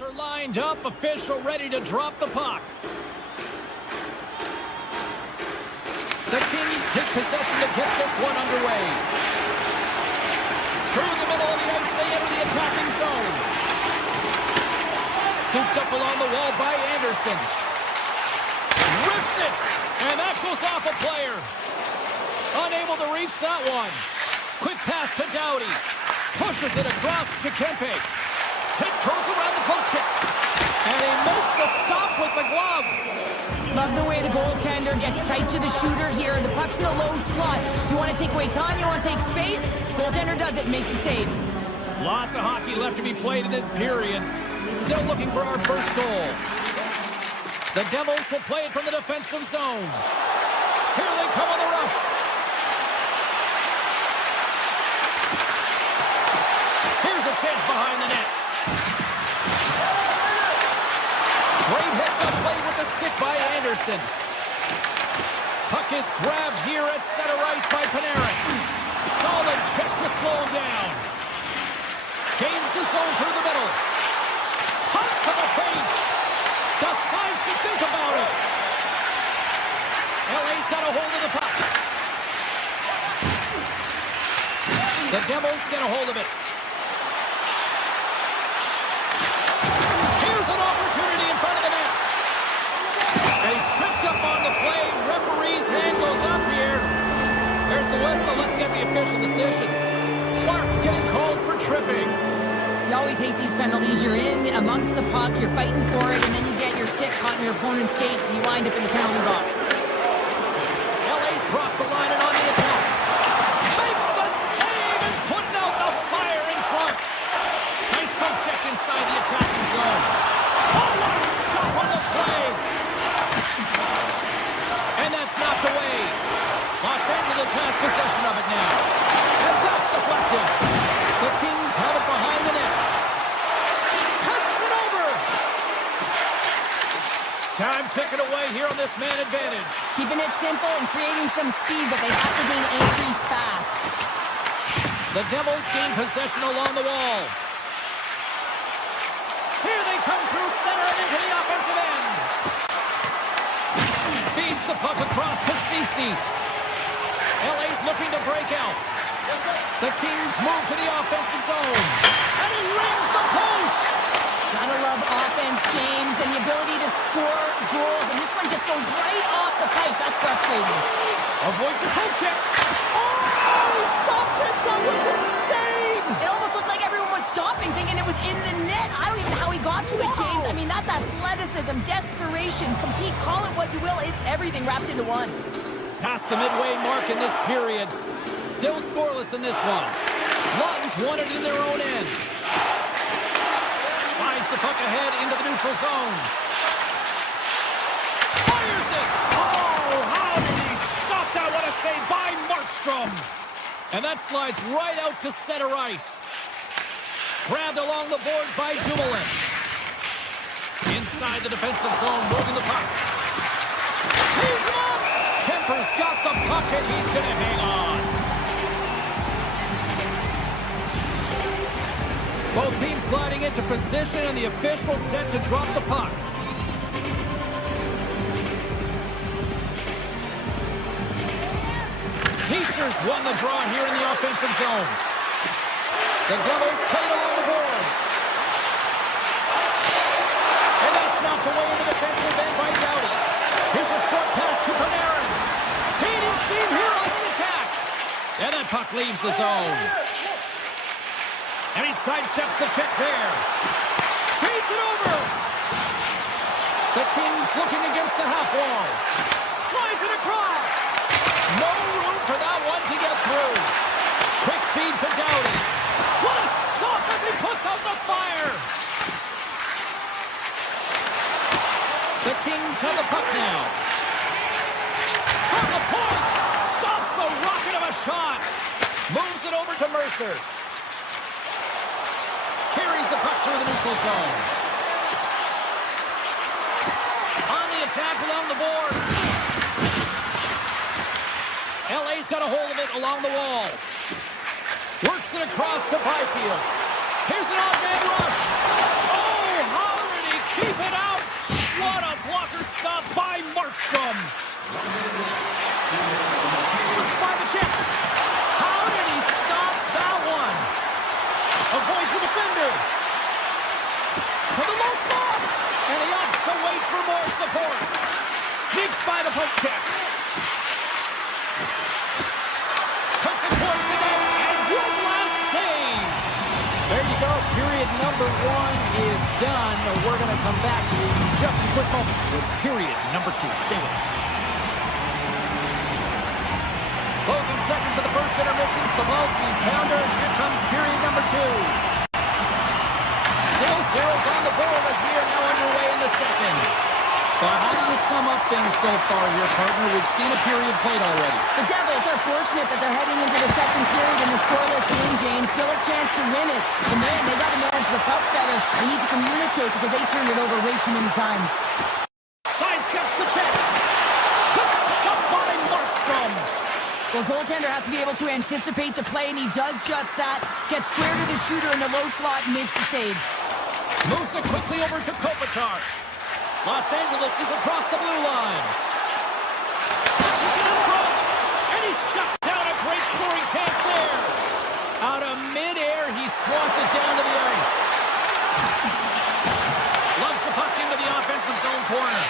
are lined up, official ready to drop the puck. The Kings take possession to get this one underway. Through the middle of the ice, they enter the attacking zone. Scooped up along the wall by Anderson. Rips it, and that goes off a player. Unable to reach that one. Quick pass to Doughty. Pushes it across to Kempe. Tiptoes around the poke check. And he makes a stop with the glove. Love the way the goaltender gets tight to the shooter here. The puck's in a low slot. You want to take away time, you want to take space. Goaltender does it, makes a save. Lots of hockey left to be played in this period. Still looking for our first goal. The Devils will play it from the defensive zone. Here they come on the rush. Here's a chance behind the net. Great heads-up play with the stick by Anderson. Puck is grabbed here at center ice by Panarin. Solid check to slow him down. Gains the zone through the middle. Pucks to the paint. Decides to think about it. LA's got a hold of the puck. The Devils get a hold of it. Here's an opportunity in front of the net. And he's tripped up on the play. Referee's hand goes up here. There's the whistle. Let's get the official decision. Clark's getting called for tripping. You always hate these penalties. You're in amongst the puck, you're fighting for it, and then you get your stick caught in your opponent's skates, and you wind up in the penalty box. LA's crossed the line and on the attack. Makes the save and putting out the fire in front. Nice poke check inside the attacking zone. Oh, what a stop on the play. And that's knocked away. Los Angeles has possession of it now. And that's deflected. The Kings have it behind the net. Passes it over. Time ticking away here on this man advantage. Keeping it simple and creating some speed, but they have to gain entry fast. The Devils gain possession along the wall. Here they come through center and into the offensive end. Feeds the puck across to Ceci. LA's looking to break out. The Kings move to the offensive zone. And he rings the post. Gotta love offense, James, and the ability to score goals. And this one just goes right off the pipe. That's frustrating. Avoids the poke check. Oh, he stopped it. That was insane. It almost looked like everyone was stopping, thinking it was in the net. I don't even know how he got to it, James. I mean, that's athleticism, desperation, compete, call it what you will. It's everything wrapped into one. Past the midway mark in this period. Still scoreless in this one. Lawton's won it in their own end. Slides the puck ahead into the neutral zone. Fires it! Oh, how did he stop that? What a save by Markstrom! And that slides right out to center ice. Grabbed along the board by Dumoulin. Inside the defensive zone, moving the puck. Tees him up! Kemper's got the puck and he's going to hang on. Both teams gliding into position and the official set to drop the puck. Heischer's won the draw here in the offensive zone. The Devils played along the boards. And that's knocked away in the defensive end by Doughty. Here's a short pass to Panarin. Feeding steam here on the attack. And that puck leaves the zone. And he sidesteps the check there. Feeds it over. The Kings looking against the half wall. Slides it across. No room for that one to get through. Quick feed to Doughty. What a stop as he puts out the fire. The Kings have the puck now. From the point. Stops the rocket of a shot. Moves it over to Mercer. Carries the puck through the neutral zone. On the attack along the boards. LA's got a hold of it along the wall. Works it across to Byfield. Here's an off-man rush. Oh, how Markstrom. Slips by the check. How did he stop that one? Avoids the defender. To the low slot. And he opts to wait for more support. Sneaks by the poke check. Puts it towards the net. And one last save. There you go. Period number 1 is done. We're going to come back in just a quick moment with period number 2. Stay with us. Closing seconds of the first intermission. Sablowski, pounder. Here comes period number 2. Still zeros on the board as we are now underway in the second. But how do you sum up things so far here, partner? We've seen a period played already. The Devils are fortunate that they're heading into the second period in the scoreless game, James. Still a chance to win it. And man, they got to manage the puck better. They need to communicate because they turned it over way too many times. Sidesteps the check. Quick stop by Markstrom. Well, goaltender has to be able to anticipate the play, and he does just that. Gets square to the shooter in the low slot and makes the save. Moves it quickly over to Kopitar. Los Angeles is across the blue line. Pushes it in front. And he shuts down a great scoring chance there. Out of midair, he swats it down to the ice. Loves the puck into the offensive zone corner.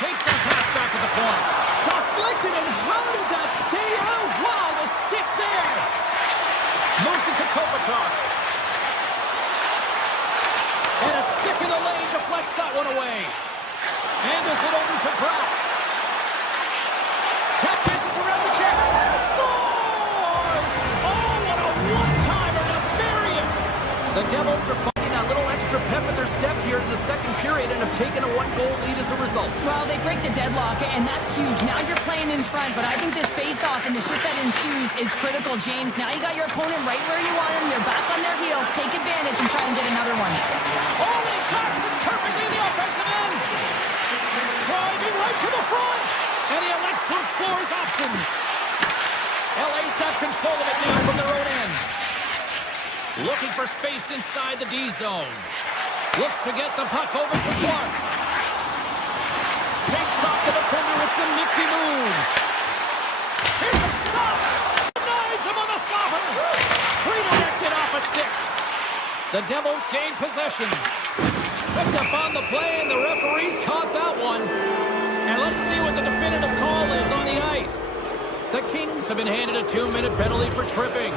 Takes that pass back to the point. Deflected, and how did that stay out? Wow, the stick there. Moves it to Kopitar. And a stick in the lane deflects that one away. Angles it over to Pratt. Tap dances around the check. Scores! Oh, what a one-timer to bury it! The Devils are finding that little extra pep in their step here in the second period and have taken a one-goal lead as a result. Well, they break the deadlock, and that's huge. Now you're playing in front, but I think this face-off and the shift that ensues is critical, James. Now you got your opponent right where you want them. You're back on their heels. Take advantage and try and get another one. Oh, he clocks it perfectly in the offensive end. Driving right to the front. And he elects to explore his options. LA's got control of it now from their own end. Looking for space inside the D zone. Looks to get the puck over to Clark. Shakes off the defender with some nifty moves. Here's a shot. Denies him on the slapper. Redirected off a stick. The Devils gain possession. Tripped up on the play, and the referees caught that one. And let's see what the definitive call is on the ice. The Kings have been handed a 2-minute penalty for tripping.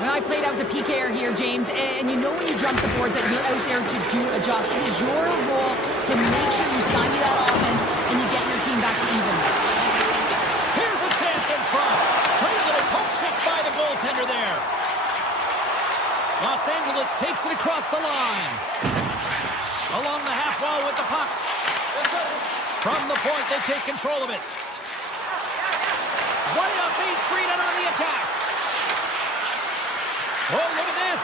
When I played, I was a PKer here, James, and you know when you jump the boards that you're out there to do a job. It is your role to make sure you stymie that offense and you get your team back to even. Here's a chance in front. Great little poke check by the goaltender there. Los Angeles takes it across the line. Along the half wall with the puck. From the point, they take control of it. Right up Main Street and on the attack. Oh, look at this.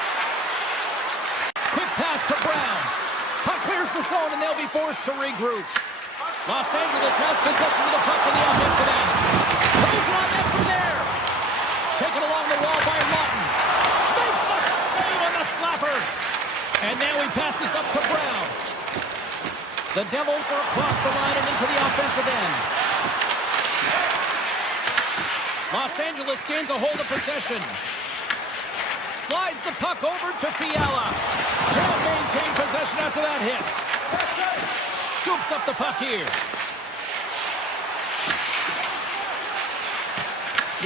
Quick pass to Brown. Puck clears the zone, and they'll be forced to regroup. Los Angeles has possession of the puck in the offensive end. Plays it on net from there. Taken along the wall by Lawton. Makes the save on the slapper. And now he passes up to Brown. The Devils are across the line and into the offensive end. Los Angeles gains a hold of possession. Slides the puck over to Fiala. Can't maintain possession after that hit. Scoops up the puck here.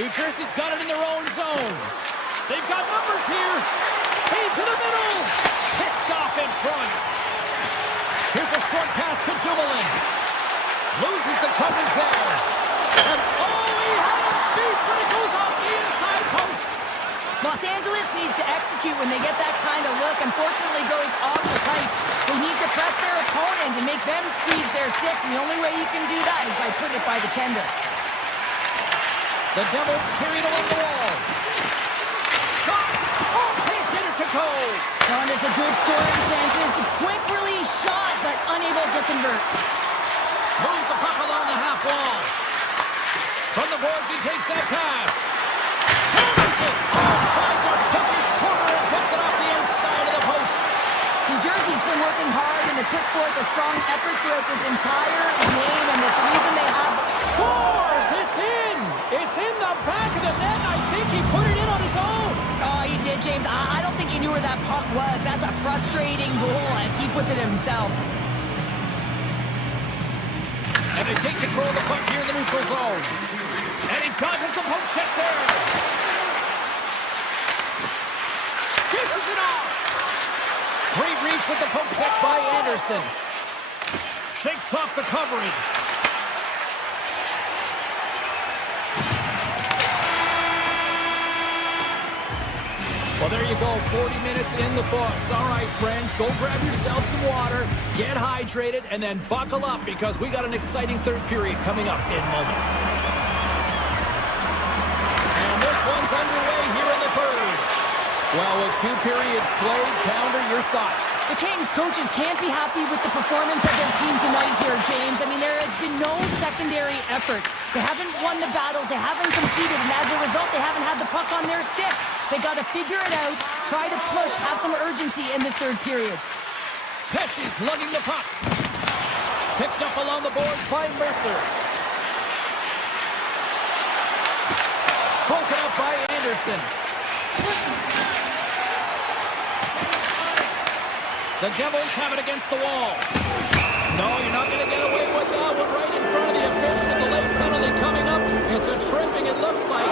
New Jersey's got it in their own zone. They've got numbers here. Feed to the middle. Picked off in front. Here's a short pass to Dumoulin. Loses the coverage there. And oh, he had it beat, but it goes off the inside post. Los Angeles needs to execute when they get that kind of look. Unfortunately, goes off the pipe. They need to press their opponent and make them squeeze their sticks, and the only way you can do that is by putting it by the tender. The Devils carried along the wall. Shot! Oh, can't get it to go! And it's a good scoring chances. A quick release shot, but unable to convert. Moves the puck along the half wall. From the boards, he takes that pass. Hammers it! Oh, trying to pick his corner and puts it off the inside of the post. New Jersey's been James, I don't think he knew where that puck was. That's a frustrating goal, as he puts it himself. And they take control of the puck here in the neutral zone. And he dodges the poke check there. Dishes it off. Great reach with the poke check by Anderson. Shakes off the coverage. Well, there you go. 40 minutes in the books. All right, friends, go grab yourself some water, get hydrated, and then buckle up because we got an exciting third period coming up in moments. And this one's underway here in the third. Well, with 2 periods played, Pounder, your thoughts? The Kings coaches can't be happy with the performance of their team tonight here, James. I mean, there has been no secondary effort. They haven't won the battles. They haven't competed. And as a result, they haven't had the puck on their stick. They got to figure it out, try to push, have some urgency in this third period. Pesci's lugging the puck. Picked up along the boards by Mercer. Broken up by Anderson. The Devils have it against the wall. No, you're not going to get away with that one right in front of the official. Delayed penalty coming up. It's a tripping, it looks like.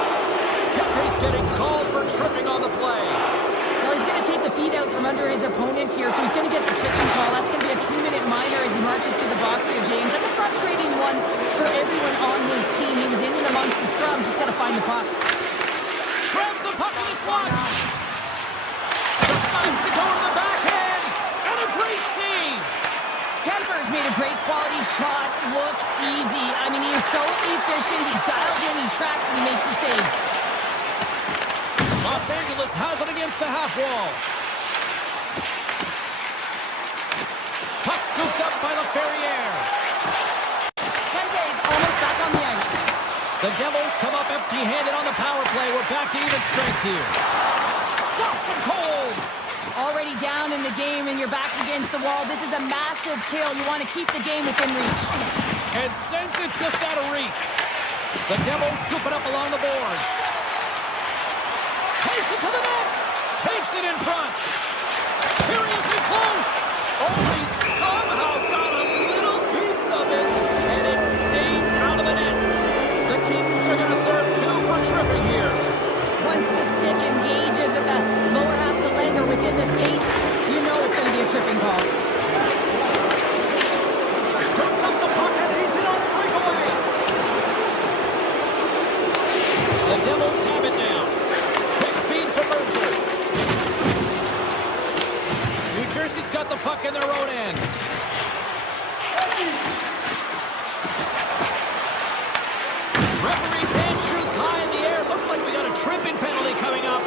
Kempe's getting called for tripping on the play. Well, he's going to take the feet out from under his opponent here, so he's going to get the tripping call. That's going to be a 2-minute minor as he marches to the box here, James. That's a frustrating one for everyone on his team. He was in and amongst the scrum. Just got to find the puck. Grabs the puck in the slot. Decides to go to the backhand. And a great save. Kemper's made a great quality shot look easy. I mean, he is so efficient. He's dialed in, he tracks, and he makes the save. Los Angeles has it against the half wall. Puck scooped up by LaFerriere. Kempe's almost back on the ice. The Devils come up empty-handed on the power play. We're back to even strength here. Stops him cold. Already down in the game, and your back's against the wall. This is a massive kill. You want to keep the game within reach. And sends it just out of reach. The Devils scoop it up along the boards. Takes it to the net. Takes it in front. Here he is in close. Oh, he somehow got a little piece of it, and it stays out of the net. The Kings are going to serve 2 for tripping here. Once the stick engages at the lower half of the leg or within the skates, you know it's going to be a tripping call. Scoops up the puck and he's in on a breakaway. The Devils have it now. Quick feed to Mercer. New Jersey's got the puck in their own end. Referee's hand shoots high in the air. Looks like we got a tripping penalty coming up.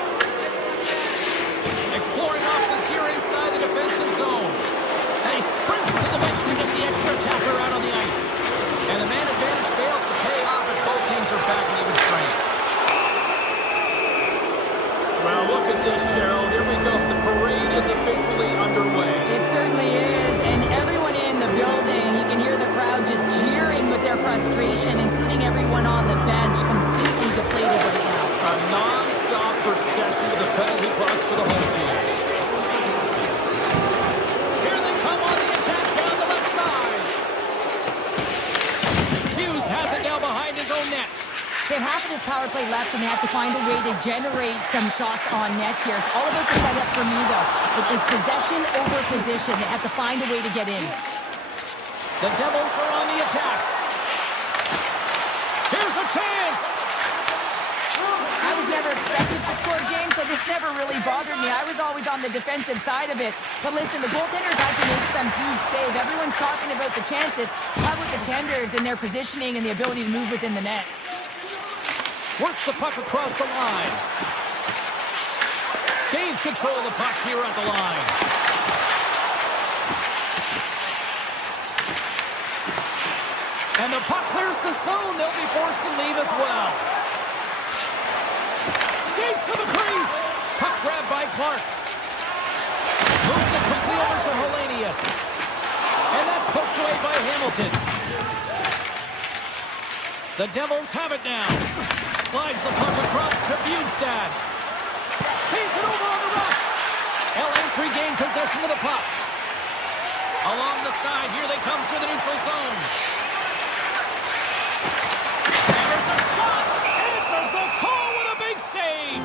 Exploring options here inside the defensive zone. And he sprints to the bench to get the extra attacker out on the ice. And the man advantage fails to pay off as both teams are back in even strength. Well, look at this, Cheryl. Here we go. The parade is officially underway. It certainly is, and everyone in the building, you can hear the crowd just cheering with their frustration, including everyone on the bench, completely deflated right now. A non-stop procession of the penalty box for the home team. Here they come on the attack down the left side. Hughes has it now behind his own net. They have half of this power play left, and they have to find a way to generate some shots on net here. It's all about the setup for me, though. It is possession over position. They have to find a way to get in. The Devils are on the attack. Here's a chance. I was never expected to score, James, so this never really bothered me. I was always on the defensive side of it. But listen, the goaltenders had to make some huge save. Everyone's talking about the chances. How about the tenders and their positioning and the ability to move within the net? Works the puck across the line. Gains control of the puck here at the line. And the puck clears the zone. They'll be forced to leave as well. Skates to the crease. Puck grabbed by Clark. Moves it quickly over to Hellenius. And that's poked away by Hamilton. The Devils have it now. Slides the puck across to Bjugstad. Feeds it over on the possession of the puck. Along the side, here they come through the neutral zone. And there's a shot. Answers the call with a big save.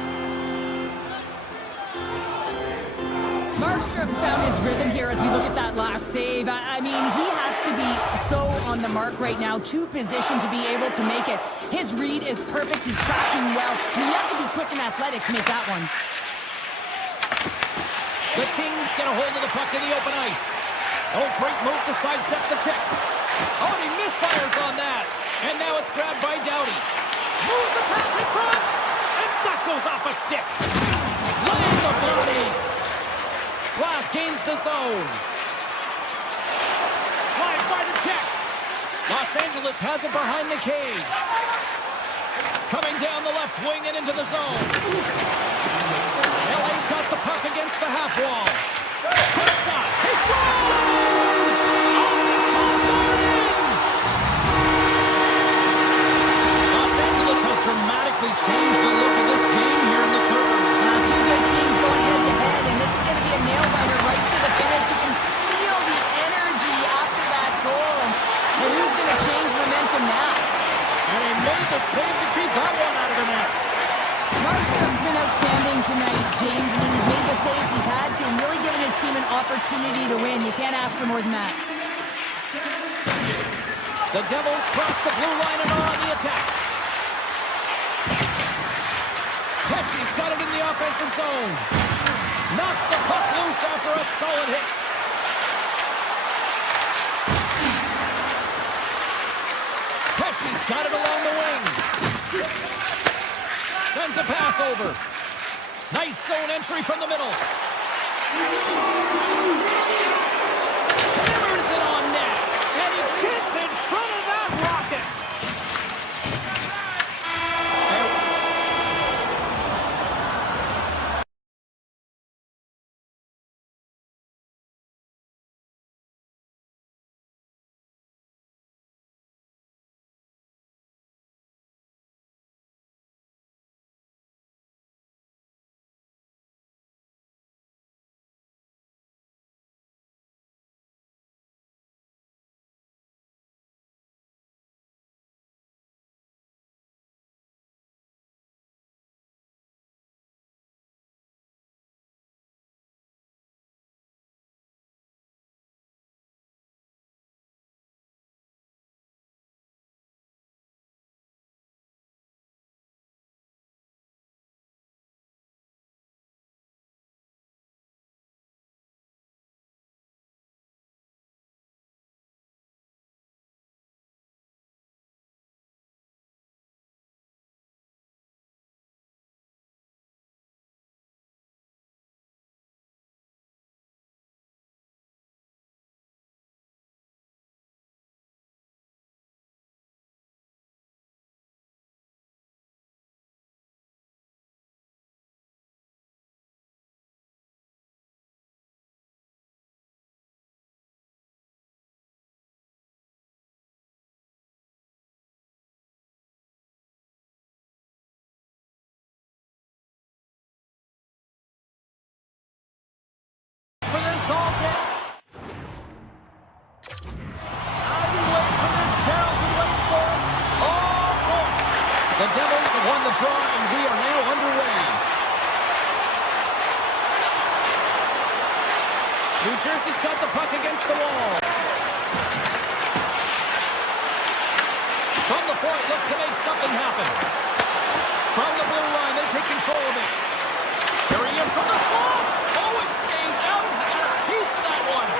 Markstrom's found his rhythm here as we look at that last save. I mean, he has to be so on the mark right now, to position to be able to make it. His read is perfect. He's tracking well. I mean, you have to be quick and athletic to make that one. The Kings get a hold of the puck in the open ice. Oh, great move to sidestep the check. Oh, and he misfires on that. And now it's grabbed by Doughty. Moves the pass in front. And that goes off a stick. Laying the body. Glass gains the zone. Slides by the check. Los Angeles has it behind the cage. Coming down the left wing and into the zone. LA's got the puck against the half wall. Quick shot. He scores! On the crossbar in! Los Angeles has dramatically changed the look of this game here in the third. Two good teams going head-to-head, and this is going to be a nail-biter right to the finish. You can feel the energy after that goal. And who's going to change momentum now? And he made the save to keep that one out of the net. Markstrom's been outstanding tonight, James. I mean, he's made the saves he's had to and really given his team an opportunity to win. You can't ask for more than that. The Devils cross the blue line and are on the attack. Pesci's got it in the offensive zone. Knocks the puck loose after a solid hit. Pesci's got it along the wing. Sends a pass over. Nice zone entry from the middle. Hammers it on net. And he gets in front of that rocket. The Devils have won the draw, and we are now underway. New Jersey's got the puck against the wall. From the point, looks to make something happen. From the blue line, they take control of it. Here he is from the slot. Oh, it stays out. He got a piece of that one.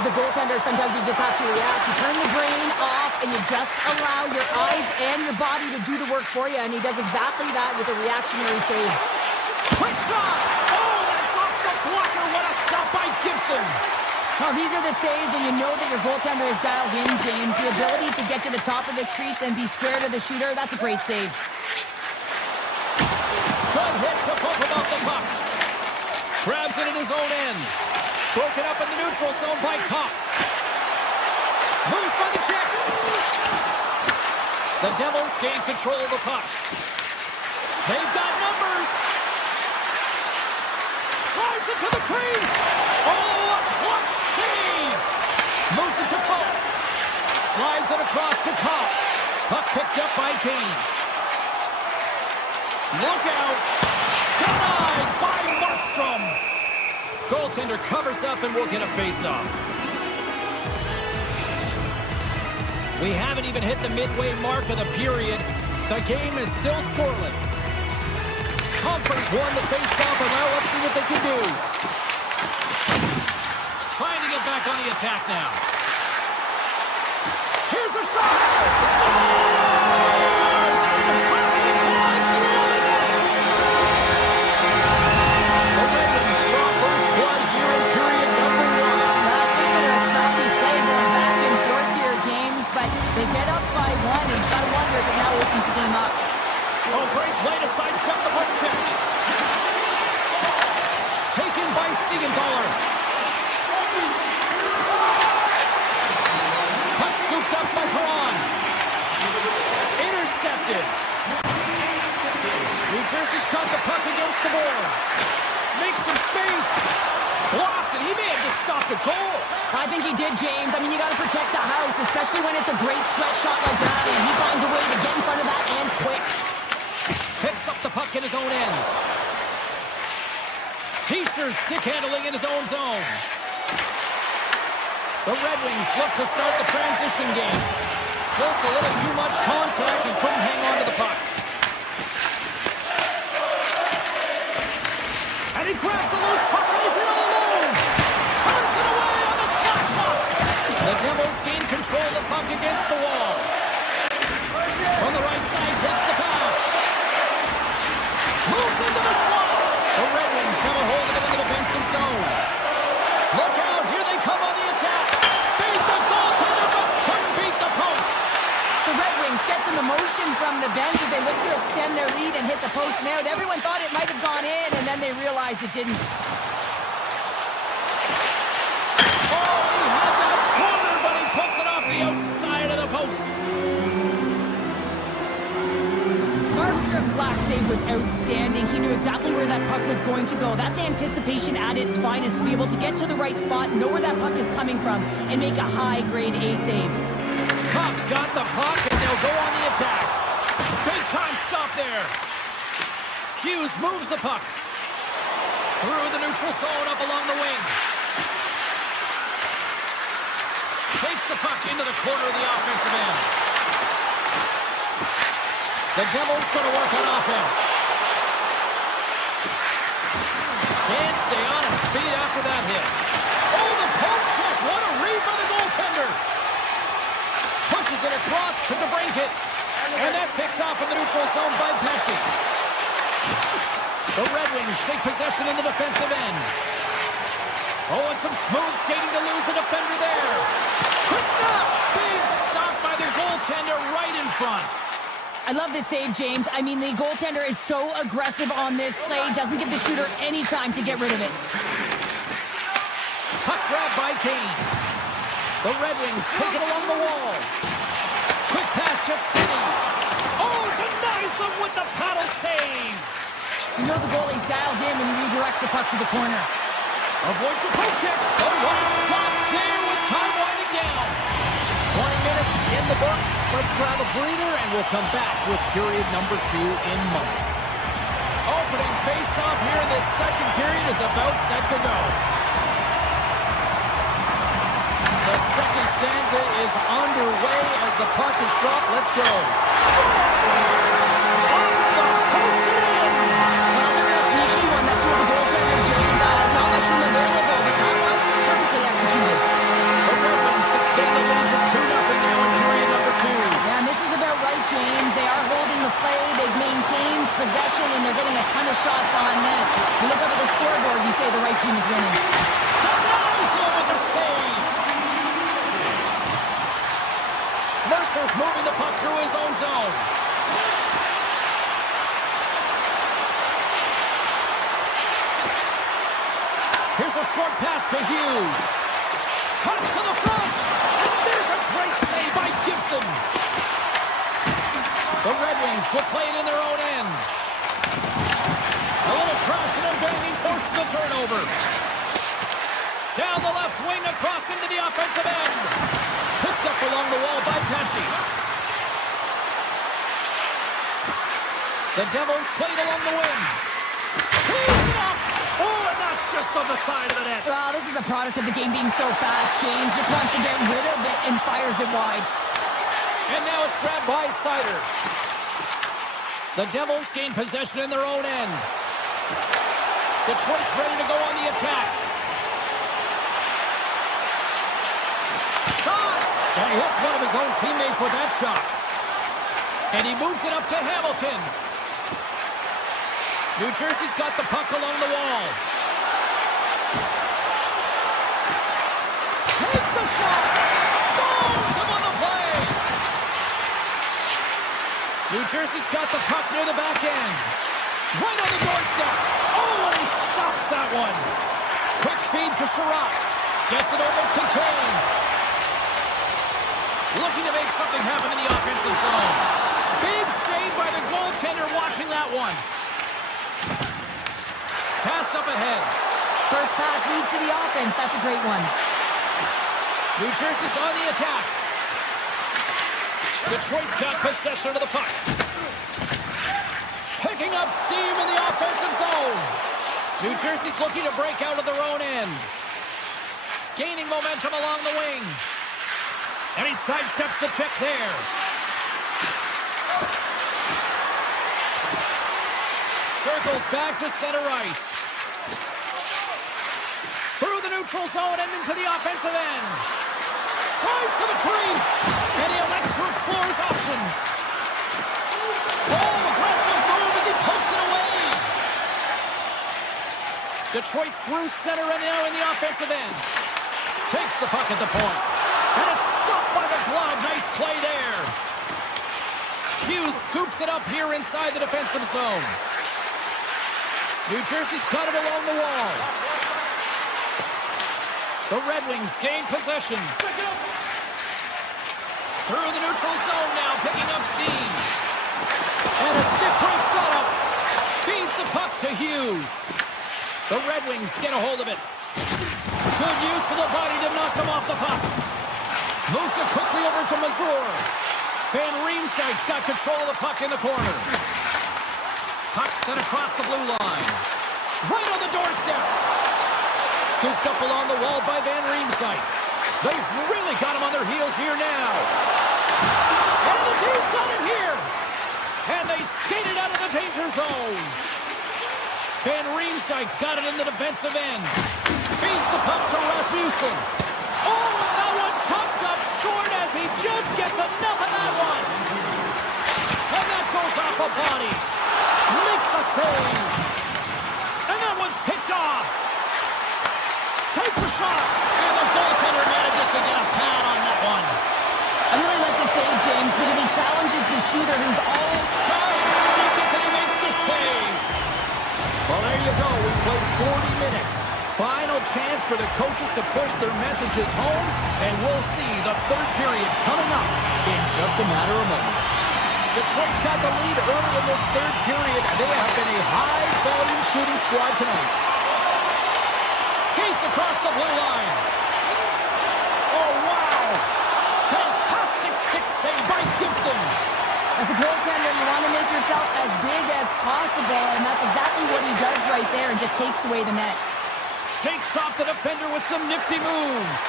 As a goaltender, sometimes you just have to react. You turn the brain off, and you just allow your eyes and your body to do the work for you, and he does exactly that with a reactionary save. Quick shot! Oh, that's off the blocker. What a stop by Gibson. Well, these are the saves when you know that your goaltender is dialed in, James. The ability to get to the top of the crease and be square to the shooter, that's a great save. Good hit to bump him off the puck. Grabs it in his own end. Broken up in the neutral zone by Kopp. Moves by the check. The Devils gain control of the puck. They've got numbers. Drives it to the crease. Oh, a clutch save! Moves it to Folk. Slides it across to Kopp. Puck picked up by Kane. Look out! Denied by Markstrom. Goaltender covers up and will get a face-off. We haven't even hit the midway mark of the period. The game is still scoreless. Comfort won the face-off, and now let's see what they can do. Trying to get back on the attack now. Here's a shot! Scores! And hockey towards the other net! The Red Wings draw first blood here in period number 1. Last bit of a scrappy play going back and forth here, James, but they get up by 1, and you've got to wonder if it now opens the game up. Oh, great play to sidestep the puck check. Taken by Siegenthaler. Puck scooped up by Perron. Intercepted. New Jersey's got the puck against the boards. Makes some space. Blocked, and he may have just stopped a goal. I think he did, James. I mean, you got to protect the house, especially when it's a great threat shot like that, and he finds a way to get in front of that and quick. Picks up the puck in his own end. Heischer's stick handling in his own zone. The Red Wings look to start the transition game. Just a little too much contact and couldn't hang on to the puck. And he grabs the loose puck and he's in all alone. Turns it away on the slap shot. The Devils gain control of the puck against the wall. From the right side, takes the pass. Moves into the slot. The Red Wings have a hold of it in the defensive zone. Look out, here they come on the attack. Beat the goaltender, but couldn't beat the post. The Red Wings get some emotion from the bench as they look to extend their lead and hit the post and out. Everyone thought it might have gone in, and then they realized it didn't. Oh, he had that corner, but he puts it off the outside of the post. Markstrom's last save was outstanding. He knew exactly where that puck was going to go. That's anticipation at its finest, to be able to get to the right spot, know where that puck is coming from, and make a high-grade A save. Cops got the puck, and they'll go on the attack. Big time stop there. Hughes moves the puck. Through the neutral zone, up along the wing. Takes the puck into the corner of the offensive end. The Devils going to work on offense. Can't stay on his feet after that hit. Oh, the poke check. What a read by the goaltender. Pushes it across to DeBrincat. And that's picked off in the neutral zone by Pesci. The Red Wings take possession in the defensive end. Oh, and some smooth skating to lose a defender there. Quick stop. Big stop by the goaltender right in front. I love this save, James. I mean, the goaltender is so aggressive on this play. Doesn't give the shooter any time to get rid of it. Puck grab by Kane. The Red Wings take it along the wall. Quick pass to Finney. Oh, denies them with the paddle save. You know the goalie's dialed in when he redirects the puck to the corner. Avoids the poke check. Oh, what a stop there with time winding down. 20 minutes in the books. Let's grab a breather, and we'll come back with period number 2 in moments. Opening face-off here in this second period is about set to go. The second stanza is underway as the puck is dropped. Let's go. Scores! Off the post and in! Well, it's a real sneaky one that threw the goaltender, James. Not much room available, but not perfectly executed. The Red Wings extend the lead to 2-0 now in period number 2. Yeah, and this is about right, James. They are holding the play. They've maintained possession, and they're getting a ton of shots on net. You look up at the scoreboard, you say the right team is winning. Denies him with a save. Mercer's moving the puck through his own zone. Here's a short pass to Hughes. Cuts to the front. And there's a great save by Gibson. The Red Wings will play it in their own end. A little crashing and banging forces the turnover. Down the left wing, across into the offensive end. Picked up along the wall by Pesci. The Devils played along the wing. He's it up! Oh, and that's just on the side of the net. Well, this is a product of the game being so fast. James just wants to get rid of it and fires it wide. And now it's grabbed by Sider. The Devils gain possession in their own end. Detroit's ready to go on the attack. Shot! And he hits one of his own teammates with that shot. And he moves it up to Hamilton. New Jersey's got the puck along the wall. Takes the shot! Stones him on the play! New Jersey's got the puck near the back end. Right on the doorstep. Oh, and he stops that one. Quick feed to Sherratt. Gets it over to Kane. Looking to make something happen in the offensive zone. Big save by the goaltender watching that one. Passed up ahead. First pass leads to the offense. That's a great one. New Jersey's on the attack. Detroit's got possession of the puck. Picking up steam in the offensive zone. New Jersey's looking to break out of their own end. Gaining momentum along the wing. And he sidesteps the check there. Circles back to center ice. Through the neutral zone and into the offensive end. Tries to the crease. And he elects to explore his options. Oh, aggressive move as he pokes it away. Detroit's through center and now in the offensive end. Takes the puck at the point. And it's stopped by the glove. Nice play there. Hughes scoops it up here inside the defensive zone. New Jersey's got it along the wall. The Red Wings gain possession. Through the neutral zone now, picking up steam. And a stick break setup. Feeds the puck to Hughes. The Red Wings get a hold of it. Good use of the body to knock them off the puck. Moves it quickly over to Mazur. Van Riemsdyk's got control of the puck in the corner. Puck sent across the blue line. Right on the doorstep. Scooped up along the wall by Van Riemsdyk. They've really got him on their heels here now. And the team's got it here. And they skated out of the danger zone. Van Riemsdyk's got it in the defensive end. Feeds the puck to Rasmussen. Oh, and that one comes up short as he just gets enough of that one. And that goes off a body. Makes a save. And that one's picked off. Takes a shot. And the goaltender manages to get a pad on that one. I really like the save, James, because he challenges the shooter who's all... Seconds and he makes the save. Well, there you go. We played 40 minutes. Final chance for the coaches to push their messages home, and we'll see the third period coming up in just a matter of moments. Detroit's got the lead early in this third period, and they have been a high-volume shooting squad tonight. Skates across the blue line. Oh, wow! Fantastic stick save by Gibson. As a goaltender, you want to make yourself as big as possible, and that's exactly what he does right there and just takes away the net. Shakes off the defender with some nifty moves.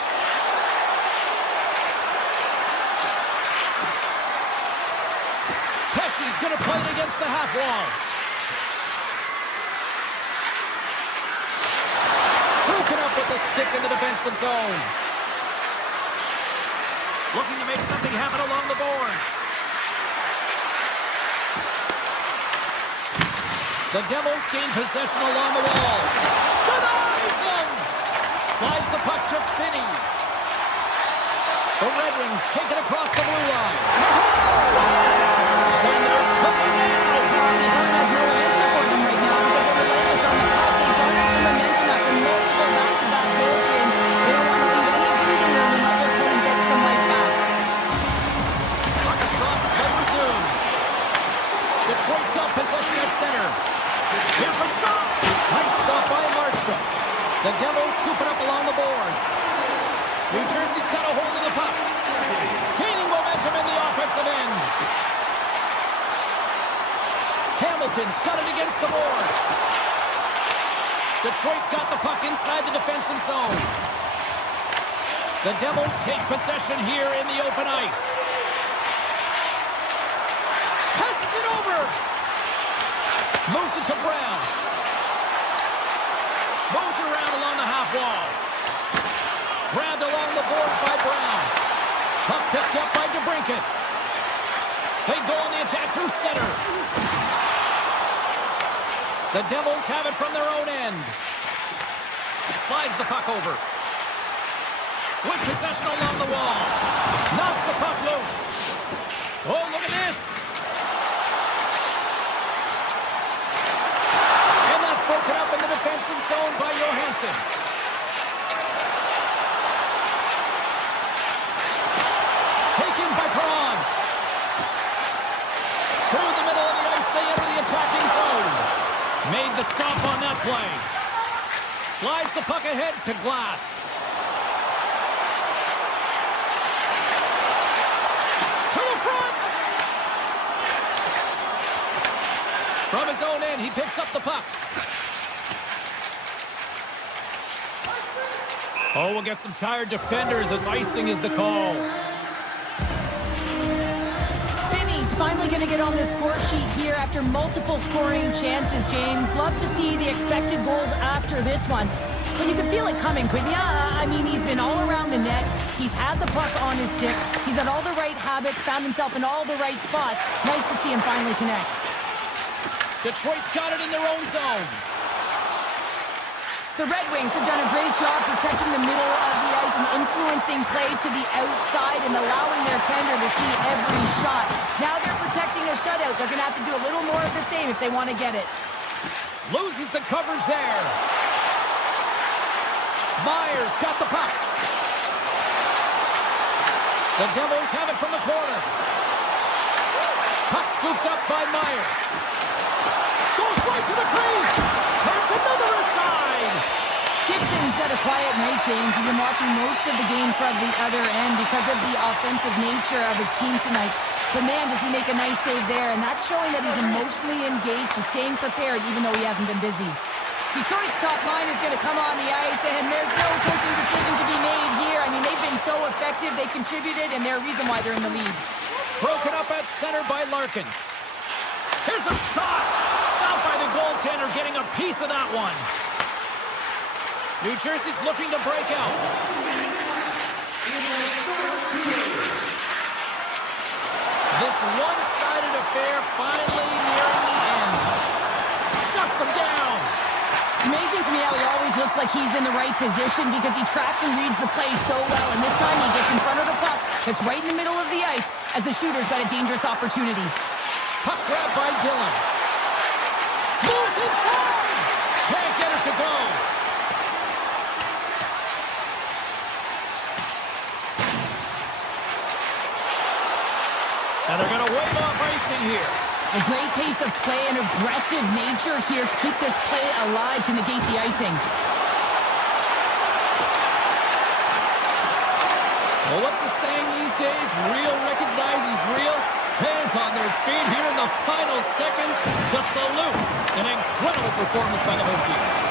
Pesci's going to play it against the half wall. Broken up with the stick in the defensive zone. Looking to make something happen along the boards. The Devils gain possession along the wall. Denies him! Slides the puck to Finney. The Red Wings take it across the blue line. Scores! And they're cooking now. Burn has no answer for them right now because they're relentless on the puck. They garnered some momentum after multiple back-to-back goals, James. They don't want to leave any breathing room and let their opponent get some life back. Puck is dropped. Play resumes. Detroit's got possession at center. Here's a shot. Nice stop by Markstrom. The Devils scoop it up along the board. Edmonton's got it against the boards. Detroit's got the puck inside the defensive zone. The Devils take possession here in the open ice. Passes it over. Moves it to Brown. Moves it around along the half wall. Grabbed along the boards by Brown. Puck picked up by DeBrincat. They go on the attack through center. The Devils have it from their own end. Slides the puck over. With possession along the wall. Knocks the puck loose. Oh, look at this. And that's broken up in the defensive zone by Johansson. Taken by Perron. Through the middle of the ice, they enter the attacking zone. Made the stop on that play. Slides the puck ahead to Glass. To the front! From his own end, he picks up the puck. Oh, we'll get some tired defenders as icing is the call. Finally going to get on the score sheet here after multiple scoring chances, James. Love to see the expected goals after this one. But you can feel it coming, couldn't you? I mean, he's been all around the net. He's had the puck on his stick. He's had all the right habits, found himself in all the right spots. Nice to see him finally connect. Detroit's got it in their own zone. The Red Wings have done a great job protecting the middle of the ice and influencing play to the outside and allowing their tender to see every shot. Now they're protecting a shutout. They're going to have to do a little more of the same if they want to get it. Loses the coverage there. Myers got the puck. The Devils have it from the corner. Puck scooped up by Myers. Goes right to the crease. Turns another aside. Gibson's had a quiet night, James. He's been watching most of the game from the other end because of the offensive nature of his team tonight. But man, does he make a nice save there, and that's showing that he's emotionally engaged. He's staying prepared even though he hasn't been busy. Detroit's top line is going to come on the ice, and there's no coaching decision to be made here. I mean, they've been so effective. They contributed, and they're a reason why they're in the lead. Broken up at center by Larkin. Here's a shot. Stopped by the goaltender, getting a piece of that one. New Jersey's looking to break out. This one-sided affair finally nearing the end. Shuts them down. It's amazing to me how he always looks like he's in the right position because he tracks and reads the play so well. And this time he gets in front of the puck that's right in the middle of the ice as the shooter's got a dangerous opportunity. Puck grab by Dillon. Moves inside. Can't get it to go. And they're going to wave off icing here. A great pace of play and aggressive nature here to keep this play alive to negate the icing. Well, what's the saying these days? Real recognizes real. Fans on their feet here in the final seconds to salute an incredible performance by the home team.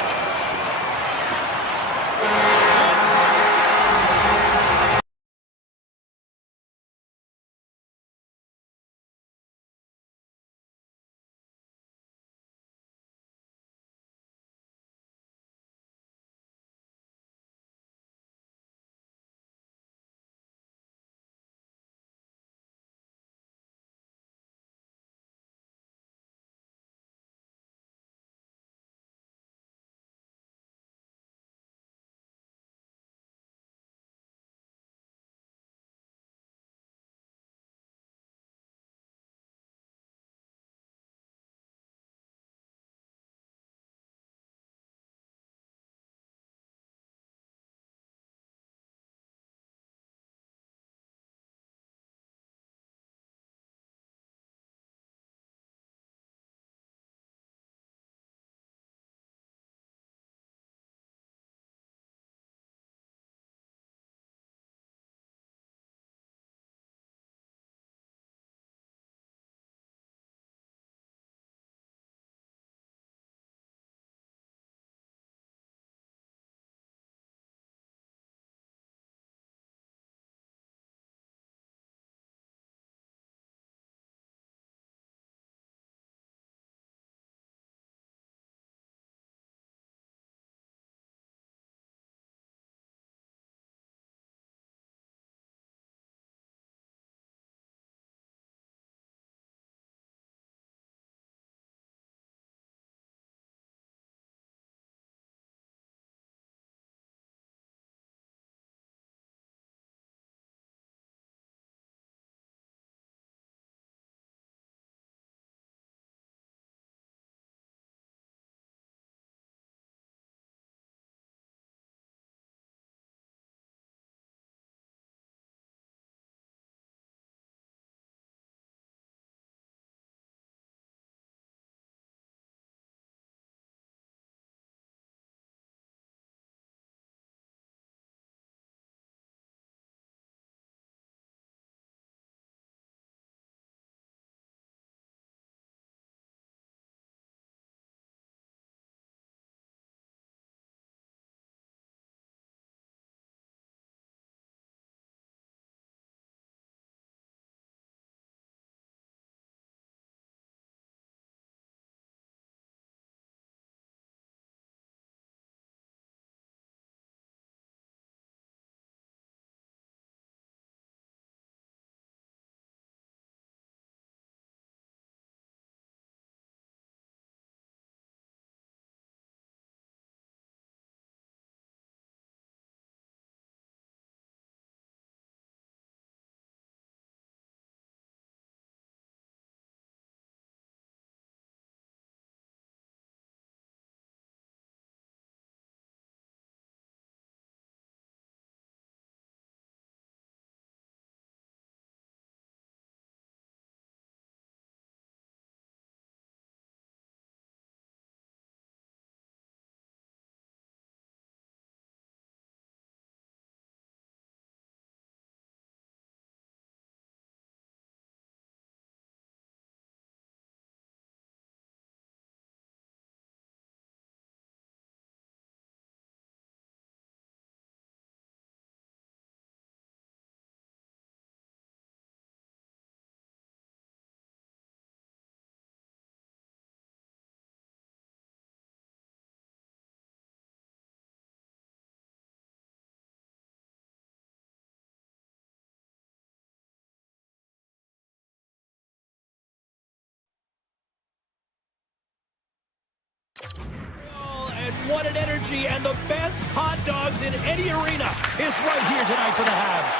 what an energy, and the best hot dogs in any arena is right here tonight for the Habs.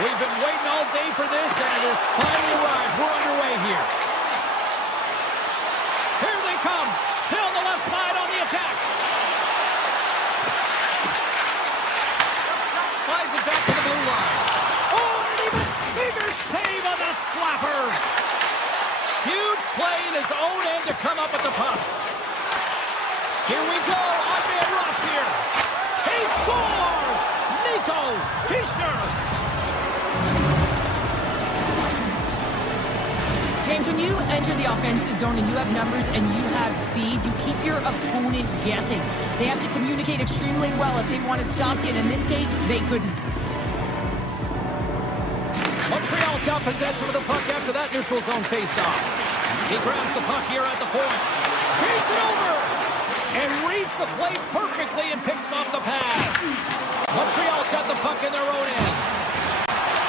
We've been waiting all day for this, and it has finally arrived. We're underway here. Here they come. Down the left side on the attack. Slides it back to the blue line. Oh, and an even bigger save on the slappers. Huge play in his own end to come up with the puck. Here we go. On-man rush here. He scores! Nico Hischier. James, when you enter the offensive zone and you have numbers and you have speed, you keep your opponent guessing. They have to communicate extremely well if they want to stop you, and in this case, they couldn't. Montreal's got possession of the puck after that neutral zone faceoff. He grabs the puck here at the point. Feeds it over! And reads the play perfectly and picks off the pass. Montreal's got the puck in their own end.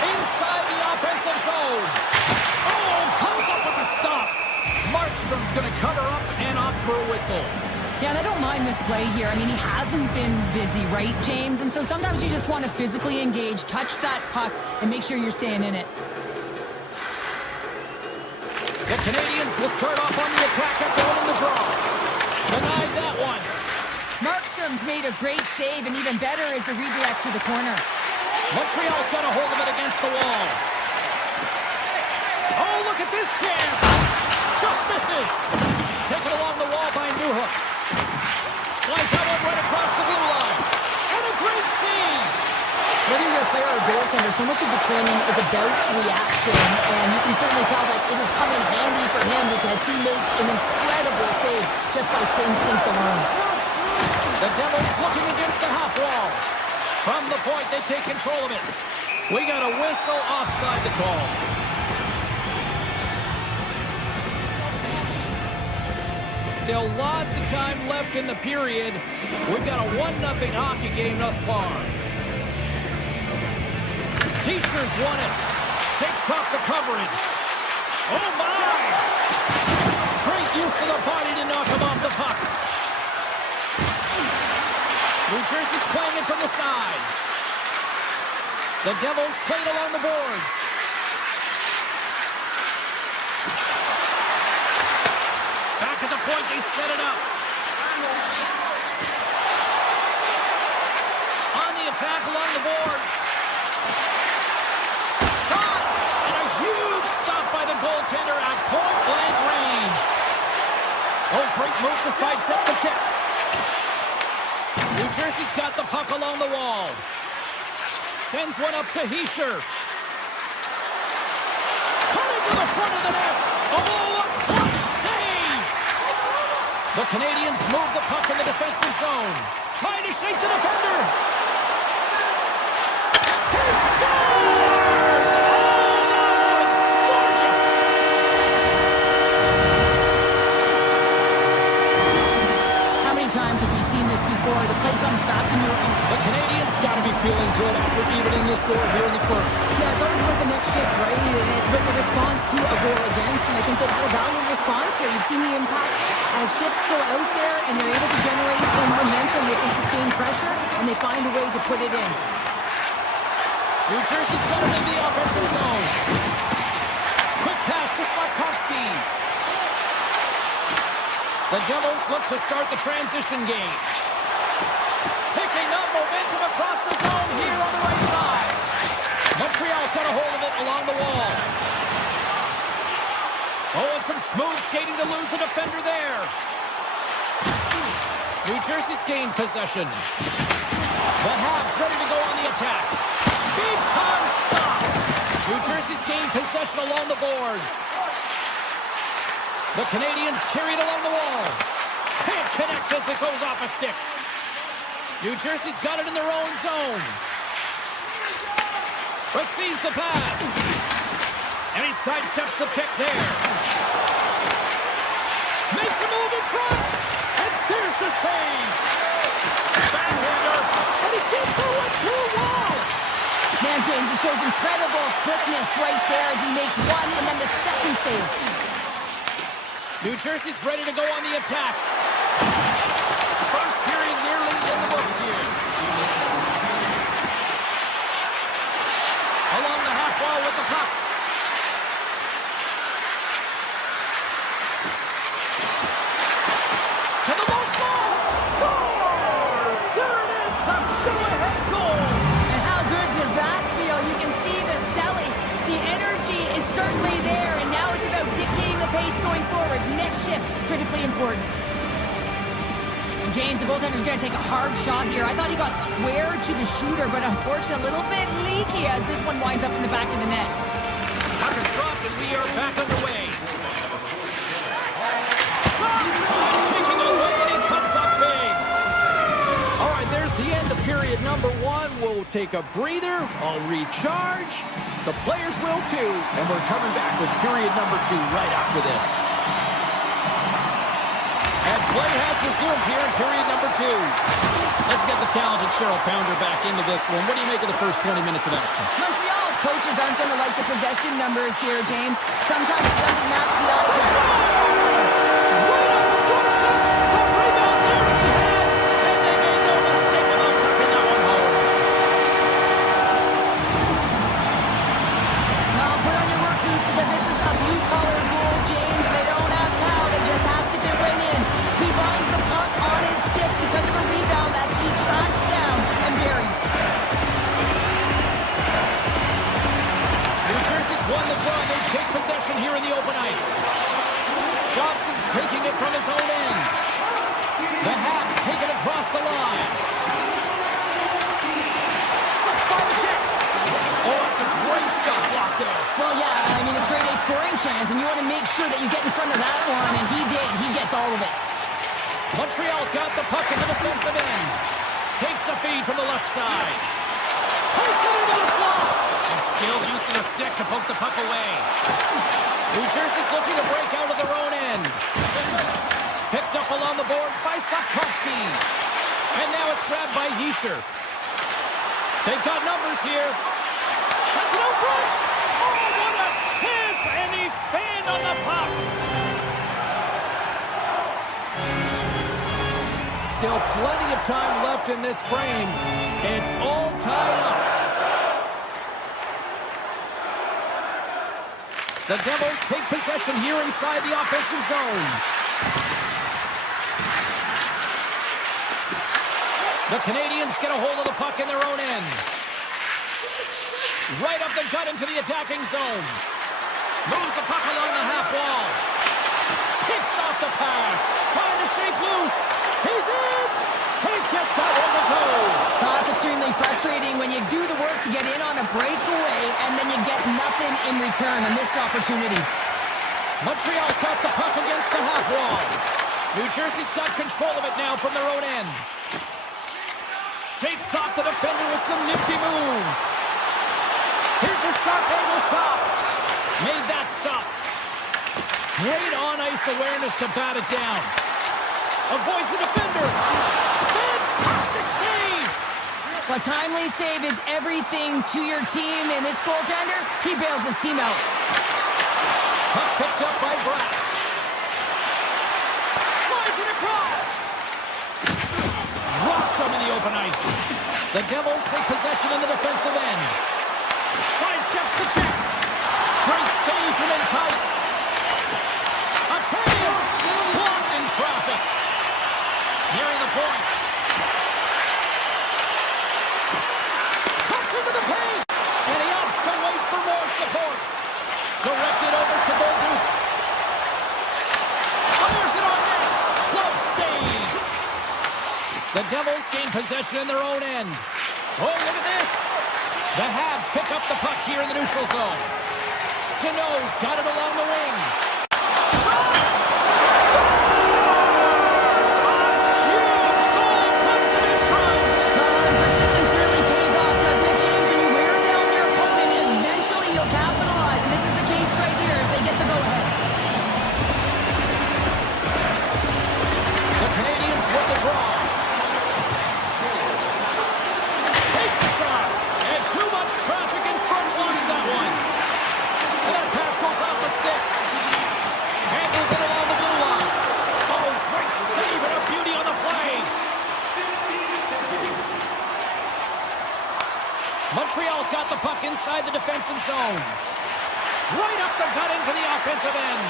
Inside the offensive zone. Oh, comes up with the stop. Markstrom's going to cover up and opt for a whistle. Yeah, and I don't mind this play here. I mean, he hasn't been busy, right, James? And so sometimes you just want to physically engage, touch that puck, and make sure you're staying in it. The Canadiens will start off on the attack after winning the draw. Denied that one. Markstrom's made a great save, and even better is the redirect to the corner. Montreal's got a hold of it against the wall. Oh, look at this chance. Just misses. Taken along the wall by Newhook. Slides that one right across the blue line. And a great save. Whether you're a player or a goaltender, so much of the training is about reaction, and you can certainly tell that it is coming handy for him because he makes an incredible save just by instincts alone. The Devils looking against the half wall. From the point, they take control of it. We got a whistle offside the call. Still lots of time left in the period. We've got a 1-0 hockey game thus far. Hischier's won it. Takes off the coverage. Oh, my! Great use of the body to knock him off the puck. New Jersey's playing it from the side. The Devils played along the boards. Back at the point, they set it up. On the attack along the boards. Shot! And a huge stop by the goaltender at point-blank range. Oh, great move to sidestep the check. New Jersey's got the puck along the wall. Sends one up to Hischier. Cutting to the front of the net. Oh, a clutch save! The Canadiens move the puck in the defensive zone. Trying to shake the defender. He scores! Oh, that was gorgeous! How many times have we seen this before? The play comes back and you're on. The Canadiens got to be feeling good after evening this score here in the first. Yeah, it's always about the next shift, right? And it's about the response to a goal against, and I think they've had a valiant response here. You've seen the impact as shifts go out there, and they're able to generate some momentum with some sustained pressure, and they find a way to put it in. New Jersey's got it in the offensive zone. Quick pass to Slafkovsky. The Devils look to start the transition game. Picking up momentum across the zone here on the right side. Montreal's got a hold of it along the wall. Oh, and some smooth skating to lose the defender there. New Jersey's gained possession. The Habs ready to go on the attack. Big time stop. New Jersey's gained possession along the boards. The Canadiens carried along the wall. Can't connect as it goes off a stick. New Jersey's got it in their own zone. Receives the pass. And he sidesteps the check there. Makes a move in front. And there's the save. Backhander. And he gets the 1-2 wall. Man, James, it shows incredible quickness right there as he makes one and then the second save. New Jersey's ready to go on the attack. First period the goaltender's going to take a hard shot here. I thought he got square to the shooter, but unfortunately a little bit leaky as this one winds up in the back of the net. Puck is dropped, and we are back underway. Taking away, and it comes up big. All right, there's the end of period number 1. We'll take a breather. I'll recharge. The players will too. And we're coming back with period number 2 right after this. And play has resumed here in period number 2. Let's get the talented Cheryl Pounder back into this one. What do you make of the first 20 minutes of action? Montreal's coaches aren't going to like the possession numbers here, James. Sometimes it doesn't match the eye test. Right on the doorstep. The rebound there to be had. And they made no mistake about tucking that one home. Now put on your work boots because this is a blue-collar goal, James. They don't ask how, they just ask if it went in. He finds the puck on his stick because of a rebound that he tracks down and buries. New Jersey's won the draw. They take possession here in the open ice. Johnson's taking it from his own end. The Habs take it across the line. Slips by the check. Oh, that's a great shot block there. Well, yeah, I mean, it's grade A scoring chance, and you want to make sure that you get in front of that one, and he did. He gets all of it. Montreal's got the puck at the defensive end. Takes the feed from the left side. Takes it into the slot. A skilled use of the stick to poke the puck away. New Jersey's looking to break out of their own end. Picked up along the boards by Sapkowski. And now it's grabbed by Hischier. They've got numbers here. Sends it out front. Oh, what a chance! And he fanned on the puck. Still plenty of time left in this frame. It's all tied up. The Devils take possession here inside the offensive zone. The Canadiens get a hold of the puck in their own end. Right up the gut into the attacking zone. Moves the puck along the half wall. Picks off the pass. Trying to shake loose. He's in. Can't get that one to go. Oh, that's extremely frustrating when you do the work to get in on a breakaway and then you get nothing in return. A missed opportunity. Montreal's got the puck against the half wall. New Jersey's got control of it now from their own end. Shakes off the defender with some nifty moves. Here's a sharp angle shot. Made that stop. Great on-ice awareness to bat it down. Avoids the defender. Fantastic save. A timely save is everything to your team, and this goaltender, he bails his team out. Puck picked up by Bratt. Slides it across. Rocked him in the open ice. The Devils take possession in the defensive end. Sidesteps the check. Great save from in tight. A chance. Blocked in traffic. Nearing the point. Cuts into the paint. And he opts to wait for more support. Directed over to Baltic. Fires it on net. Glove save. The Devils gain possession in their own end. Oh, look at this. The Habs pick up the puck here in the neutral zone. Cano's got it along the wing. Shot! Scores! A huge goal puts it in front. And persistence really pays off, doesn't it, James? When you wear down your opponent, eventually you'll capitalize. And this is the case right here as they get the go-ahead. The Canadiens win the draw. Takes the shot. And too much traffic in front blocks that one. And that pass goes off the stick. Handles it along the blue line. Oh, great save and a beauty on the play. Montreal's got the puck inside the defensive zone. Right up the gut into the offensive end.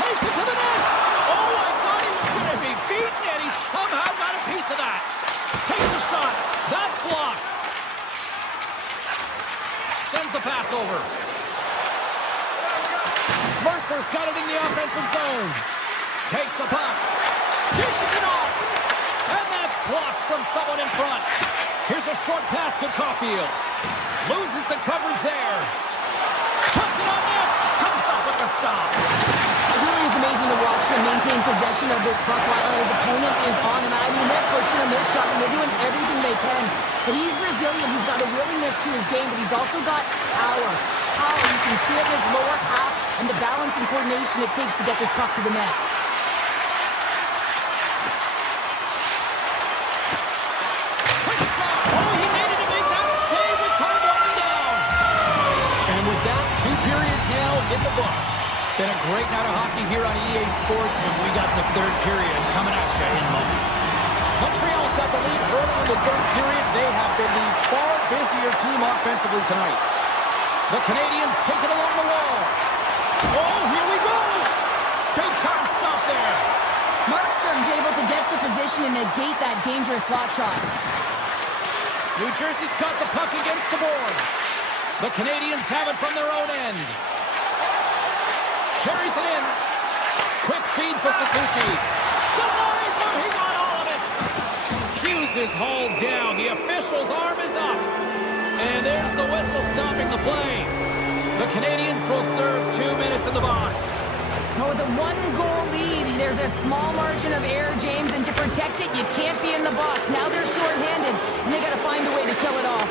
Takes it to the net. Oh, I thought he was going to be beaten, and he somehow got a piece of that. Takes a shot. That's blocked. Sends the pass over. Mercer's got it in the offensive zone. Takes the puck. Dishes it off. And that's blocked from someone in front. Here's a short pass to Caulfield. Loses the coverage there. Puts it on net. Comes up with the stop. It really is amazing to watch him maintain possession of this puck while his opponent is on. And I mean, they're pushing him, they're shotting, they're doing everything they can. But he's resilient. He's got a willingness to his game, but he's also got power. Power. You can see it in his lower half and the balance and coordination it takes to get this puck to the net. Quick shot. Oh, he needed to make that save with time winding down. And with that, 2 periods now in the books. Been a great night of hockey here on EA Sports, and we got the third period coming at you in moments. Montreal's got the lead early in the third period. They have been the far busier team offensively tonight. The Canadiens take it along the wall. Oh, here we go! Big time stop there. Markstrom's able to get to position and negate that dangerous slot shot. New Jersey's got the puck against the boards. The Canadiens have it from their own end. Carries it in. Quick feed to Suzuki. Denies him. He got all of it. Hughes is hauled down. The official's arm is up. And there's the whistle stopping the play. The Canadiens will serve 2 minutes in the box. Well, with a 1-goal lead, there's a small margin of error, James, and to protect it, you can't be in the box. Now they're shorthanded, and they got to find a way to kill it off.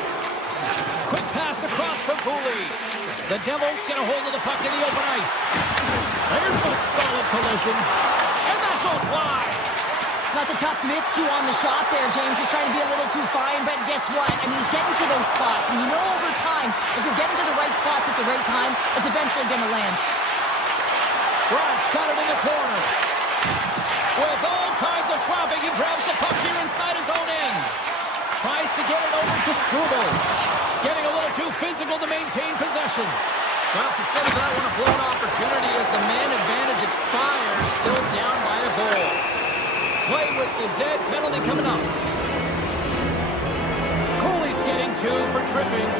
Quick pass across to Cooley. The Devils get a hold of the puck in the open ice. There's a solid collision. And that goes wide. That's a tough miscue on the shot there, James. Just trying to be a little too fine, but guess what? I mean, he's getting to those spots. And you know over time, if you're getting to the right spots at the right time, it's eventually going to land. Bryant's got it in the corner. With all kinds of traffic, he grabs the puck here inside his own end. Tries to get it over to Struble. Getting a little too physical to maintain possession. Well, consider that one a blown opportunity as the man advantage expires, still down by a goal. Play whistle dead, penalty coming up. Cooley's getting 2 for tripping.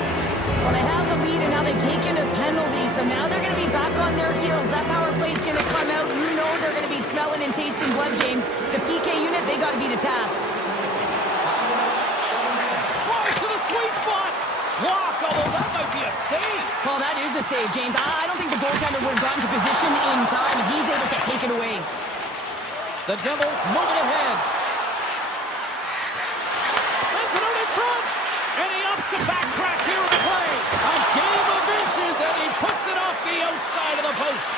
Well, they have the lead, and now they've taken a penalty, so now they're going to be back on their heels. That power play's going to come out. You know they're going to be smelling and tasting blood, James. The PK unit, they got to be the task. Tries to the sweet spot. Blocked, although that might be a save. Well, that is a save, James. I don't think the goaltender would have gotten to position in time. He's able to take it away. The Devils moving ahead. Sends it out in front. And he opts to backtrack here in the play. A game of inches, and he puts it off the outside of the post.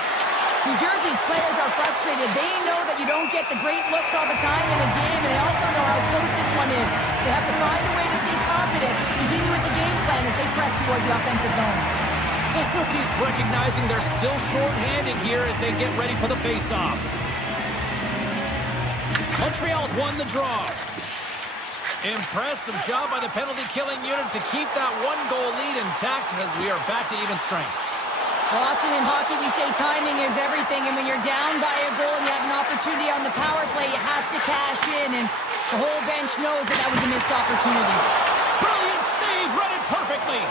New Jersey's players are frustrated. They know that you don't get the great looks all the time in a game, and they also know how close this one is. They have to find a way to stay confident, continue with the game plan as they press towards the offensive zone. Suzuki's recognizing they're still short-handed here as they get ready for the face-off. Montreal's won the draw. Impressive job by the penalty-killing unit to keep that 1-goal lead intact as we are back to even strength. Well, often in hockey, we say timing is everything, and when you're down by a goal and you have an opportunity on the power play, you have to cash in, and the whole bench knows that that was a missed opportunity. Brilliant save, read it perfectly.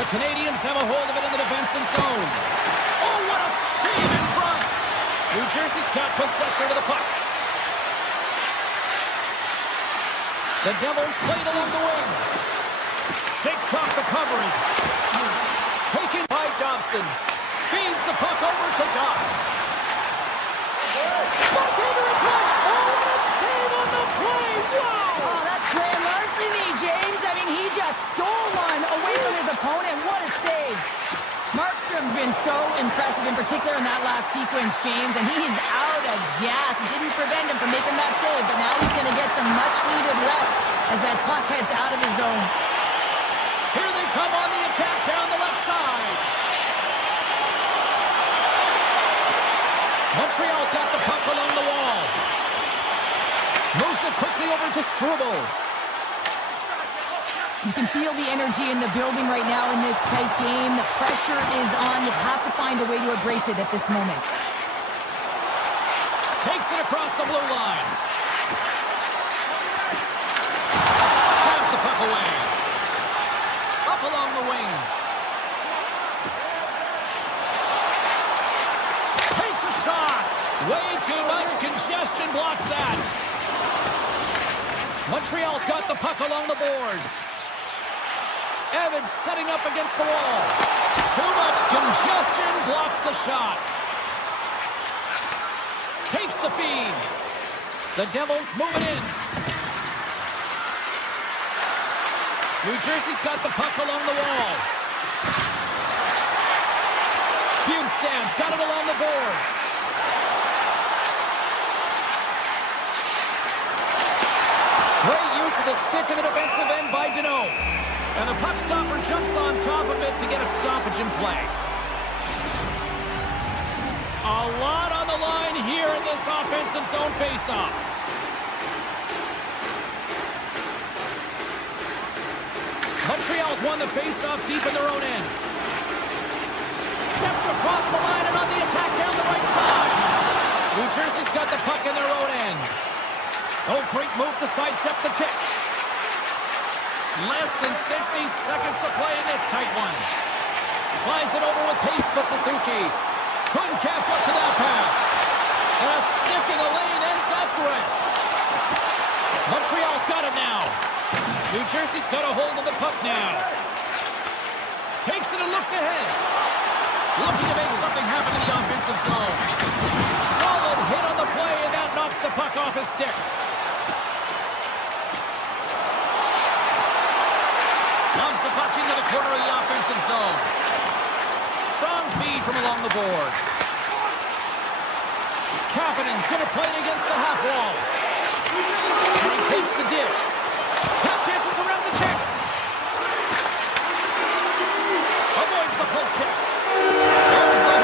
The Canadiens have a hold of it in the defensive zone. Oh, what a save in front. New Jersey's got possession of the puck. The Devils played along the wing. Shakes off the coverage. Taken by Dobson. Feeds the puck over to Dobb. Backhander in front. Oh, what a save on the play. Wow. Oh, that's grand larceny, James. I mean, he just stole one away from his opponent. What a save. Markstrom's been so impressive, in particular in that last sequence, James, and he's out of gas. It didn't prevent him from making that save, but now he's going to get some much-needed rest as that puck heads out of his zone. Here they come on the attack down the left side. Montreal's got the puck along the wall. Moves it quickly over to Struble. You can feel the energy in the building right now in this tight game. The pressure is on. You have to find a way to embrace it at this moment. Takes it across the blue line. Drives the puck away. Up along the wing. Takes a shot. Way too much. Congestion blocks that. Montreal's got the puck along the boards. Evans setting up against the wall. Too much congestion blocks the shot. Takes the feed. The Devils move it in. New Jersey's got the puck along the wall. Bjugstad's got it along the boards. Great use of the stick in the defensive end by Deneau. And the puck stopper jumps on top of it to get a stoppage in play. A lot on the line here in this offensive zone faceoff. Montreal's won the faceoff deep in their own end. Steps across the line and on the attack down the right side. New Jersey's got the puck in their own end. Oh, great move to sidestep the check. Less than 60 seconds to play in this tight one. Slides it over with pace to Suzuki. Couldn't catch up to that pass. And a stick in the lane ends that threat. Montreal's got it now. New Jersey's got a hold of the puck now. Takes it and looks ahead. Looking to make something happen in the offensive zone. Solid hit on the play, and that knocks the puck off his stick. Knocks the puck into the corner of the offensive zone. Strong feed from along the boards. Kapanen's going to play it against the half wall. And he takes the dish. Tap dances around the check. Avoids the poke check. There's the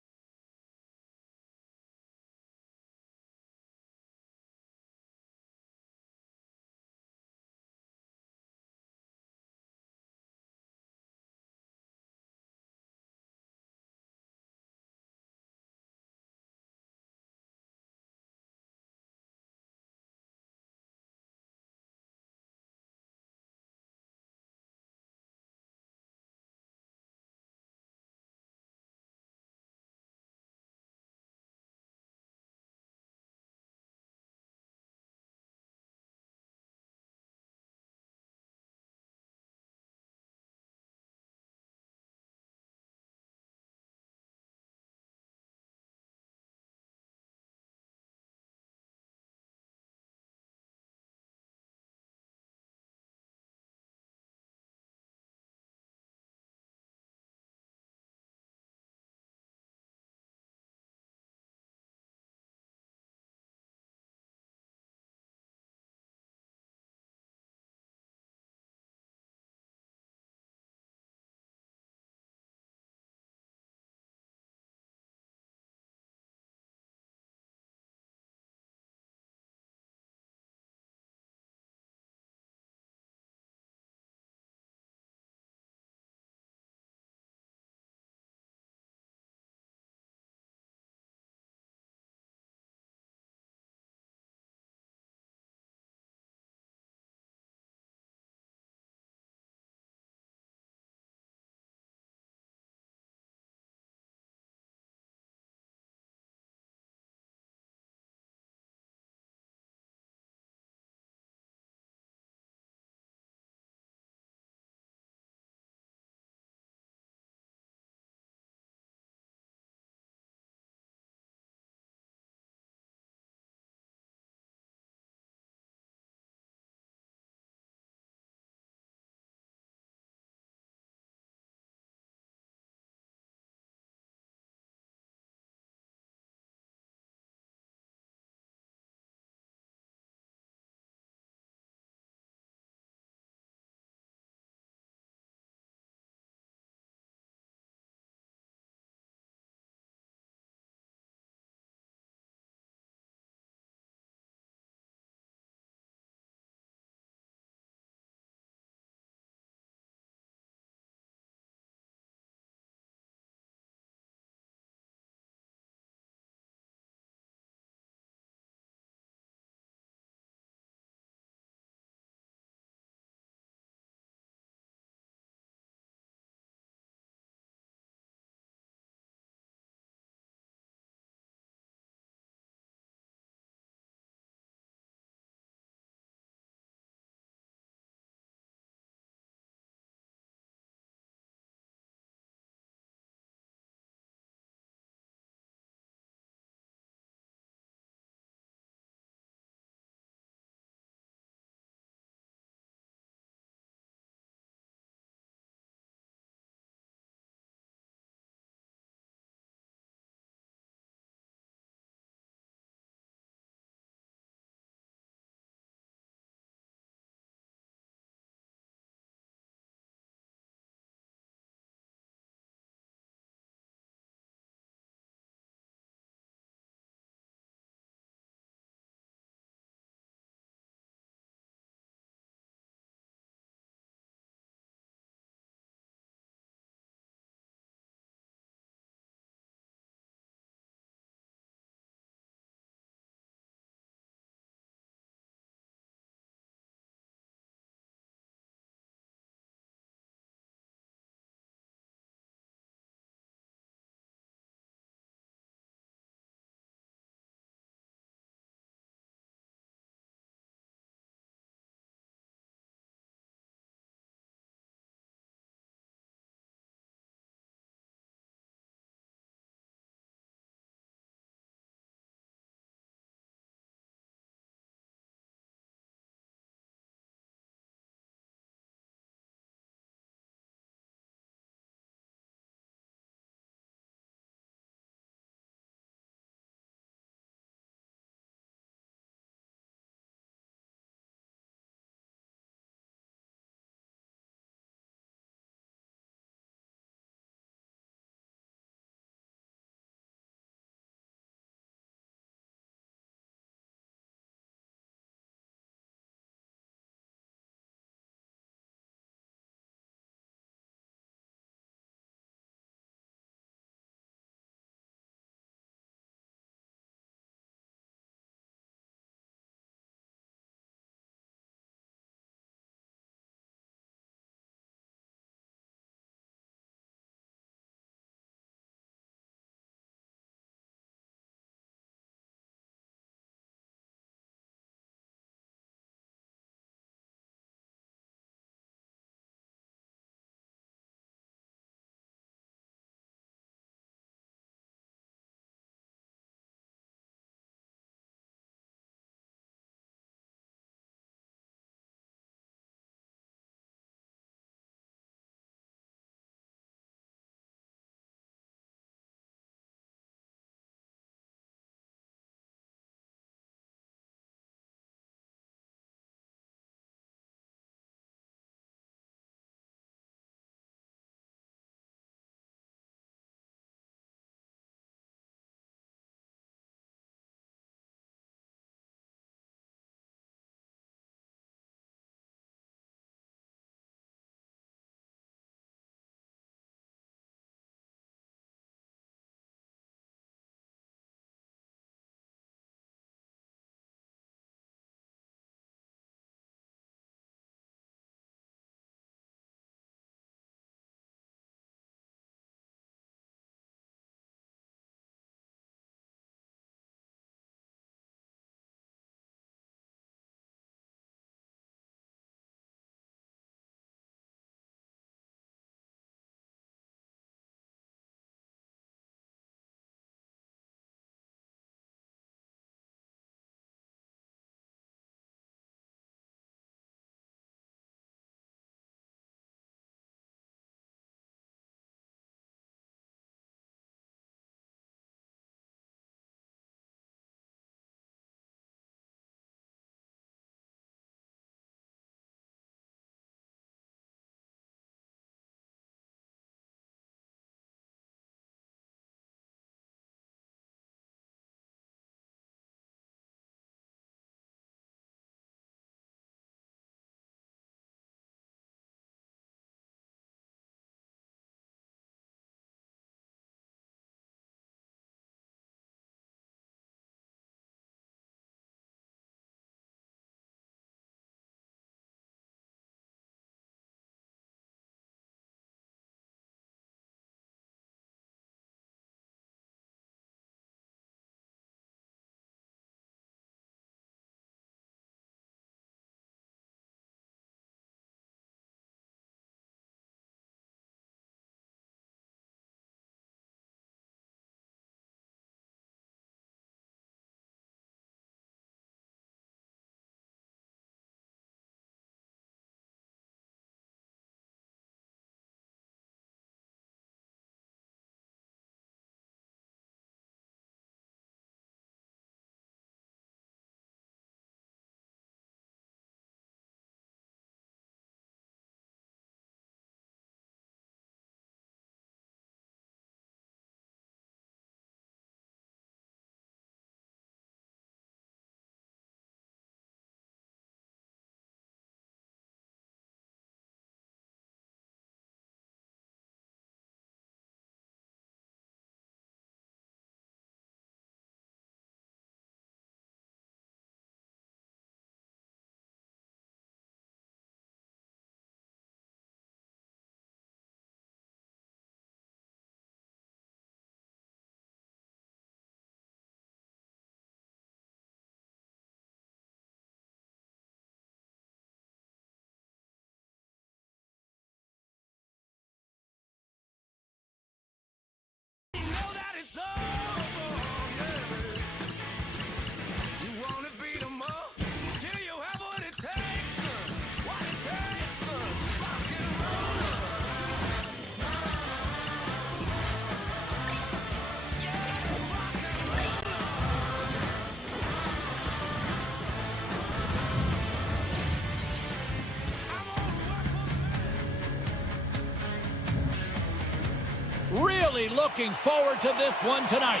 really looking forward to this one tonight.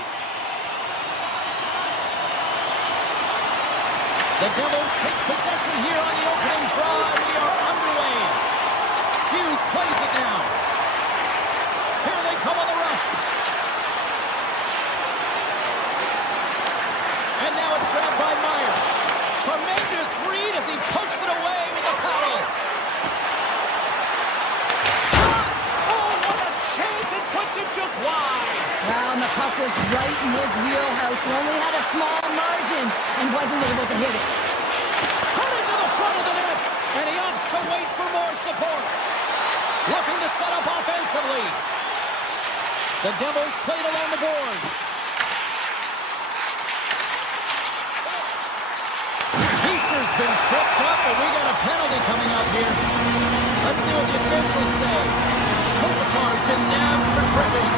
The Devils take possession here on the opening draw, and we are underway. Hughes plays it now. Here they come on the rush. And now it's grabbed by Meyer. Tremendous read as he pokes it away with a paddle. Shot! Oh, what a chance! It puts it just wide. Well, and the puck was right in his wheelhouse. He only had a small margin and wasn't able to hit it. Cutting to the front of the net, and he opts to wait for more support. Looking to set up offensively. The Devils played along the boards. Heischer's been tripped up, but we got a penalty coming up here. Let's see what the officials say. Kopitar's been nabbed for tripping.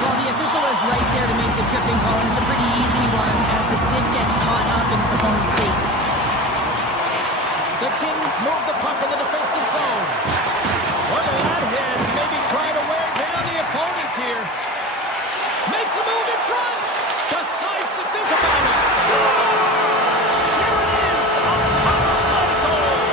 Well, the official is right there to make the tripping call, and it's a pretty easy one as the stick gets caught up in his opponent's skates. The Kings move the puck in the defensive zone. Look at that hit. Maybe trying to wear down the opponents here. Makes a move in front. Decides to think about it. Scores! Here it is. A power goal.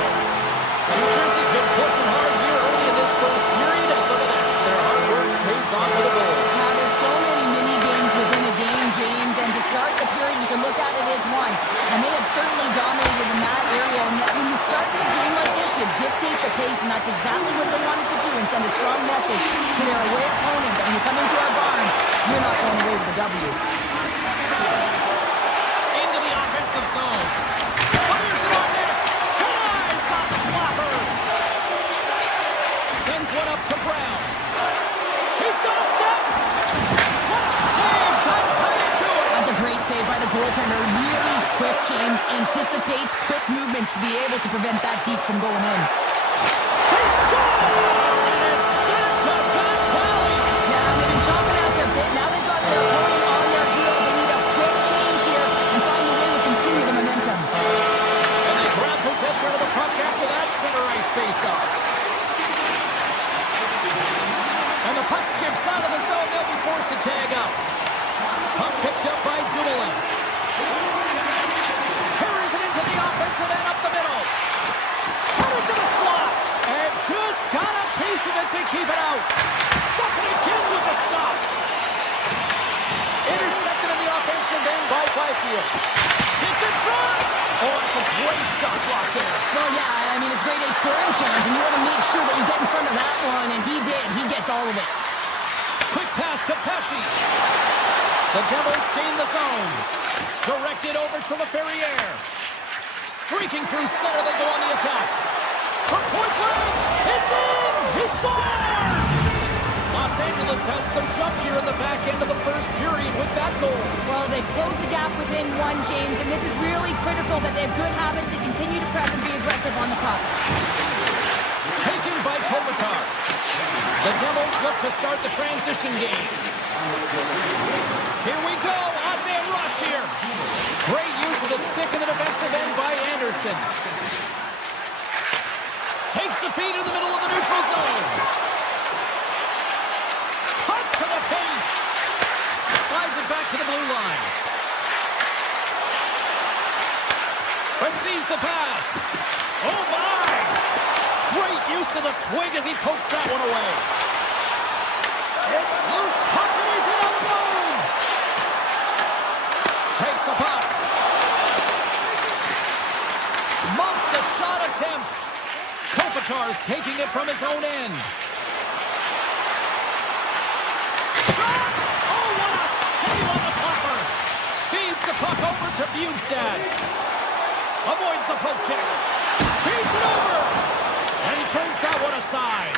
New Jersey's been pushing hard here early in this first period, and look at that. Their hard work pays off for the goal. Now, there's so many mini games within a game, James, and to start the period, you can look at it as one. And they have certainly dominated in that area, and that when you start a game like this, you dictate the pace, and that's exactly what they wanted to do and send a strong message to their away opponent that when you come into our barn, you're not going away with a W. Into the offensive zone. Fires it on net. Denies the slapper. Sends one up to Brown. He's got a step. What a save. That's how you do it. That's a great save by the goaltender. Really quick, James. Anticipates quick movements to be able to prevent that deep from going in. They score! And it's back-to-back tallies. Now, they've been chopping out their bit. Now they've got their opponent on their heels. They need a quick change here and find a way to continue the momentum. And they grab possession of the puck after that center ice face-off. And the puck skips out of the zone. They'll be forced to tag up. Puck picked up by Dumoulin. Carries it into the offensive end up the middle. Put it to the slot. And just got a piece of it to keep it out. Does it again with the stop. Intercepted in the offensive end by Byfield. Tipped in front. Oh, it's a great shot block there. Well, yeah, I mean, it's great a scoring chance, and you want to make sure that you get in front of that one, and he did. He gets all of it. Quick pass to Pesci. The Devils gain the zone. Directed over to LaFerriere. Streaking through center, they go on the attack. From point blank, it's in! He scores! Los Angeles has some jump here in the back end of the first period with that goal. Well, they closed the gap within one, James, and this is really critical that they have good habits. They continue to press and be aggressive on the puck. Taken by Kopitar. The Devils look to start the transition game. Here we go, on-man rush here. Great use of the stick in the defensive end by Anderson. Takes the feed in the middle of the neutral zone. Cuts to the paint. Slides it back to the blue line. Receives the pass. Oh my! Great use of the twig as he pokes that one away. Loose puck and he's in alone. Takes the puck. Muffs the shot attempt. Kopitar's taking it from his own end. Shot! Oh, what a save on the flapper. Feeds the puck over to Bjugstad. Avoids the poke check. Feeds it over. And he turns that one aside.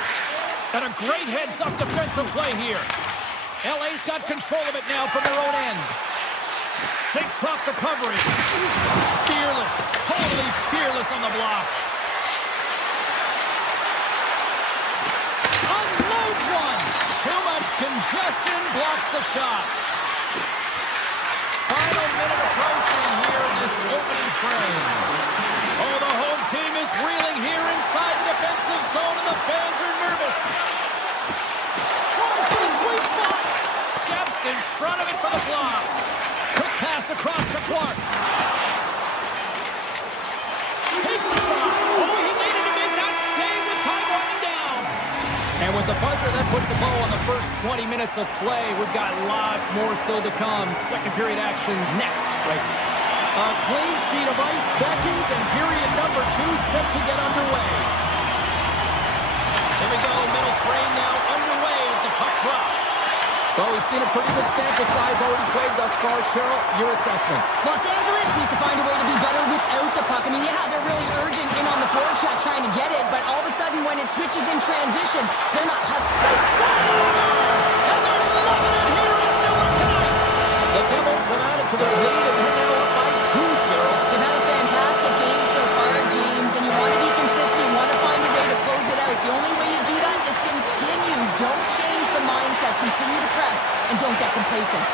And a great heads-up defensive play here. LA's got control of it now from their own end. Shakes off the coverage. Fearless. Totally fearless on the block. Unloads one. Too much congestion. Blocks the shot. Final minute approaching here in this opening frame. Oh, the home team is reeling here inside the defensive zone, and the fans are nervous. Tries for the sweet spot. with the buzzer, that puts a bow on the first 20 minutes of play. We've got lots more still to come. Second period action next. Right. A clean sheet of ice beckons, and period number 2 set to get underway. Here we go, middle frame now underway as the puck drops. Well, we've seen a pretty good sample size already played thus far. Cheryl, your assessment. Los Angeles needs to find a way to be better without the puck. I mean, yeah, they're really urgent in on the forecheck trying to get it, but all of a sudden when it switches in transition, they're not They score! And they're loving it here in Newark. The Devils have added to their lead, and they're now up by 2, Cheryl. They've had a fantastic game so far, James, and you want to be consistent. You want to find a way to close it out. The only way you do that is continue. Don't change the mindset. Continue to press, and don't get complacent.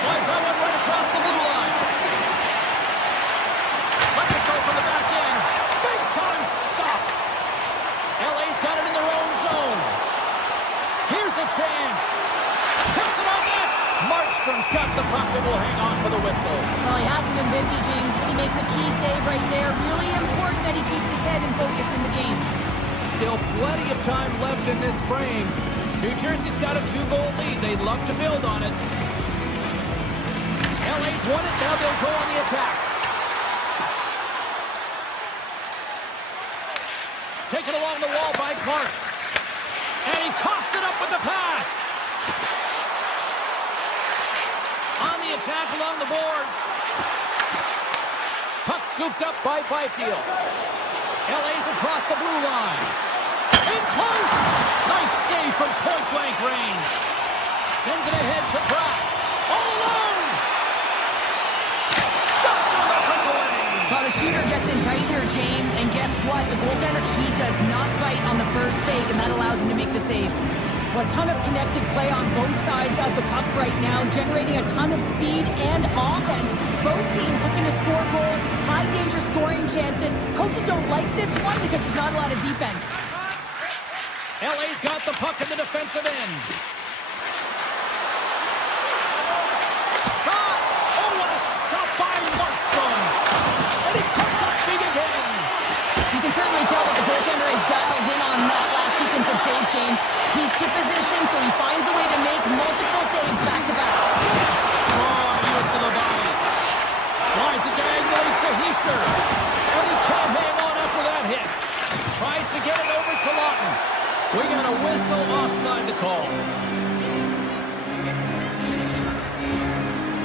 Slides that one right across the blue line. Let's it go from the back end. Big time stop. LA's got it in their own zone. Here's a chance. Puts it on net. Markstrom's got the puck and will hang on for the whistle. Well, he hasn't been busy, James, but he makes a key save right there. Really important that he keeps his head in focus in the game. Still plenty of time left in this frame. New Jersey's got a 2-goal lead. They'd love to build on it. LA's won it. Now they'll go on the attack. Taken along the wall by Clark. And he coughs it up with the pass. On the attack along the boards. Puck scooped up by Byfield. LA's across the blue line. In close. Nice save from point-blank range. Sends it ahead to Pratt. All alone. Stopped on the breakaway. Well, the shooter gets in tight here, James, and guess what? The goaltender, he does not bite on the first fake, and that allows him to make the save. Well, a ton of connected play on both sides of the puck right now, generating a ton of speed and offense. Both teams looking to score goals, high-danger scoring chances. Coaches don't like this one because there's not a lot of defense. LA's got the puck in the defensive end. Shot! Oh, what a stop by Markstrom! And he comes up big again. You can certainly tell that the goaltender is dialed in on that last sequence of saves, James. He's to position, so he finds a way to make multiple saves back-to-back. Strong use of the body. Slides it diagonally to Hischier. And he can't hang on after that hit. Tries to get it over to Lawton. We got a whistle offside to call.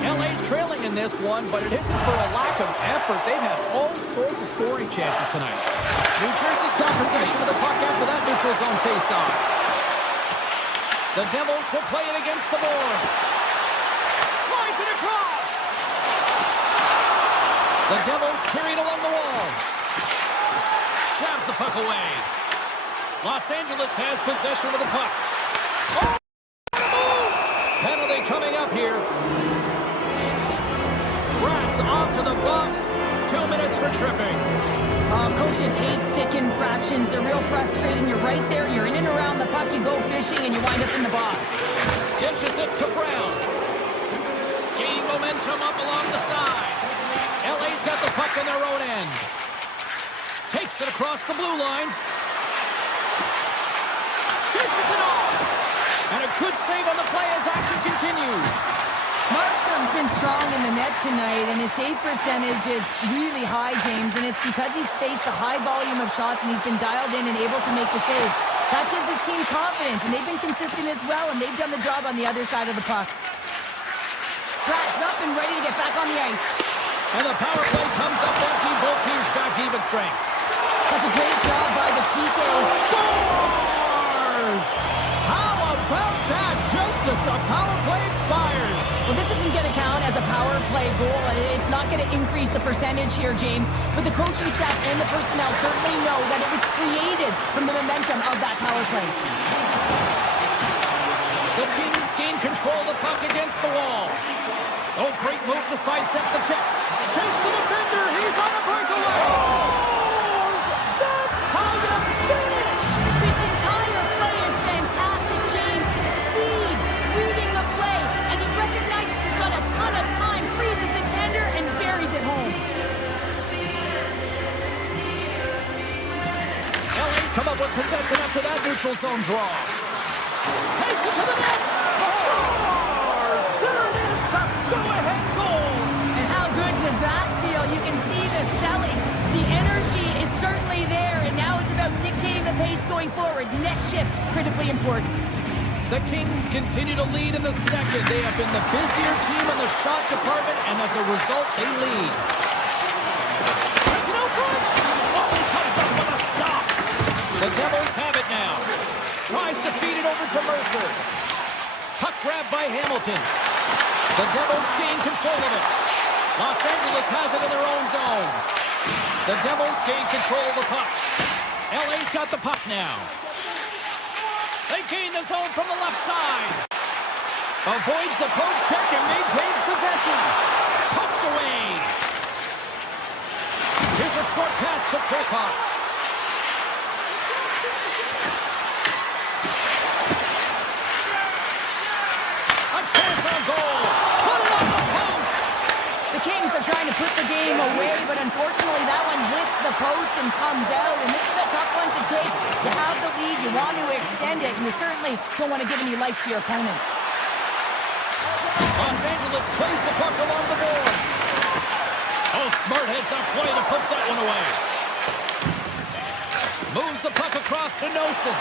LA's trailing in this one, but it isn't for a lack of effort. They've had all sorts of scoring chances tonight. New Jersey's got possession of the puck after that neutral zone faceoff. The Devils will play it against the boards. Slides it across. The Devils carry it along the wall. Jabs the puck away. Los Angeles has possession of the puck. Oh, move! Penalty coming up here. Rats off to the box. 2 minutes for tripping. Coaches hate stick infractions. They're real frustrating. You're right there. You're in and around the puck. You go fishing, and you wind up in the box. Dishes it to Brown. Gaining momentum up along the side. LA's got the puck in their own end. Takes it across the blue line. Dishes it off. And a good save on the play as action continues. Markstrom's been strong in the net tonight, and his save percentage is really high, James, and it's because he's faced a high volume of shots and he's been dialed in and able to make the saves. That gives his team confidence, and they've been consistent as well, and they've done the job on the other side of the puck. Pratt's up and ready to get back on the ice. And the power play comes up empty. Both teams back to even strength. That's a great job by the PK. Scores! How about that? Just as the power play expires. Well, this isn't going to count as a power play goal. It's not going to increase the percentage here, James. But the coaching staff and the personnel certainly know that it was created from the momentum of that power play. The Kings gain control of the puck against the wall. Oh, great move to sidestep the check. Shakes the defender. He's on a breakaway. Scores! That's how you finish! This entire play is fantastic, James. Speed, reading the play, and he recognizes he's got a ton of time, freezes the tender, and buries it home. LA's come up with possession after that neutral zone draw. Takes it to the net. Scores! There it is, the go-ahead goal. And how good does that feel? You can see the selling. The energy is certainly there, and now it's about dictating the pace going forward. Next shift, critically important. The Kings continue to lead in the second. They have been the busier team in the shot department, and as a result, they lead. Sends it out front. Oh, he comes up with a stop. The Devils have it now. Tries to feed it over to Mercer. Puck grabbed by Hamilton. The Devils gain control of it. Los Angeles has it in their own zone. The Devils gain control of the puck. LA's got the puck now. They gain the zone from the left side. Avoids the poke check and maintains possession. Poked away. Here's a short pass to Turcotte. A chance on goal. Put it on the post. The Kings are trying to put the game away, but unfortunately that one hits the post and comes out, and this is a tough one to take. You have the lead, you want to extend it, and you certainly don't want to give any life to your opponent. Los Angeles plays the puck along the boards. Oh, smart heads up play to put that one away. Moves the puck across to Nosen.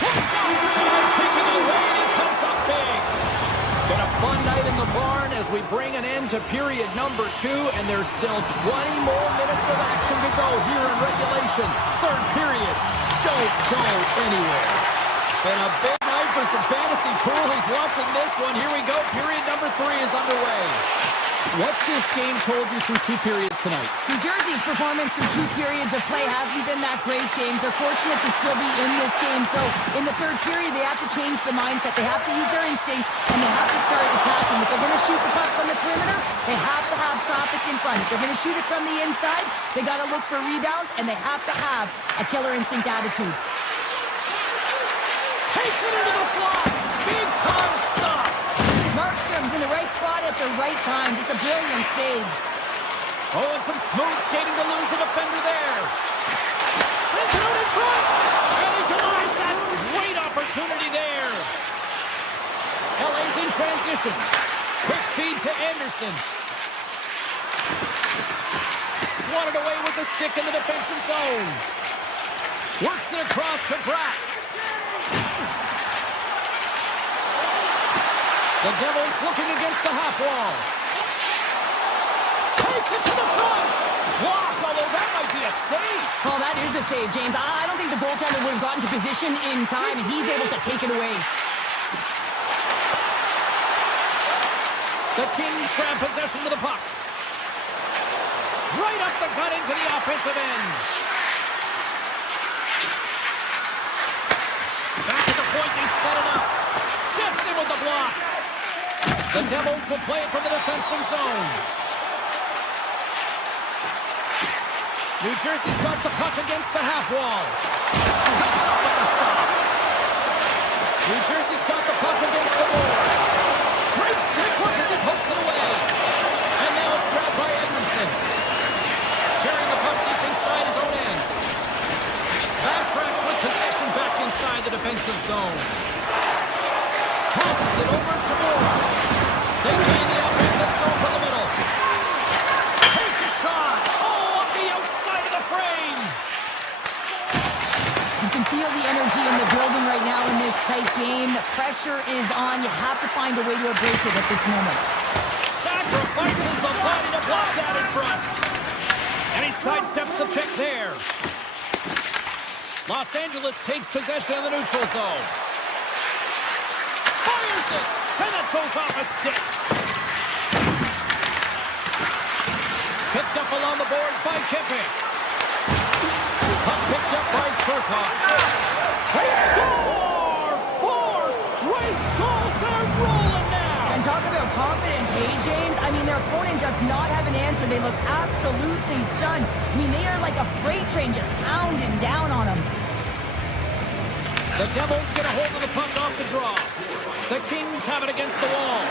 Taking it away, and he comes up big. Been a fun night in the barn as we bring an end to period number 2, and there's still 20 more minutes of action to go here in regulation. Third period. Don't go anywhere. Been a big night for some fantasy pool. He's watching this one. Here we go. Period number 3 is underway. What's this game told you through 2 periods tonight? New Jersey's performance through 2 periods of play hasn't been that great, James. They're fortunate to still be in this game. So in the third period, they have to change the mindset. They have to use their instincts, and they have to start attacking. If they're going to shoot the puck from the perimeter, they have to have traffic in front. If they're going to shoot it from the inside, they got to look for rebounds, and they have to have a killer instinct attitude. Takes it into the slot. Big time stop. Markstrom's in the right spot at the right time. Just a brilliant save. Oh, and some smooth skating to lose a defender there. Sends it out in front. And he denies that great opportunity there. LA's in transition. Quick feed to Anderson. Swatted away with the stick in the defensive zone. Works it across to Bratt. The Devils looking against the half wall. Takes it to the front. Blocked, although that might be a save. Oh, that is a save, James. I don't think the goaltender would have gotten to position in time, and he's able to take it away. The Kings grab possession of the puck. Right up the gut into the offensive end. Back at the point, they set it up. Steps in with the block. The Devils will play it from the defensive zone. New Jersey's got the puck against the half wall. Comes up with the stop. New Jersey's got the puck against the boards. Great stick work as he pokes it away. And now it's grabbed by Edmondson. Carrying the puck deep inside his own end. Backtracks with possession back inside the defensive zone. Passes it over to Moore. They gain the offensive zone from the middle. Takes a shot. Oh, off the outside of the frame. You can feel the energy in the building right now in this tight game. The pressure is on. You have to find a way to embrace it at this moment. Sacrifices the body to block that in front. And he sidesteps the check there. Los Angeles takes possession of the neutral zone. Fires it. And that goes off a stick. Picked up along the boards by Kipping. Puck picked up by Turcotte. They score! 4 straight goals. They're rolling now. And talk about confidence, hey, James? I mean, their opponent does not have an answer. They look absolutely stunned. I mean, they are like a freight train just pounding down on them. The Devils get a hold of the puck off the draw. The Kings have it against the wall.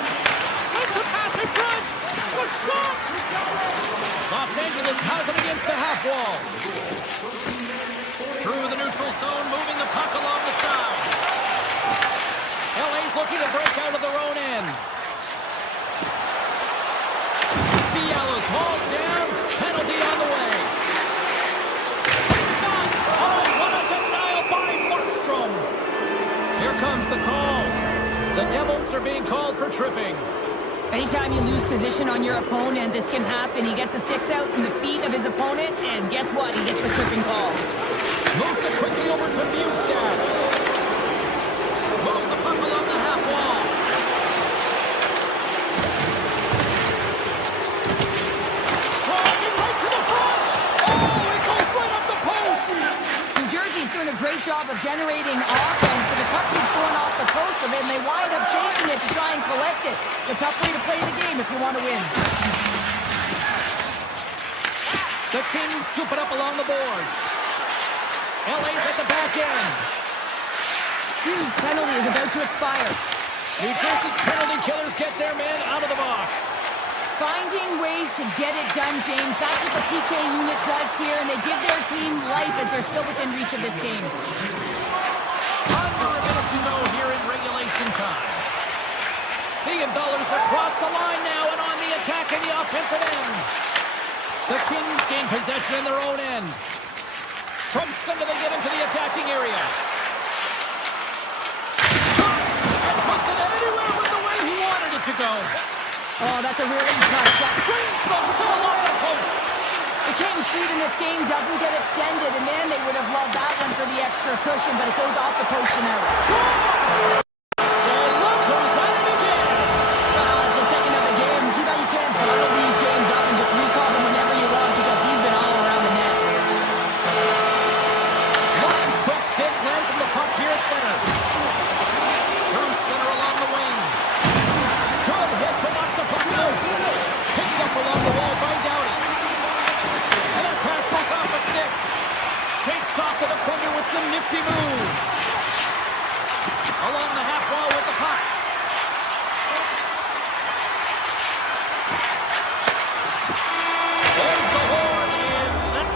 Sends a pass in front. A shot. Los Angeles has it against the half wall. Through the neutral zone, moving the puck along the side. LA's looking to break out of their own end. Fiala's hauled down. Penalty on the way. Shot. Oh, what a denial by Markstrom. Here comes the call. The Devils are being called for tripping. Anytime you lose position on your opponent, this can happen. He gets the sticks out in the feet of his opponent, and guess what? He gets the tripping call. Moves it quickly over to Bjugstad. Moves the puck along the half wall. Driving right to the front. Oh, it goes right up the post. New Jersey's doing a great job of generating offense, but the puck keeps going off the post, so then they wind up chasing it to try and collect it. It's a tough way to play the game if you want to win. The Kings scoop it up along the boards. LA's at the back end. Hughes' penalty is about to expire. New Jersey's penalty killers get their man out of the box. Finding ways to get it done, James. That's what the PK unit does here, and they give their team life as they're still within reach of this game. Under a minute to go here in regulation time. Dollars across the line now and on the attack in the offensive end. The Kings gain possession in their own end. From center they get into the attacking area. And puts it anywhere but the way he wanted it to go. Oh, that's a really tough shot. Brings the ball off the post. The Kings' lead in this game doesn't get extended, and man, they would have loved that one for the extra cushion, but it goes off the post and out. Score! So look who's at it again. It's the second of the game. Too bad you can't bottle these games up and just recall them whenever you want because he's been all around the net. Lions quick stick lands from the puck here at center. Through center along the wing. Good hit to knock the puck loose. Picked up along the wall by Doughty. And that pass goes off a stick. Shakes off the defender with some nifty moves. Along the half wall with the puck. There's the horn and that.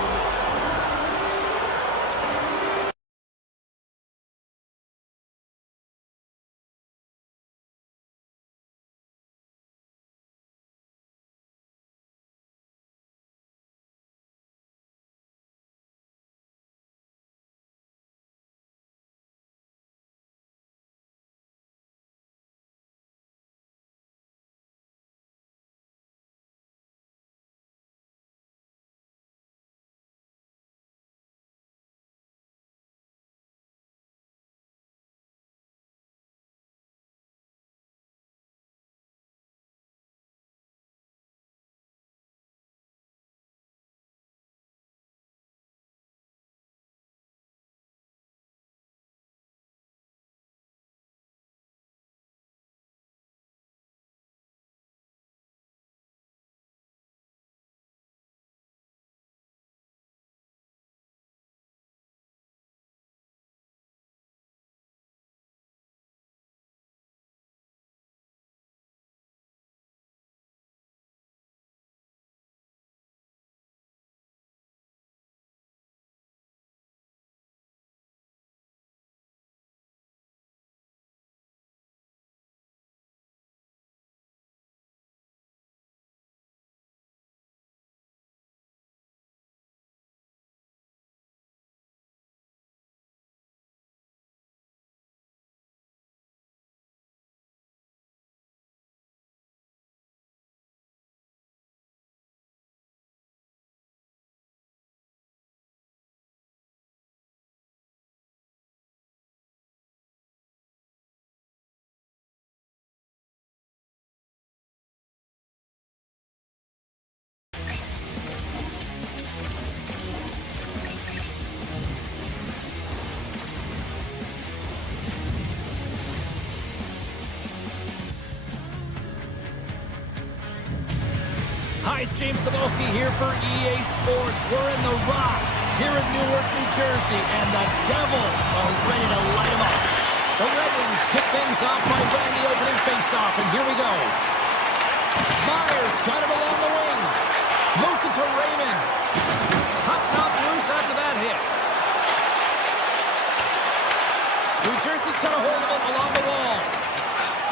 Hi, it's James Cebulski here for EA Sports. We're in the Rock here in Newark, New Jersey, and the Devils are ready to light them up. The Red Wings kick things off by winning the opening faceoff, and here we go. Myers got it along the wing. Moves it to Raymond. Popped off loose after that hit. New Jersey's got a hold of it along the wall.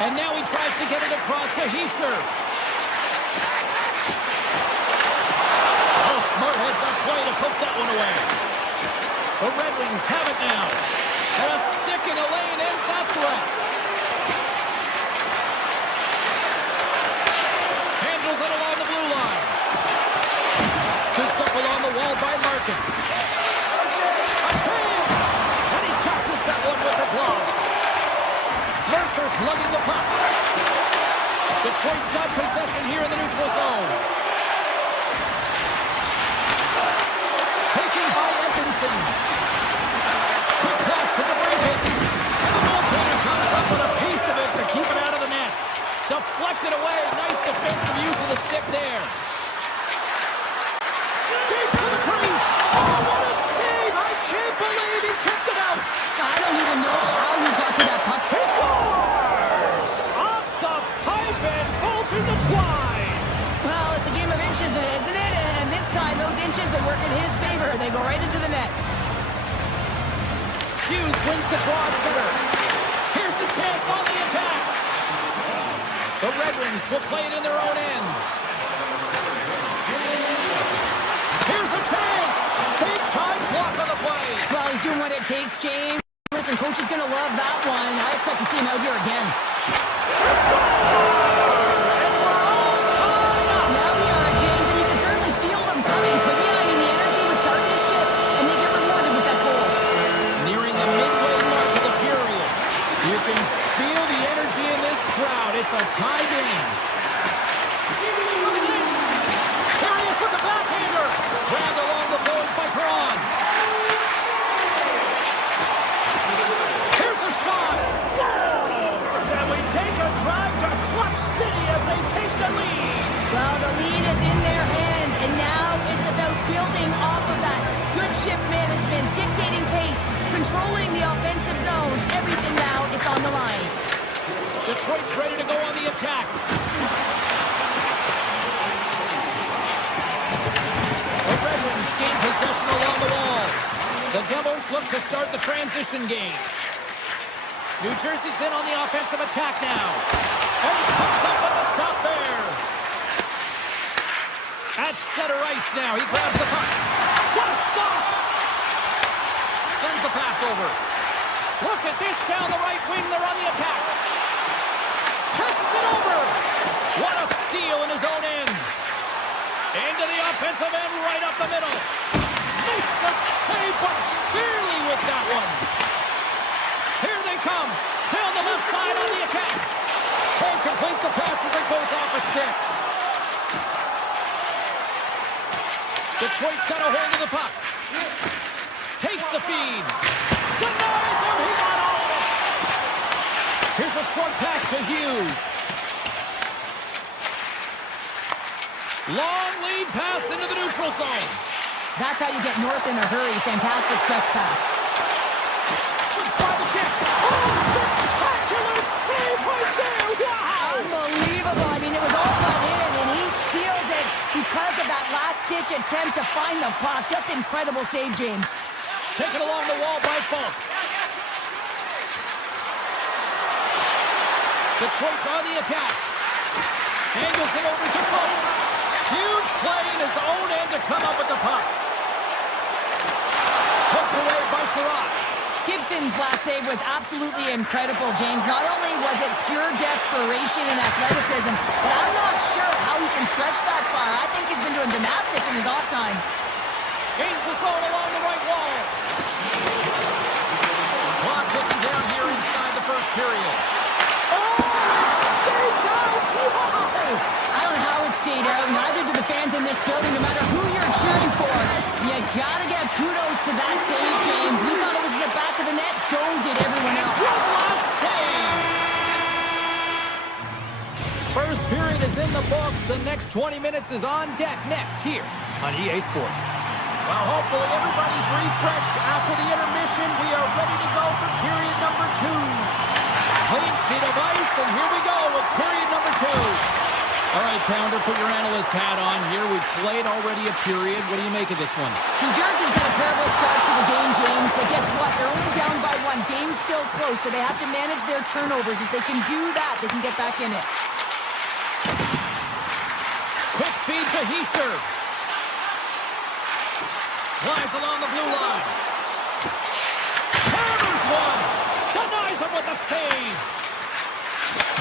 And now he tries to get it across to Heischer. Oh, smart heads up play to poke that one away. The Red Wings have it now. And a stick in the lane ends that threat. Handles it along the blue line. Scooped up along the wall by Larkin. A chance! And he catches that one with the glove. Mercer's lugging the puck. Detroit's got possession here in the neutral zone. Taking by Edmondson. Quick pass to the Brayton. And the goaltender comes up with a piece of it to keep it out of the net. Deflected away. Nice defensive use of the stick there. Skates to the crease. Oh, what a save! I can't believe he kept it out. I don't even know how he got to that puck. He scores! Off the pipe and bulging the twine. Well, it's a game of inches, isn't it? And this time, those inches, they work in his favor. They go right into the net. Hughes wins the draw at center. Here's the chance on the attack. The Red Wings will play it in their own end. Here's a chance. Big time block on the play. Well, he's doing what it takes, James. Listen, coach is going to love that one. I expect to see him out here again. And we're all tied up. Yeah, we are, James, and you can certainly feel them coming, couldn't you? I mean, the energy was starting to shift, and they get rewarded with that goal. Nearing the midway mark of the period. You can feel the energy in this crowd. It's a tie game. Look at this. Here he is with the backhander. Grabbed along the boards by Perron. Here's a shot. Scores! And we take a drive to Clutch City as they take the lead. Well, the lead is in their hands, and now it's about building off of that. Good shift management, dictating pace, controlling the offensive zone. Everything now, it's on the line. Detroit's ready to go on the attack. The Red Wings gain possession along the wall. The Devils look to start the transition game. New Jersey's in on the offensive attack now. And he comes up with the stop there. At center ice now. He grabs the puck. What a stop! Sends the pass over. Look at this down the right wing. They're on the attack. Passes it over. What a steal in his own end. Into the offensive end, right up the middle. Makes the save, but barely with that one. Here they come. Down the left side on the attack. Can't complete the pass as it goes off a stick. Detroit's got a hold of the puck. Takes the feed. Denies him. He got all of it. Here's a short pass to Hughes. Long lead pass into the neutral zone. That's how you get north in a hurry. Fantastic stretch pass. Slips by the check. Oh, spectacular save right there. Wow. Unbelievable. I mean, it was all cut in, and he steals it because of that last-ditch attempt to find the puck. Just incredible save, James. Taken along the wall by Falk. Detroit's on the attack. Angles it over to Falk. Huge play in his own end to come up with the puck. Hooked away by Sherrod. Gibson's last save was absolutely incredible, James. Not only was it pure desperation and athleticism, but I'm not sure how he can stretch that far. I think he's been doing gymnastics in his off time. Gains the zone along the right wall. Clock ticking down here inside the first period. Oh, it stays out! Wow! I don't know how it stayed out. Neither do the fans in this building, no matter who you're cheering for. You gotta give kudos to that save, James. We thought it was in the back of the net, so did everyone else. One last save! First period is in the books. The next 20 minutes is on deck next here on EA Sports. Well, hopefully everybody's refreshed after the intermission. We are ready to go for period number 2. Clean sheet of ice, and here we go with period number 2. All right, Pounder, put your analyst hat on here. We've played already a period. What do you make of this one? New Jersey's had a terrible start to the game, James, but guess what? They're only down by one. Game's still close, so they have to manage their turnovers. If they can do that, they can get back in it. Quick feed to Heischer. Flies along the blue line. Hammers one. Denies him with the save.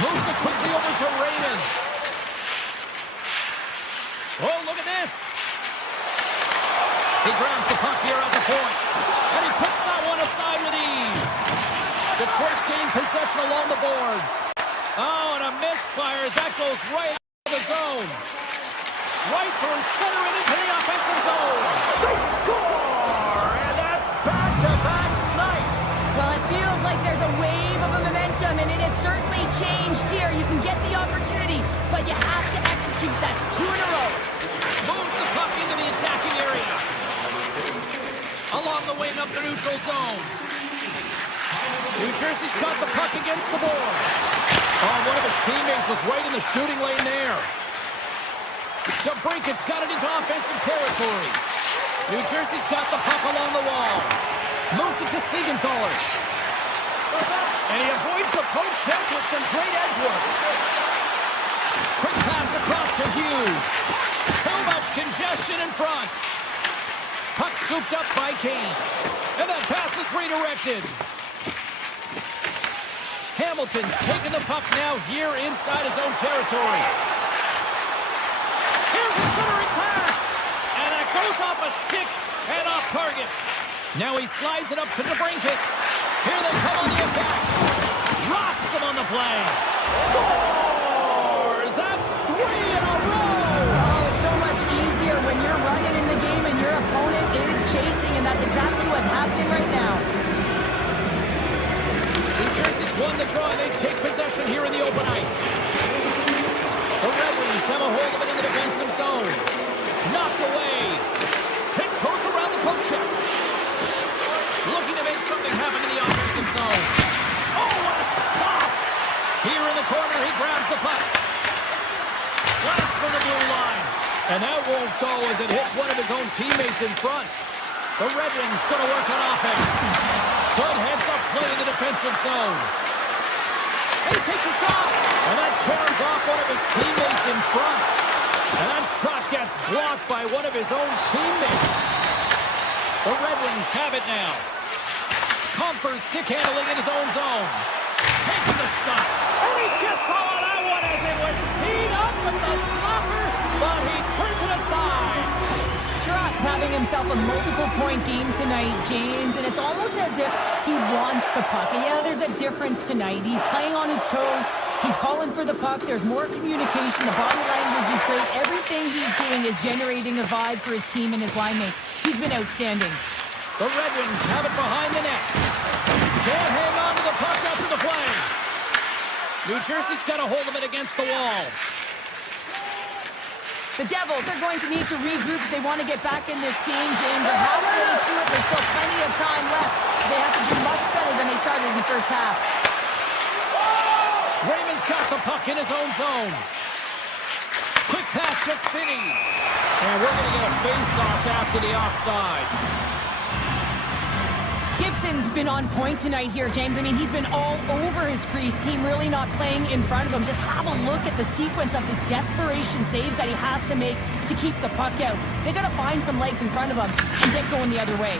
Moves it quickly over to Raymond. Oh, look at this. He grabs the puck here at the point. And he puts that one aside with ease. Detroit's gained possession along the boards. Oh, and a misfire as that goes right out of the zone. Right through center and into the offensive zone. They score! And that's back-to-back snipes. Well, it feels like there's a wave of momentum, and it has certainly changed here. You can get the opportunity, but you have to execute. That's 2 in a row. Moves the puck into the attacking area. Along the wing up the neutral zone. New Jersey's got the puck against the boards. Oh, one of his teammates was right in the shooting lane there. DeBrinket's got it into offensive territory. New Jersey's got the puck along the wall. Moves it to Siegenthaler. And he avoids the poke check with some great edge work. Quick pass across to Hughes. Too much congestion in front. Puck scooped up by Kane. And that pass is redirected. Hamilton's taking the puck now here inside his own territory. Here's a centering pass. And that goes off a stick and off target. Now he slides it up to DeBrinket. Here they come on the attack. Rocks him on the play. Scores! That's 3 in a row! Oh, it's so much easier when you're running in the game and your opponent is chasing, and that's exactly what's happening right now. New Jersey's won the draw, and they take possession here in the open ice. The Red Wings have a hold of it in the defensive zone. Knocked away. Tiptoes around the poke check. Looking to make something happen in the offensive zone. Oh, what a stop! Here in the corner, he grabs the puck. Blast from the blue line. And that won't go as it hits one of his own teammates in front. The Red Wings going to work on offense. Good heads-up play in the defensive zone. And he takes a shot. And that tears off one of his teammates in front. And that shot gets blocked by one of his own teammates. The Red Wings have it now. Comfort stick handling in his own zone. Takes the shot. And he gets all of that one as it was teed up with the slapper, but he turns it aside. Sherratt's having himself a multiple-point game tonight, James, and it's almost as if he wants the puck. And yeah, there's a difference tonight. He's playing on his toes. He's calling for the puck. There's more communication. The body language is great. Everything he's doing is generating a vibe for his team and his line mates. He's been outstanding. The Red Wings have it behind the net. Can't hang on to the puck after the play. New Jersey's got a hold of it against the wall. The Devils are going to need to regroup if they want to get back in this game, James. They're halfway through it. There's still plenty of time left. They have to do much better than they started in the first half. Raymond's got the puck in his own zone. Quick pass to Finney. And we're going to get a face-off after the offside. Gibson's been on point tonight here, James. I mean, he's been all over his crease. Team really not playing in front of him. Just have a look at the sequence of his desperation saves that he has to make to keep the puck out. They got to find some legs in front of him and get going the other way.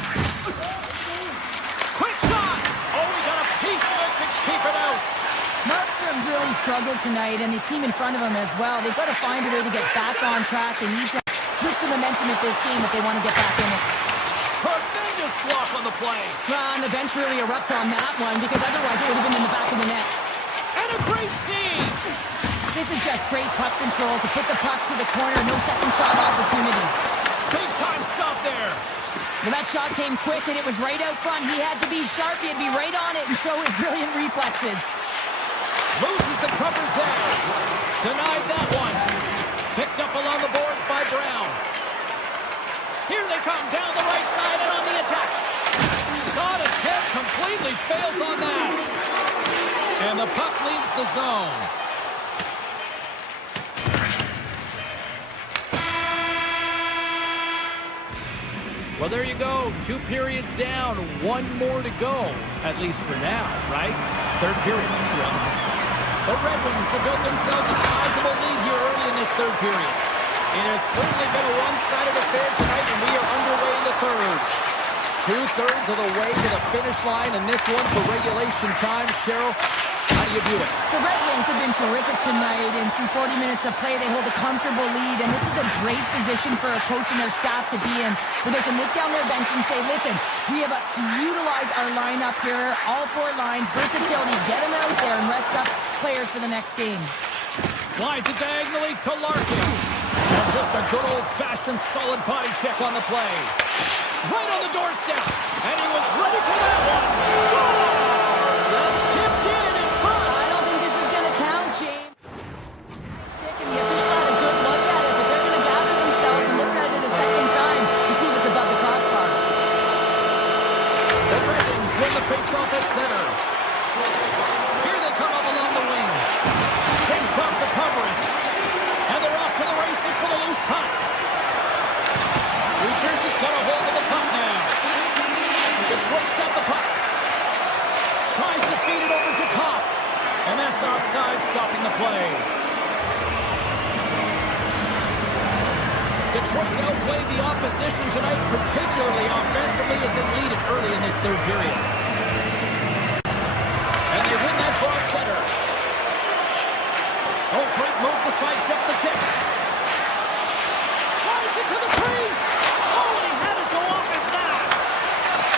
Quick shot! Oh, he got a piece of it to keep it out. Markstrom's really struggled tonight, and the team in front of him as well. They've got to find a way to get back on track. They need to switch the momentum of this game if they want to get back in it. Tremendous block on the play. Well, and the bench really erupts on that one because otherwise it would have been in the back of the net. And a great save. This is just great puck control to put the puck to the corner. No second shot opportunity. Big time stop there. Well, that shot came quick and it was right out front. He had to be sharp. He had to be right on it and show his brilliant reflexes. Loses the covers there. Denied that one. Picked up along the boards by Brown. Here they come down the right side and on the attack. Shot attempt completely fails on that. And the puck leaves the zone. Well, there you go. 2 periods down, 1 more to go, at least for now, right? Third period just around the corner. The Red Wings have built themselves a sizable lead here early in this third period. It has certainly been a one-sided affair tonight, and we are underway in the third. 2/3 of the way to the finish line, and this one for regulation time. Cheryl, how do you view it? The Red Wings have been terrific tonight, and through 40 minutes of play, they hold a comfortable lead, and this is a great position for a coach and their staff to be in, where they can look down their bench and say, listen, we have to utilize our lineup here, all 4 lines, versatility, get them out there and rest up players for the next game. Slides it diagonally to Larkin. And just a good old-fashioned solid body check on the play. Right on the doorstep, and he was ready for that one. Score! That's tipped in front. I don't think this is going to count, James. Stick, and the official had a good look at it, but they're going to gather themselves and look at it a second time to see what's above the crossbar. The Red Wings win the faceoff at center. Here they come up along the wing. Chase off the coverage. And they're off to the races for the loose puck. New Jersey's got a hold of the puck now. Detroit's got the puck. Tries to feed it over to Kopp. And that's offside, stopping the play. Detroit's outplayed the opposition tonight, particularly offensively, as they lead it early in this third period. And they win that draw at center. Oh, great move to sidestep the check. Drives it to the crease. Oh, and he had it go off his mask.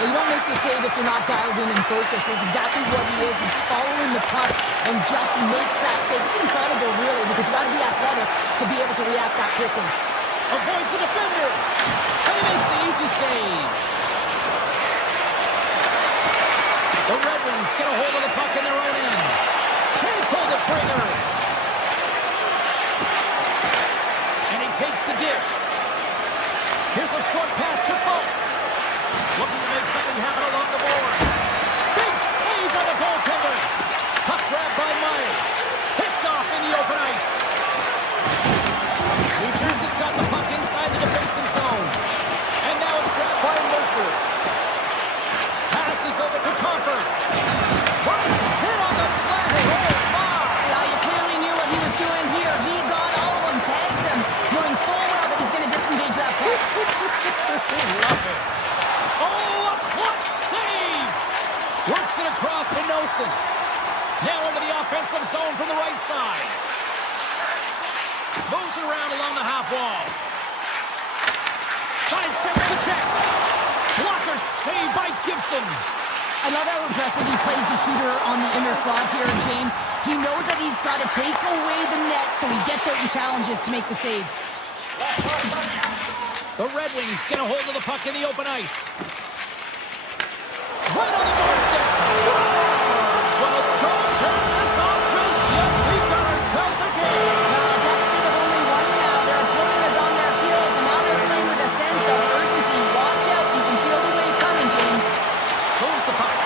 Well, you don't make the save if you're not dialed in and focused. That's exactly what he is. He's following the puck and just makes that save. It's incredible, really, because you got to be athletic to be able to react that quickly. Avoids the defender. And he makes the easy save. The Red Wings get a hold of the puck in their own end. Can't pull the trigger. Takes the dish. Here's a short pass to Falk. Looking to make something happen along the boards. Big save by the goaltender. Puck grabbed by Meyer. Picked off in the open ice. New Jersey's got the puck inside the defensive zone. And now it's grabbed by Mercer. Passes over to Comfort. Right hit on the play. Oh, my. Well, you clearly knew what he was doing here. He got all of them, tags him, knowing full well that he's going to disengage that puck. Love it. Oh, a clutch save. Works it across to Nelson. Now into the offensive zone from the right side. Moves it around along the half wall. Sidesteps the check. Blocker save by Gibson. I love how impressive he plays the shooter on the inner slot here, James. He knows that he's got to take away the net, so he gets out and challenges to make the save. The Red Wings get a hold of the puck in the open ice. Right on the doorstep. Scores! Well, don't turn this off just yet. We've got ourselves a game. Deficit of only 1 now. Their opponent is on their heels, and now they're playing with a sense of urgency. Watch out. You can feel the wave coming, James. Moves the puck.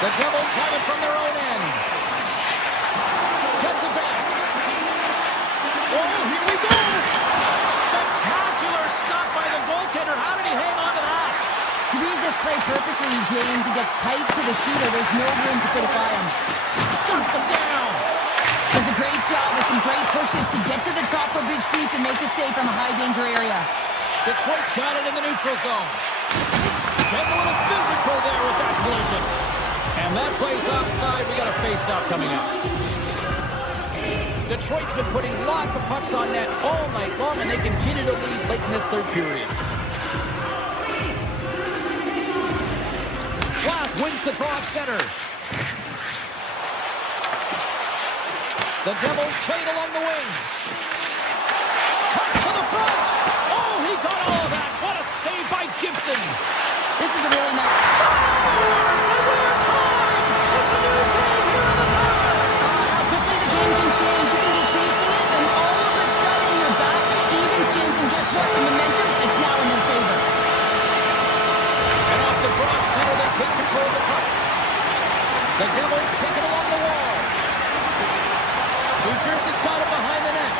The Devils have it from their own end. Gets it back. Oh, here we go. Spectacular stop by the goaltender. How did he hang on to that? He reads this play perfectly, James. He gets tight to the shooter. There's no room to put a by him. Shuts him down. Does a great job with some great pushes to get to the top of his piece and make the save from a high-danger area. Detroit's got it in the neutral zone. Getting a little physical there with that collision. And that plays offside. We got a face-off coming up. Detroit's been putting lots of pucks on net all night long, and they continue to lead late in this third period. Glass wins the draw at center. The Devils trade along the wing. Cuts to the front. Oh, he got all of that. What a save by Gibson. This is a really nice... Scores! And we're tied! It's a new game here in the third! How quickly the game can change. You can be chasing it, and all of a sudden you're back to evens, James, and guess what? The momentum, it's now in their favor. And off the draw center, they take control of the puck. The Devils take it along the wall. New Jersey's got it behind the net.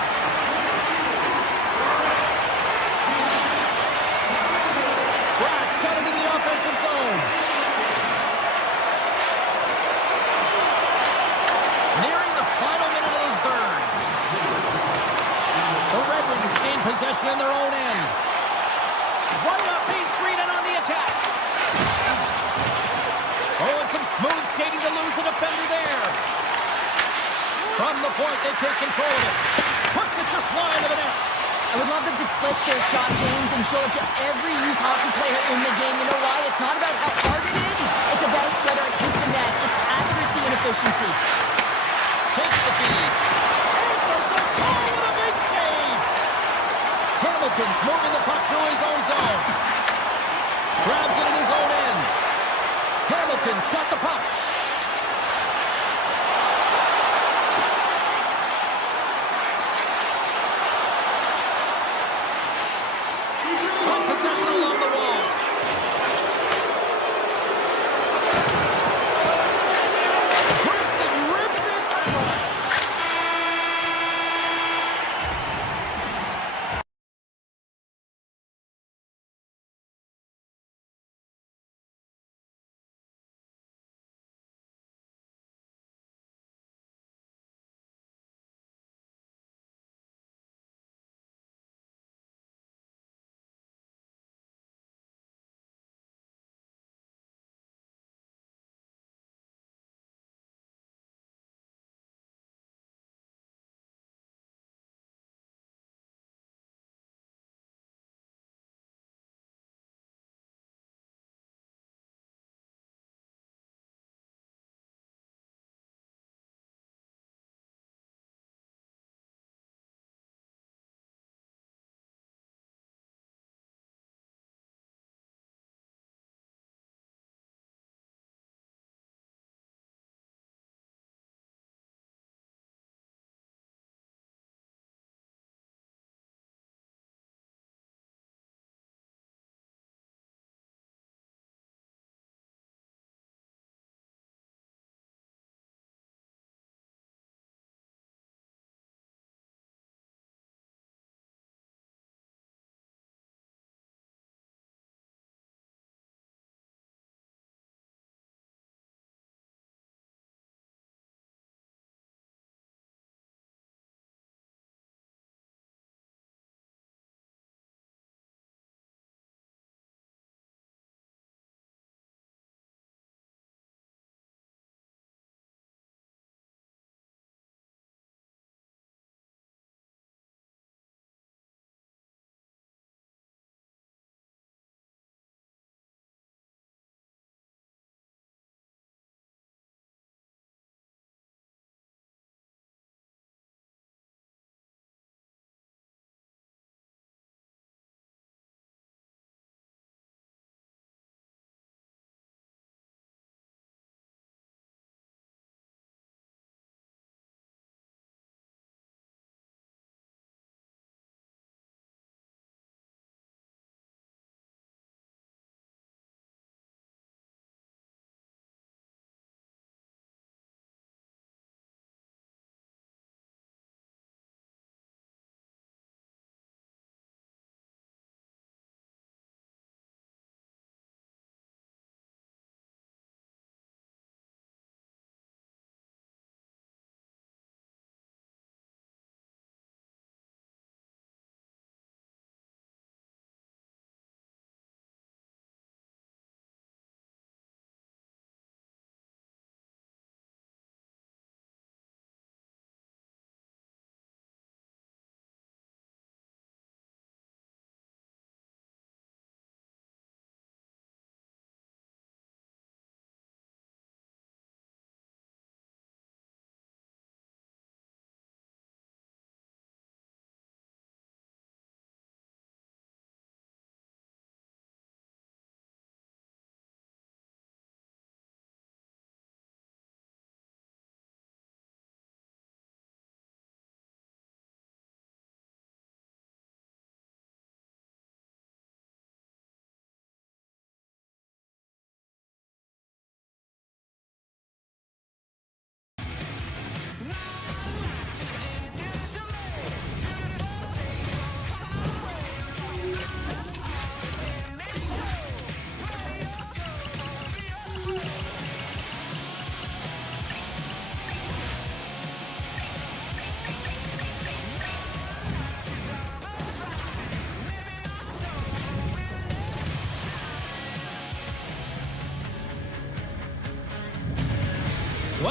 from the point. They take control of it. Puts it just wide of the net. I would love them to flip their shot, James, and show it to every youth hockey player in the game. You know why? It's not about how hard it is. It's about whether it hits the net. It's accuracy and efficiency. Takes the feed. Answers the call with a big save. Hamilton's moving the puck through his own zone. Grabs it in his own end. Hamilton's got the puck.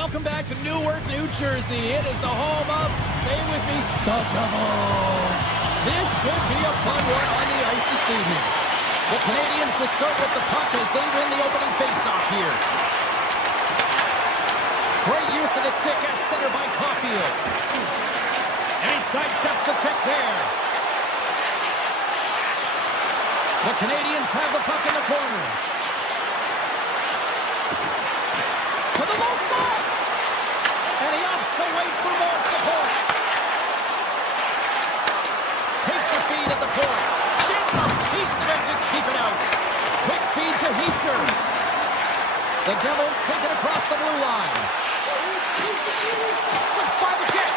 Welcome back to Newark, New Jersey. It is the home of, say it with me, the Devils. This should be a fun one on the ice this evening. The Canadiens will start with the puck as they win the opening faceoff here. Great use of the stick at center by Caulfield. And he sidesteps the trick there. The Canadiens have the puck in the corner. To the low slot. And he opts to wait for more support. Takes the feed at the point. Gets a piece of it to keep it out. Quick feed to Hischier. The Devils take it across the blue line. Slips by the check.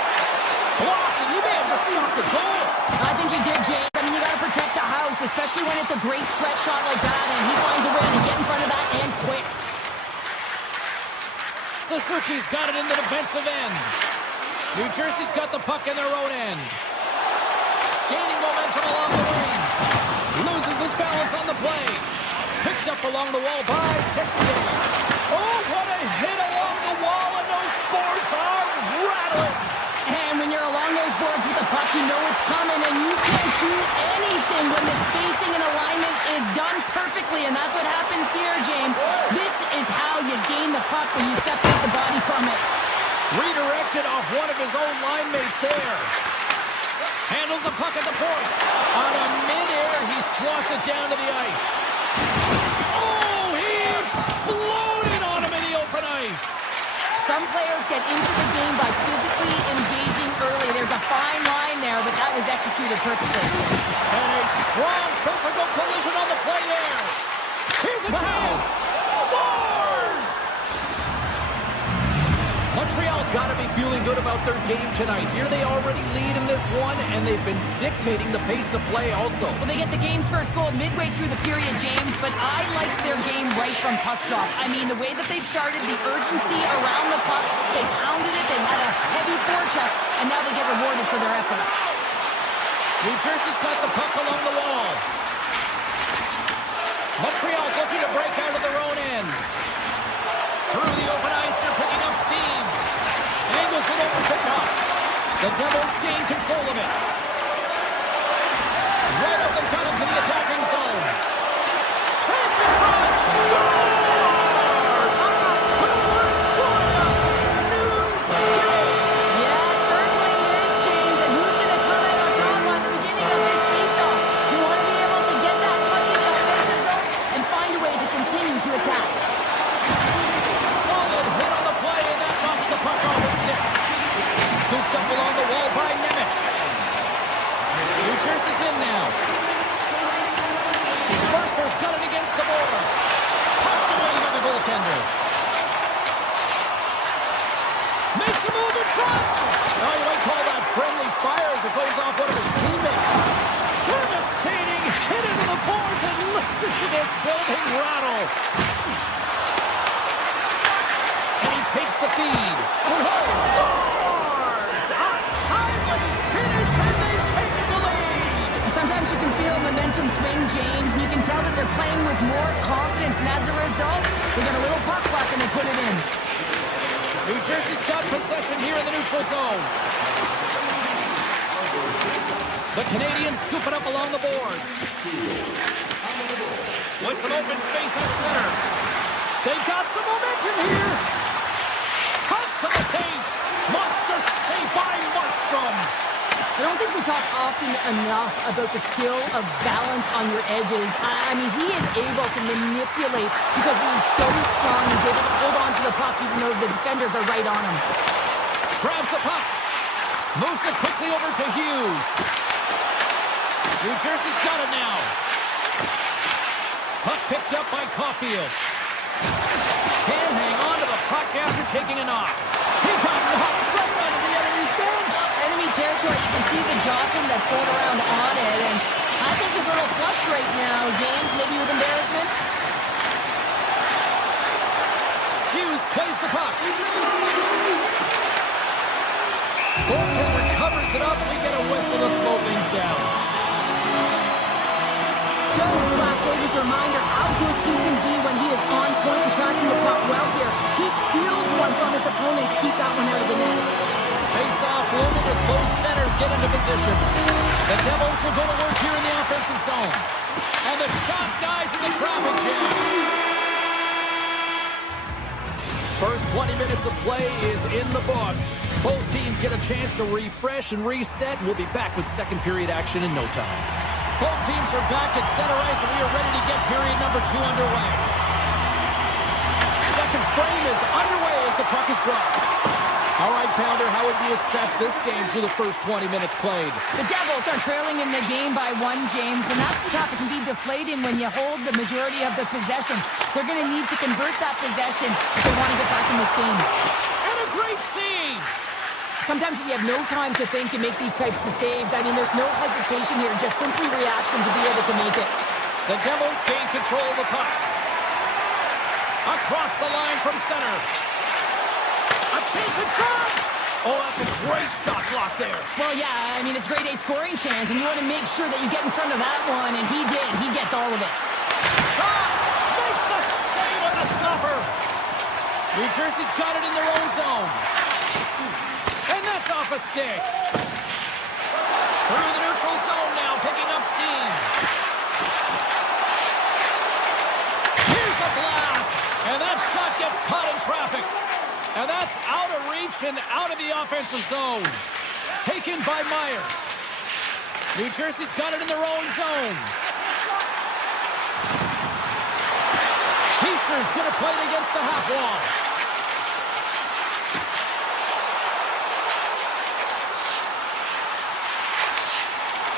Blocked, and he may have just stopped the goal. I think he did, James. I mean, you got to protect the house, especially when it's a great threat shot like that, and he finds a way to get in front of that and quick. Suzuki's got it in the defensive end. New Jersey's got the puck in their own end. Gaining momentum along the wing. Loses his balance on the play. Picked up along the wall by Texier. Oh, what a hit along the wall, and those boards are rattling. And when you're along those boards with the puck, you know it's coming, and you can't do anything when the spacing and alignment is done perfectly, and that's what happens here, James. This is how you gain the puck when you separate the body from it. Redirected off one of his own line mates there. Handles the puck at the point. On a midair, he swats it down to the ice. Oh, he exploded on him in the open ice. Some players get into the game by physically engaging early. There's a fine line there, but that was executed perfectly. And a strong physical collision on the play there. Here's a chance. Scores! Montreal's got to be feeling good about their game tonight. Here they already lead in this one, and they've been dictating the pace of play also. Well, they get the game's first goal midway through the period, James, but I liked their game right from puck drop. I mean, the way that they started, the urgency around the puck, they pounded it, they had a heavy forecheck, and now they get rewarded for their efforts. New Jersey's got the puck along the wall. Montreal's looking to break out of their own end. Through the open ice, they're picking up steam. Angles it over to top. The Devils gain control of it. Right up and down into the attacking zone. Chance in front. Scores! It's going up. New game. Yeah, certainly is, James. And who's going to come out on top by the beginning of this faceoff? You want to be able to get that puck in the offensive zone and find a way to continue to attack. Solid hit on the play, and that knocks the puck off his stick. Scooped up along the wall by Nemec. New Jersey's in now. Mercer's got it against the boards. Popped away by the goaltender. Makes the move in front. Oh, you might call that friendly fire as it goes off one of his teammates. Devastating hit into the boards, and listen to this building rattle. Takes the feed. Scores! A timely finish, and they've taken the lead. Sometimes you can feel momentum swing, James, and you can tell that they're playing with more confidence, and as a result, they get a little puck luck and they put it in. New Jersey's got possession here in the neutral zone. The Canadiens scoop it up along the boards. With some open space at center. They've got some momentum here. To the paint. Monster save by Markstrom. I don't think we talk often enough about the skill of balance on your edges. I mean, he is able to manipulate because he is so strong. He's able to hold on to the puck even though the defenders are right on him. Grabs the puck. Moves it quickly over to Hughes. New Jersey's got it now. Puck picked up by Caulfield. Can't hang on to the puck after taking a knock. He got knocked right onto the enemy's bench. Enemy territory, you can see the jostling that's going around on it, and I think he's a little flushed right now, James, maybe with embarrassment. Hughes plays the puck. Goaltender covers it up, and we get a whistle to slow things down. Jones last save is a reminder how good he can be when he is on point and tracking the puck well here. He steals one from his opponent to keep that one out of the net. Face-off looming as both centers get into position. The Devils will go to work here in the offensive zone. And the shot dies in the traffic jam. First 20 minutes of play is in the books. Both teams get a chance to refresh and reset. We'll be back with second period action in no time. Both teams are back at center ice, and we are ready to get period number 2 underway. Second frame is underway as the puck is dropped. All right, Pounder, how would you assess this game through the first 20 minutes played? The Devils are trailing in the game by 1, James, and that's tough. It can be deflating when you hold the majority of the possession. They're going to need to convert that possession if they want to get back in this game. And a great save! Sometimes when you have no time to think, you make these types of saves. I mean, there's no hesitation here, just simply reaction to be able to make it. The Devils gain control of the puck. Across the line from center. A chance in front! Oh, that's a great shot block there. Well, yeah, I mean, it's grade A scoring chance, and you want to make sure that you get in front of that one, and he did. He gets all of it. Shot! Makes the save on the stopper. New Jersey's got it in their own zone. And that's off a stick. Through the neutral zone now, picking up steam. Here's a blast! And that shot gets caught in traffic. And that's out of reach and out of the offensive zone. Taken by Meyer. New Jersey's got it in their own zone. Heischer's going to play it against the half wall.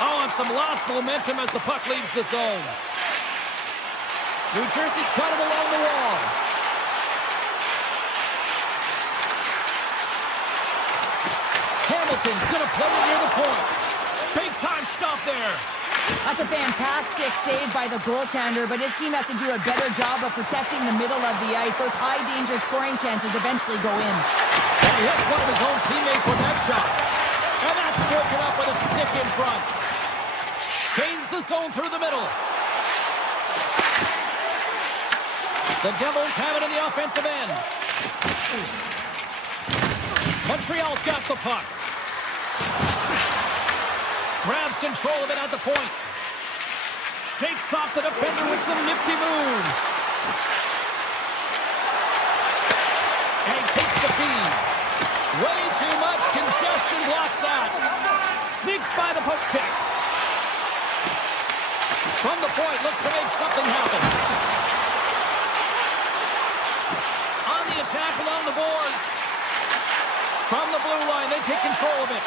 Oh, and some lost momentum as the puck leaves the zone. New Jersey's got it along the wall. Hamilton's going to play it near the point. Big time stop there. That's a fantastic save by the goaltender, but his team has to do a better job of protecting the middle of the ice. Those high-danger scoring chances eventually go in. And he hits one of his own teammates with that shot. And that's broken up with a stick in front. Gains the zone through the middle. The Devils have it in the offensive end. Montreal's got the puck. Grabs control of it at the point. Shakes off the defender with some nifty moves. And he takes the feed. Way too much congestion blocks that. Sneaks by the poke check. From the point, looks to make something happen. On the attack along the boards. From the blue line, they take control of it.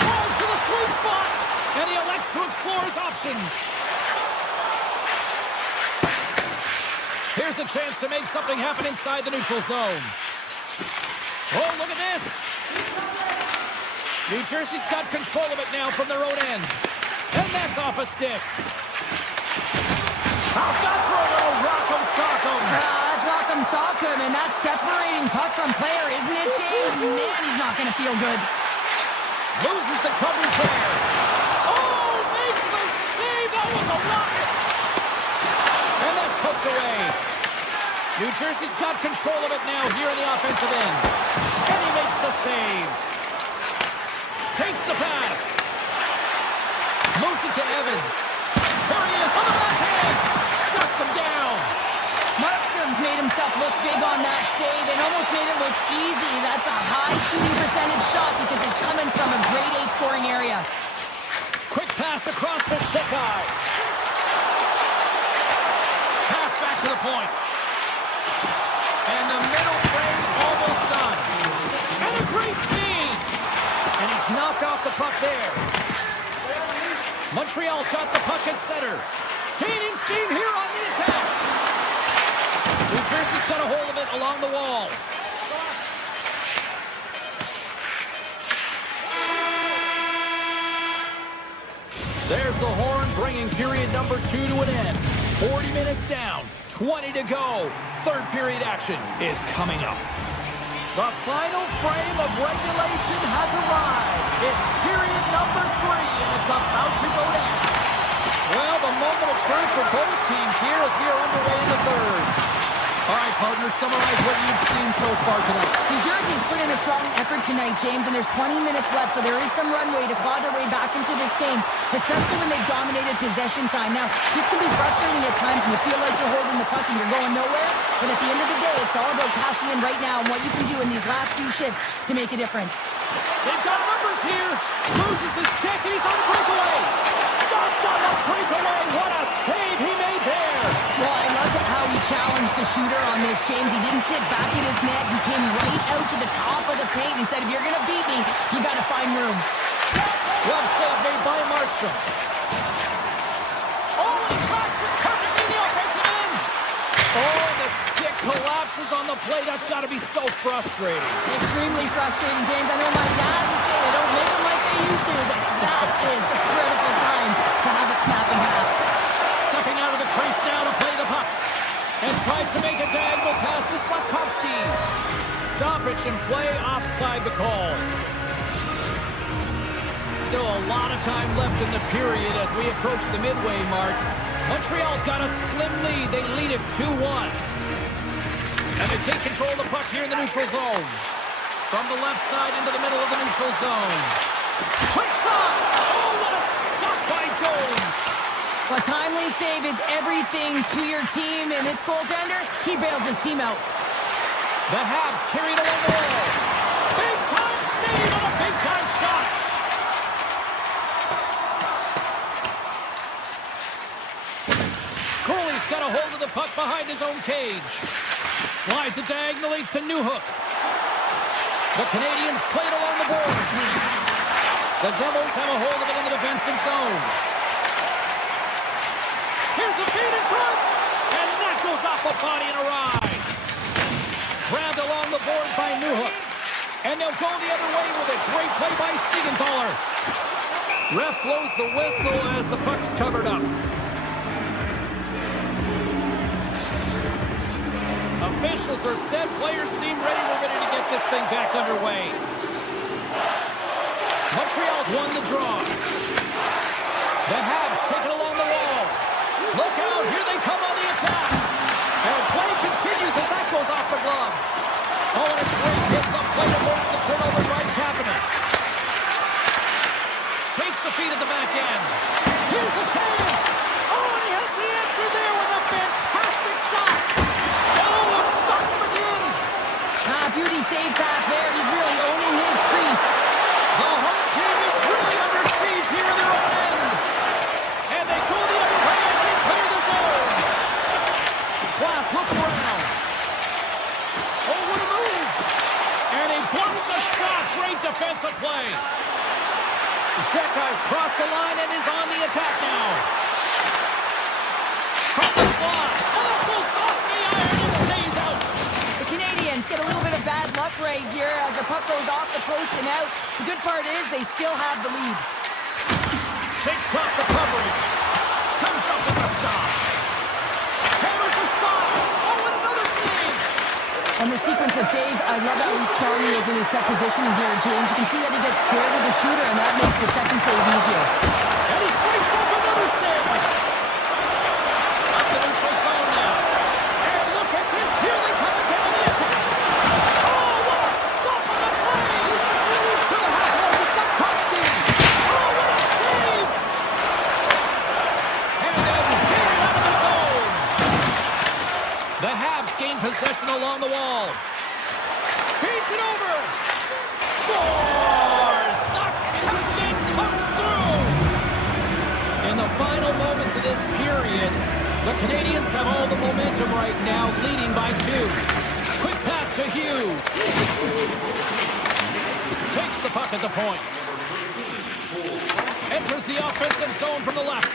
Drives to the sweet spot, and he elects to explore his options. Here's a chance to make something happen inside the neutral zone. Oh, look at this. New Jersey's got control of it now from their own end. And that's off a stick. Outside for a little rock'em sock'em. That's rock'em sock'em, and that's separating puck from player, isn't it, James? Man, he's not going to feel good. Loses the coverage there. Oh, makes the save. That was a rocket. And that's poked away. New Jersey's got control of it now here in the offensive end. And he makes the save. Takes the pass. Moves it to Evans. There he is on the backhand. Shuts him down. Markstrom's made himself look big on that save and almost made it look easy. That's a high shooting percentage shot because it's coming from a grade A scoring area. Quick pass across to Shekai. Pass back to the point. And the middle frame almost done. And a great feed. And he's knocked off the puck there. Montreal's got the puck at center. Gaining steam here on the attack. New Jersey's got a hold of it along the wall. There's the horn bringing period number 2 to an end. 40 minutes down, 20 to go. Third period action is coming up. The final frame of regulation has arrived. It's period number 3, and it's about to go down. Well, true for both teams here as we are underway in the third. All right, partners, summarize what you've seen so far tonight. New Jersey's put in a strong effort tonight, James, and there's 20 minutes left, so there is some runway to claw their way back into this game, especially when they've dominated possession time. Now, this can be frustrating at times when you feel like you're holding the puck and you're going nowhere, but at the end of the day, it's all about cashing in right now and what you can do in these last few shifts to make a difference. They've got numbers here. Loses his check, and he's on the breakaway. Stopped on the breakaway. What a save he made there. Well, I loved how he challenged the shooter on this, James. He didn't sit back in his net. He came right out to the top of the paint and said, if you're going to beat me, you got to find room. Well save made by Markstrom. Oh, he tracks it perfectly in the offensive end. Oh, the stick collapses on the play. That's got to be so frustrating. Extremely frustrating, James. I know my dad would say they don't make them like they used to, but that is a critical time to have it snap in half. Stepping out of the crease now to play the puck. And tries to make a diagonal pass to Slavkovsky. Stoppage and play offside the call. Still a lot of time left in the period as we approach the midway mark. Montreal's got a slim lead. They lead it 2-1. And they take control of the puck here in the neutral zone. From the left side into the middle of the neutral zone. Quick shot! Oh, what a stop by Jones! A timely save is everything to your team, and this goaltender, he bails his team out. The Habs carried along the wall. Big time save and a big time shot. Corley's got a hold of the puck behind his own cage. Slides it diagonally to Newhook. The Canadiens played along the boards. The Devils have a hold of it in the defensive zone. Here's a feed in front. And that goes off a body and a ride. Grabbed along the board by Newhook. And they'll go the other way with a great play by Siegenthaler. Ref blows the whistle as the puck's covered up. Officials are set. Players seem ready. We're ready to get this thing back underway. Montreal's won the draw. The Habs take it along the wall. Look out. Here they come on the attack. And play continues as that goes off the glove. Oh, and a great hits up play to force the turnover by Kapanen. Takes the feed at the back end. Here's a chance. Oh, and he has the answer there with a fantastic stop. Oh, it stops him again. Beauty save back there. He's really owning his crease. The home team is really under siege here in their own end. And they go the other way as they clear the zone. Glass looks around. Oh, what a move. And he blocks a shot. Great defensive play. Shekai's crossed the line and is on the attack now. From the slot. Oh, that goes off the iron and stays out. The Canadiens get a little bit of bad luck right here as the puck goes off the post and out. The good part is they still have the lead. Shakes off the coverage. Comes up with a stop. Hammers a shot. Oh, and another save. And the sequence of saves, I love how strong he is in his set positioning here, James. You can see that he gets scared of the shooter, and that makes the second save easier. And he fights off another save. Up the neutral zone now. And look at this. Here they come again on the attack. Oh, what a stop on the play. To the half wall to Slavkovsky. Oh, what a save. And they'll skate it out of the zone. The Habs gain possession along the wall. Feeds it over. Scores! The captain comes through. In the final moments of this period, the Canadiens have all the momentum right now, leading by 2. Quick pass to Hughes. Takes the puck at the point. Enters the offensive zone from the left.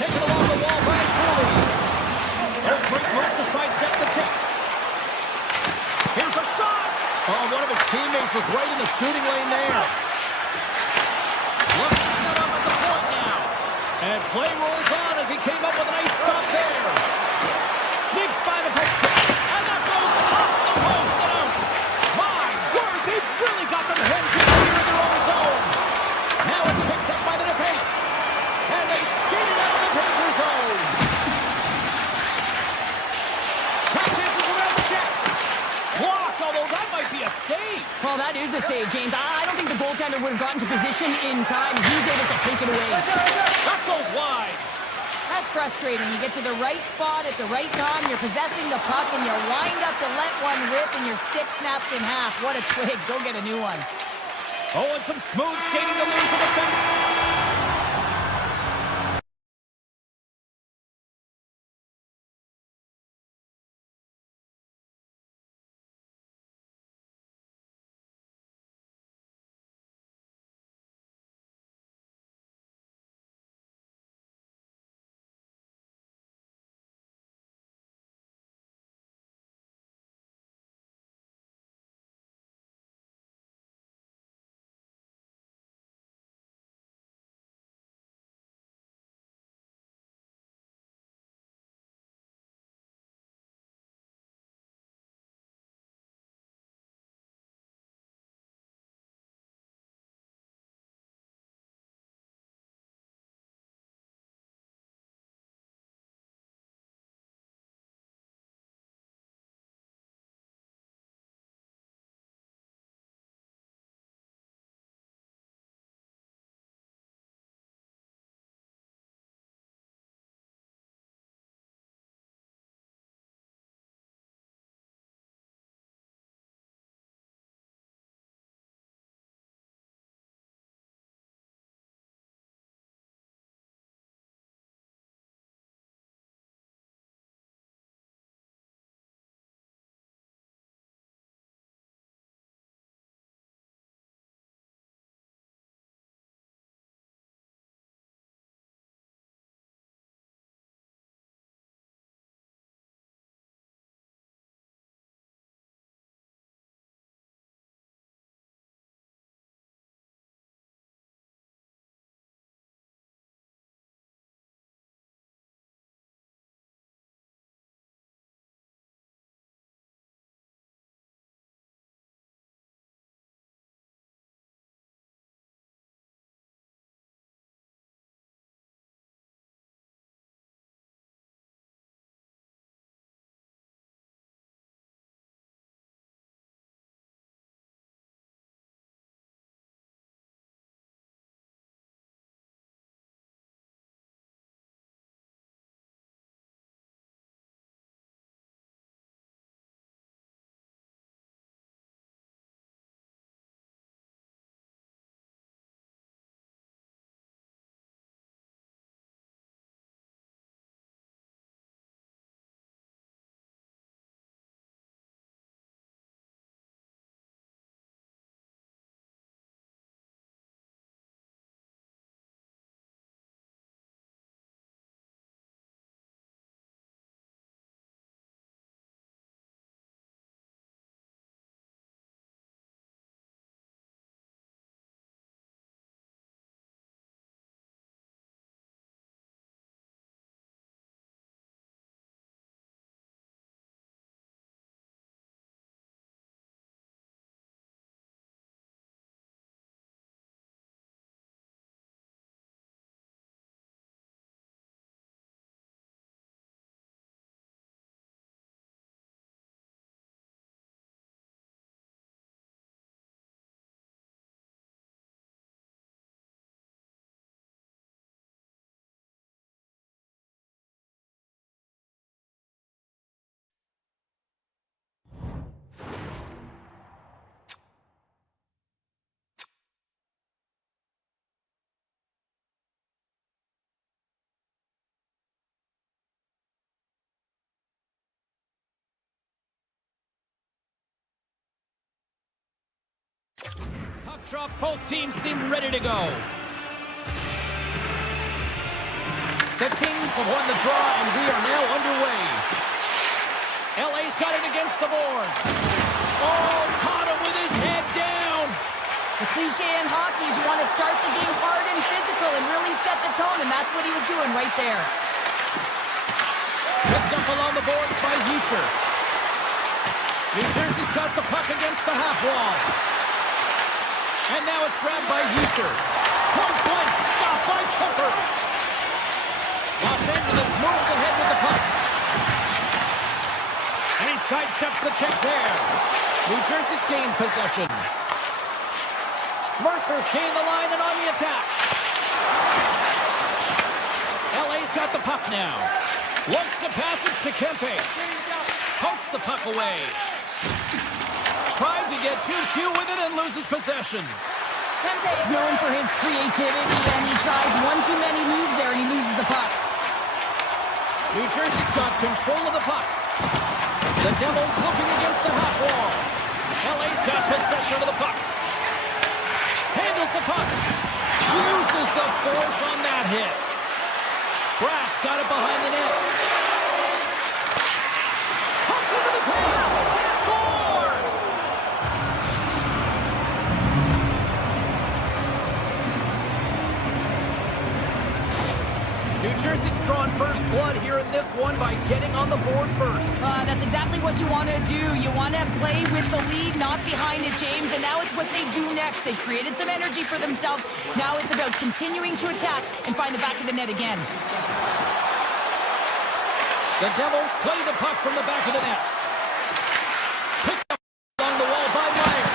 Taken along the wall by Cooley. Oh, great move to sidestep the check. Here's a shot. Oh, one of his teammates was right in the shooting lane there. Looks to set up at the point now. And play rolls on as he came up with a nice stop there. Sneaks by the post check. And that goes off the post and out. My word, they've really got them hemmed in here in their own zone. Now it's picked up by the defense. And they skated out of the danger zone. save, James. I don't think the goaltender would have gotten to position in time. He's able to take it away. That goes wide. That's frustrating. You get to the right spot at the right time, you're possessing the puck, and you wind up to let one rip, and your stick snaps in half. What a twig. Go get a new one. Oh, and some smooth skating to lose the defender. Puck drop, both teams seem ready to go. The Kings have won the draw, and we are now underway. LA's got it against the boards. Oh, caught him with his head down. The cliche in hockey is you want to start the game hard and physical and really set the tone, and that's what he was doing right there. Picked up along the boards by Hischier. New Jersey's got the puck against the half wall. And now it's grabbed by Hischier. Point blank, stopped by Kemper. Los Angeles moves ahead with the puck. And he sidesteps the check there. New Jersey's gained possession. Mercer's gained the line and on the attack. LA's got the puck now. Wants to pass it to Kempe. Pokes the puck away. Tried to get too cute with it and loses possession. Kempe is known for his creativity, and he tries one too many moves there, and he loses the puck. New Jersey's got control of the puck. The Devils looking against the half wall. LA's got possession of the puck. Handles the puck. Uses the force on that hit. Bratt's got it behind the net. Pucks into the paint. Scores! New Jersey's drawn first blood here in this one by getting on the board first. That's exactly what you want to do. You want to play with the lead, not behind it, James. And now it's what they do next. They created some energy for themselves. Now it's about continuing to attack and find the back of the net again. The Devils play the puck from the back of the net. Picked up along the wall by Meyer.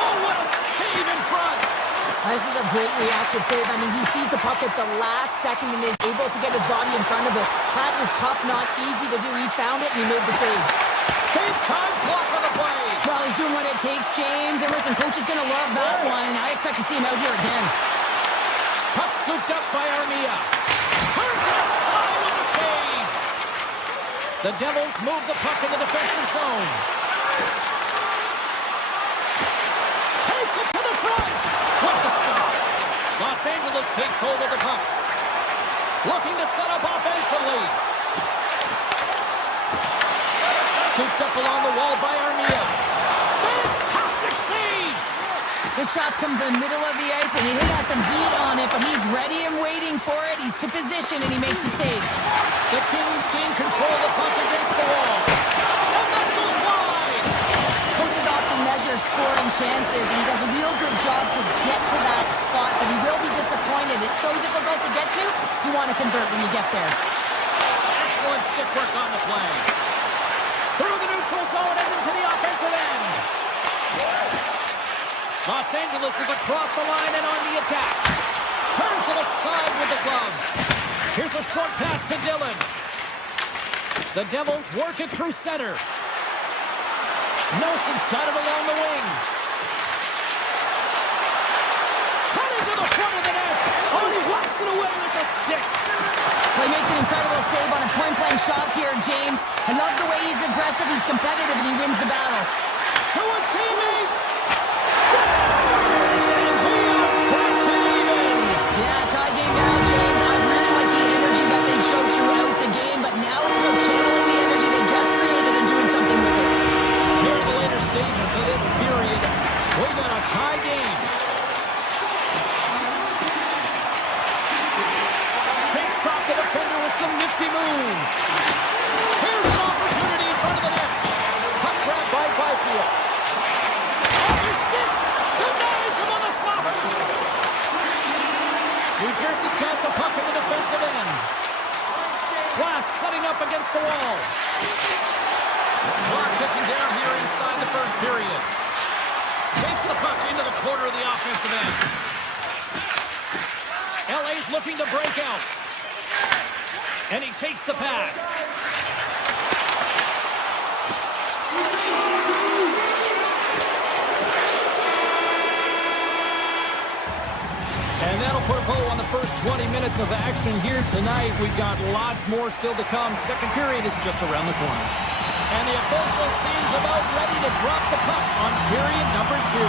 Oh, what a save in front! This is a great reactive save. I mean, he sees the puck at the last second and is able to get his body in front of it. That was tough, not easy to do. He found it and he made the save. Big time block on the play. Well, he's doing what it takes, James. And listen, coach is going to love that one. I expect to see him out here again. Puck scooped up by Armia. Turns it aside with the save. The Devils move the puck in the defensive zone. Takes it to the front. What the stop. Los Angeles takes hold of the puck. Looking to set up offensively. Scooped up along the wall by Armia. Fantastic save. The shots come from the middle of the ice, and he has some heat on it, but he's ready and waiting for it. He's to position, and he makes the save. The Kings gain control of the puck against the wall. And that goes wide. Coaches often measure scoring chances, and he does a real good job to get to that spot, but he will be disappointed. It's so difficult to get to, you want to convert when you get there. Excellent stick work on the play. Through the neutral zone and into the offensive end. Los Angeles is across the line and on the attack. Turns it aside with the glove. Here's a short pass to Dillon. The Devils work it through center. Nelson's got it along the wing. Cutting to the front of the net. Oh, he walks it away with the stick. Well, he makes an incredible save on a point-blank shot here, James. I love the way he's aggressive, he's competitive, and he wins the battle. To his teammate. Scores! And we are back to even. Yeah, tie game now, James. I really like the energy that they showed throughout the game, but now it's about channeling the energy they just created and doing something with it. Here in the later stages of this period, we got a tie game. Shakes off the defender with some nifty moves. Here's an opportunity in front of the net. Puck grabbed by Byfield. Off his stick. Denies him on the slapper. New Jersey's got the puck in the defensive end. Glass setting up against the wall. Clock ticking down here inside the first period. Takes the puck into the corner of the offensive end. LA's looking to break out. And he takes the pass. And that'll put a bow on the first 20 minutes of action here tonight. We've got lots more still to come. Second period is just around the corner. And the official seems about ready to drop the puck on period number 2.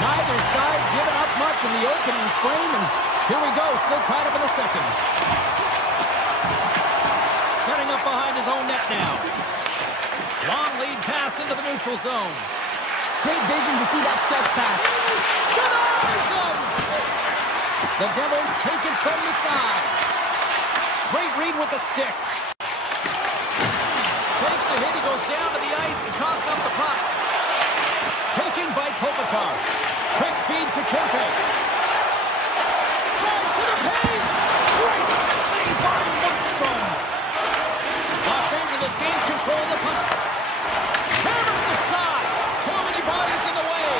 Neither side giving up much in the opening frame, and here we go, still tied up in the second. Setting up behind his own net now. Long lead pass into the neutral zone. Great vision to see that stretch pass. Denies him! The Devils take it from the side. Great read with the stick. Takes a hit, he goes down to the ice and coughs up the puck. Taken by Kopitar. Quick feed to Kempe. Drives to the paint. Great save by Markstrom. Los Angeles gains control of the puck. Hammers the shot. Too many bodies in the way.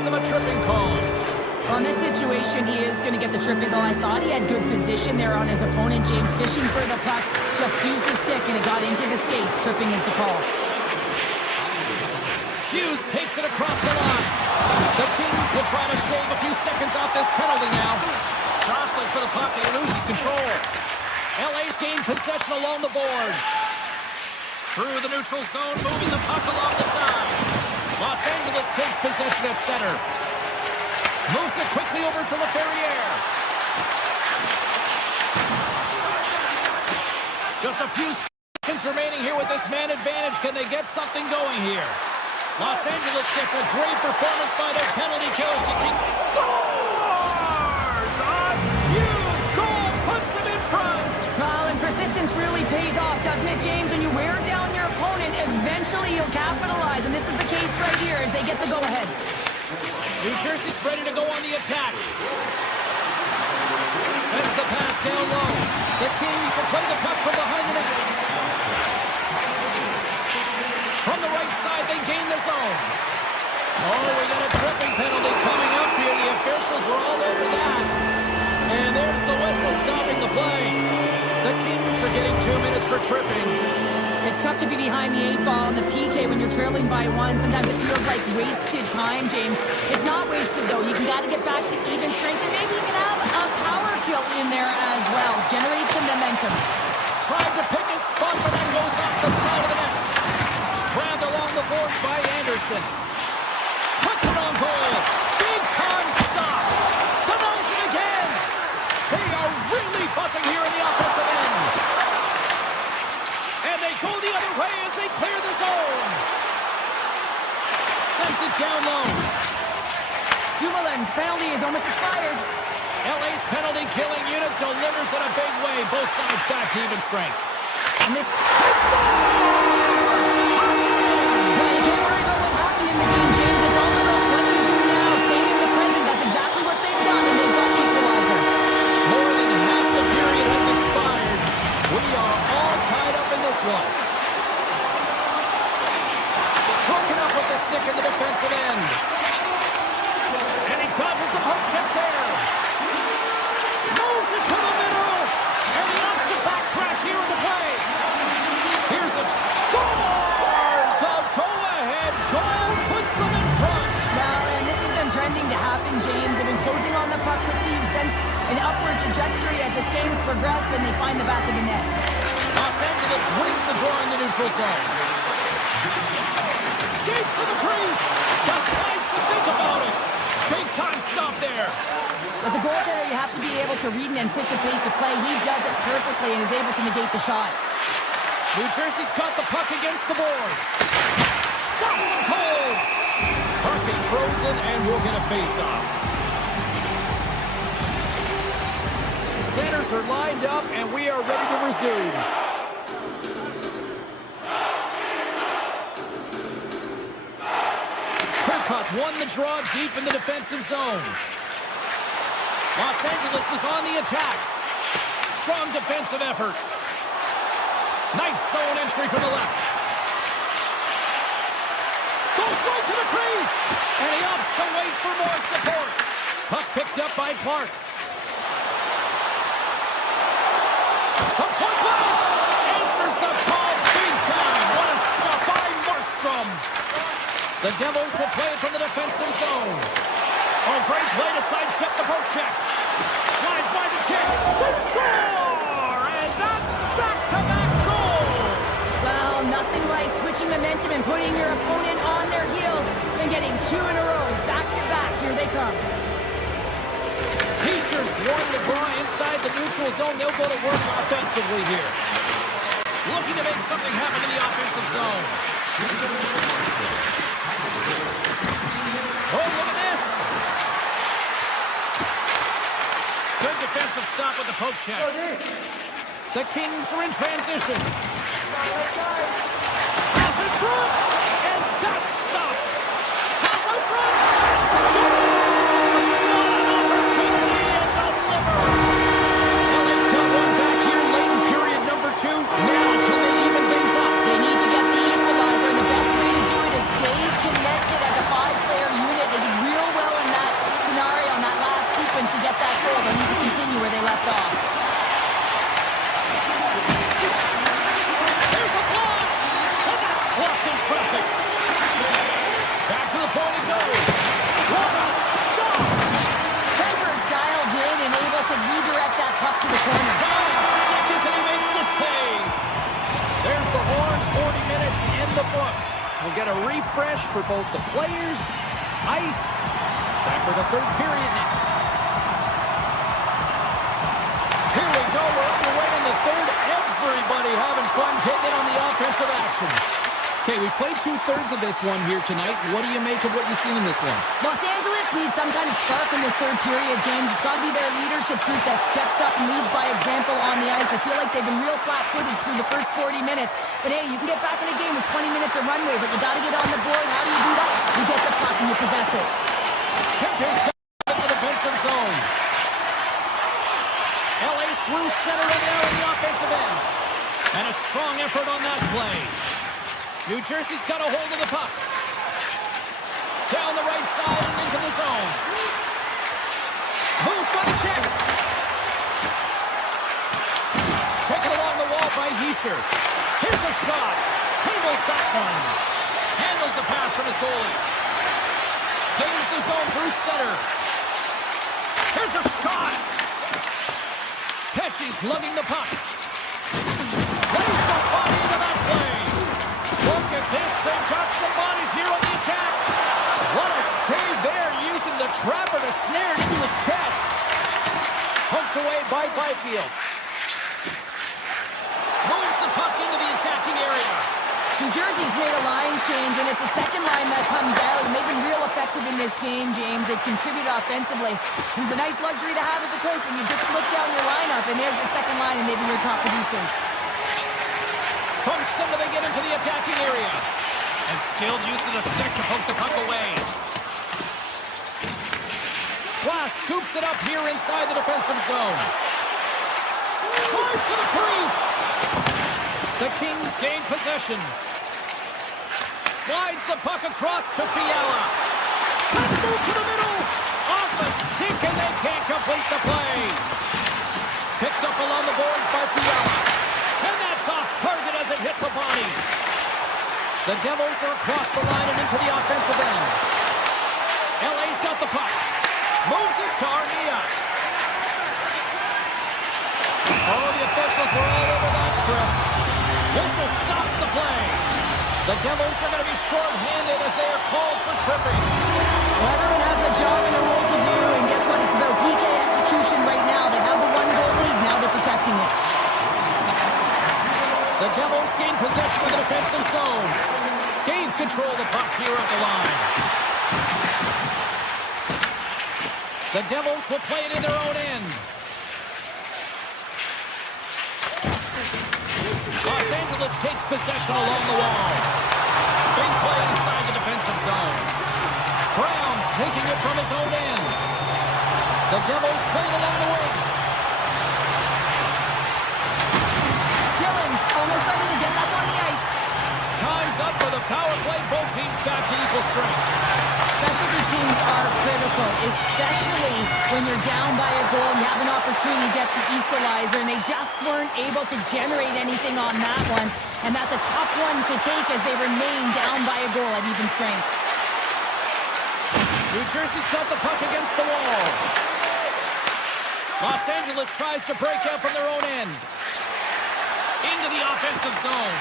because of a tripping call. Well, in this situation, he is going to get the tripping call. I thought he had good position there on his opponent, James, fishing for the puck. Just used his stick, and it got into the skates. Tripping is the call. Hughes takes it across the line. The Kings will try to shave a few seconds off this penalty now. Jostling for the puck, and he loses control. LA's gained possession along the boards. Through the neutral zone, moving the puck along the side. Los Angeles takes possession at center. Moves it quickly over to LaFerriere. Just a few seconds remaining here with this man advantage. Can they get something going here? Los Angeles gets a great performance by their penalty killers to keep... Scores! A huge goal puts them in front! Well, and persistence really pays off, doesn't it, James? When you wear down your opponent, eventually you'll capitalize. And this is the case right here as they get the go-ahead. New Jersey's ready to go on the attack. Sends the pass down low. The Kings will play the puck from behind the net. From the right side, they gain the zone. Oh, we got a tripping penalty coming up here. The officials were all over that. And there's the whistle stopping the play. The Kings are getting 2 minutes for tripping. It's tough to be behind the 8 ball on the PK when you're trailing by 1. Sometimes it feels like wasted time, James. It's not wasted, though. You got to get back to even strength and maybe even have a power kill in there as well. Generate some momentum. Tried to pick his spot, but that goes off the side of the net. Grabbed along the boards by Anderson. Puts it on goal. Big time stop. Denies it again. They are really buzzing here in the offensive end. And they go the other way as they clear the zone. Sends it down low. Dumoulin's penalty is almost expired. LA's penalty killing unit delivers in a big way. Both sides back to even strength. And this... Well, you can't worry about what happened in the game, James. It's all about what you do now. Staying in the present. That's exactly what they've done, and they've got the equalizer. More than half the period has expired. We are all tied up in this one. Broken up with the stick in the defensive end. And he dodges the poke check there. Moves it to the middle. And he opts to backtrack here in the play. Here's a... Scores! The go-ahead goal puts them in front. Well, and this has been trending to happen, James. They've been closing on the puck quickly. You've sensed an upward trajectory as this game's progressed, and they find the back of the net. Los Angeles wins the draw in the neutral zone. Skates to the crease. Decides to think about it. Big time stop there. As a goaltender, you have to be able to read and anticipate the play. He does it perfectly and is able to negate the shot. New Jersey's got the puck against the boards. Stops him cold. Puck is frozen, and we'll get a face-off. Centers are lined up, and we are ready to resume. Turcotte's won the draw deep in the defensive zone. Los Angeles is on the attack. Strong defensive effort. Nice zone entry from the left. Goes right to the crease. And he opts to wait for more support. Puck picked up by Clark. From point blank. Answers the call big time. What a stop by Markstrom. The Devils will play it from the defensive zone. Oh, great play to sidestep the poke check. Slides by the check. They score! And that's back-to-back goals! Well, nothing like switching momentum and putting your opponent on their heels and getting 2 in a row. Back-to-back. Here they come. Pacers won the draw inside the neutral zone. They'll go to work offensively here. Looking to make something happen in the offensive zone. Oh, look at this! Good defensive stop with the poke check. The Kings are in transition. Pass in front, and that's stopped. Pass in front, and scores! What an opportunity, and delivers! LA's got one back here late in period number 2. Now can they even things up? They need to get the equalizer, and the best way to do it is stay connected as a 5-player unit. They did real well 40 minutes in the books. We'll get a refresh for both the players, ice. Back for the third period next. Here we go. We're underway in the third. Everybody having fun getting in on the offensive action. Okay, we played two-thirds of this one here tonight. What do you make of what you've seen in this one? Los Angeles needs some kind of spark in this third period, James. It's got to be their leadership group that steps up and leads by example on the ice. I feel like they've been real flat-footed through the first 40 minutes. But hey, you can get back in the game with 20 minutes of runway, but you got to get on the board. How do you do that? You get the puck and you possess it. Kempe's got the defensive zone. LA's through center and now in the offensive end. And a strong effort on that play. New Jersey's got a hold of the puck. Down the right side and into the zone. Moves by the check. Taken along the wall by Hischier. Here's a shot. Handles that one. Handles the pass from his goalie. Gains the zone through center. Here's a shot. Pesci's lugging the puck. Lays the body into that play. Look at this. They've got some bodies here on the attack. What a save there, using the trapper to snare it into his chest. Poked away by Byfield. Moves the puck into the attacking area. New Jersey's made a line change, and it's the second line that comes out, and they've been real effective in this game, James. They've contributed offensively. It was a nice luxury to have as a coach when you just look down your lineup, and there's your second line, and they've been your top producers. From center, they get into the attacking area. And skilled use of the stick to poke the puck away. Glass scoops it up here inside the defensive zone. Drives to the crease. The Kings gain possession. Slides the puck across to Fiala. Let's move to the middle. Off the stick, and they can't complete the play. Picked up along the boards by Fiala. And that's off target as it hits a body. The Devils are across the line and into the offensive end. LA's got the puck. Moves it to Armia. Oh, the officials were all over that trip. Whistle stops the play. The Devils are going to be short-handed as they are called for tripping. Well, everyone has a job and a role to do, and guess what? It's about PK execution right now. They have the one-goal lead. Now they're protecting it. The Devils gain possession of the defensive zone. Gains control of the puck here at the line. The Devils will play it in their own end. Los Angeles takes possession along the wall. Big play inside the defensive zone. Brown's taking it from his own end. The Devils play it along the wing. Dillon's almost ready to get back on the ice. Time's up for the power play. Both teams back to equal strength. Specialty teams are critical, especially when you're down by a goal. You have an opportunity to get the equalizer, and they just weren't able to generate anything on that one. And that's a tough one to take as they remain down by a goal at even strength. New Jersey's got the puck against the wall. Los Angeles tries to break out from their own end. Into the offensive zone.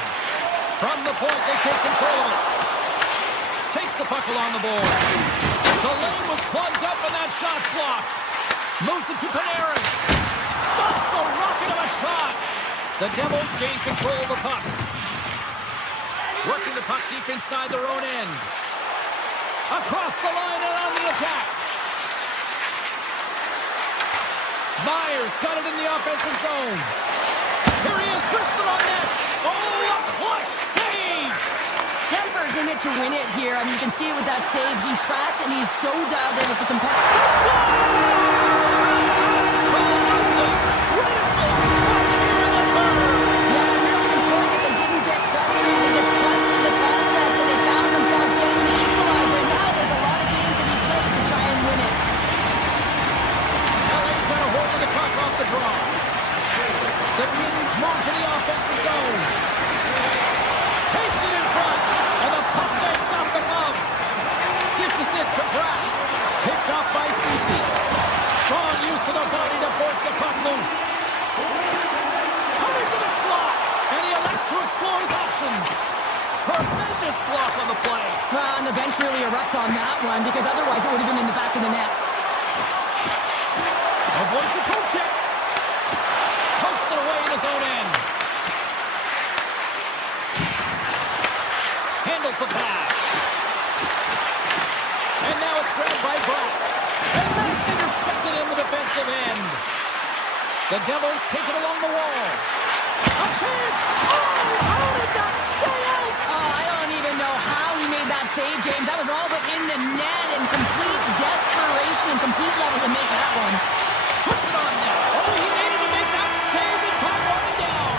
From the point, they take control of it. Takes the puck along the board. The lane was plugged up and that shot's blocked. Moves it to Panarin. Stops the rocket of a shot. The Devils gain control of the puck. Working the puck deep inside their own end. Across the line and on the attack. Myers got it in the offensive zone. Here he is, wristed on net. Oh, a clutch save! Kemper's in it to win it here. I mean, you can see it with that save. He tracks, and he's so dialed in. It's a competitive. Absolutely critical strike here in the third. Yeah, really important that they didn't get frustrated. They just trusted the process, and they found themselves getting the equalizer. Now there's a lot of games to be played to try and win it. LA's got a hold of the puck off the draw. The Kings move to the offensive zone. Takes it in front, and the puck makes off the glove. Dishes it to Pratt. Picked off by Ceci. Strong Tremendous block on the play. And the bench really erupts on that one because otherwise it would have been in the back of the net. Avoids the poke check. Pokes it away in his own end. Handles the pass. And now it's grabbed by Black. And that's intercepted in the defensive end. The Devils take it along the wall. A chance! Oh, how did that stay out? Oh, I don't even know how he made that save, James. That was all but in the net and complete desperation and complete level to make that one. Puts it on net. Oh, he made it to make that save in time running down.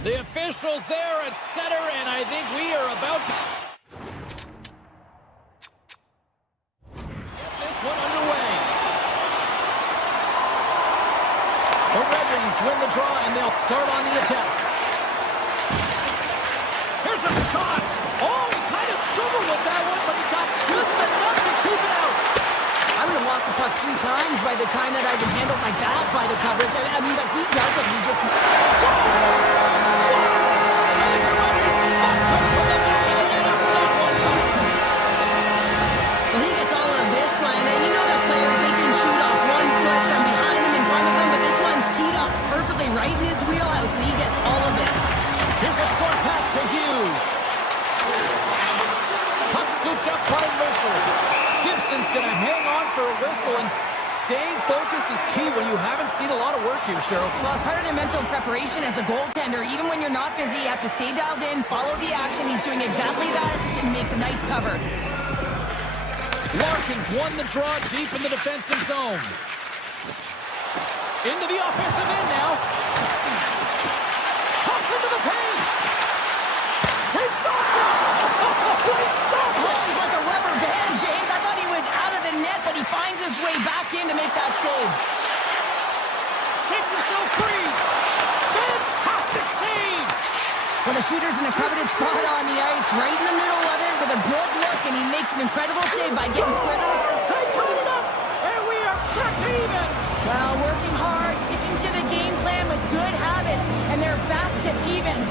The officials there at center, and I think we are about to get this one underway. The Red Wings win the draw, and they'll start on the attack. Here's a shot. Oh, he kind of struggled with that one, but he got just enough to keep it out. I would have lost the puck 3 times by the time that I'd been handled like that by the coverage. I mean, but he doesn't. He just... Well, he gets all of this one. And you know the players, they can shoot off 1 foot from behind them in front of them, but this one's teed up perfectly right in his wheelhouse, and he gets all of it. Here's a short pass to Hughes. Puck scooped up by Mercer. Gibson's going to hang on for a whistle, and staying focused is key when you haven't seen a lot of work here, Cheryl. Well, it's part of their mental preparation as a goaltender. Even when you're not busy, you have to stay dialed in, follow the action. He's doing exactly that. It makes a nice cover. Larkins won the draw deep in the defensive zone. Into the offensive end now. Toss into the paint. He stopped it. He stopped it. Oh, he's like a rubber band, James. I thought he was out of the net, but he finds his way back in to make that save. Shakes himself free. Fantastic save. Well, the shooter's in a coveted spot on the ice, right in the middle of it with a good look, and he makes an incredible save by getting squared up. They tied it up, and we are back even. Well, working hard, sticking to the game plan with good habits, and they're back to evens.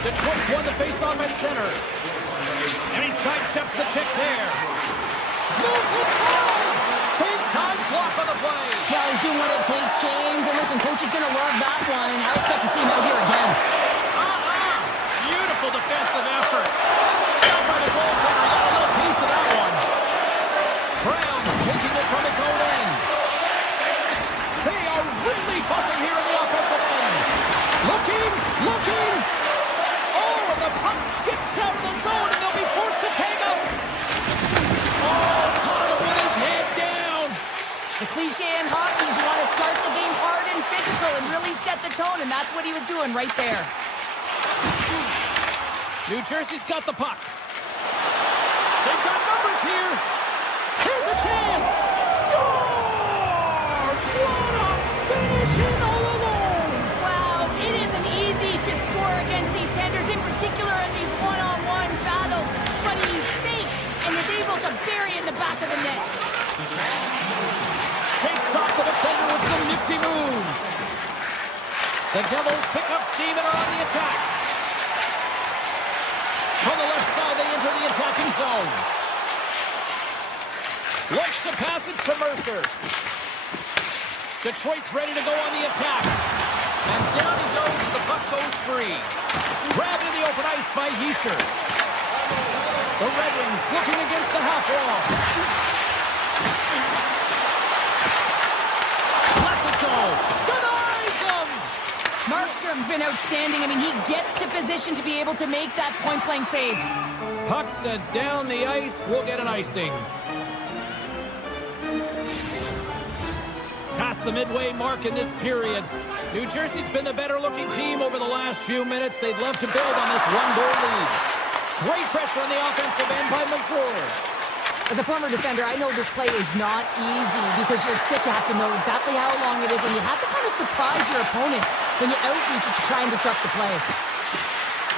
Detroit's won the faceoff at center. And he sidesteps the check there. Moves inside. Big time block on the play. Well, he's doing what it takes, James. And listen, coach is going to love that one. I expect to see him out here again. Beautiful defensive effort. Stopped by the goaltender. Got a little piece of that one. Brown's taking it from his own end. They are really buzzing here in the offensive end. Looking. Oh, and the puck skips out of the zone, and they'll be forced to tag up. Oh, caught him with his head down. The cliche in hockey is you want to start the game hard and physical and really set the tone, and that's what he was doing right there. New Jersey's got the puck. They've got numbers here. Here's a chance. Scores! What a finishing all alone. Wow, it isn't easy to score against these tenders, in particular in these one-on-one battles, but he fakes and is able to bury it in the back of the net. Shakes off the defender with some nifty moves. The Devils pick up steam and are on the attack. On the left side, they enter the attacking zone. Looks to pass it to Mercer. Detroit's ready to go on the attack. And down he goes as the puck goes free. Grabbed in the open ice by Heischer. The Red Wings looking against the half wall. Lets it go. Denies him. Markstrom's been outstanding. I mean, he gets to position to be able to make that point-blank save. Puck sent down the ice. We'll get an icing. Past the midway mark in this period. New Jersey's been the better-looking team over the last few minutes. They'd love to build on this one-goal lead. Great pressure on the offensive end by Missouri. As a former defender, I know this play is not easy because you're sick. You have to know exactly how long it is, and you have to kind of surprise your opponent when you outreach it to try and disrupt the play.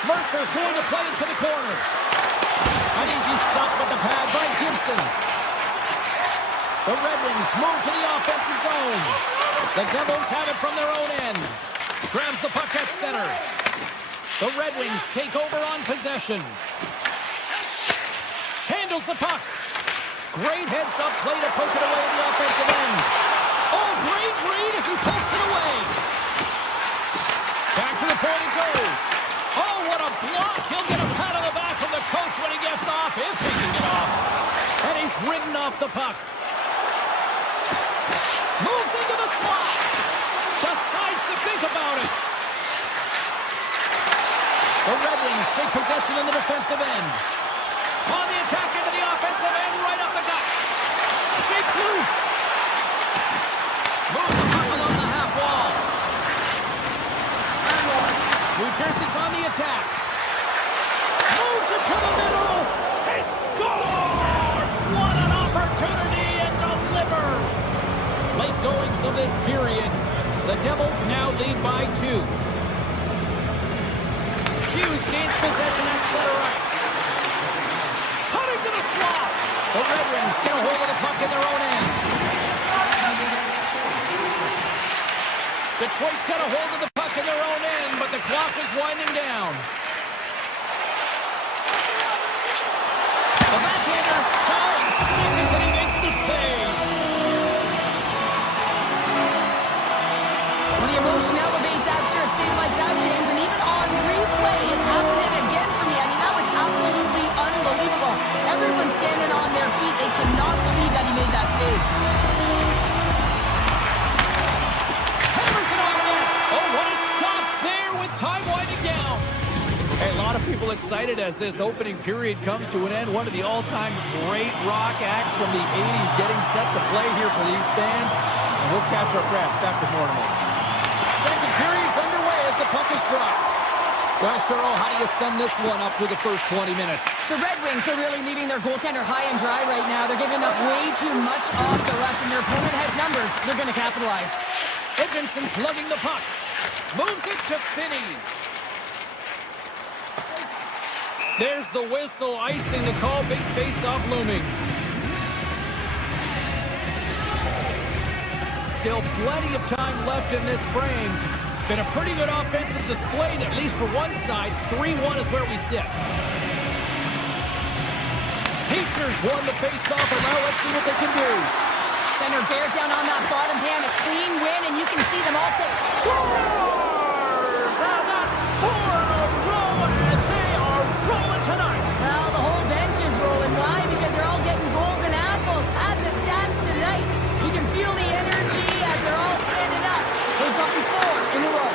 Mercer's going to play it to the corner. An easy stop with the pad by Gibson. The Red Wings move to the offensive zone. The Devils have it from their own end. Grabs the puck at center. The Red Wings take over on possession. Handles the puck. Great heads-up play to poke it away at the offensive end. Oh, great read as he pokes it away. Back to the point it goes. Oh, what a block. He'll get a pat on the back from the coach when he gets off, if he can get off. And he's ridden off the puck. Moves into the slot. Decides to think about it. The Red Wings take possession in the defensive end. On the attack into the offensive end, right up the gut. Shakes loose. Moves the puck along the half wall. Jersey's on the attack. Moves it to the middle. He scores! What an opportunity, and delivers! Late goings of this period. The Devils now lead by 2. Hughes gains possession at center ice. Cutting to the slot. The Red Wings get a hold of the puck in their own end. Detroit's got a hold of the puck in their own end, but the clock is winding down. The backhander, seconds, and he makes the save. Well, the emotion elevates after a save like that, James, and even on replay, it's happening again for me. I mean, that was absolutely unbelievable. Everyone's standing on their feet. They cannot believe that he made that save. Hammers it on there. Oh, what a stop there with time winding down. Hey, a lot of people excited as this opening period comes to an end. One of the all-time great rock acts from the 80s getting set to play here for these fans. And we'll catch our breath after more in a moment. Second period's underway as the puck is dropped. Well, Cheryl, how do you sum this one up through the first 20 minutes? The Red Wings are really leaving their goaltender high and dry right now. They're giving up way too much off the rush. When your opponent has numbers, they're going to capitalize. Edvinson's lugging the puck. Moves it to Finney. There's the whistle, icing the call. Big face-off looming. Still plenty of time left in this frame. Been a pretty good offensive display, at least for one side. 3-1 is where we sit. Heischer's won the face-off, and now let's see what they can do. Center bears down on that bottom hand. A clean win, and you can see them all say, Scores! And that's 4 in a row, and they are rolling tonight. well, the whole bench is rolling. Why? Because they're all getting goals and apples. Add the stats tonight. You can feel the energy as they're all standing up. They've got 4 in a row.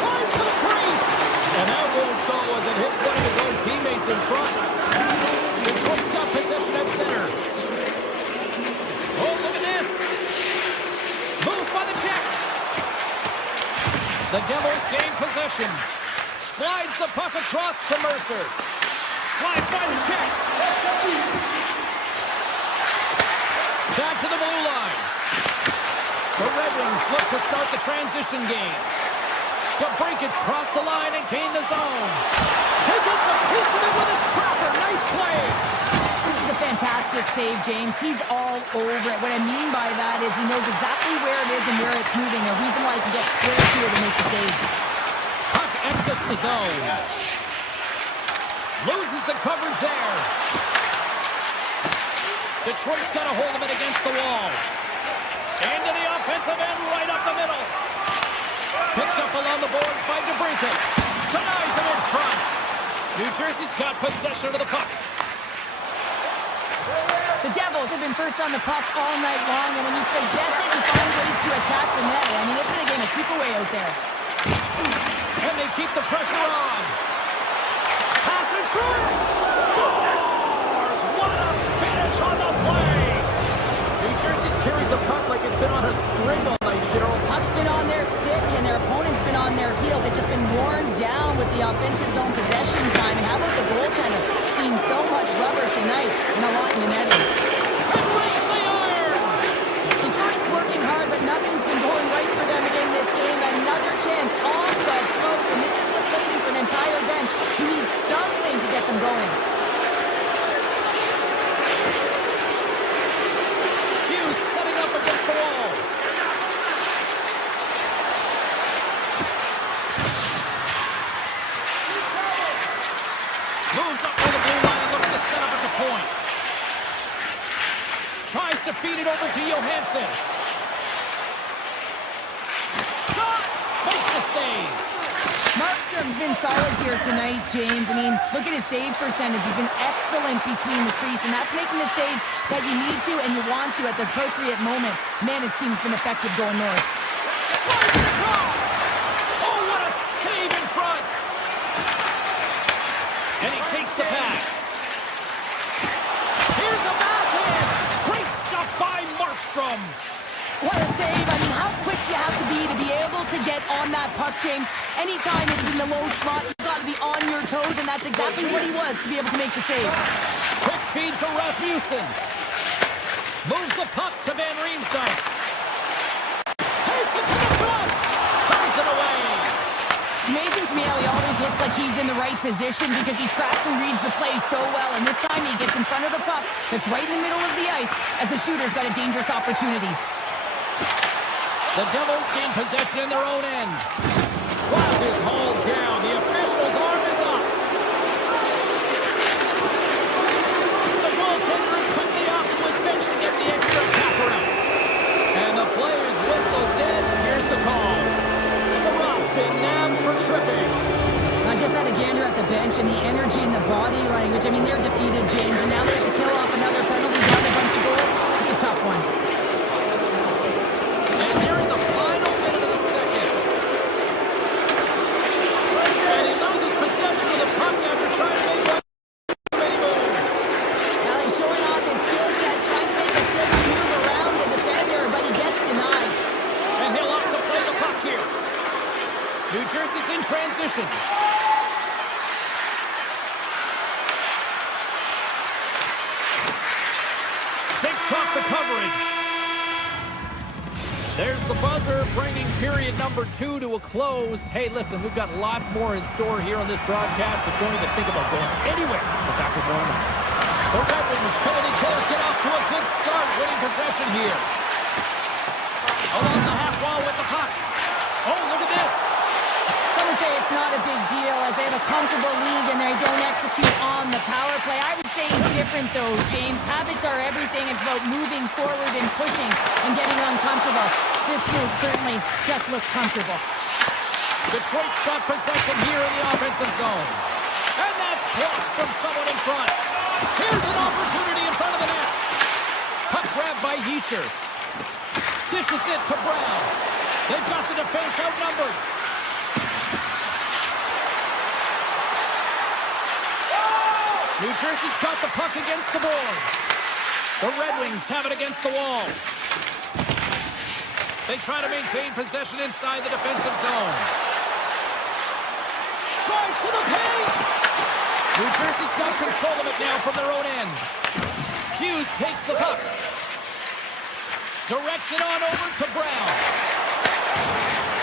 Tries to the crease. And that won't go as it hits one of his own teammates in front. Detroit's got possession at center. Oh, look at this. Moves by the check. The Devils gain possession. Slides the puck across to Mercer. Slides by the check. Back to the blue line. The Red Wings look to start the transition game. DeBrinket's crossed the line and gained the zone. He gets a piece of it with his trapper. Nice play. This is a fantastic save, James. He's all over it. What I mean by that is he knows exactly where it is and where it's moving. A reason why he can get square to it to make the save. Puck exits the zone. Loses the coverage there. Detroit's got a hold of it against the wall. Into the offensive end, right up the middle. Picked up along the boards by DeBrinket. Denies it in front. New Jersey's got possession of the puck. The Devils have been first on the puck all night long, and when you possess it, you find ways to attack the net. I mean, it's been a game of keep away out there. And they keep the pressure on. Pass in front. Scores! What a finish on the play! New Jersey's carried the puck like it's been on a string all night, Cheryl. Puck's been on their stick, and their opponent's been on their heels. They've just been worn down with the offensive zone possession time. And how about the goaltender? Seeing so much rubber tonight and a lot in the netting. And breaks the iron! Detroit's working hard, but nothing's been going right for them in this game. Another chance off the post, and this is deflating for an entire bench who needs something to get them going. Hughes setting up against the wall. Moves up to the blue line and looks to set up at the point. Tries to feed it over to Johansson. Shot! Makes the save. Markstrom's been solid here tonight, James. I mean, look at his save percentage. He's been excellent between the crease, and that's making the saves that you need to and you want to at the appropriate moment. Man, his team's been effective going north. Slides it across. Oh, what a save in front. And he takes the pass. Here's a backhand. Great stop by Markstrom. What a save. I mean, how quick you have to be able to get on that puck, James. Anytime it's in the low slot, you've got to be on your toes, and that's exactly what he was to be able to make the save. Quick feed to Rasmussen. Moves the puck to Van Riemsdyk. Takes it to the front. Turns it away. It's amazing to me how he always looks like he's in the right position because he tracks and reads the play so well. And this time he gets in front of the puck that's right in the middle of the ice as the shooter's got a dangerous opportunity. The Devils gain possession in their own end. Glass is hauled down. The official's arm is up. The goaltender is quickly off to his bench to get the extra capper out. And the player's whistle dead. Here's the call. Sherrod's been nabbed for tripping. I just had a gander at the bench and the energy and the body language. I mean, they're defeated, James, and now they have to kill off another penalty down a bunch of goals. It's a tough one. And nearing the final minute of the second. And he loses possession of the puck after trying to make many moves. Now he's showing off his skill set, trying to make a silky move around the defender, but he gets denied. And he'll opt to play the puck here. New Jersey's in transition. Takes off the coverage. There's the buzzer, bringing period number 2 to a close. Hey, listen, we've got lots more in store here on this broadcast, so don't even think about going anywhere. But back with more. The Red Wings penalty killers get off to a good start, winning possession here. Along the half wall with the puck. Oh, look at this. Some would say it's not a big deal as they have a comfortable lead and they don't execute on the power play. I would say different though, James. Habits are everything. It's about moving forward and pushing and getting uncomfortable. This group certainly just looked comfortable. Detroit's got possession here in the offensive zone. And that's blocked from someone in front. Here's an opportunity in front of the net. Puck grabbed by Hischier. Dishes it to Brown. They've got the defense outnumbered. New Jersey's got the puck against the boards. The Red Wings have it against the wall. They try to maintain possession inside the defensive zone. Drives to the paint! New Jersey's got control of it now from their own end. Hughes takes the puck. Directs it on over to Brown.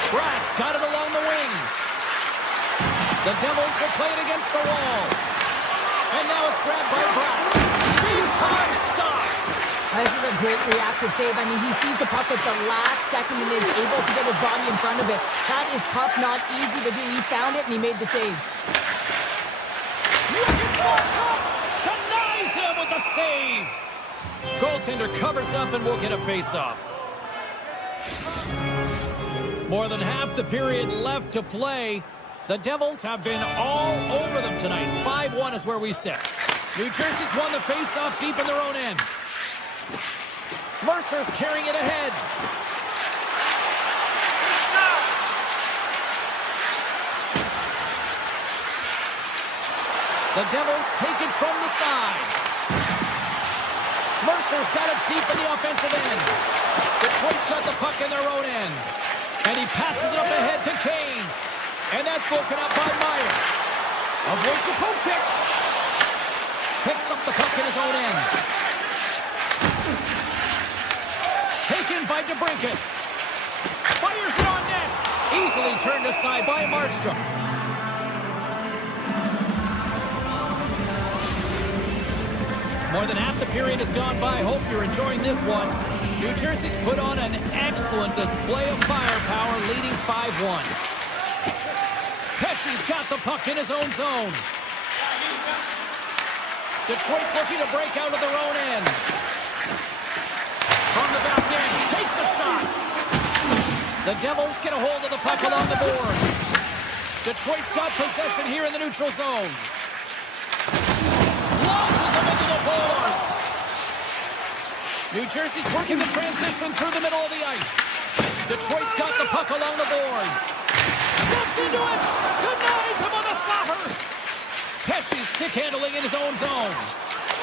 Bratt's got it along the wing. The Devils will play it against the wall. And now it's grabbed by Bratt. Big time stop. This is a great reactive save. I mean, he sees the puck at the last second and is able to get his body in front of it. That is tough, not easy to do. He found it and he made the save. Denies him with the save. Goaltender covers up and will get a face-off. More than half the period left to play. The Devils have been all over them tonight. 5-1 is where we sit. New Jersey's won the face-off deep in their own end. Mercer's carrying it ahead. The Devils take it from the side. Mercer's got it deep in the offensive end. Detroit's got the puck in their own end. And he passes it up ahead to Kane. And that's broken up by Meyer. Avoids the poke kick. Picks up the puck in his own end. Taken by DeBrincat. Fires it on net. Easily turned aside by Markstrom. More than half the period has gone by. Hope you're enjoying this one. New Jersey's put on an excellent display of firepower, leading 5-1. Pesci's got the puck in his own zone. Detroit's looking to break out of their own end. From the back end, takes a shot. The Devils get a hold of the puck along the boards. Detroit's got possession here in the neutral zone. Launches them into the boards. New Jersey's working the transition through the middle of the ice. Detroit's got the puck along the boards. Steps into it! Denies him on the slapper! Pesci's stick handling in his own zone.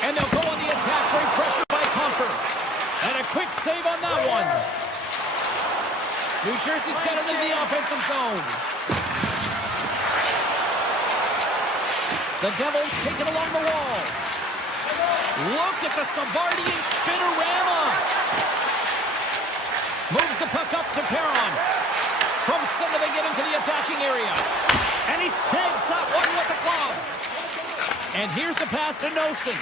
And they'll go on the attack, bring pressure by Comfort. And a quick save on that one. New Jersey's got it in the offensive zone. The Devils take it along the wall. Look at the Savardian spinorama. Moves the puck up to Perron. From center they get into the attacking area. And he snags that one with the glove. And here's the pass to Nosen.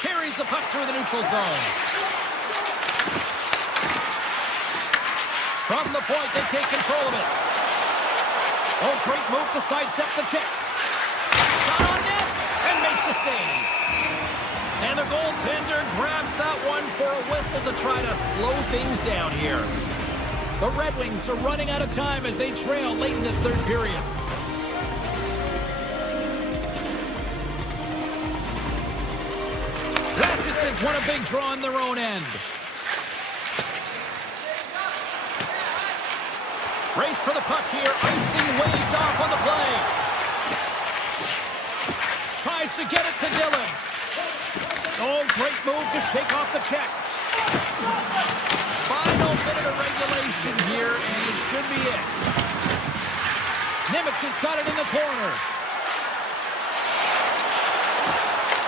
Carries the puck through the neutral zone. From the point, they take control of it. Oh, great move to sidestep the check. Shot on net and makes the save. And the goaltender grabs that one for a whistle to try to slow things down here. The Red Wings are running out of time as they trail late in this third period. Rasmussen's won a big draw on their own end. Race for the puck here. Icing waved off on the play. Tries to get it to Dillon. Oh, great move to shake off the check. Final minute of regulation here, and it should be it. Nemec has got it in the corner.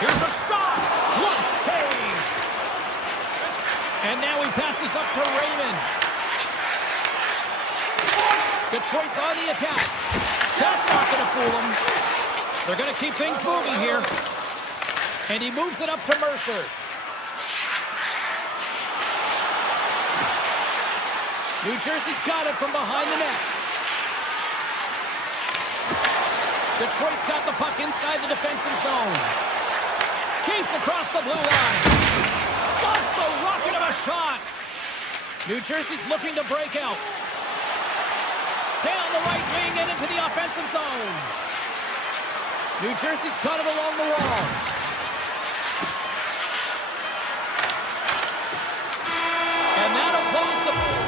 Here's a shot. What a save. And now he passes up to Raymond. Detroit's on the attack. That's not going to fool them. They're going to keep things moving here. And he moves it up to Mercer. New Jersey's got it from behind the net. Detroit's got the puck inside the defensive zone. Skates across the blue line. Stops the rocket of a shot. New Jersey's looking to break out. Down the right wing and into the offensive zone. New Jersey's got it along the wall. And that'll close the...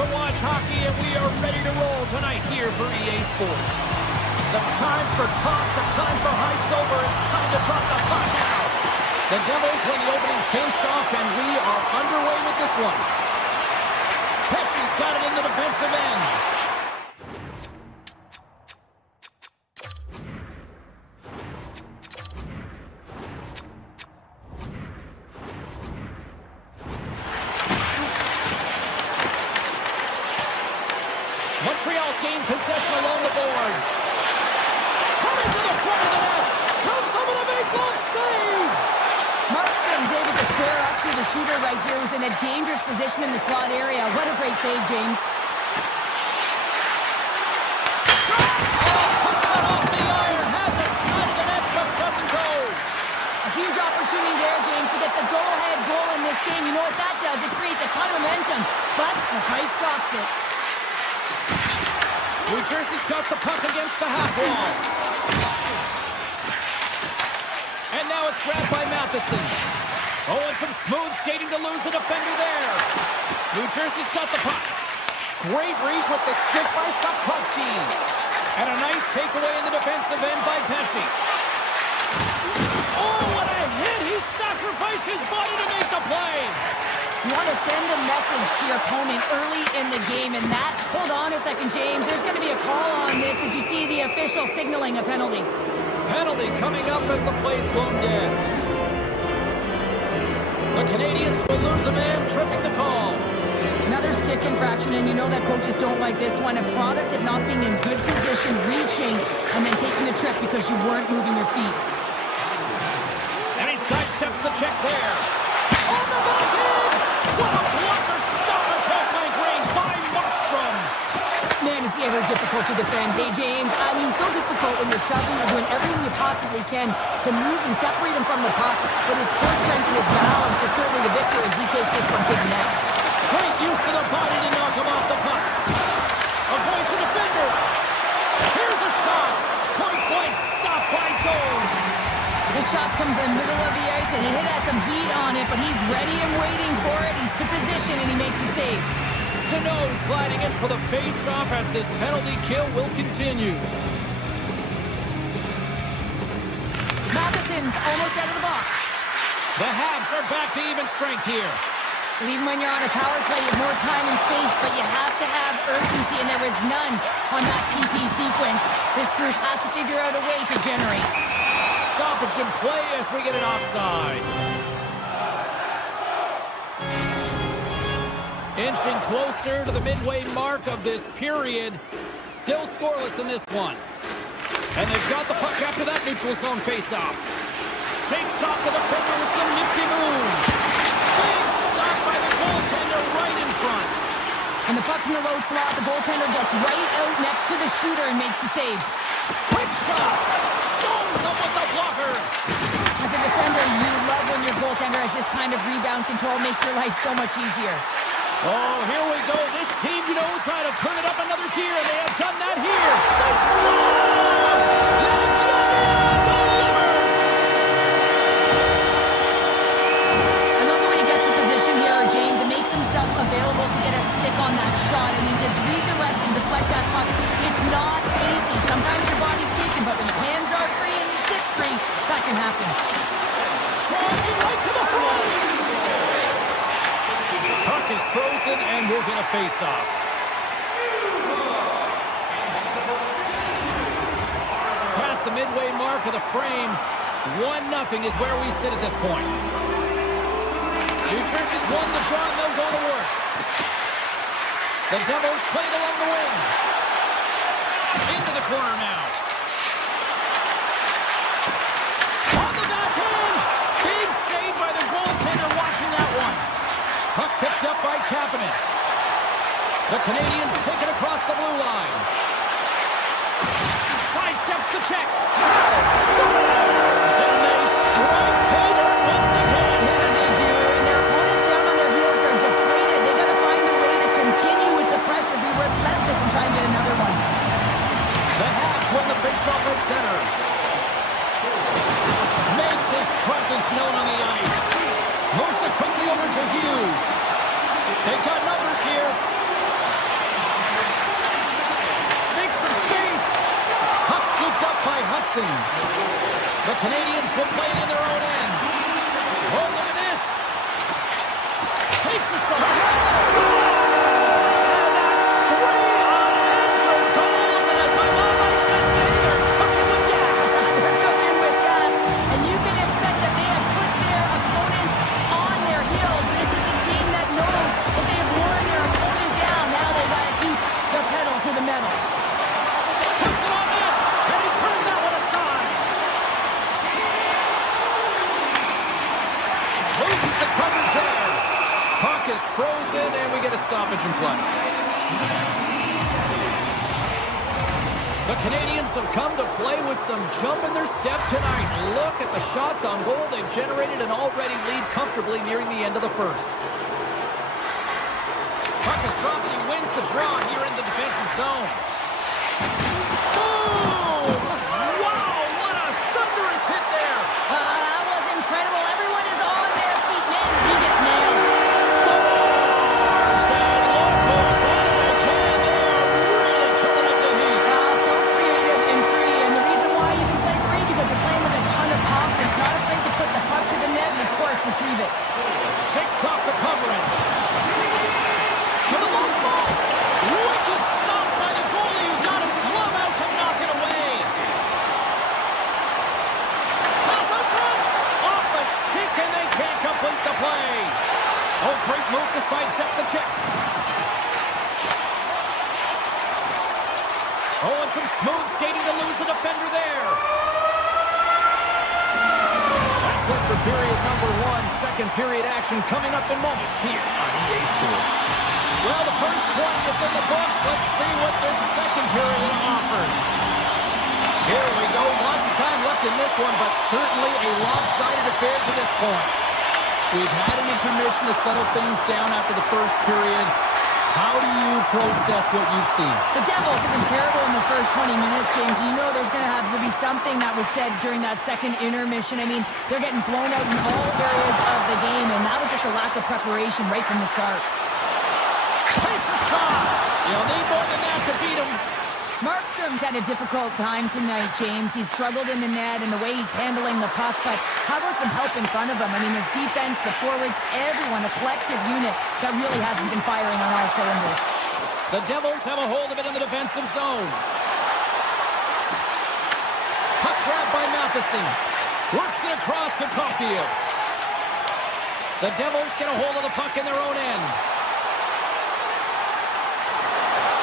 to watch hockey, and we are ready to roll tonight here for EA Sports. The time for talk, the time for heights over. It's time to drop the puck now. The Devils win the opening face-off, and we are underway with this one. Pesci's got it in the defensive end. gain possession along the boards. Coming to the front of the net. Comes up with a big goal save. Markstrom's able to square up to the shooter right here, who's in a dangerous position in the slot area. What a great save, James. Puts it off the iron. Has the side of the net, but doesn't go. A huge opportunity there, James, to get the go-ahead goal in this game. You know what that does? It creates a ton of momentum, but the pipe stops it. New Jersey's got the puck against the half wall. And now it's grabbed by Matheson. Oh, and some smooth skating to lose the defender there. New Jersey's got the puck. Great reach with the stick by Safkovsky. And a nice takeaway in the defensive end by Pesce. Oh, what a hit! He sacrificed his body to make the play. You want to send a message to your opponent early in the game, and that, hold on a second, James, there's going to be a call on this as you see the official signaling a penalty. Penalty coming up as the play's blown dead. The Canadiens will lose a man, tripping the call. Another stick infraction, and you know that coaches don't like this one. A product of not being in good position, reaching, and then taking the trip because you weren't moving your feet. And he sidesteps the check there. On the backhand! What a blocker stop at point-blank range by Markstrom. Man, is he ever difficult to defend. Hey, James, I mean, so difficult when you're shoving, you're doing everything you possibly can to move and separate him from the puck, but his core strength and his balance is certainly the victor as he takes this one to the net. Great use of the body to knock him off the puck. Avoids the defender. Here's a shot. Point-blank stop by Jones. This shot's come from the middle of the ice, and it has some heat on it, but he's ready and waiting for it. He's to position, and he makes the save. Deneau's gliding in for the face-off as this penalty kill will continue. Matheson's almost out of the box. The Habs are back to even strength here. And even when you're on a power play, you have more time and space, but you have to have urgency, and there is none on that PP sequence. This group has to figure out a way to generate. Stoppage in play as we get an offside. Inching closer to the midway mark of this period. Still scoreless in this one. And they've got the puck after that neutral zone faceoff. Takes off the defender with some nifty moves. Big stop by the goaltender right in front. And the puck's in the low slot. The goaltender gets right out next to the shooter and makes the save. Quick shot. Stones up with the blocker. As a defender, you love when your goaltender has this kind of rebound control. Makes your life so much easier. Oh, here we go. This team knows how to turn it up another gear. They have done that here. They score! Legionnaire delivered! I love the way he gets the position here, James, and makes himself available to get a stick on that shot. I mean, to redirect and deflect that puck, it's not easy. Sometimes your body's taken, but when your hands are free and your stick's free, that can happen. Throwing right to the front. Puck is frozen, and we're going to face off. Past the midway mark of the frame, 1-0 is where we sit at this point. New Jersey's won the draw, and they'll go to work. The Devils played along the wing. Into the corner now. On the backhand. Big save by the goaltender watching that one. Puck picked up by Kapanen. The Canadiens take it across the blue line. Sidesteps the check. Scores! And they strike pay dirt once again. Yeah, they do. And their opponents down on their heels are deflated. They got to find a way to continue with the pressure, be relentless, and try and get another one. The Habs win the faceoff at center. Makes his presence known on the ice. Moves it quickly over to Hughes. They've got numbers here. Makes some space. Puck scooped up by Hudson. The Canadiens will play it in their own end. Oh, look at this. Takes the shot. Scores! And that's 3 unanswered goals. And as my mom likes to say, they're cooking with gas. They're cooking with gas, and you can expect that they have put their opponents on their heels. This is a team that knows that they have worn their opponent down. Now they got to keep the pedal to the metal. Anderson, and we get a stoppage in play. The Canadiens have come to play with some jump in their step tonight. Look at the shots on goal. They've generated an already lead comfortably nearing the end of the first. Puck is dropped and he wins the draw here in the defensive zone. Boom! Wow, what a thunderous hit there! That was incredible. Everyone is on their feet. Man, he get nailed. Stars! And look who's on it again. They are really turning up the heat. So creative and free. And the reason why you can play free, because you're playing with a ton of confidence. Not afraid to put the puck to the net and, of course, retrieve it. Shakes off the coverage. To the low slot. Wicked stop by the goalie who got his glove out to knock it away. Pass out front. Off a stick and they can't complete the play. Oh, great move to sidestep the check. Oh, and some smooth skating to lose the defender there. That's it for period number one. Second period action coming up in moments here on EA Sports. Well, the first 20 is in the books. Let's see what this second period offers. Here we go. Lots of time left in this one, but certainly a lopsided affair to this point. We've had an intermission to settle things down after the first period. How do you process what you've seen? The Devils have been terrible in the first 20 minutes, James. You know there's going to have to be something that was said during that second intermission. I mean, they're getting blown out in all areas of the game, and that was just a lack of preparation right from the start. Takes a shot. You'll need more than that to beat him. Markstrom's had a difficult time tonight, James. He's struggled in the net and the way he's handling the puck, but how about some help in front of him? I mean, his defense, the forwards, everyone, a collective unit that really hasn't been firing on all cylinders. The Devils have a hold of it in the defensive zone. Puck grab by Matheson. Works it across to Caulfield. The Devils get a hold of the puck in their own end.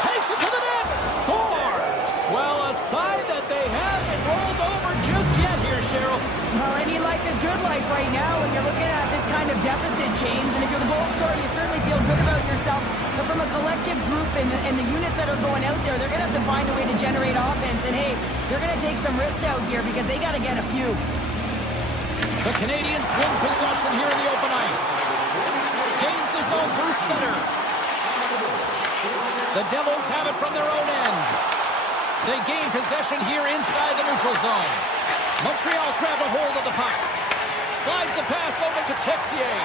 Takes it to the net. Scores! Well, a sign that they haven't rolled over just yet here, Cheryl. Well, any life is good life right now when you're looking at this kind of deficit, James. And if you're the goal scorer, you certainly feel good about yourself. But from a collective group and the units that are going out there, they're going to have to find a way to generate offense. And, hey, they're going to take some risks out here because they got to get a few. The Canadiens win possession here in the open ice. Gains the zone through center. The Devils have it from their own end. They gain possession here inside the neutral zone. Montreal's grabbed a hold of the puck. Slides the pass over to Texier.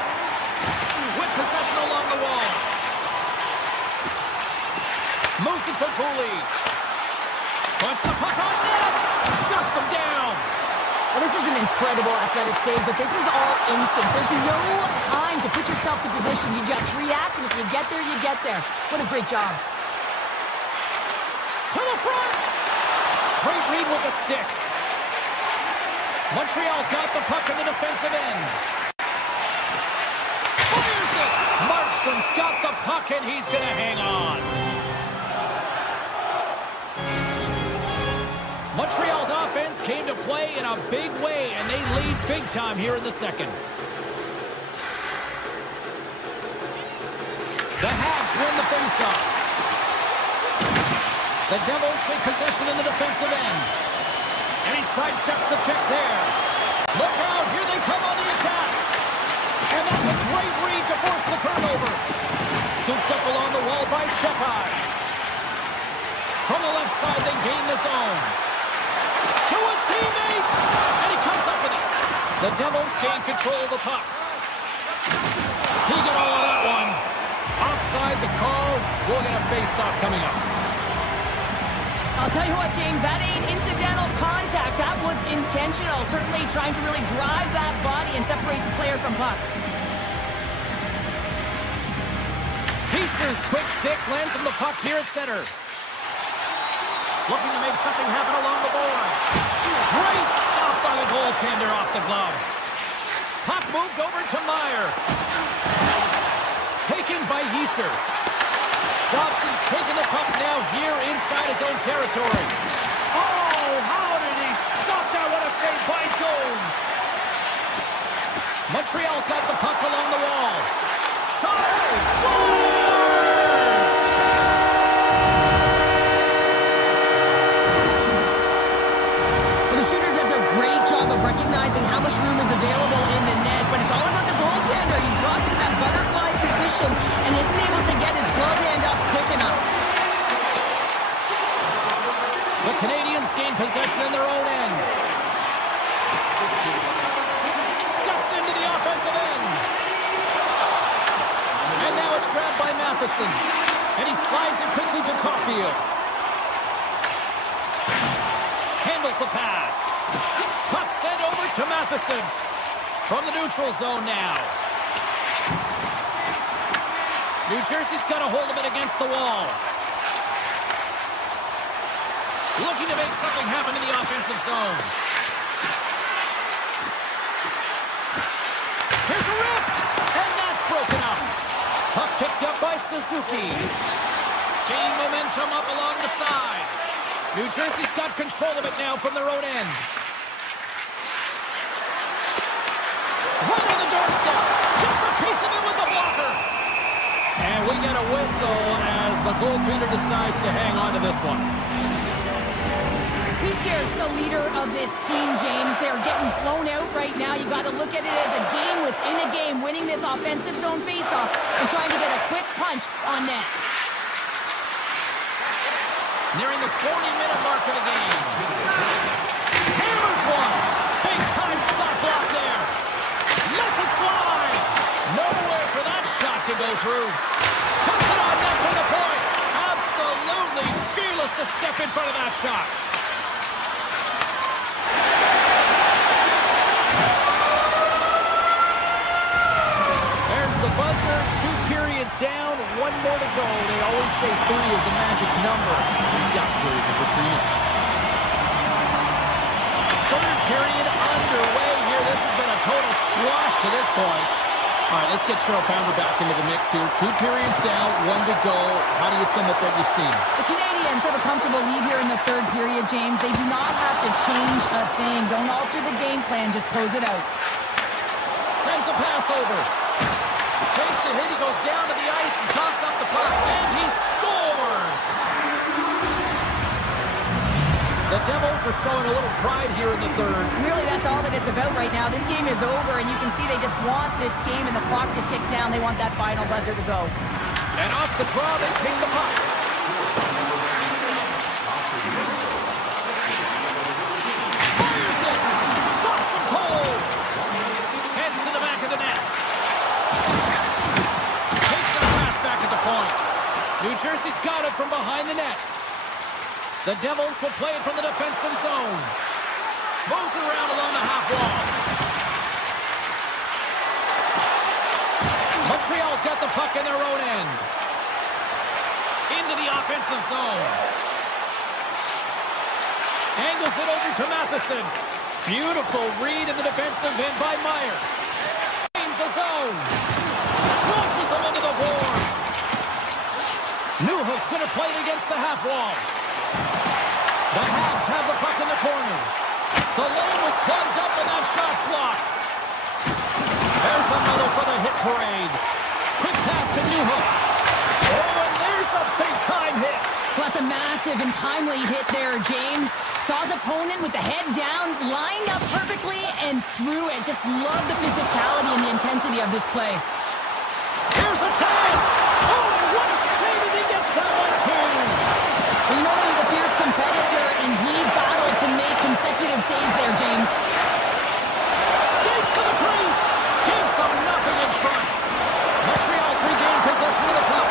With possession along the wall. Moves it to Cooley. Puts the puck on net. Shuts him down. Well, this is an incredible athletic save, but this is all instinct. There's no time to put yourself to position. You just react, and if you get there, you get there. What a great job. To the front. Great read with the stick. Montreal's got the puck in the defensive end. Fires it. Markstrom's got the puck, and he's going to hang on. Montreal's offense came to play in a big way, and they lead big time here in the second. The Habs win the faceoff. The Devils take possession in the defensive end. And he sidesteps the check there. Look out, here they come on the attack. And that's a great read to force the turnover. Scooped up along the wall by Sheppard. From the left side, they gain the zone. To his teammate, and he comes up with it. The Devils gain control of the puck. He got all of that one. Offside the call. We'll get a face-off coming up. I'll tell you what, James, that ain't incidental contact. That was intentional. Certainly trying to really drive that body and separate the player from puck. Heischer's quick stick lands on the puck here at center. Looking to make something happen along the boards. Great stop by the goaltender off the glove. Puck moved over to Meyer. Taken by Hischer. Dobson's taking the puck now here inside his own territory. Oh, how did he stop that? What a save by Jones. Montreal's got the puck along the wall. Shot! Score! Matheson. And he slides it quickly to Caulfield. Handles the pass. Puck sent over to Matheson. From the neutral zone now. New Jersey's got a hold of it against the wall. Looking to make something happen in the offensive zone. Here's a rip! And that's broken up. Puck picked up by Suzuki. Gaining momentum up along the side. New Jersey's got control of it now from their own end. Right on the doorstep. Gets a piece of it with the blocker. And we get a whistle as the goaltender decides to hang on to this one. He shares the leader of this team, James. They're getting flown out right now. You got to look at it as a game within a game, winning this offensive zone faceoff and trying to get a quick punch on net. Nearing the 40-minute mark of the game. Hammers one. Big-time shot block there. Lets it fly. Nowhere for that shot to go through. Puts it on net for the point. Absolutely fearless to step in front of that shot. There's the buzzer. 2 periods down. 1 more to go. They always say 3 is a magic number. We've got period number 3 next. Third period underway here. This has been a total squash to this point. All right, let's get Cheryl Pounder back into the mix here. 2 periods down, 1 to go. How do you sum up what you've seen? The Canadiens have a comfortable lead here in the third period, James. They do not have to change a thing. Don't alter the game plan. Just close it out. Sends a pass over. Takes a hit. He goes down to the ice and tosses up the puck. And he scores! The Devils are showing a little pride here in the third. Really, that's all that it's about right now. This game is over, and you can see they just want this game and the clock to tick down. They want that final buzzer to go. And off the draw, they pick the puck. Fires it! Stops him cold! Heads to the back of the net. Takes that pass back at the point. New Jersey's got it from behind the net. The Devils will play it from the defensive zone. Moves it around along the half wall. Montreal's got the puck in their own end. Into the offensive zone. Angles it over to Matheson. Beautiful read in the defensive end by Meyer. Gains the zone. Launches them into the boards. Newhook's going to play it against the half wall. The Habs have the puck in the corner. The lane was plugged up and that shot's blocked. There's another for the hit parade. Quick pass to Newhook. Oh, and there's a big-time hit. Well, that's a massive and timely hit there, James. Saw his opponent with the head down, lined up perfectly, and threw it. Just love the physicality and the intensity of this play. Here's a chance. Oh, and what a save as he gets that one, too. Well, you know that he's a fierce competitor, and he battled to make consecutive saves there, James. Skates to the crease. Gives them nothing in front. Montreal's regained possession of the puck.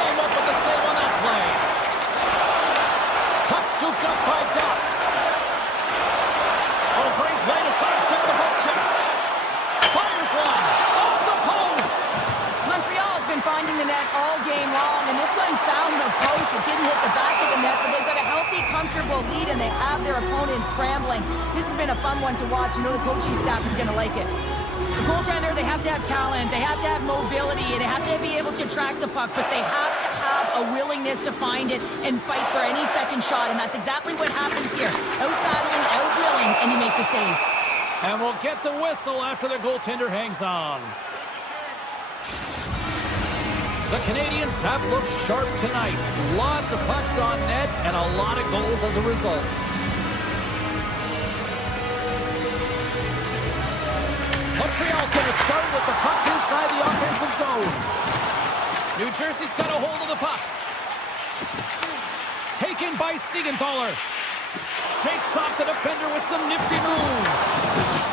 Came up with the save on that play. Puck scooped up by Duck. Oh, great play to sidestep the hook check. Fires one. Off the post. Montreal has been finding the net all game long, and this one found the post. It didn't hit the back of the net, but they've got a healthy, comfortable lead, and they have their opponent scrambling. This has been a fun one to watch. You know the coaching staff is going to like it. The goaltender, they have to have talent, they have to have mobility, and they have to be able to track the puck, but they have to have a willingness to find it and fight for any second shot, and that's exactly what happens here. Out-battling, out-willing, and you make the save. And we'll get the whistle after the goaltender hangs on. The Canadiens have looked sharp tonight. Lots of pucks on net and a lot of goals as a result. Montreal's going to start with the puck inside the offensive zone. New Jersey's got a hold of the puck. Taken by Siegenthaler. Shakes off the defender with some nifty moves.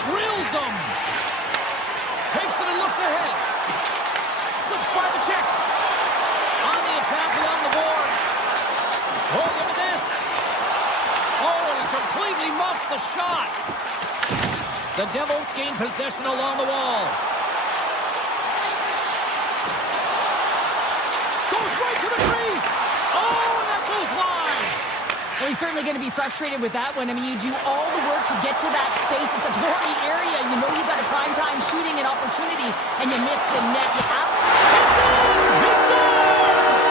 Drills them. Takes it and looks ahead. Slips by the check. completely muffs the shot. The Devils gain possession along the wall. Goes right to the crease. Oh, and that goes wide. Well, he's certainly going to be frustrated with that one. I mean, you do all the work to get to that space. It's a gory area. You know you've got a primetime shooting an opportunity, and you miss the net. You absolutely... It's in! He scores!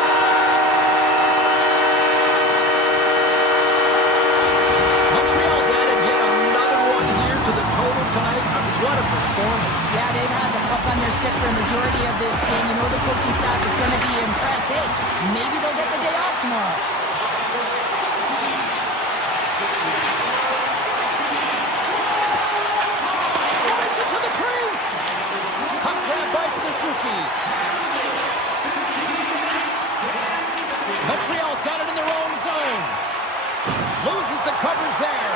Montreal's added yet another one here to the total tonight. I mean, what a performance. Yeah, they've had the puck on their stick for a majority of this game. You know the coaching staff is going to be impressed. Hey, maybe they'll get the day off tomorrow. Drives it to the crease. Puck grabbed by Suzuki. Montreal's got it in their own zone. Loses the coverage there.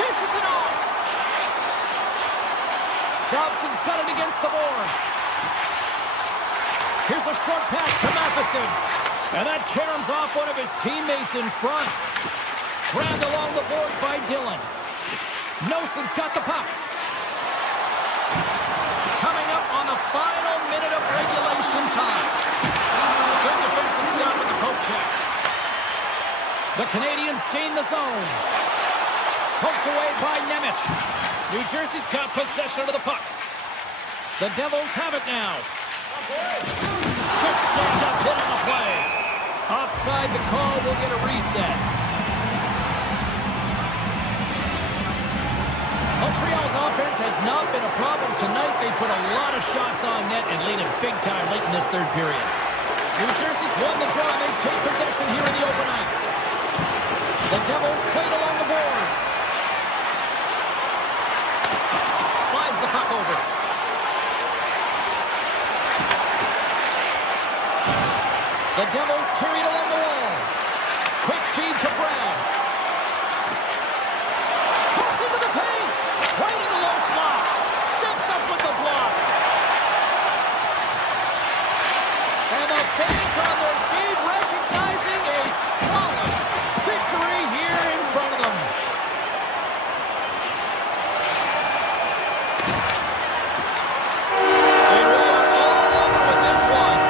Dishes it off. Dobson's got it against the boards. Here's a short pass to Matheson. And that caroms off one of his teammates in front. Grabbed along the boards by Dillon. Noson's got the puck. Coming up on the final minute of regulation time. Good defensive stop with the poke check. The Canadiens gain the zone. Poked away by Nemec. New Jersey's got possession of the puck. The Devils have it now. Good stand-up hit on the play. Offside the call, will get a reset. Montreal's offense has not been a problem tonight. They put a lot of shots on net and lead it big time late in this third period. New Jersey's won the draw. They take possession here in the open ice. The Devils played along the boards. Slides the puck over. The Devils carry it along the wall. Quick feed to Brown. Cross into the paint. Right in the low slot. Steps up with the block. And the fans on their feet recognizing a solid victory here in front of them. And we are all over with this one.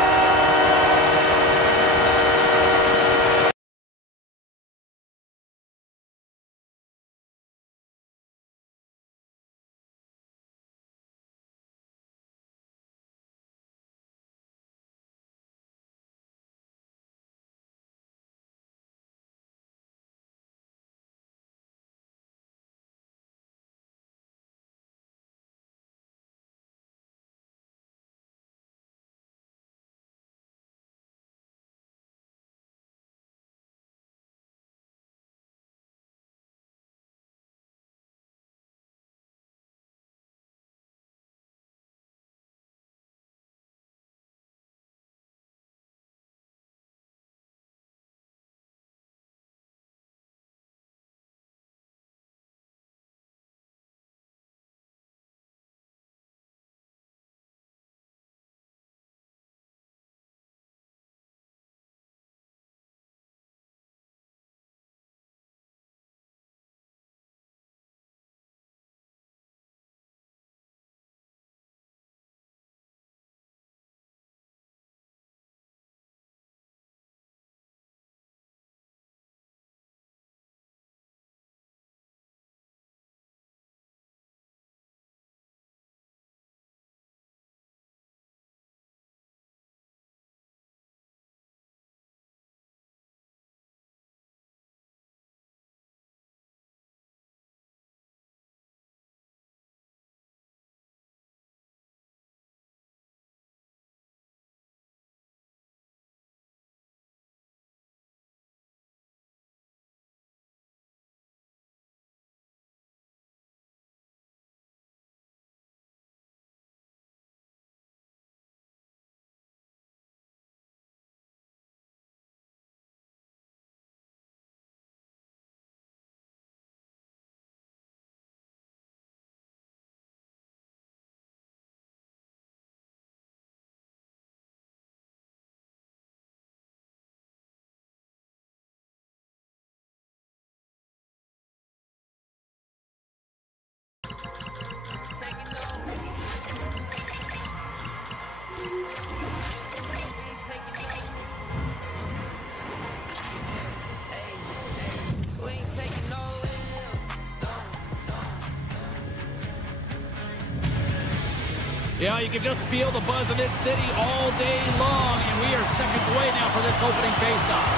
Yeah, you can just feel the buzz in this city all day long, and we are seconds away now for this opening faceoff.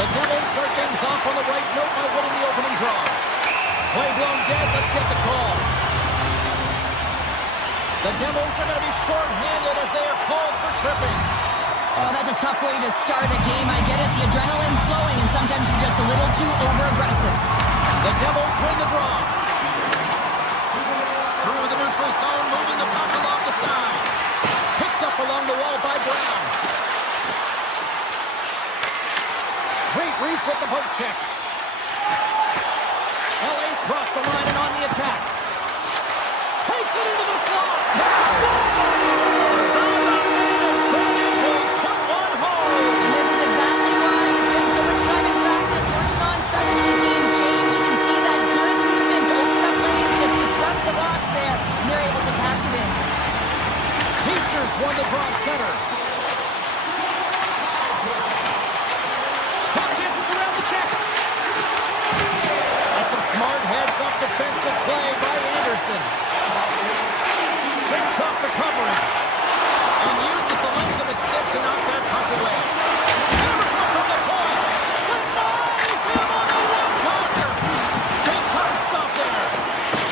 The Devils start things off on the right note by winning the opening draw. Play blown dead, let's get the call. The Devils are going to be short-handed as they are called for tripping. Oh, that's a tough way to start a game. I get it, the adrenaline's flowing, and sometimes you're just a little too over-aggressive. The Devils win the draw. Through the neutral zone, moving the puck along the side. Picked up along the wall by Brown. Great reach with the poke check. LA's crossed the line and on the attack. Takes it into the slot. Scores! On the minute finish, he put one home. And this is exactly why he spent so much time in practice working on special teams, James. You can see that good movement to open up lanes, just disrupt the box there, and they're able to cash it in. Pacers won the draw center. Clock dances around the check. That's some smart heads-up defensive play by Anderson. Shakes off the coverage and uses the length of his stick to knock that puck away. Hammers one from the point. Denies him on the one-topper. Big time stop there.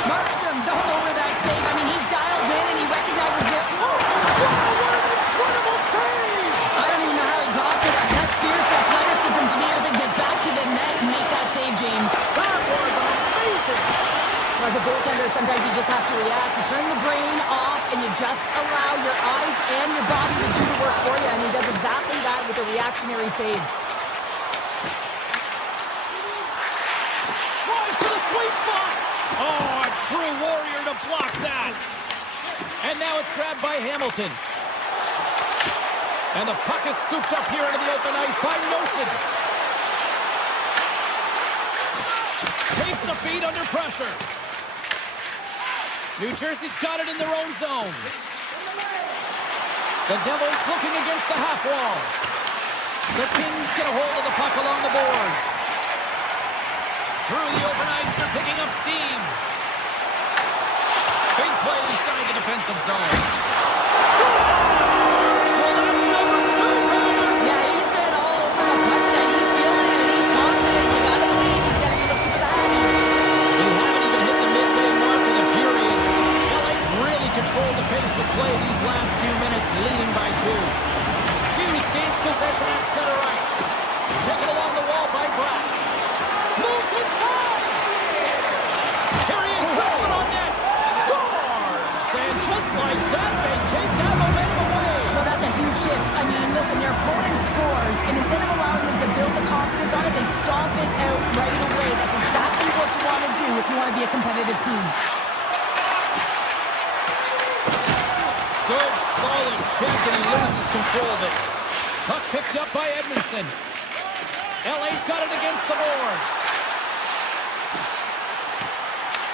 Markstrom's all over that save. I mean, he's dialed in and he recognizes where... Oh, wow, what an incredible save. I don't even know how he got to that. That's fierce athleticism to be able to get back to the net and make that save, James. That was amazing. As a goaltender, sometimes you just have to react. You turn the brain off and you just allow your eyes and your body to do the work for you, and he does exactly that with a reactionary save. Tries for the sweet spot. Oh, a true warrior to block that. And now it's grabbed by Hamilton. And the puck is scooped up here into the open ice by Nosen. Takes the feed under pressure. New Jersey's got it in their own zone. The Devils looking against the half wall. The Kings get a hold of the puck along the boards. Through the open ice, they're picking up steam. Big play inside the defensive zone. Scores! Well, that's number 2, Brandon. Yeah, he's been all over the puck tonight. He's feeling it, and he's confident. You gotta believe he's gonna be looking for the hat. They haven't even hit the midway mark of the period. LA's really controlled the pace of play these last few minutes, leading by 2. Hughes gains possession at center ice. Taken along the wall by Bratt. Moves inside. Here he is, wrestling on net. Scores! And just like that, they take that momentum away. Well, that's a huge shift. I mean, listen, their opponent scores, and instead of allowing them to build the confidence on it, they stomp it out right away. That's exactly what you want to do if you want to be a competitive team. Good, solid check, and he loses control of it. Puck picked up by Edmondson. LA's got it against the boards.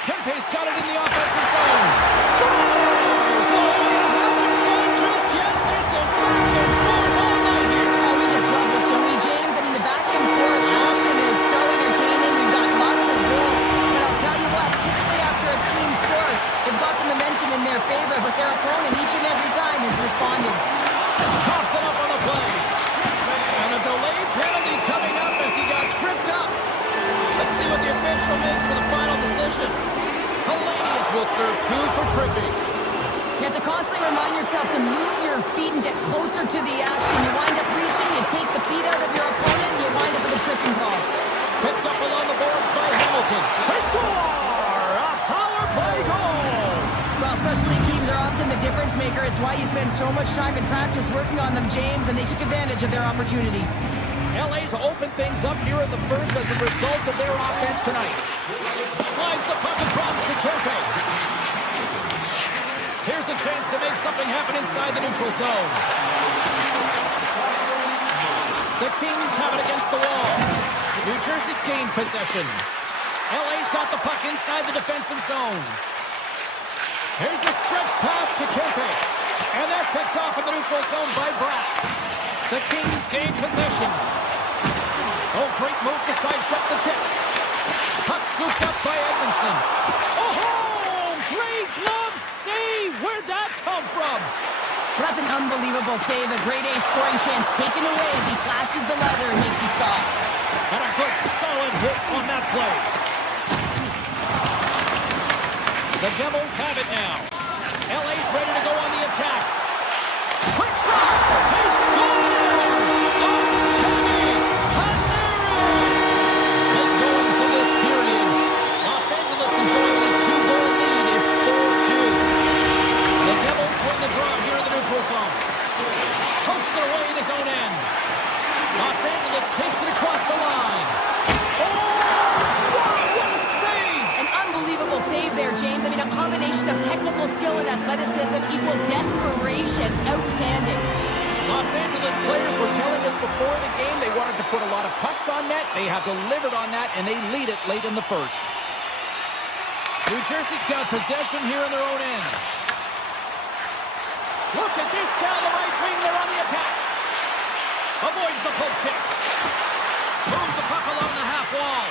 Kempe's got it in the offensive zone. Scores! Oh, you haven't won just yet. This is back and forth all night here. Oh, we just love this, don't we, James? I mean, the back and forth action is so entertaining. We've got lots of goals. But I'll tell you what, typically after a team scores, they've got the momentum in their favor, but their opponent each and every time is responding. Coughs it up on the play. And a delayed penalty coming up as he got tripped up. Let's see what the official makes for the final decision. Hellenius will serve 2 for tripping. You have to constantly remind yourself to move your feet and get closer to the action. You wind up reaching, you take the feet out of your opponent, and you wind up with a tripping call. Picked up along the boards by Hamilton. They score! A power play goal! Well, specialty teams are often the difference maker. It's why you spend so much time in practice working on them, James, and they took advantage of their opportunity. LA's opened things up here in the first as a result of their offense tonight. Slides the puck across to Kempe. Here's a chance to make something happen inside the neutral zone. The Kings have it against the wall. New Jersey's gained possession. LA's got the puck inside the defensive zone. Here's a stretch pass to Kempe. And that's picked off in the neutral zone by Bratt. The Kings gain possession. Oh, great move to sidestep the check. Puck scooped up by Edmondson. Oh, great glove save Well, that's an unbelievable save. A grade A scoring chance taken away as he flashes the leather and makes the stop. And a good solid hit on that play. The Devils have it now. LA's ready to go on the attack. Quick shot! He scores! Artemi Panarin! Late goings in this period. Los Angeles enjoying a 2-goal lead. It's 4-2. The Devils win the draw here in the neutral zone. Pokes it away in his own end. Los Angeles takes it across the line. Oh! Wow, what a save! An unbelievable save there, James. I mean, a combination of technical skill and athleticism equals desperation. Outstanding. Los Angeles players were telling us before the game they wanted to put a lot of pucks on net. They have delivered on that, and they lead it late in the first. New Jersey's got possession here in their own end. Look at this down the right wing. They're on the attack. Avoids the poke check. Moves the puck along the half wall.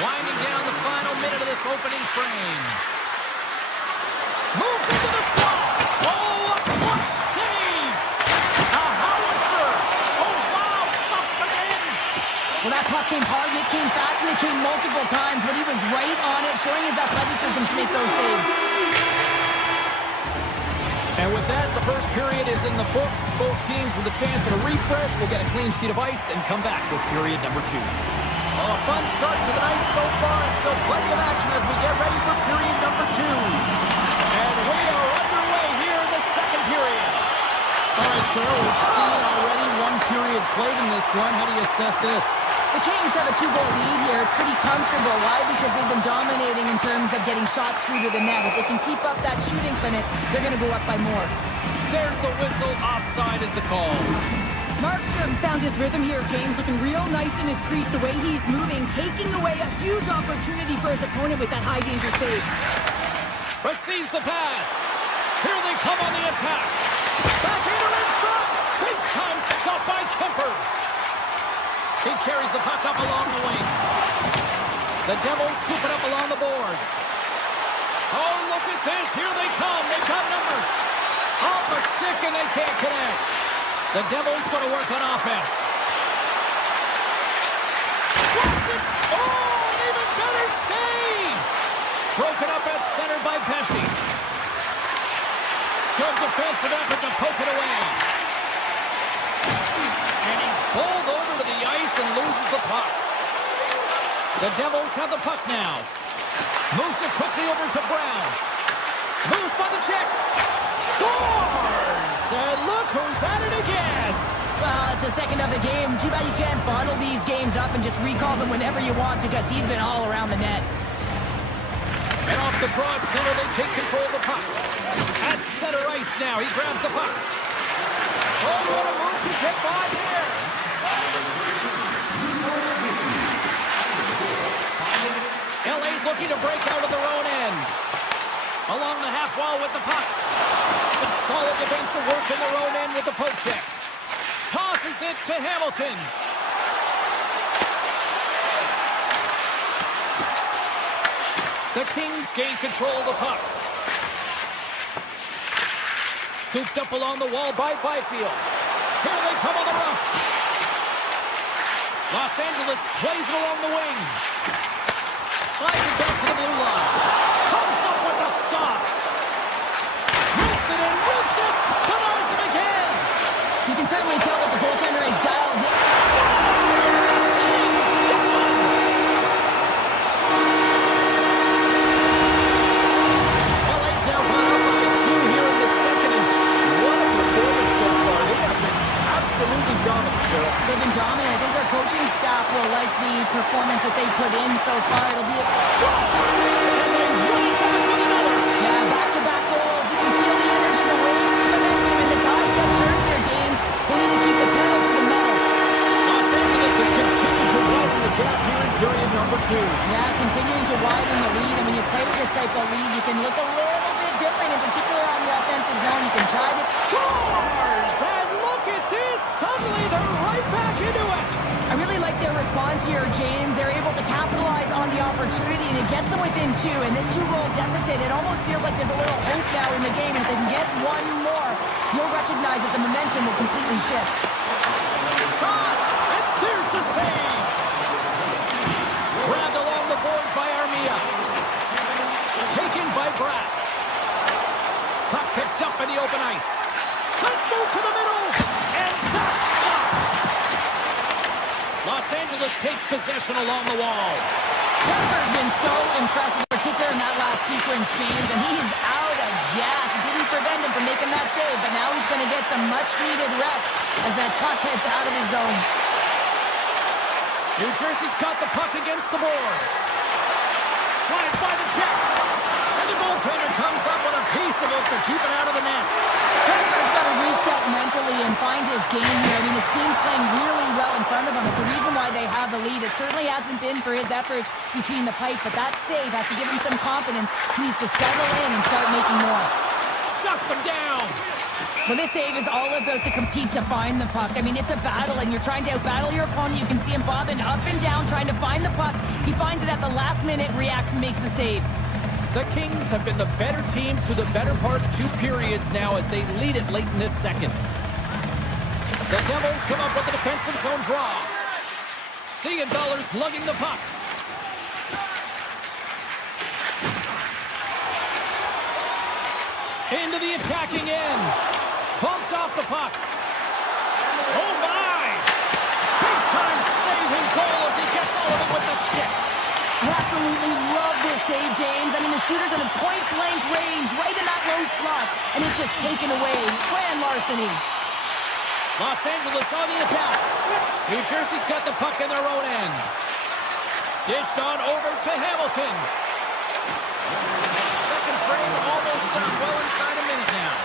Winding down the final minute of this opening frame. Moves into the slot. Oh, a clutch save. A howitzer. Oh, wow, stuffs McGinn. Well, that puck came hard, and it came fast, and it came multiple times, but he was right on it, showing his athleticism to make those saves. And with that, the first period is in the books. Both teams with a chance at a refresh will get a clean sheet of ice and come back with period number 2. Oh, a fun start to the night so far, and still plenty of action as we get ready for period number 2. And we are underway here in the second period. All right, Cheryl, we've seen already one period played in this one. How do you assess this? The Kings have a 2-goal lead here. It's pretty comfortable. Why? Because they've been dominating in terms of getting shots through to the net. If they can keep up that shooting clinic, they're going to go up by more. There's the whistle. Offside is the call. Markstrom's found his rhythm here, James, looking real nice in his crease, the way he's moving, taking away a huge opportunity for his opponent with that high-danger save. Receives the pass. Here they come on the attack. Back into Lindstrom. Big time stop by Kemper. He carries the puck up along the wing. The Devils scoop it up along the boards. Oh, look at this. Here they come. They've got numbers. Off a stick and they can't connect. The Devils going to work on offense. Wilson. Oh, an even better save. Broken up at center by Pesci. Good defensive effort to poke it away. And he's pulled over to the ice and loses the puck. The Devils have the puck now. Moves it quickly over to Brown. Moves by the check. Scores! And look who's at it again. Well, it's the second of the game. Too bad you can't bottle these games up and just recall them whenever you want because he's been all around the net. And off the draw at center, they take control of the puck. At center ice now, he grabs the puck. Oh, what a move to get by here. LA's looking to break out of their own end. Along the half wall with the puck. Some solid defensive work in their own end with the poke check. Tosses it to Hamilton. The Kings gain control of the puck. Scooped up along the wall by Byfield. Here they come on the rush. Los Angeles plays it along the wing. Slides it back to the blue line. Comes up with the stop. Rips it and rips it. Denies him again. You can certainly tell that the goaltender is dialed in. Scores! The Kings get one. LA's now gone up by 2 here in the second. And what a performance so far. They have been absolutely dominant, Cheryl. They've been dominant. I think their coaching staff will like the performance that they put in so far. It'll be a... Scores! And they run it back with another. Yeah, back-to-back goals. You can feel the energy, the wave, the momentum, and the tides have turned here, James. They need to keep the pedal to the metal. Los Angeles has continued to widen the gap here in period number 2. Yeah, continuing to widen the lead. And when you play with this type of lead, you can look a little bit different, in particular on the offensive zone. You can try to... Scores! And look at this! Suddenly they're right back into it! I really like their response response here, James. They're able to capitalize on the opportunity, and it gets them within 2. And this 2-goal deficit, it almost feels like there's a little hope now in the game. If they can get one more, you'll recognize that the momentum will completely shift. Shot! And there's the save! Grabbed along the boards by Armia. Taken by Bratt. Puck picked up in the open ice. Let's move to the middle! And that's stopped! Los Angeles takes possession along the wall. Kemper's been so impressive, particularly in that last sequence, James, and he's out of gas. It didn't prevent him from making that save, but now he's going to get some much-needed rest as that puck heads out of his zone. New Jersey's got the puck against the boards. Slides by the check. And the goaltender comes up with a piece of it to keep it out of the net. Kemper's got to reset mentally and find his game here. I mean, his team's playing really well in front of him. It's a reason why they have the lead. It certainly hasn't been for his efforts between the pipe, but that save has to give him some confidence. He needs to settle in and start making more. Shuts him down. Well, this save is all about the compete to find the puck. I mean, it's a battle, and you're trying to out-battle your opponent. You can see him bobbing up and down, trying to find the puck. He finds it at the last minute, reacts, and makes the save. The Kings have been the better team through the better part of 2 periods now as they lead it late in this second. The Devils come up with a defensive zone draw. Siegenthaler's lugging the puck. Into the attacking end. Bumped off the puck. Oh, my! Big-time saving goal as he gets all of it with the stick. I absolutely love this save, James. I mean, the shooter's in a point-blank range, right in that low slot, and it's just taken away. Grand larceny. Los Angeles on the attack. New Jersey's got the puck in their own end. Dished on over to Hamilton. Second frame almost done. Well inside a minute now.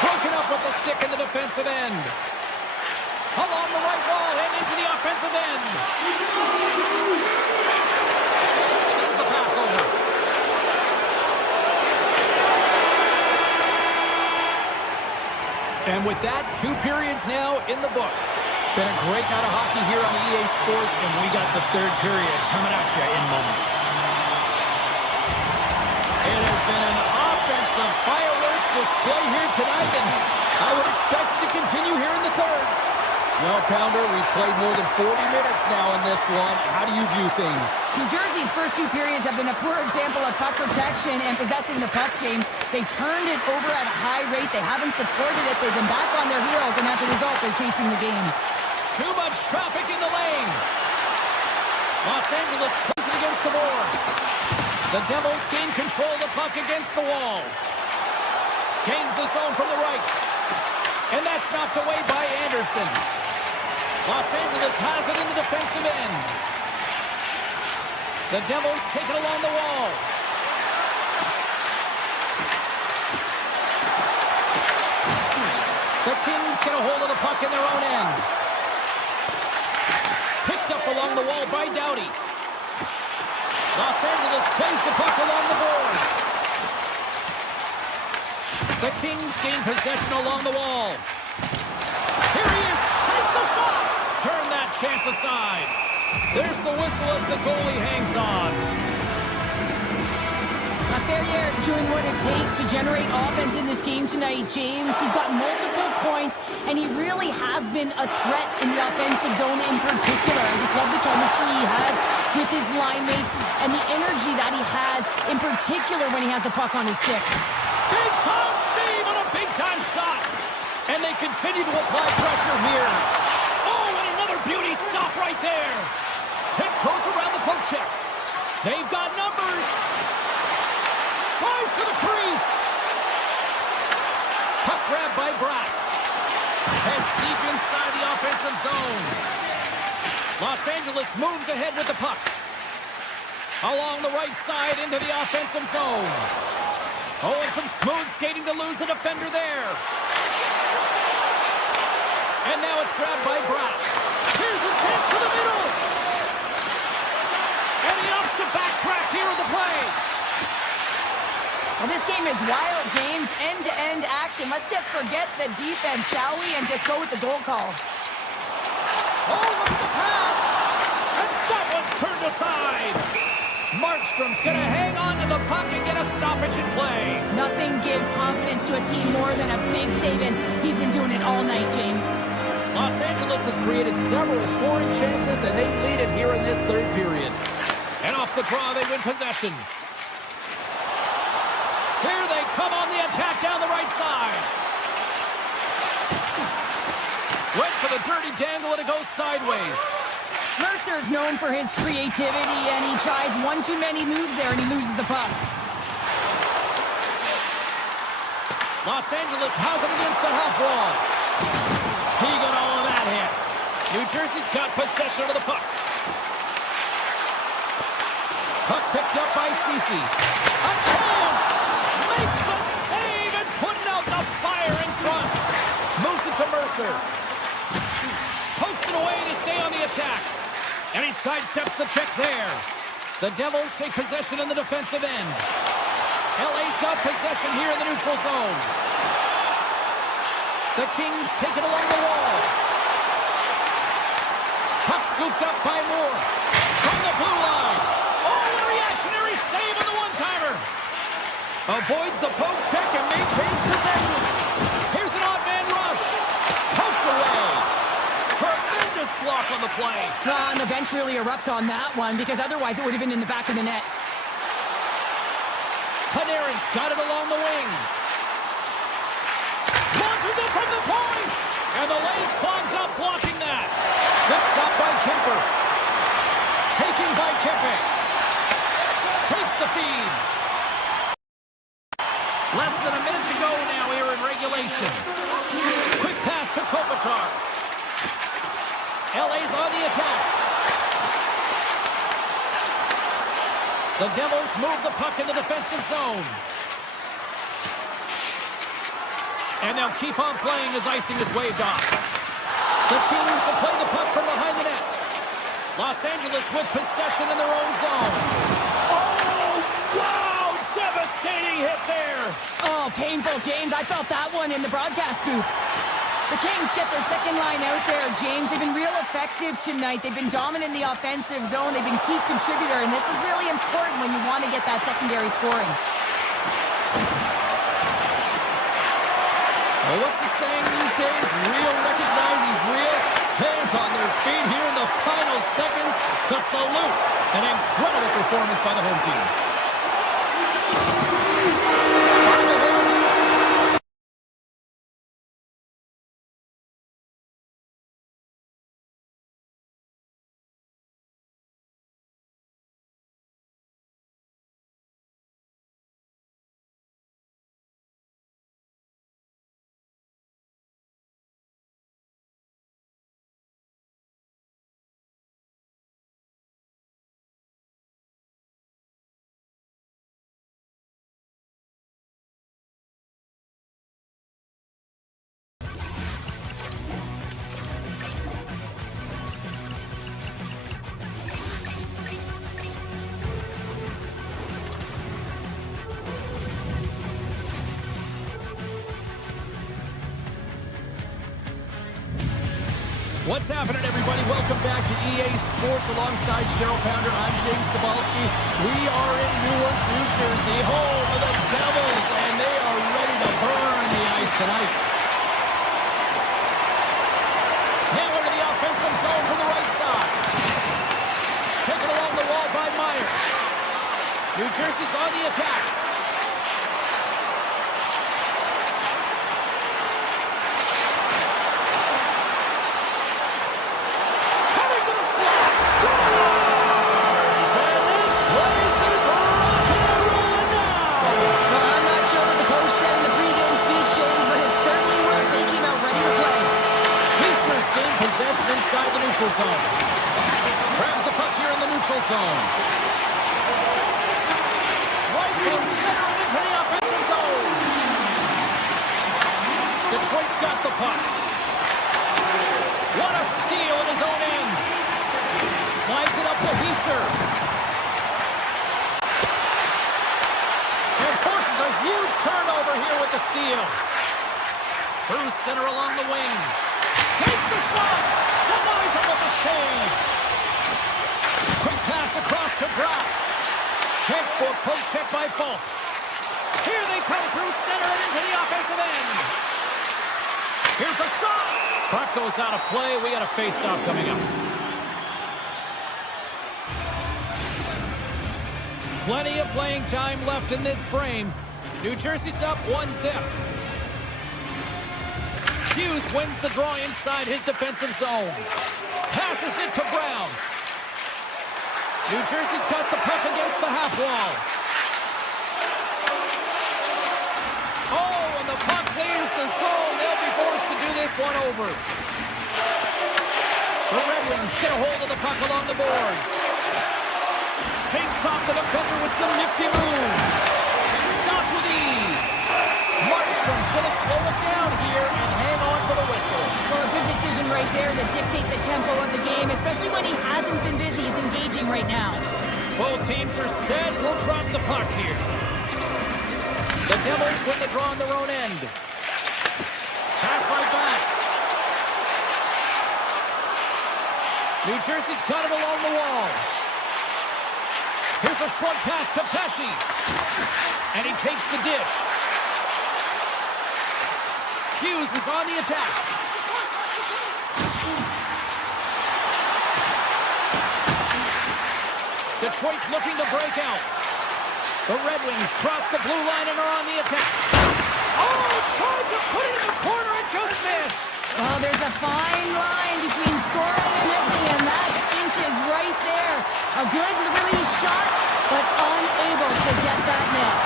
Broken up with the stick in the defensive end. Along the right wall and into the offensive end. Sends the pass over. And with that, 2 periods now in the books. Been a great night of hockey here on the EA Sports, and we got the 3rd period coming at you in moments. It has been an offensive fireworks display here tonight, and I would expect it to continue here in the 3rd. Well, Pounder, we've played more than 40 minutes now in this one. How do you view things? New Jersey's first 2 periods have been a poor example of puck protection and possessing the puck, James. They've turned it over at a high rate. They haven't supported it. They've been back on their heels, and as a result, they're chasing the game. Too much traffic in the lane. Los Angeles plays it against the boards. The Devils gain control of the puck against the wall. Gains the zone from the right. And that's knocked away by Anderson. Los Angeles has it in the defensive end. The Devils take it along the wall. The Kings get a hold of the puck in their own end. Picked up along the wall by Doughty. Los Angeles plays the puck along the boards. The Kings gain possession along the wall. Here he is, takes the shot. Turn that chance aside. There's the whistle as the goalie hangs on. Ferrier is doing what it takes to generate offense in this game tonight, James. He's got multiple points, and he really has been a threat in the offensive zone in particular. I just love the chemistry he has with his line mates and the energy that he has, in particular when he has the puck on his stick. Big-time save on a big-time shot. And they continue to apply pressure here. Oh, and another beauty stop right there. Tiptoes around the poke check. They've got numbers. Drives to the crease. Puck grab by Bratt. Heads deep inside the offensive zone. Los Angeles moves ahead with the puck. Along the right side into the offensive zone. Oh, and some smooth skating to lose a defender there. And now it's grabbed by Bratt. Here's a chance to the middle. And he opts to backtrack here in the play. Well, this game is wild, James. End-to-end action. Let's just forget the defense, shall we? And just go with the goal calls. Oh, look at the pass! And that one's turned aside! Markstrom's gonna hang on to the puck and get a stoppage in play. Nothing gives confidence to a team more than a big save, and he's been doing it all night, James. Los Angeles has created several scoring chances, and they lead it here in this third period. And off the draw, they win possession. Here they come on the attack down the right side. Went for the dirty dangle, and it goes sideways. Mercer's known for his creativity, and he tries one too many moves there, and he loses the puck. Los Angeles has it against the half wall. He got all of that hit. New Jersey's got possession of the puck. Puck picked up by Ceci. A chance! Makes the save and putting out the fire in front. Moves it to Mercer. Pokes it away to stay on the attack. And he sidesteps the check there. The Devils take possession in the defensive end. LA's got possession here in the neutral zone. The Kings take it along the wall. Puck scooped up by Moore. From the blue line. Oh, a reactionary save on the one-timer. Avoids the poke check and maintains possession. Here's an odd man rush. Poked away. Tremendous block on the play. And the bench really erupts on that one, because otherwise it would have been in the back of the net. Canadiens got it along the wing. Launches it from the point. And the lane's clogged up blocking that. Good stop by Kemper. Taking by Kemper. Takes the feed. Less than a minute to go now here in regulation. Quick pass to Kopitar. LA's on the attack. The Devils move the puck in the defensive zone. And they'll keep on playing as icing is waved off. The Kings have played the puck from behind the net. Los Angeles with possession in their own zone. Oh, wow! Devastating hit there. Oh, painful, James. I felt that one in the broadcast booth. The Kings get their second line out there, James. They've been real effective tonight. They've been dominant in the offensive zone. They've been key contributor, and this is really important when you want to get that secondary scoring. Well, what's the saying these days? Real recognizes real. Fans on their feet here in the final seconds to salute an incredible performance by the home team. What's happening, everybody? Welcome back to EA Sports alongside Cheryl Pounder. I'm James Cebulski. We are in Newark, New Jersey, home of the Devils, and they are ready to burn the ice tonight. Now into the offensive zone from the right side. Taken along the wall by Meyer. New Jersey's on the attack. Inside the neutral zone. Grabs the puck here in the neutral zone. Right from center and into the offensive zone. Detroit's got the puck. What a steal in his own end. Slides it up to Hischier. And forces a huge turnover here with the steal. Through center along the wing. Takes the shot. Denies him with the save. Quick pass across to Brock. Textbook poke check by Falk. Here they come through center and into the offensive end. Here's a shot. Puck goes out of play. We got a face-off coming up. Plenty of playing time left in this frame. New Jersey's up 1-0. Hughes wins the draw inside his defensive zone. Passes it to Brown. New Jersey's got the puck against the half wall. Oh, and the puck leaves the zone. They'll be forced to do this one over. The Red Wings get a hold of the puck along the boards. Shakes off the defender with some nifty moves. Stopped with ease. Markstrom's going to slow it down here and hang on for the whistle. Well, a good decision right there to dictate the tempo of the game, especially when he hasn't been busy. He's engaging right now. Both teams are set. We'll drop the puck here. The Devils win the draw on their own end. Pass right back. New Jersey's got it along the wall. Here's a short pass to Pesci. And he takes the dish. Hughes is on the attack. Detroit's looking to break out. The Red Wings cross the blue line and are on the attack. Oh, tried to put it in the corner and just missed. Well, there's a fine line between scoring and missing, and that's inches right there. A good release shot, but unable to get that net.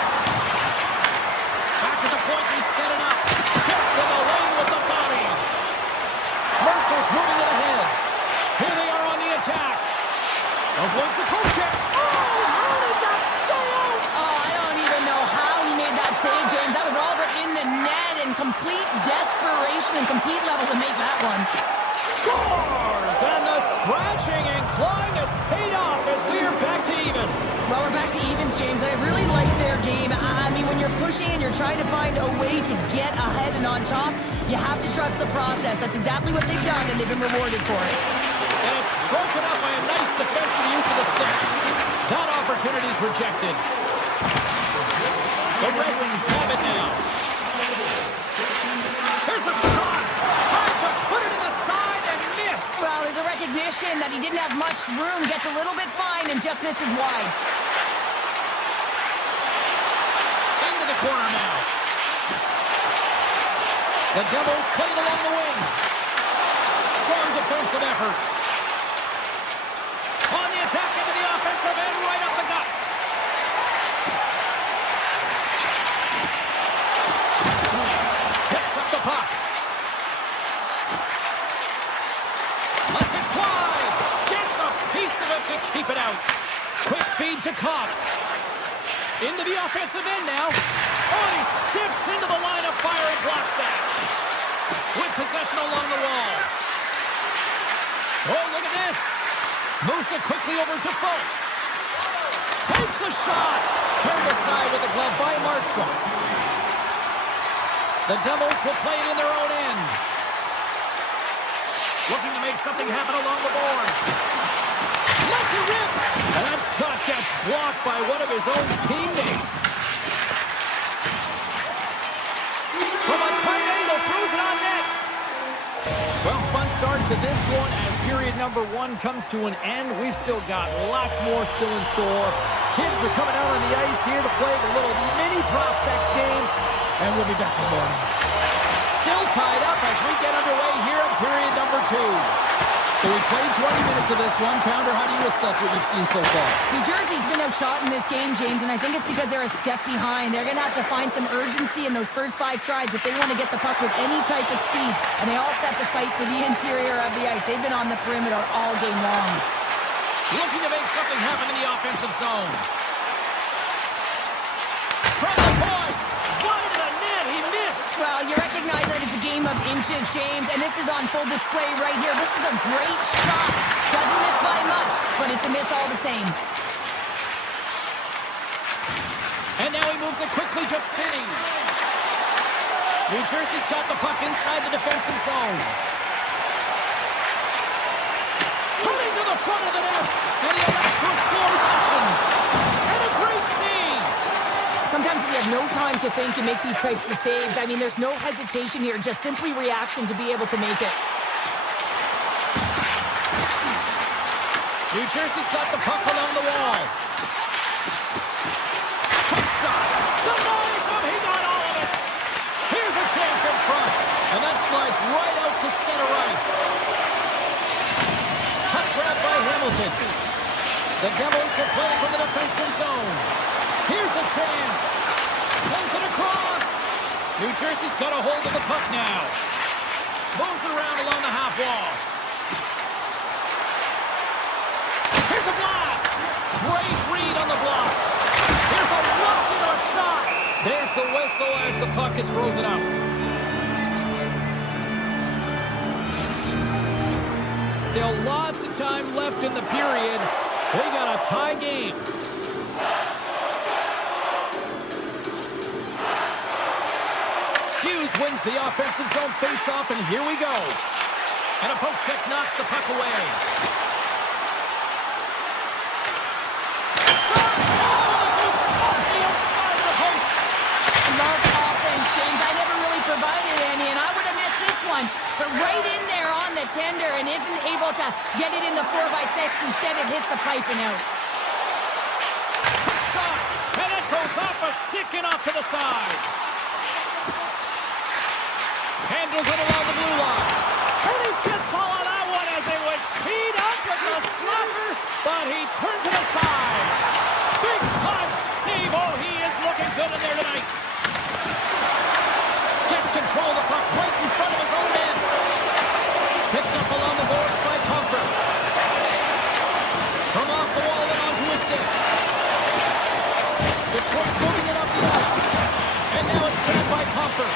Back at the point, they set it up. Gets in the lane with the body. Mercer's moving it ahead. Here they are on the attack. Avoids the poke check. Oh, how did that stay out? Oh, I don't even know how he made that save, James. That was all but in the net and complete desperation and complete level to make that one. Scores! And the scratching and clawing has paid off as we are back to even. Well, we're back to evens, James. I really like their game. I mean, when you're pushing and you're trying to find a way to get ahead and on top, you have to trust the process. That's exactly what they've done, and they've been rewarded for it. And it's broken up by a nice defensive use of the stick. That opportunity's rejected. The Red Wings have it now. Here's a shot. Tried to put it in the side and missed. Well, there's a recognition that he didn't have much room. Gets a little bit fine and just misses wide. Into the corner now. The Devils play it along the wing. Strong defensive effort. On the attack into the offensive end, right up the gut. Picks up the puck. Lets it fly. Gets a piece of it to keep it out. Quick feed to Cobb. Into the offensive end now. Oh, he steps into the line of fire and blocks that. With possession along the wall. Oh, look at this. Moves it quickly over to Falk. Takes a shot. Turned aside with the glove by Markstrom. The Devils will play it in their own end. Looking to make something happen along the boards. Let's it rip. And that shot gets blocked by one of his own teammates. From a tight angle, throws it on net. Well, fun start to this one as period number 1 comes to an end. We've still got lots more still in store. Kids are coming out on the ice here to play the little mini prospects game, and we'll be back in the morning. Still tied up as we get underway here at period number 2. So we played 20 minutes of this one. Pounder, how do you assess what you've seen so far? New Jersey's been outshot in this game, James, and I think it's because they're a step behind. They're going to have to find some urgency in those first 5 strides if they want to get the puck with any type of speed. And they all set to fight for the interior of the ice. They've been on the perimeter all game long. Looking to make something happen in the offensive zone. From the point. Wide of the net. He missed. Well, you recognize that it's a game of inches, James, and this is on full display right here. This is a great shot. Doesn't miss by much, but it's a miss all the same. And now he moves it quickly to Finney. New Jersey's got the puck inside the defensive zone. front of the net, and he elects to explore his options. And a great save! Sometimes we have no time to think and make these types of saves. I mean, there's no hesitation here, just simply reaction to be able to make it. New Jersey's got the puck along the wall. Quick shot. Denies him. He got all of it. Here's a chance in front. And that slides right out to center ice. Puck grab by Hamilton. The Devils are playing from the defensive zone. Here's a chance. Sends it across. New Jersey's got a hold of the puck now. Moves it around along the half wall. Here's a blast. Great read on the block. Here's a rocket or a shot. There's the whistle as the puck is frozen up. Still lots of time left in the period. We got a tie game. Hughes wins the offensive zone faceoff, and here we go. And a poke check knocks the puck away. Shot! Oh, just off the outside of the post. Love offense, James. I never really provided any, and I would have missed this one. But right in there on the tender and isn't able to get it in the 4x6. Instead, it hits the pipe and out. Quick shot, and it goes off a stick and off to the side. Handles it along the blue line. And he gets all of that one as it was keyed up with the slapper, but he turns it aside. Big time save. Oh, he is looking good in there tonight. Gets control of the puck right in front of his own end. Picked up along the boards by Comfort. From off the wall and onto his stick. Detroit's moving it up the ice. And now it's grabbed by Comfort.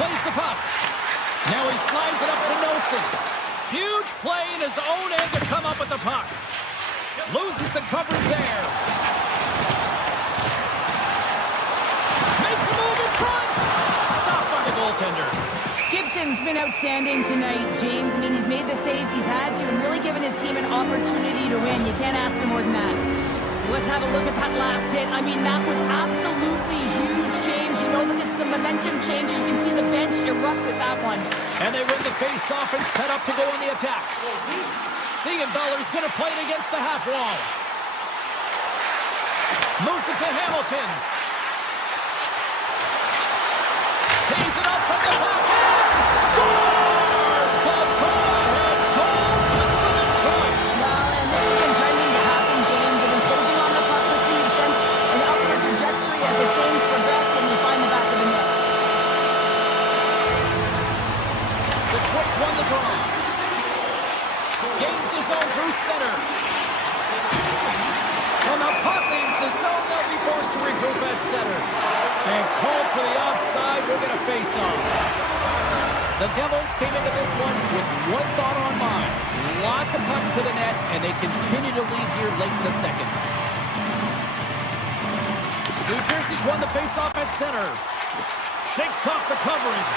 Plays the puck. Now he slides it up to Nelson. Huge play in his own end to come up with the puck. Loses the coverage there. Makes a move in front. Stopped by the goaltender. Gibson's been outstanding tonight, James. I mean, he's made the saves he's had to and really given his team an opportunity to win. You can't ask for more than that. Let's have a look at that last hit. I mean, that was absolutely huge, James. You know that this is a momentum changer. You can see the bench erupt with that one. And they win the face-off and set up to go on the attack. Siegenthaler's going to play it against the half wall. Moves it to Hamilton. Tees it up from the back end. Scores! The go-ahead goal puts them in front. Well, and this has been trending to happen, James. They've been closing on the puck with Leaf since an upward trajectory as this game's progressed, and you find the back of the net. Detroit's won the draw. Gains the zone through center. And the puck leaves the zone. They'll be forced to regroup at center. And called for the offside. We're going to face off. The Devils came into this one with one thought on mind. Lots of pucks to the net, and they continue to lead here late in the second. New Jersey's won the faceoff at center. Shakes off the coverage.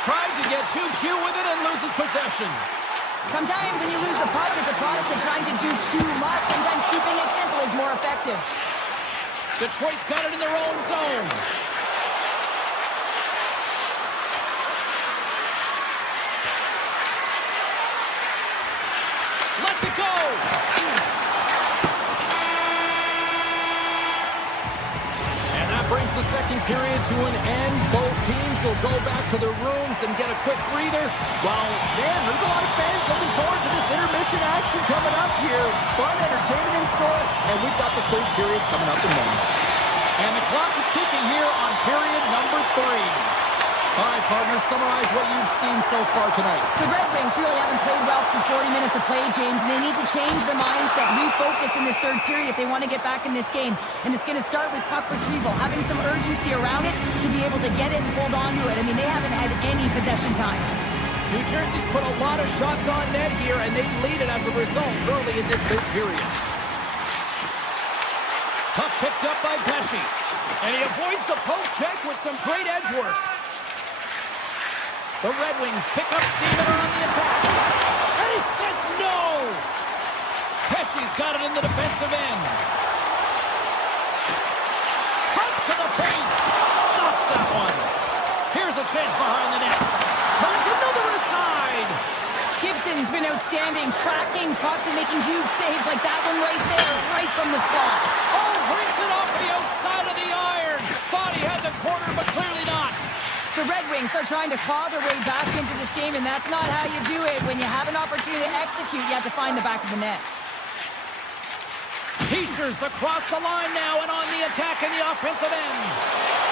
Tried to get too cute with it and loses possession. Sometimes when you lose the puck, it's a product of trying to do too much. Sometimes keeping it simple is more effective. Detroit's got it in their own zone. Let's it go! And that brings the second period to an end. Both teams will go back to their rooms and get a quick breather. Well, man, there's a lot of fans looking forward to this intermission action coming up here. Fun entertainment in store, and we've got the third period coming up in moments. And the clock is ticking here on period number 3. All right, partners, summarize what you've seen so far tonight. The Red Wings really haven't played well for 40 minutes of play, James, and they need to change their mindset, refocus in this third period if they want to get back in this game. And it's going to start with puck retrieval, having some urgency around it to be able to get it and hold on to it. I mean, they haven't had any possession time. New Jersey's put a lot of shots on net here, and they lead it as a result early in this third period. Puck picked up by Pesce. And he avoids the poke check with some great edge work. The Red Wings pick up steam and are on the attack. And he says no! Pesce's got it in the defensive end. Cuts to the paint. Stops that one. Here's a chance behind the net. Turns another aside. Gibson's been outstanding, tracking pucks and making huge saves like that one right there, right from the slot. Oh, brings it off the outside of the iron. Thought he had the corner, but clearly not. The Red Wings are trying to claw their way back into this game, and that's not how you do it. When you have an opportunity to execute, you have to find the back of the net. Heischer's across the line now and on the attack in the offensive end.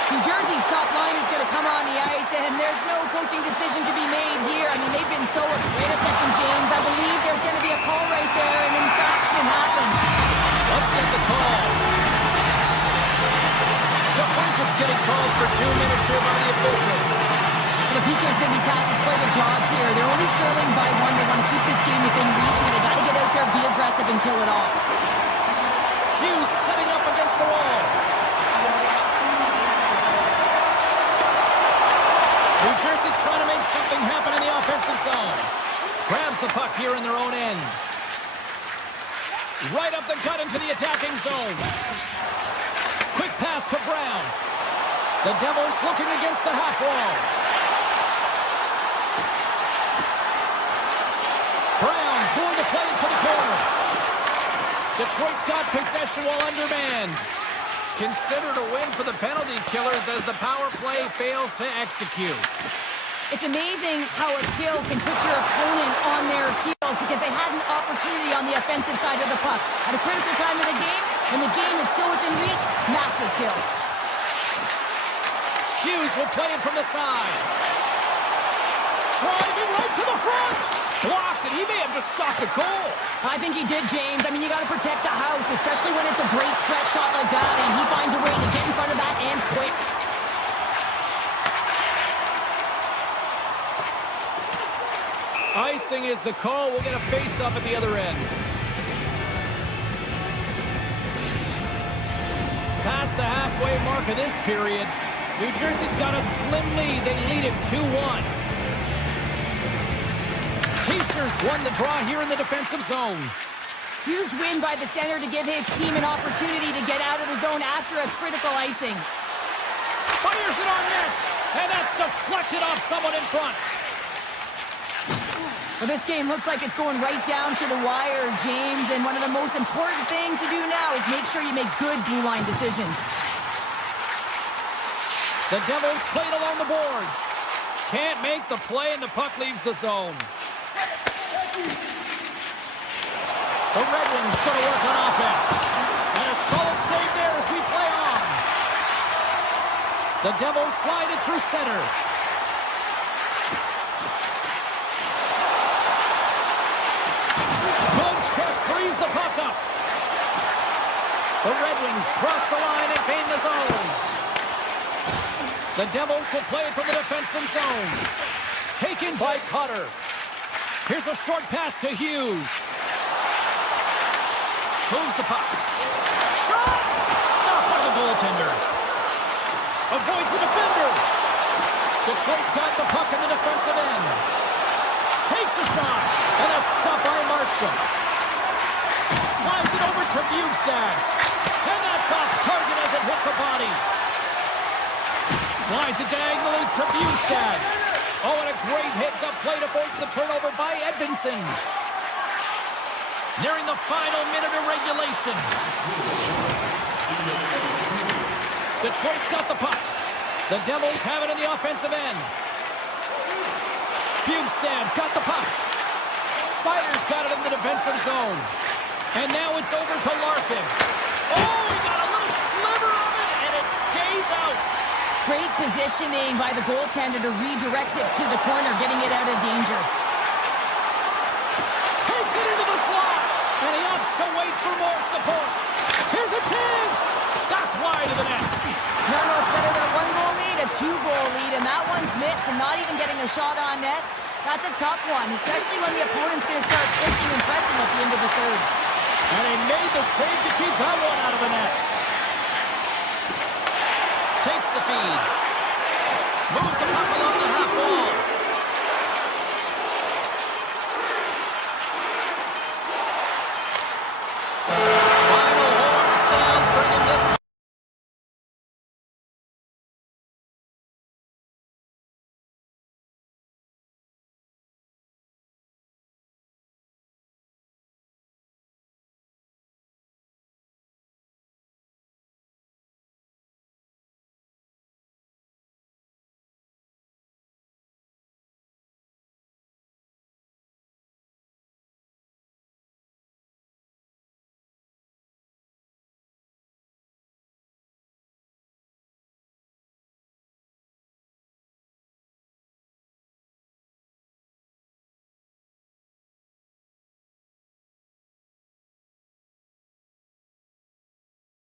New Jersey's top line is going to come on the ice, and there's no coaching decision to be made here. I mean, they've been so... Wait a second, James. I believe there's going to be a call right there, and infraction happens. Let's get the call. The Franklin's getting called for 2 minutes here by the officials. The PK's going to be tasked with quite a job here. They're only trailing by one. They want to keep this game within reach, and they got to get out there, be aggressive, and kill it off. Hughes setting up against the wall. New Jersey's trying to make something happen in the offensive zone. Grabs the puck here in their own end. Right up the gut into the attacking zone. Quick pass to Brown. The Devils looking against the half wall. Brown's going to play it to the corner. Detroit's got possession while undermanned. Considered a win for the penalty killers as the power play fails to execute. It's amazing how a kill can put your opponent on their heels because they had an opportunity on the offensive side of the puck. At a critical time of the game, when the game is still within reach, massive kill. Hughes will play it from the side. Driving right to the front. Blocked, and he may have just stopped a goal. I think he did, James. I mean, you got to protect the house, especially when it's a great threat shot like that, and he finds a way to get in front of that and quick. Icing is the call. We'll get a face-off at the other end. Past the halfway mark of this period, New Jersey's got a slim lead. They lead it 2-1. Heischer's won the draw here in the defensive zone. Huge win by the center to give his team an opportunity to get out of the zone after a critical icing. Fires it on net, and that's deflected off someone in front. Well, this game looks like it's going right down to the wire, James, and one of the most important things to do now is make sure you make good blue line decisions. The Devils played along the boards. Can't make the play, and the puck leaves the zone. The Red Wings going to work on offense. And a solid save there as we play on. The Devils slide it through center. Good check, frees the puck up. The Red Wings cross the line and gain the zone. The Devils will play it from the defensive zone. Taken by Cutter. Here's a short pass to Hughes. Moves the puck. Shot! Stopped by the goaltender. Avoids the defender. Detroit's got the puck in the defensive end. Takes a shot. And that's stopped by Markstrom. Slides it over to Bjugstad. And that's off target as it hits a body. Slides it diagonally to Bjugstad. Oh, and a great heads-up play to force the turnover by Edvinsson. Nearing the final minute of regulation. Detroit's got the puck. The Devils have it in the offensive end. Bjugstad's got the puck. Sider's got it in the defensive zone. And now it's over to Larkin. Oh, he got a little sliver of it, and it stays out. Great positioning by the goaltender to redirect it to the corner, getting it out of danger. Takes it into the slot, and he opts to wait for more support. Here's a chance. That's wide of the net. No, it's better than a one-goal lead, a two-goal lead, and that one's missed and not even getting a shot on net. That's a tough one, especially when the opponent's going to start pushing and pressing at the end of the third. And he made the save to keep that one out of the net. Takes the feed. Moves the puck along the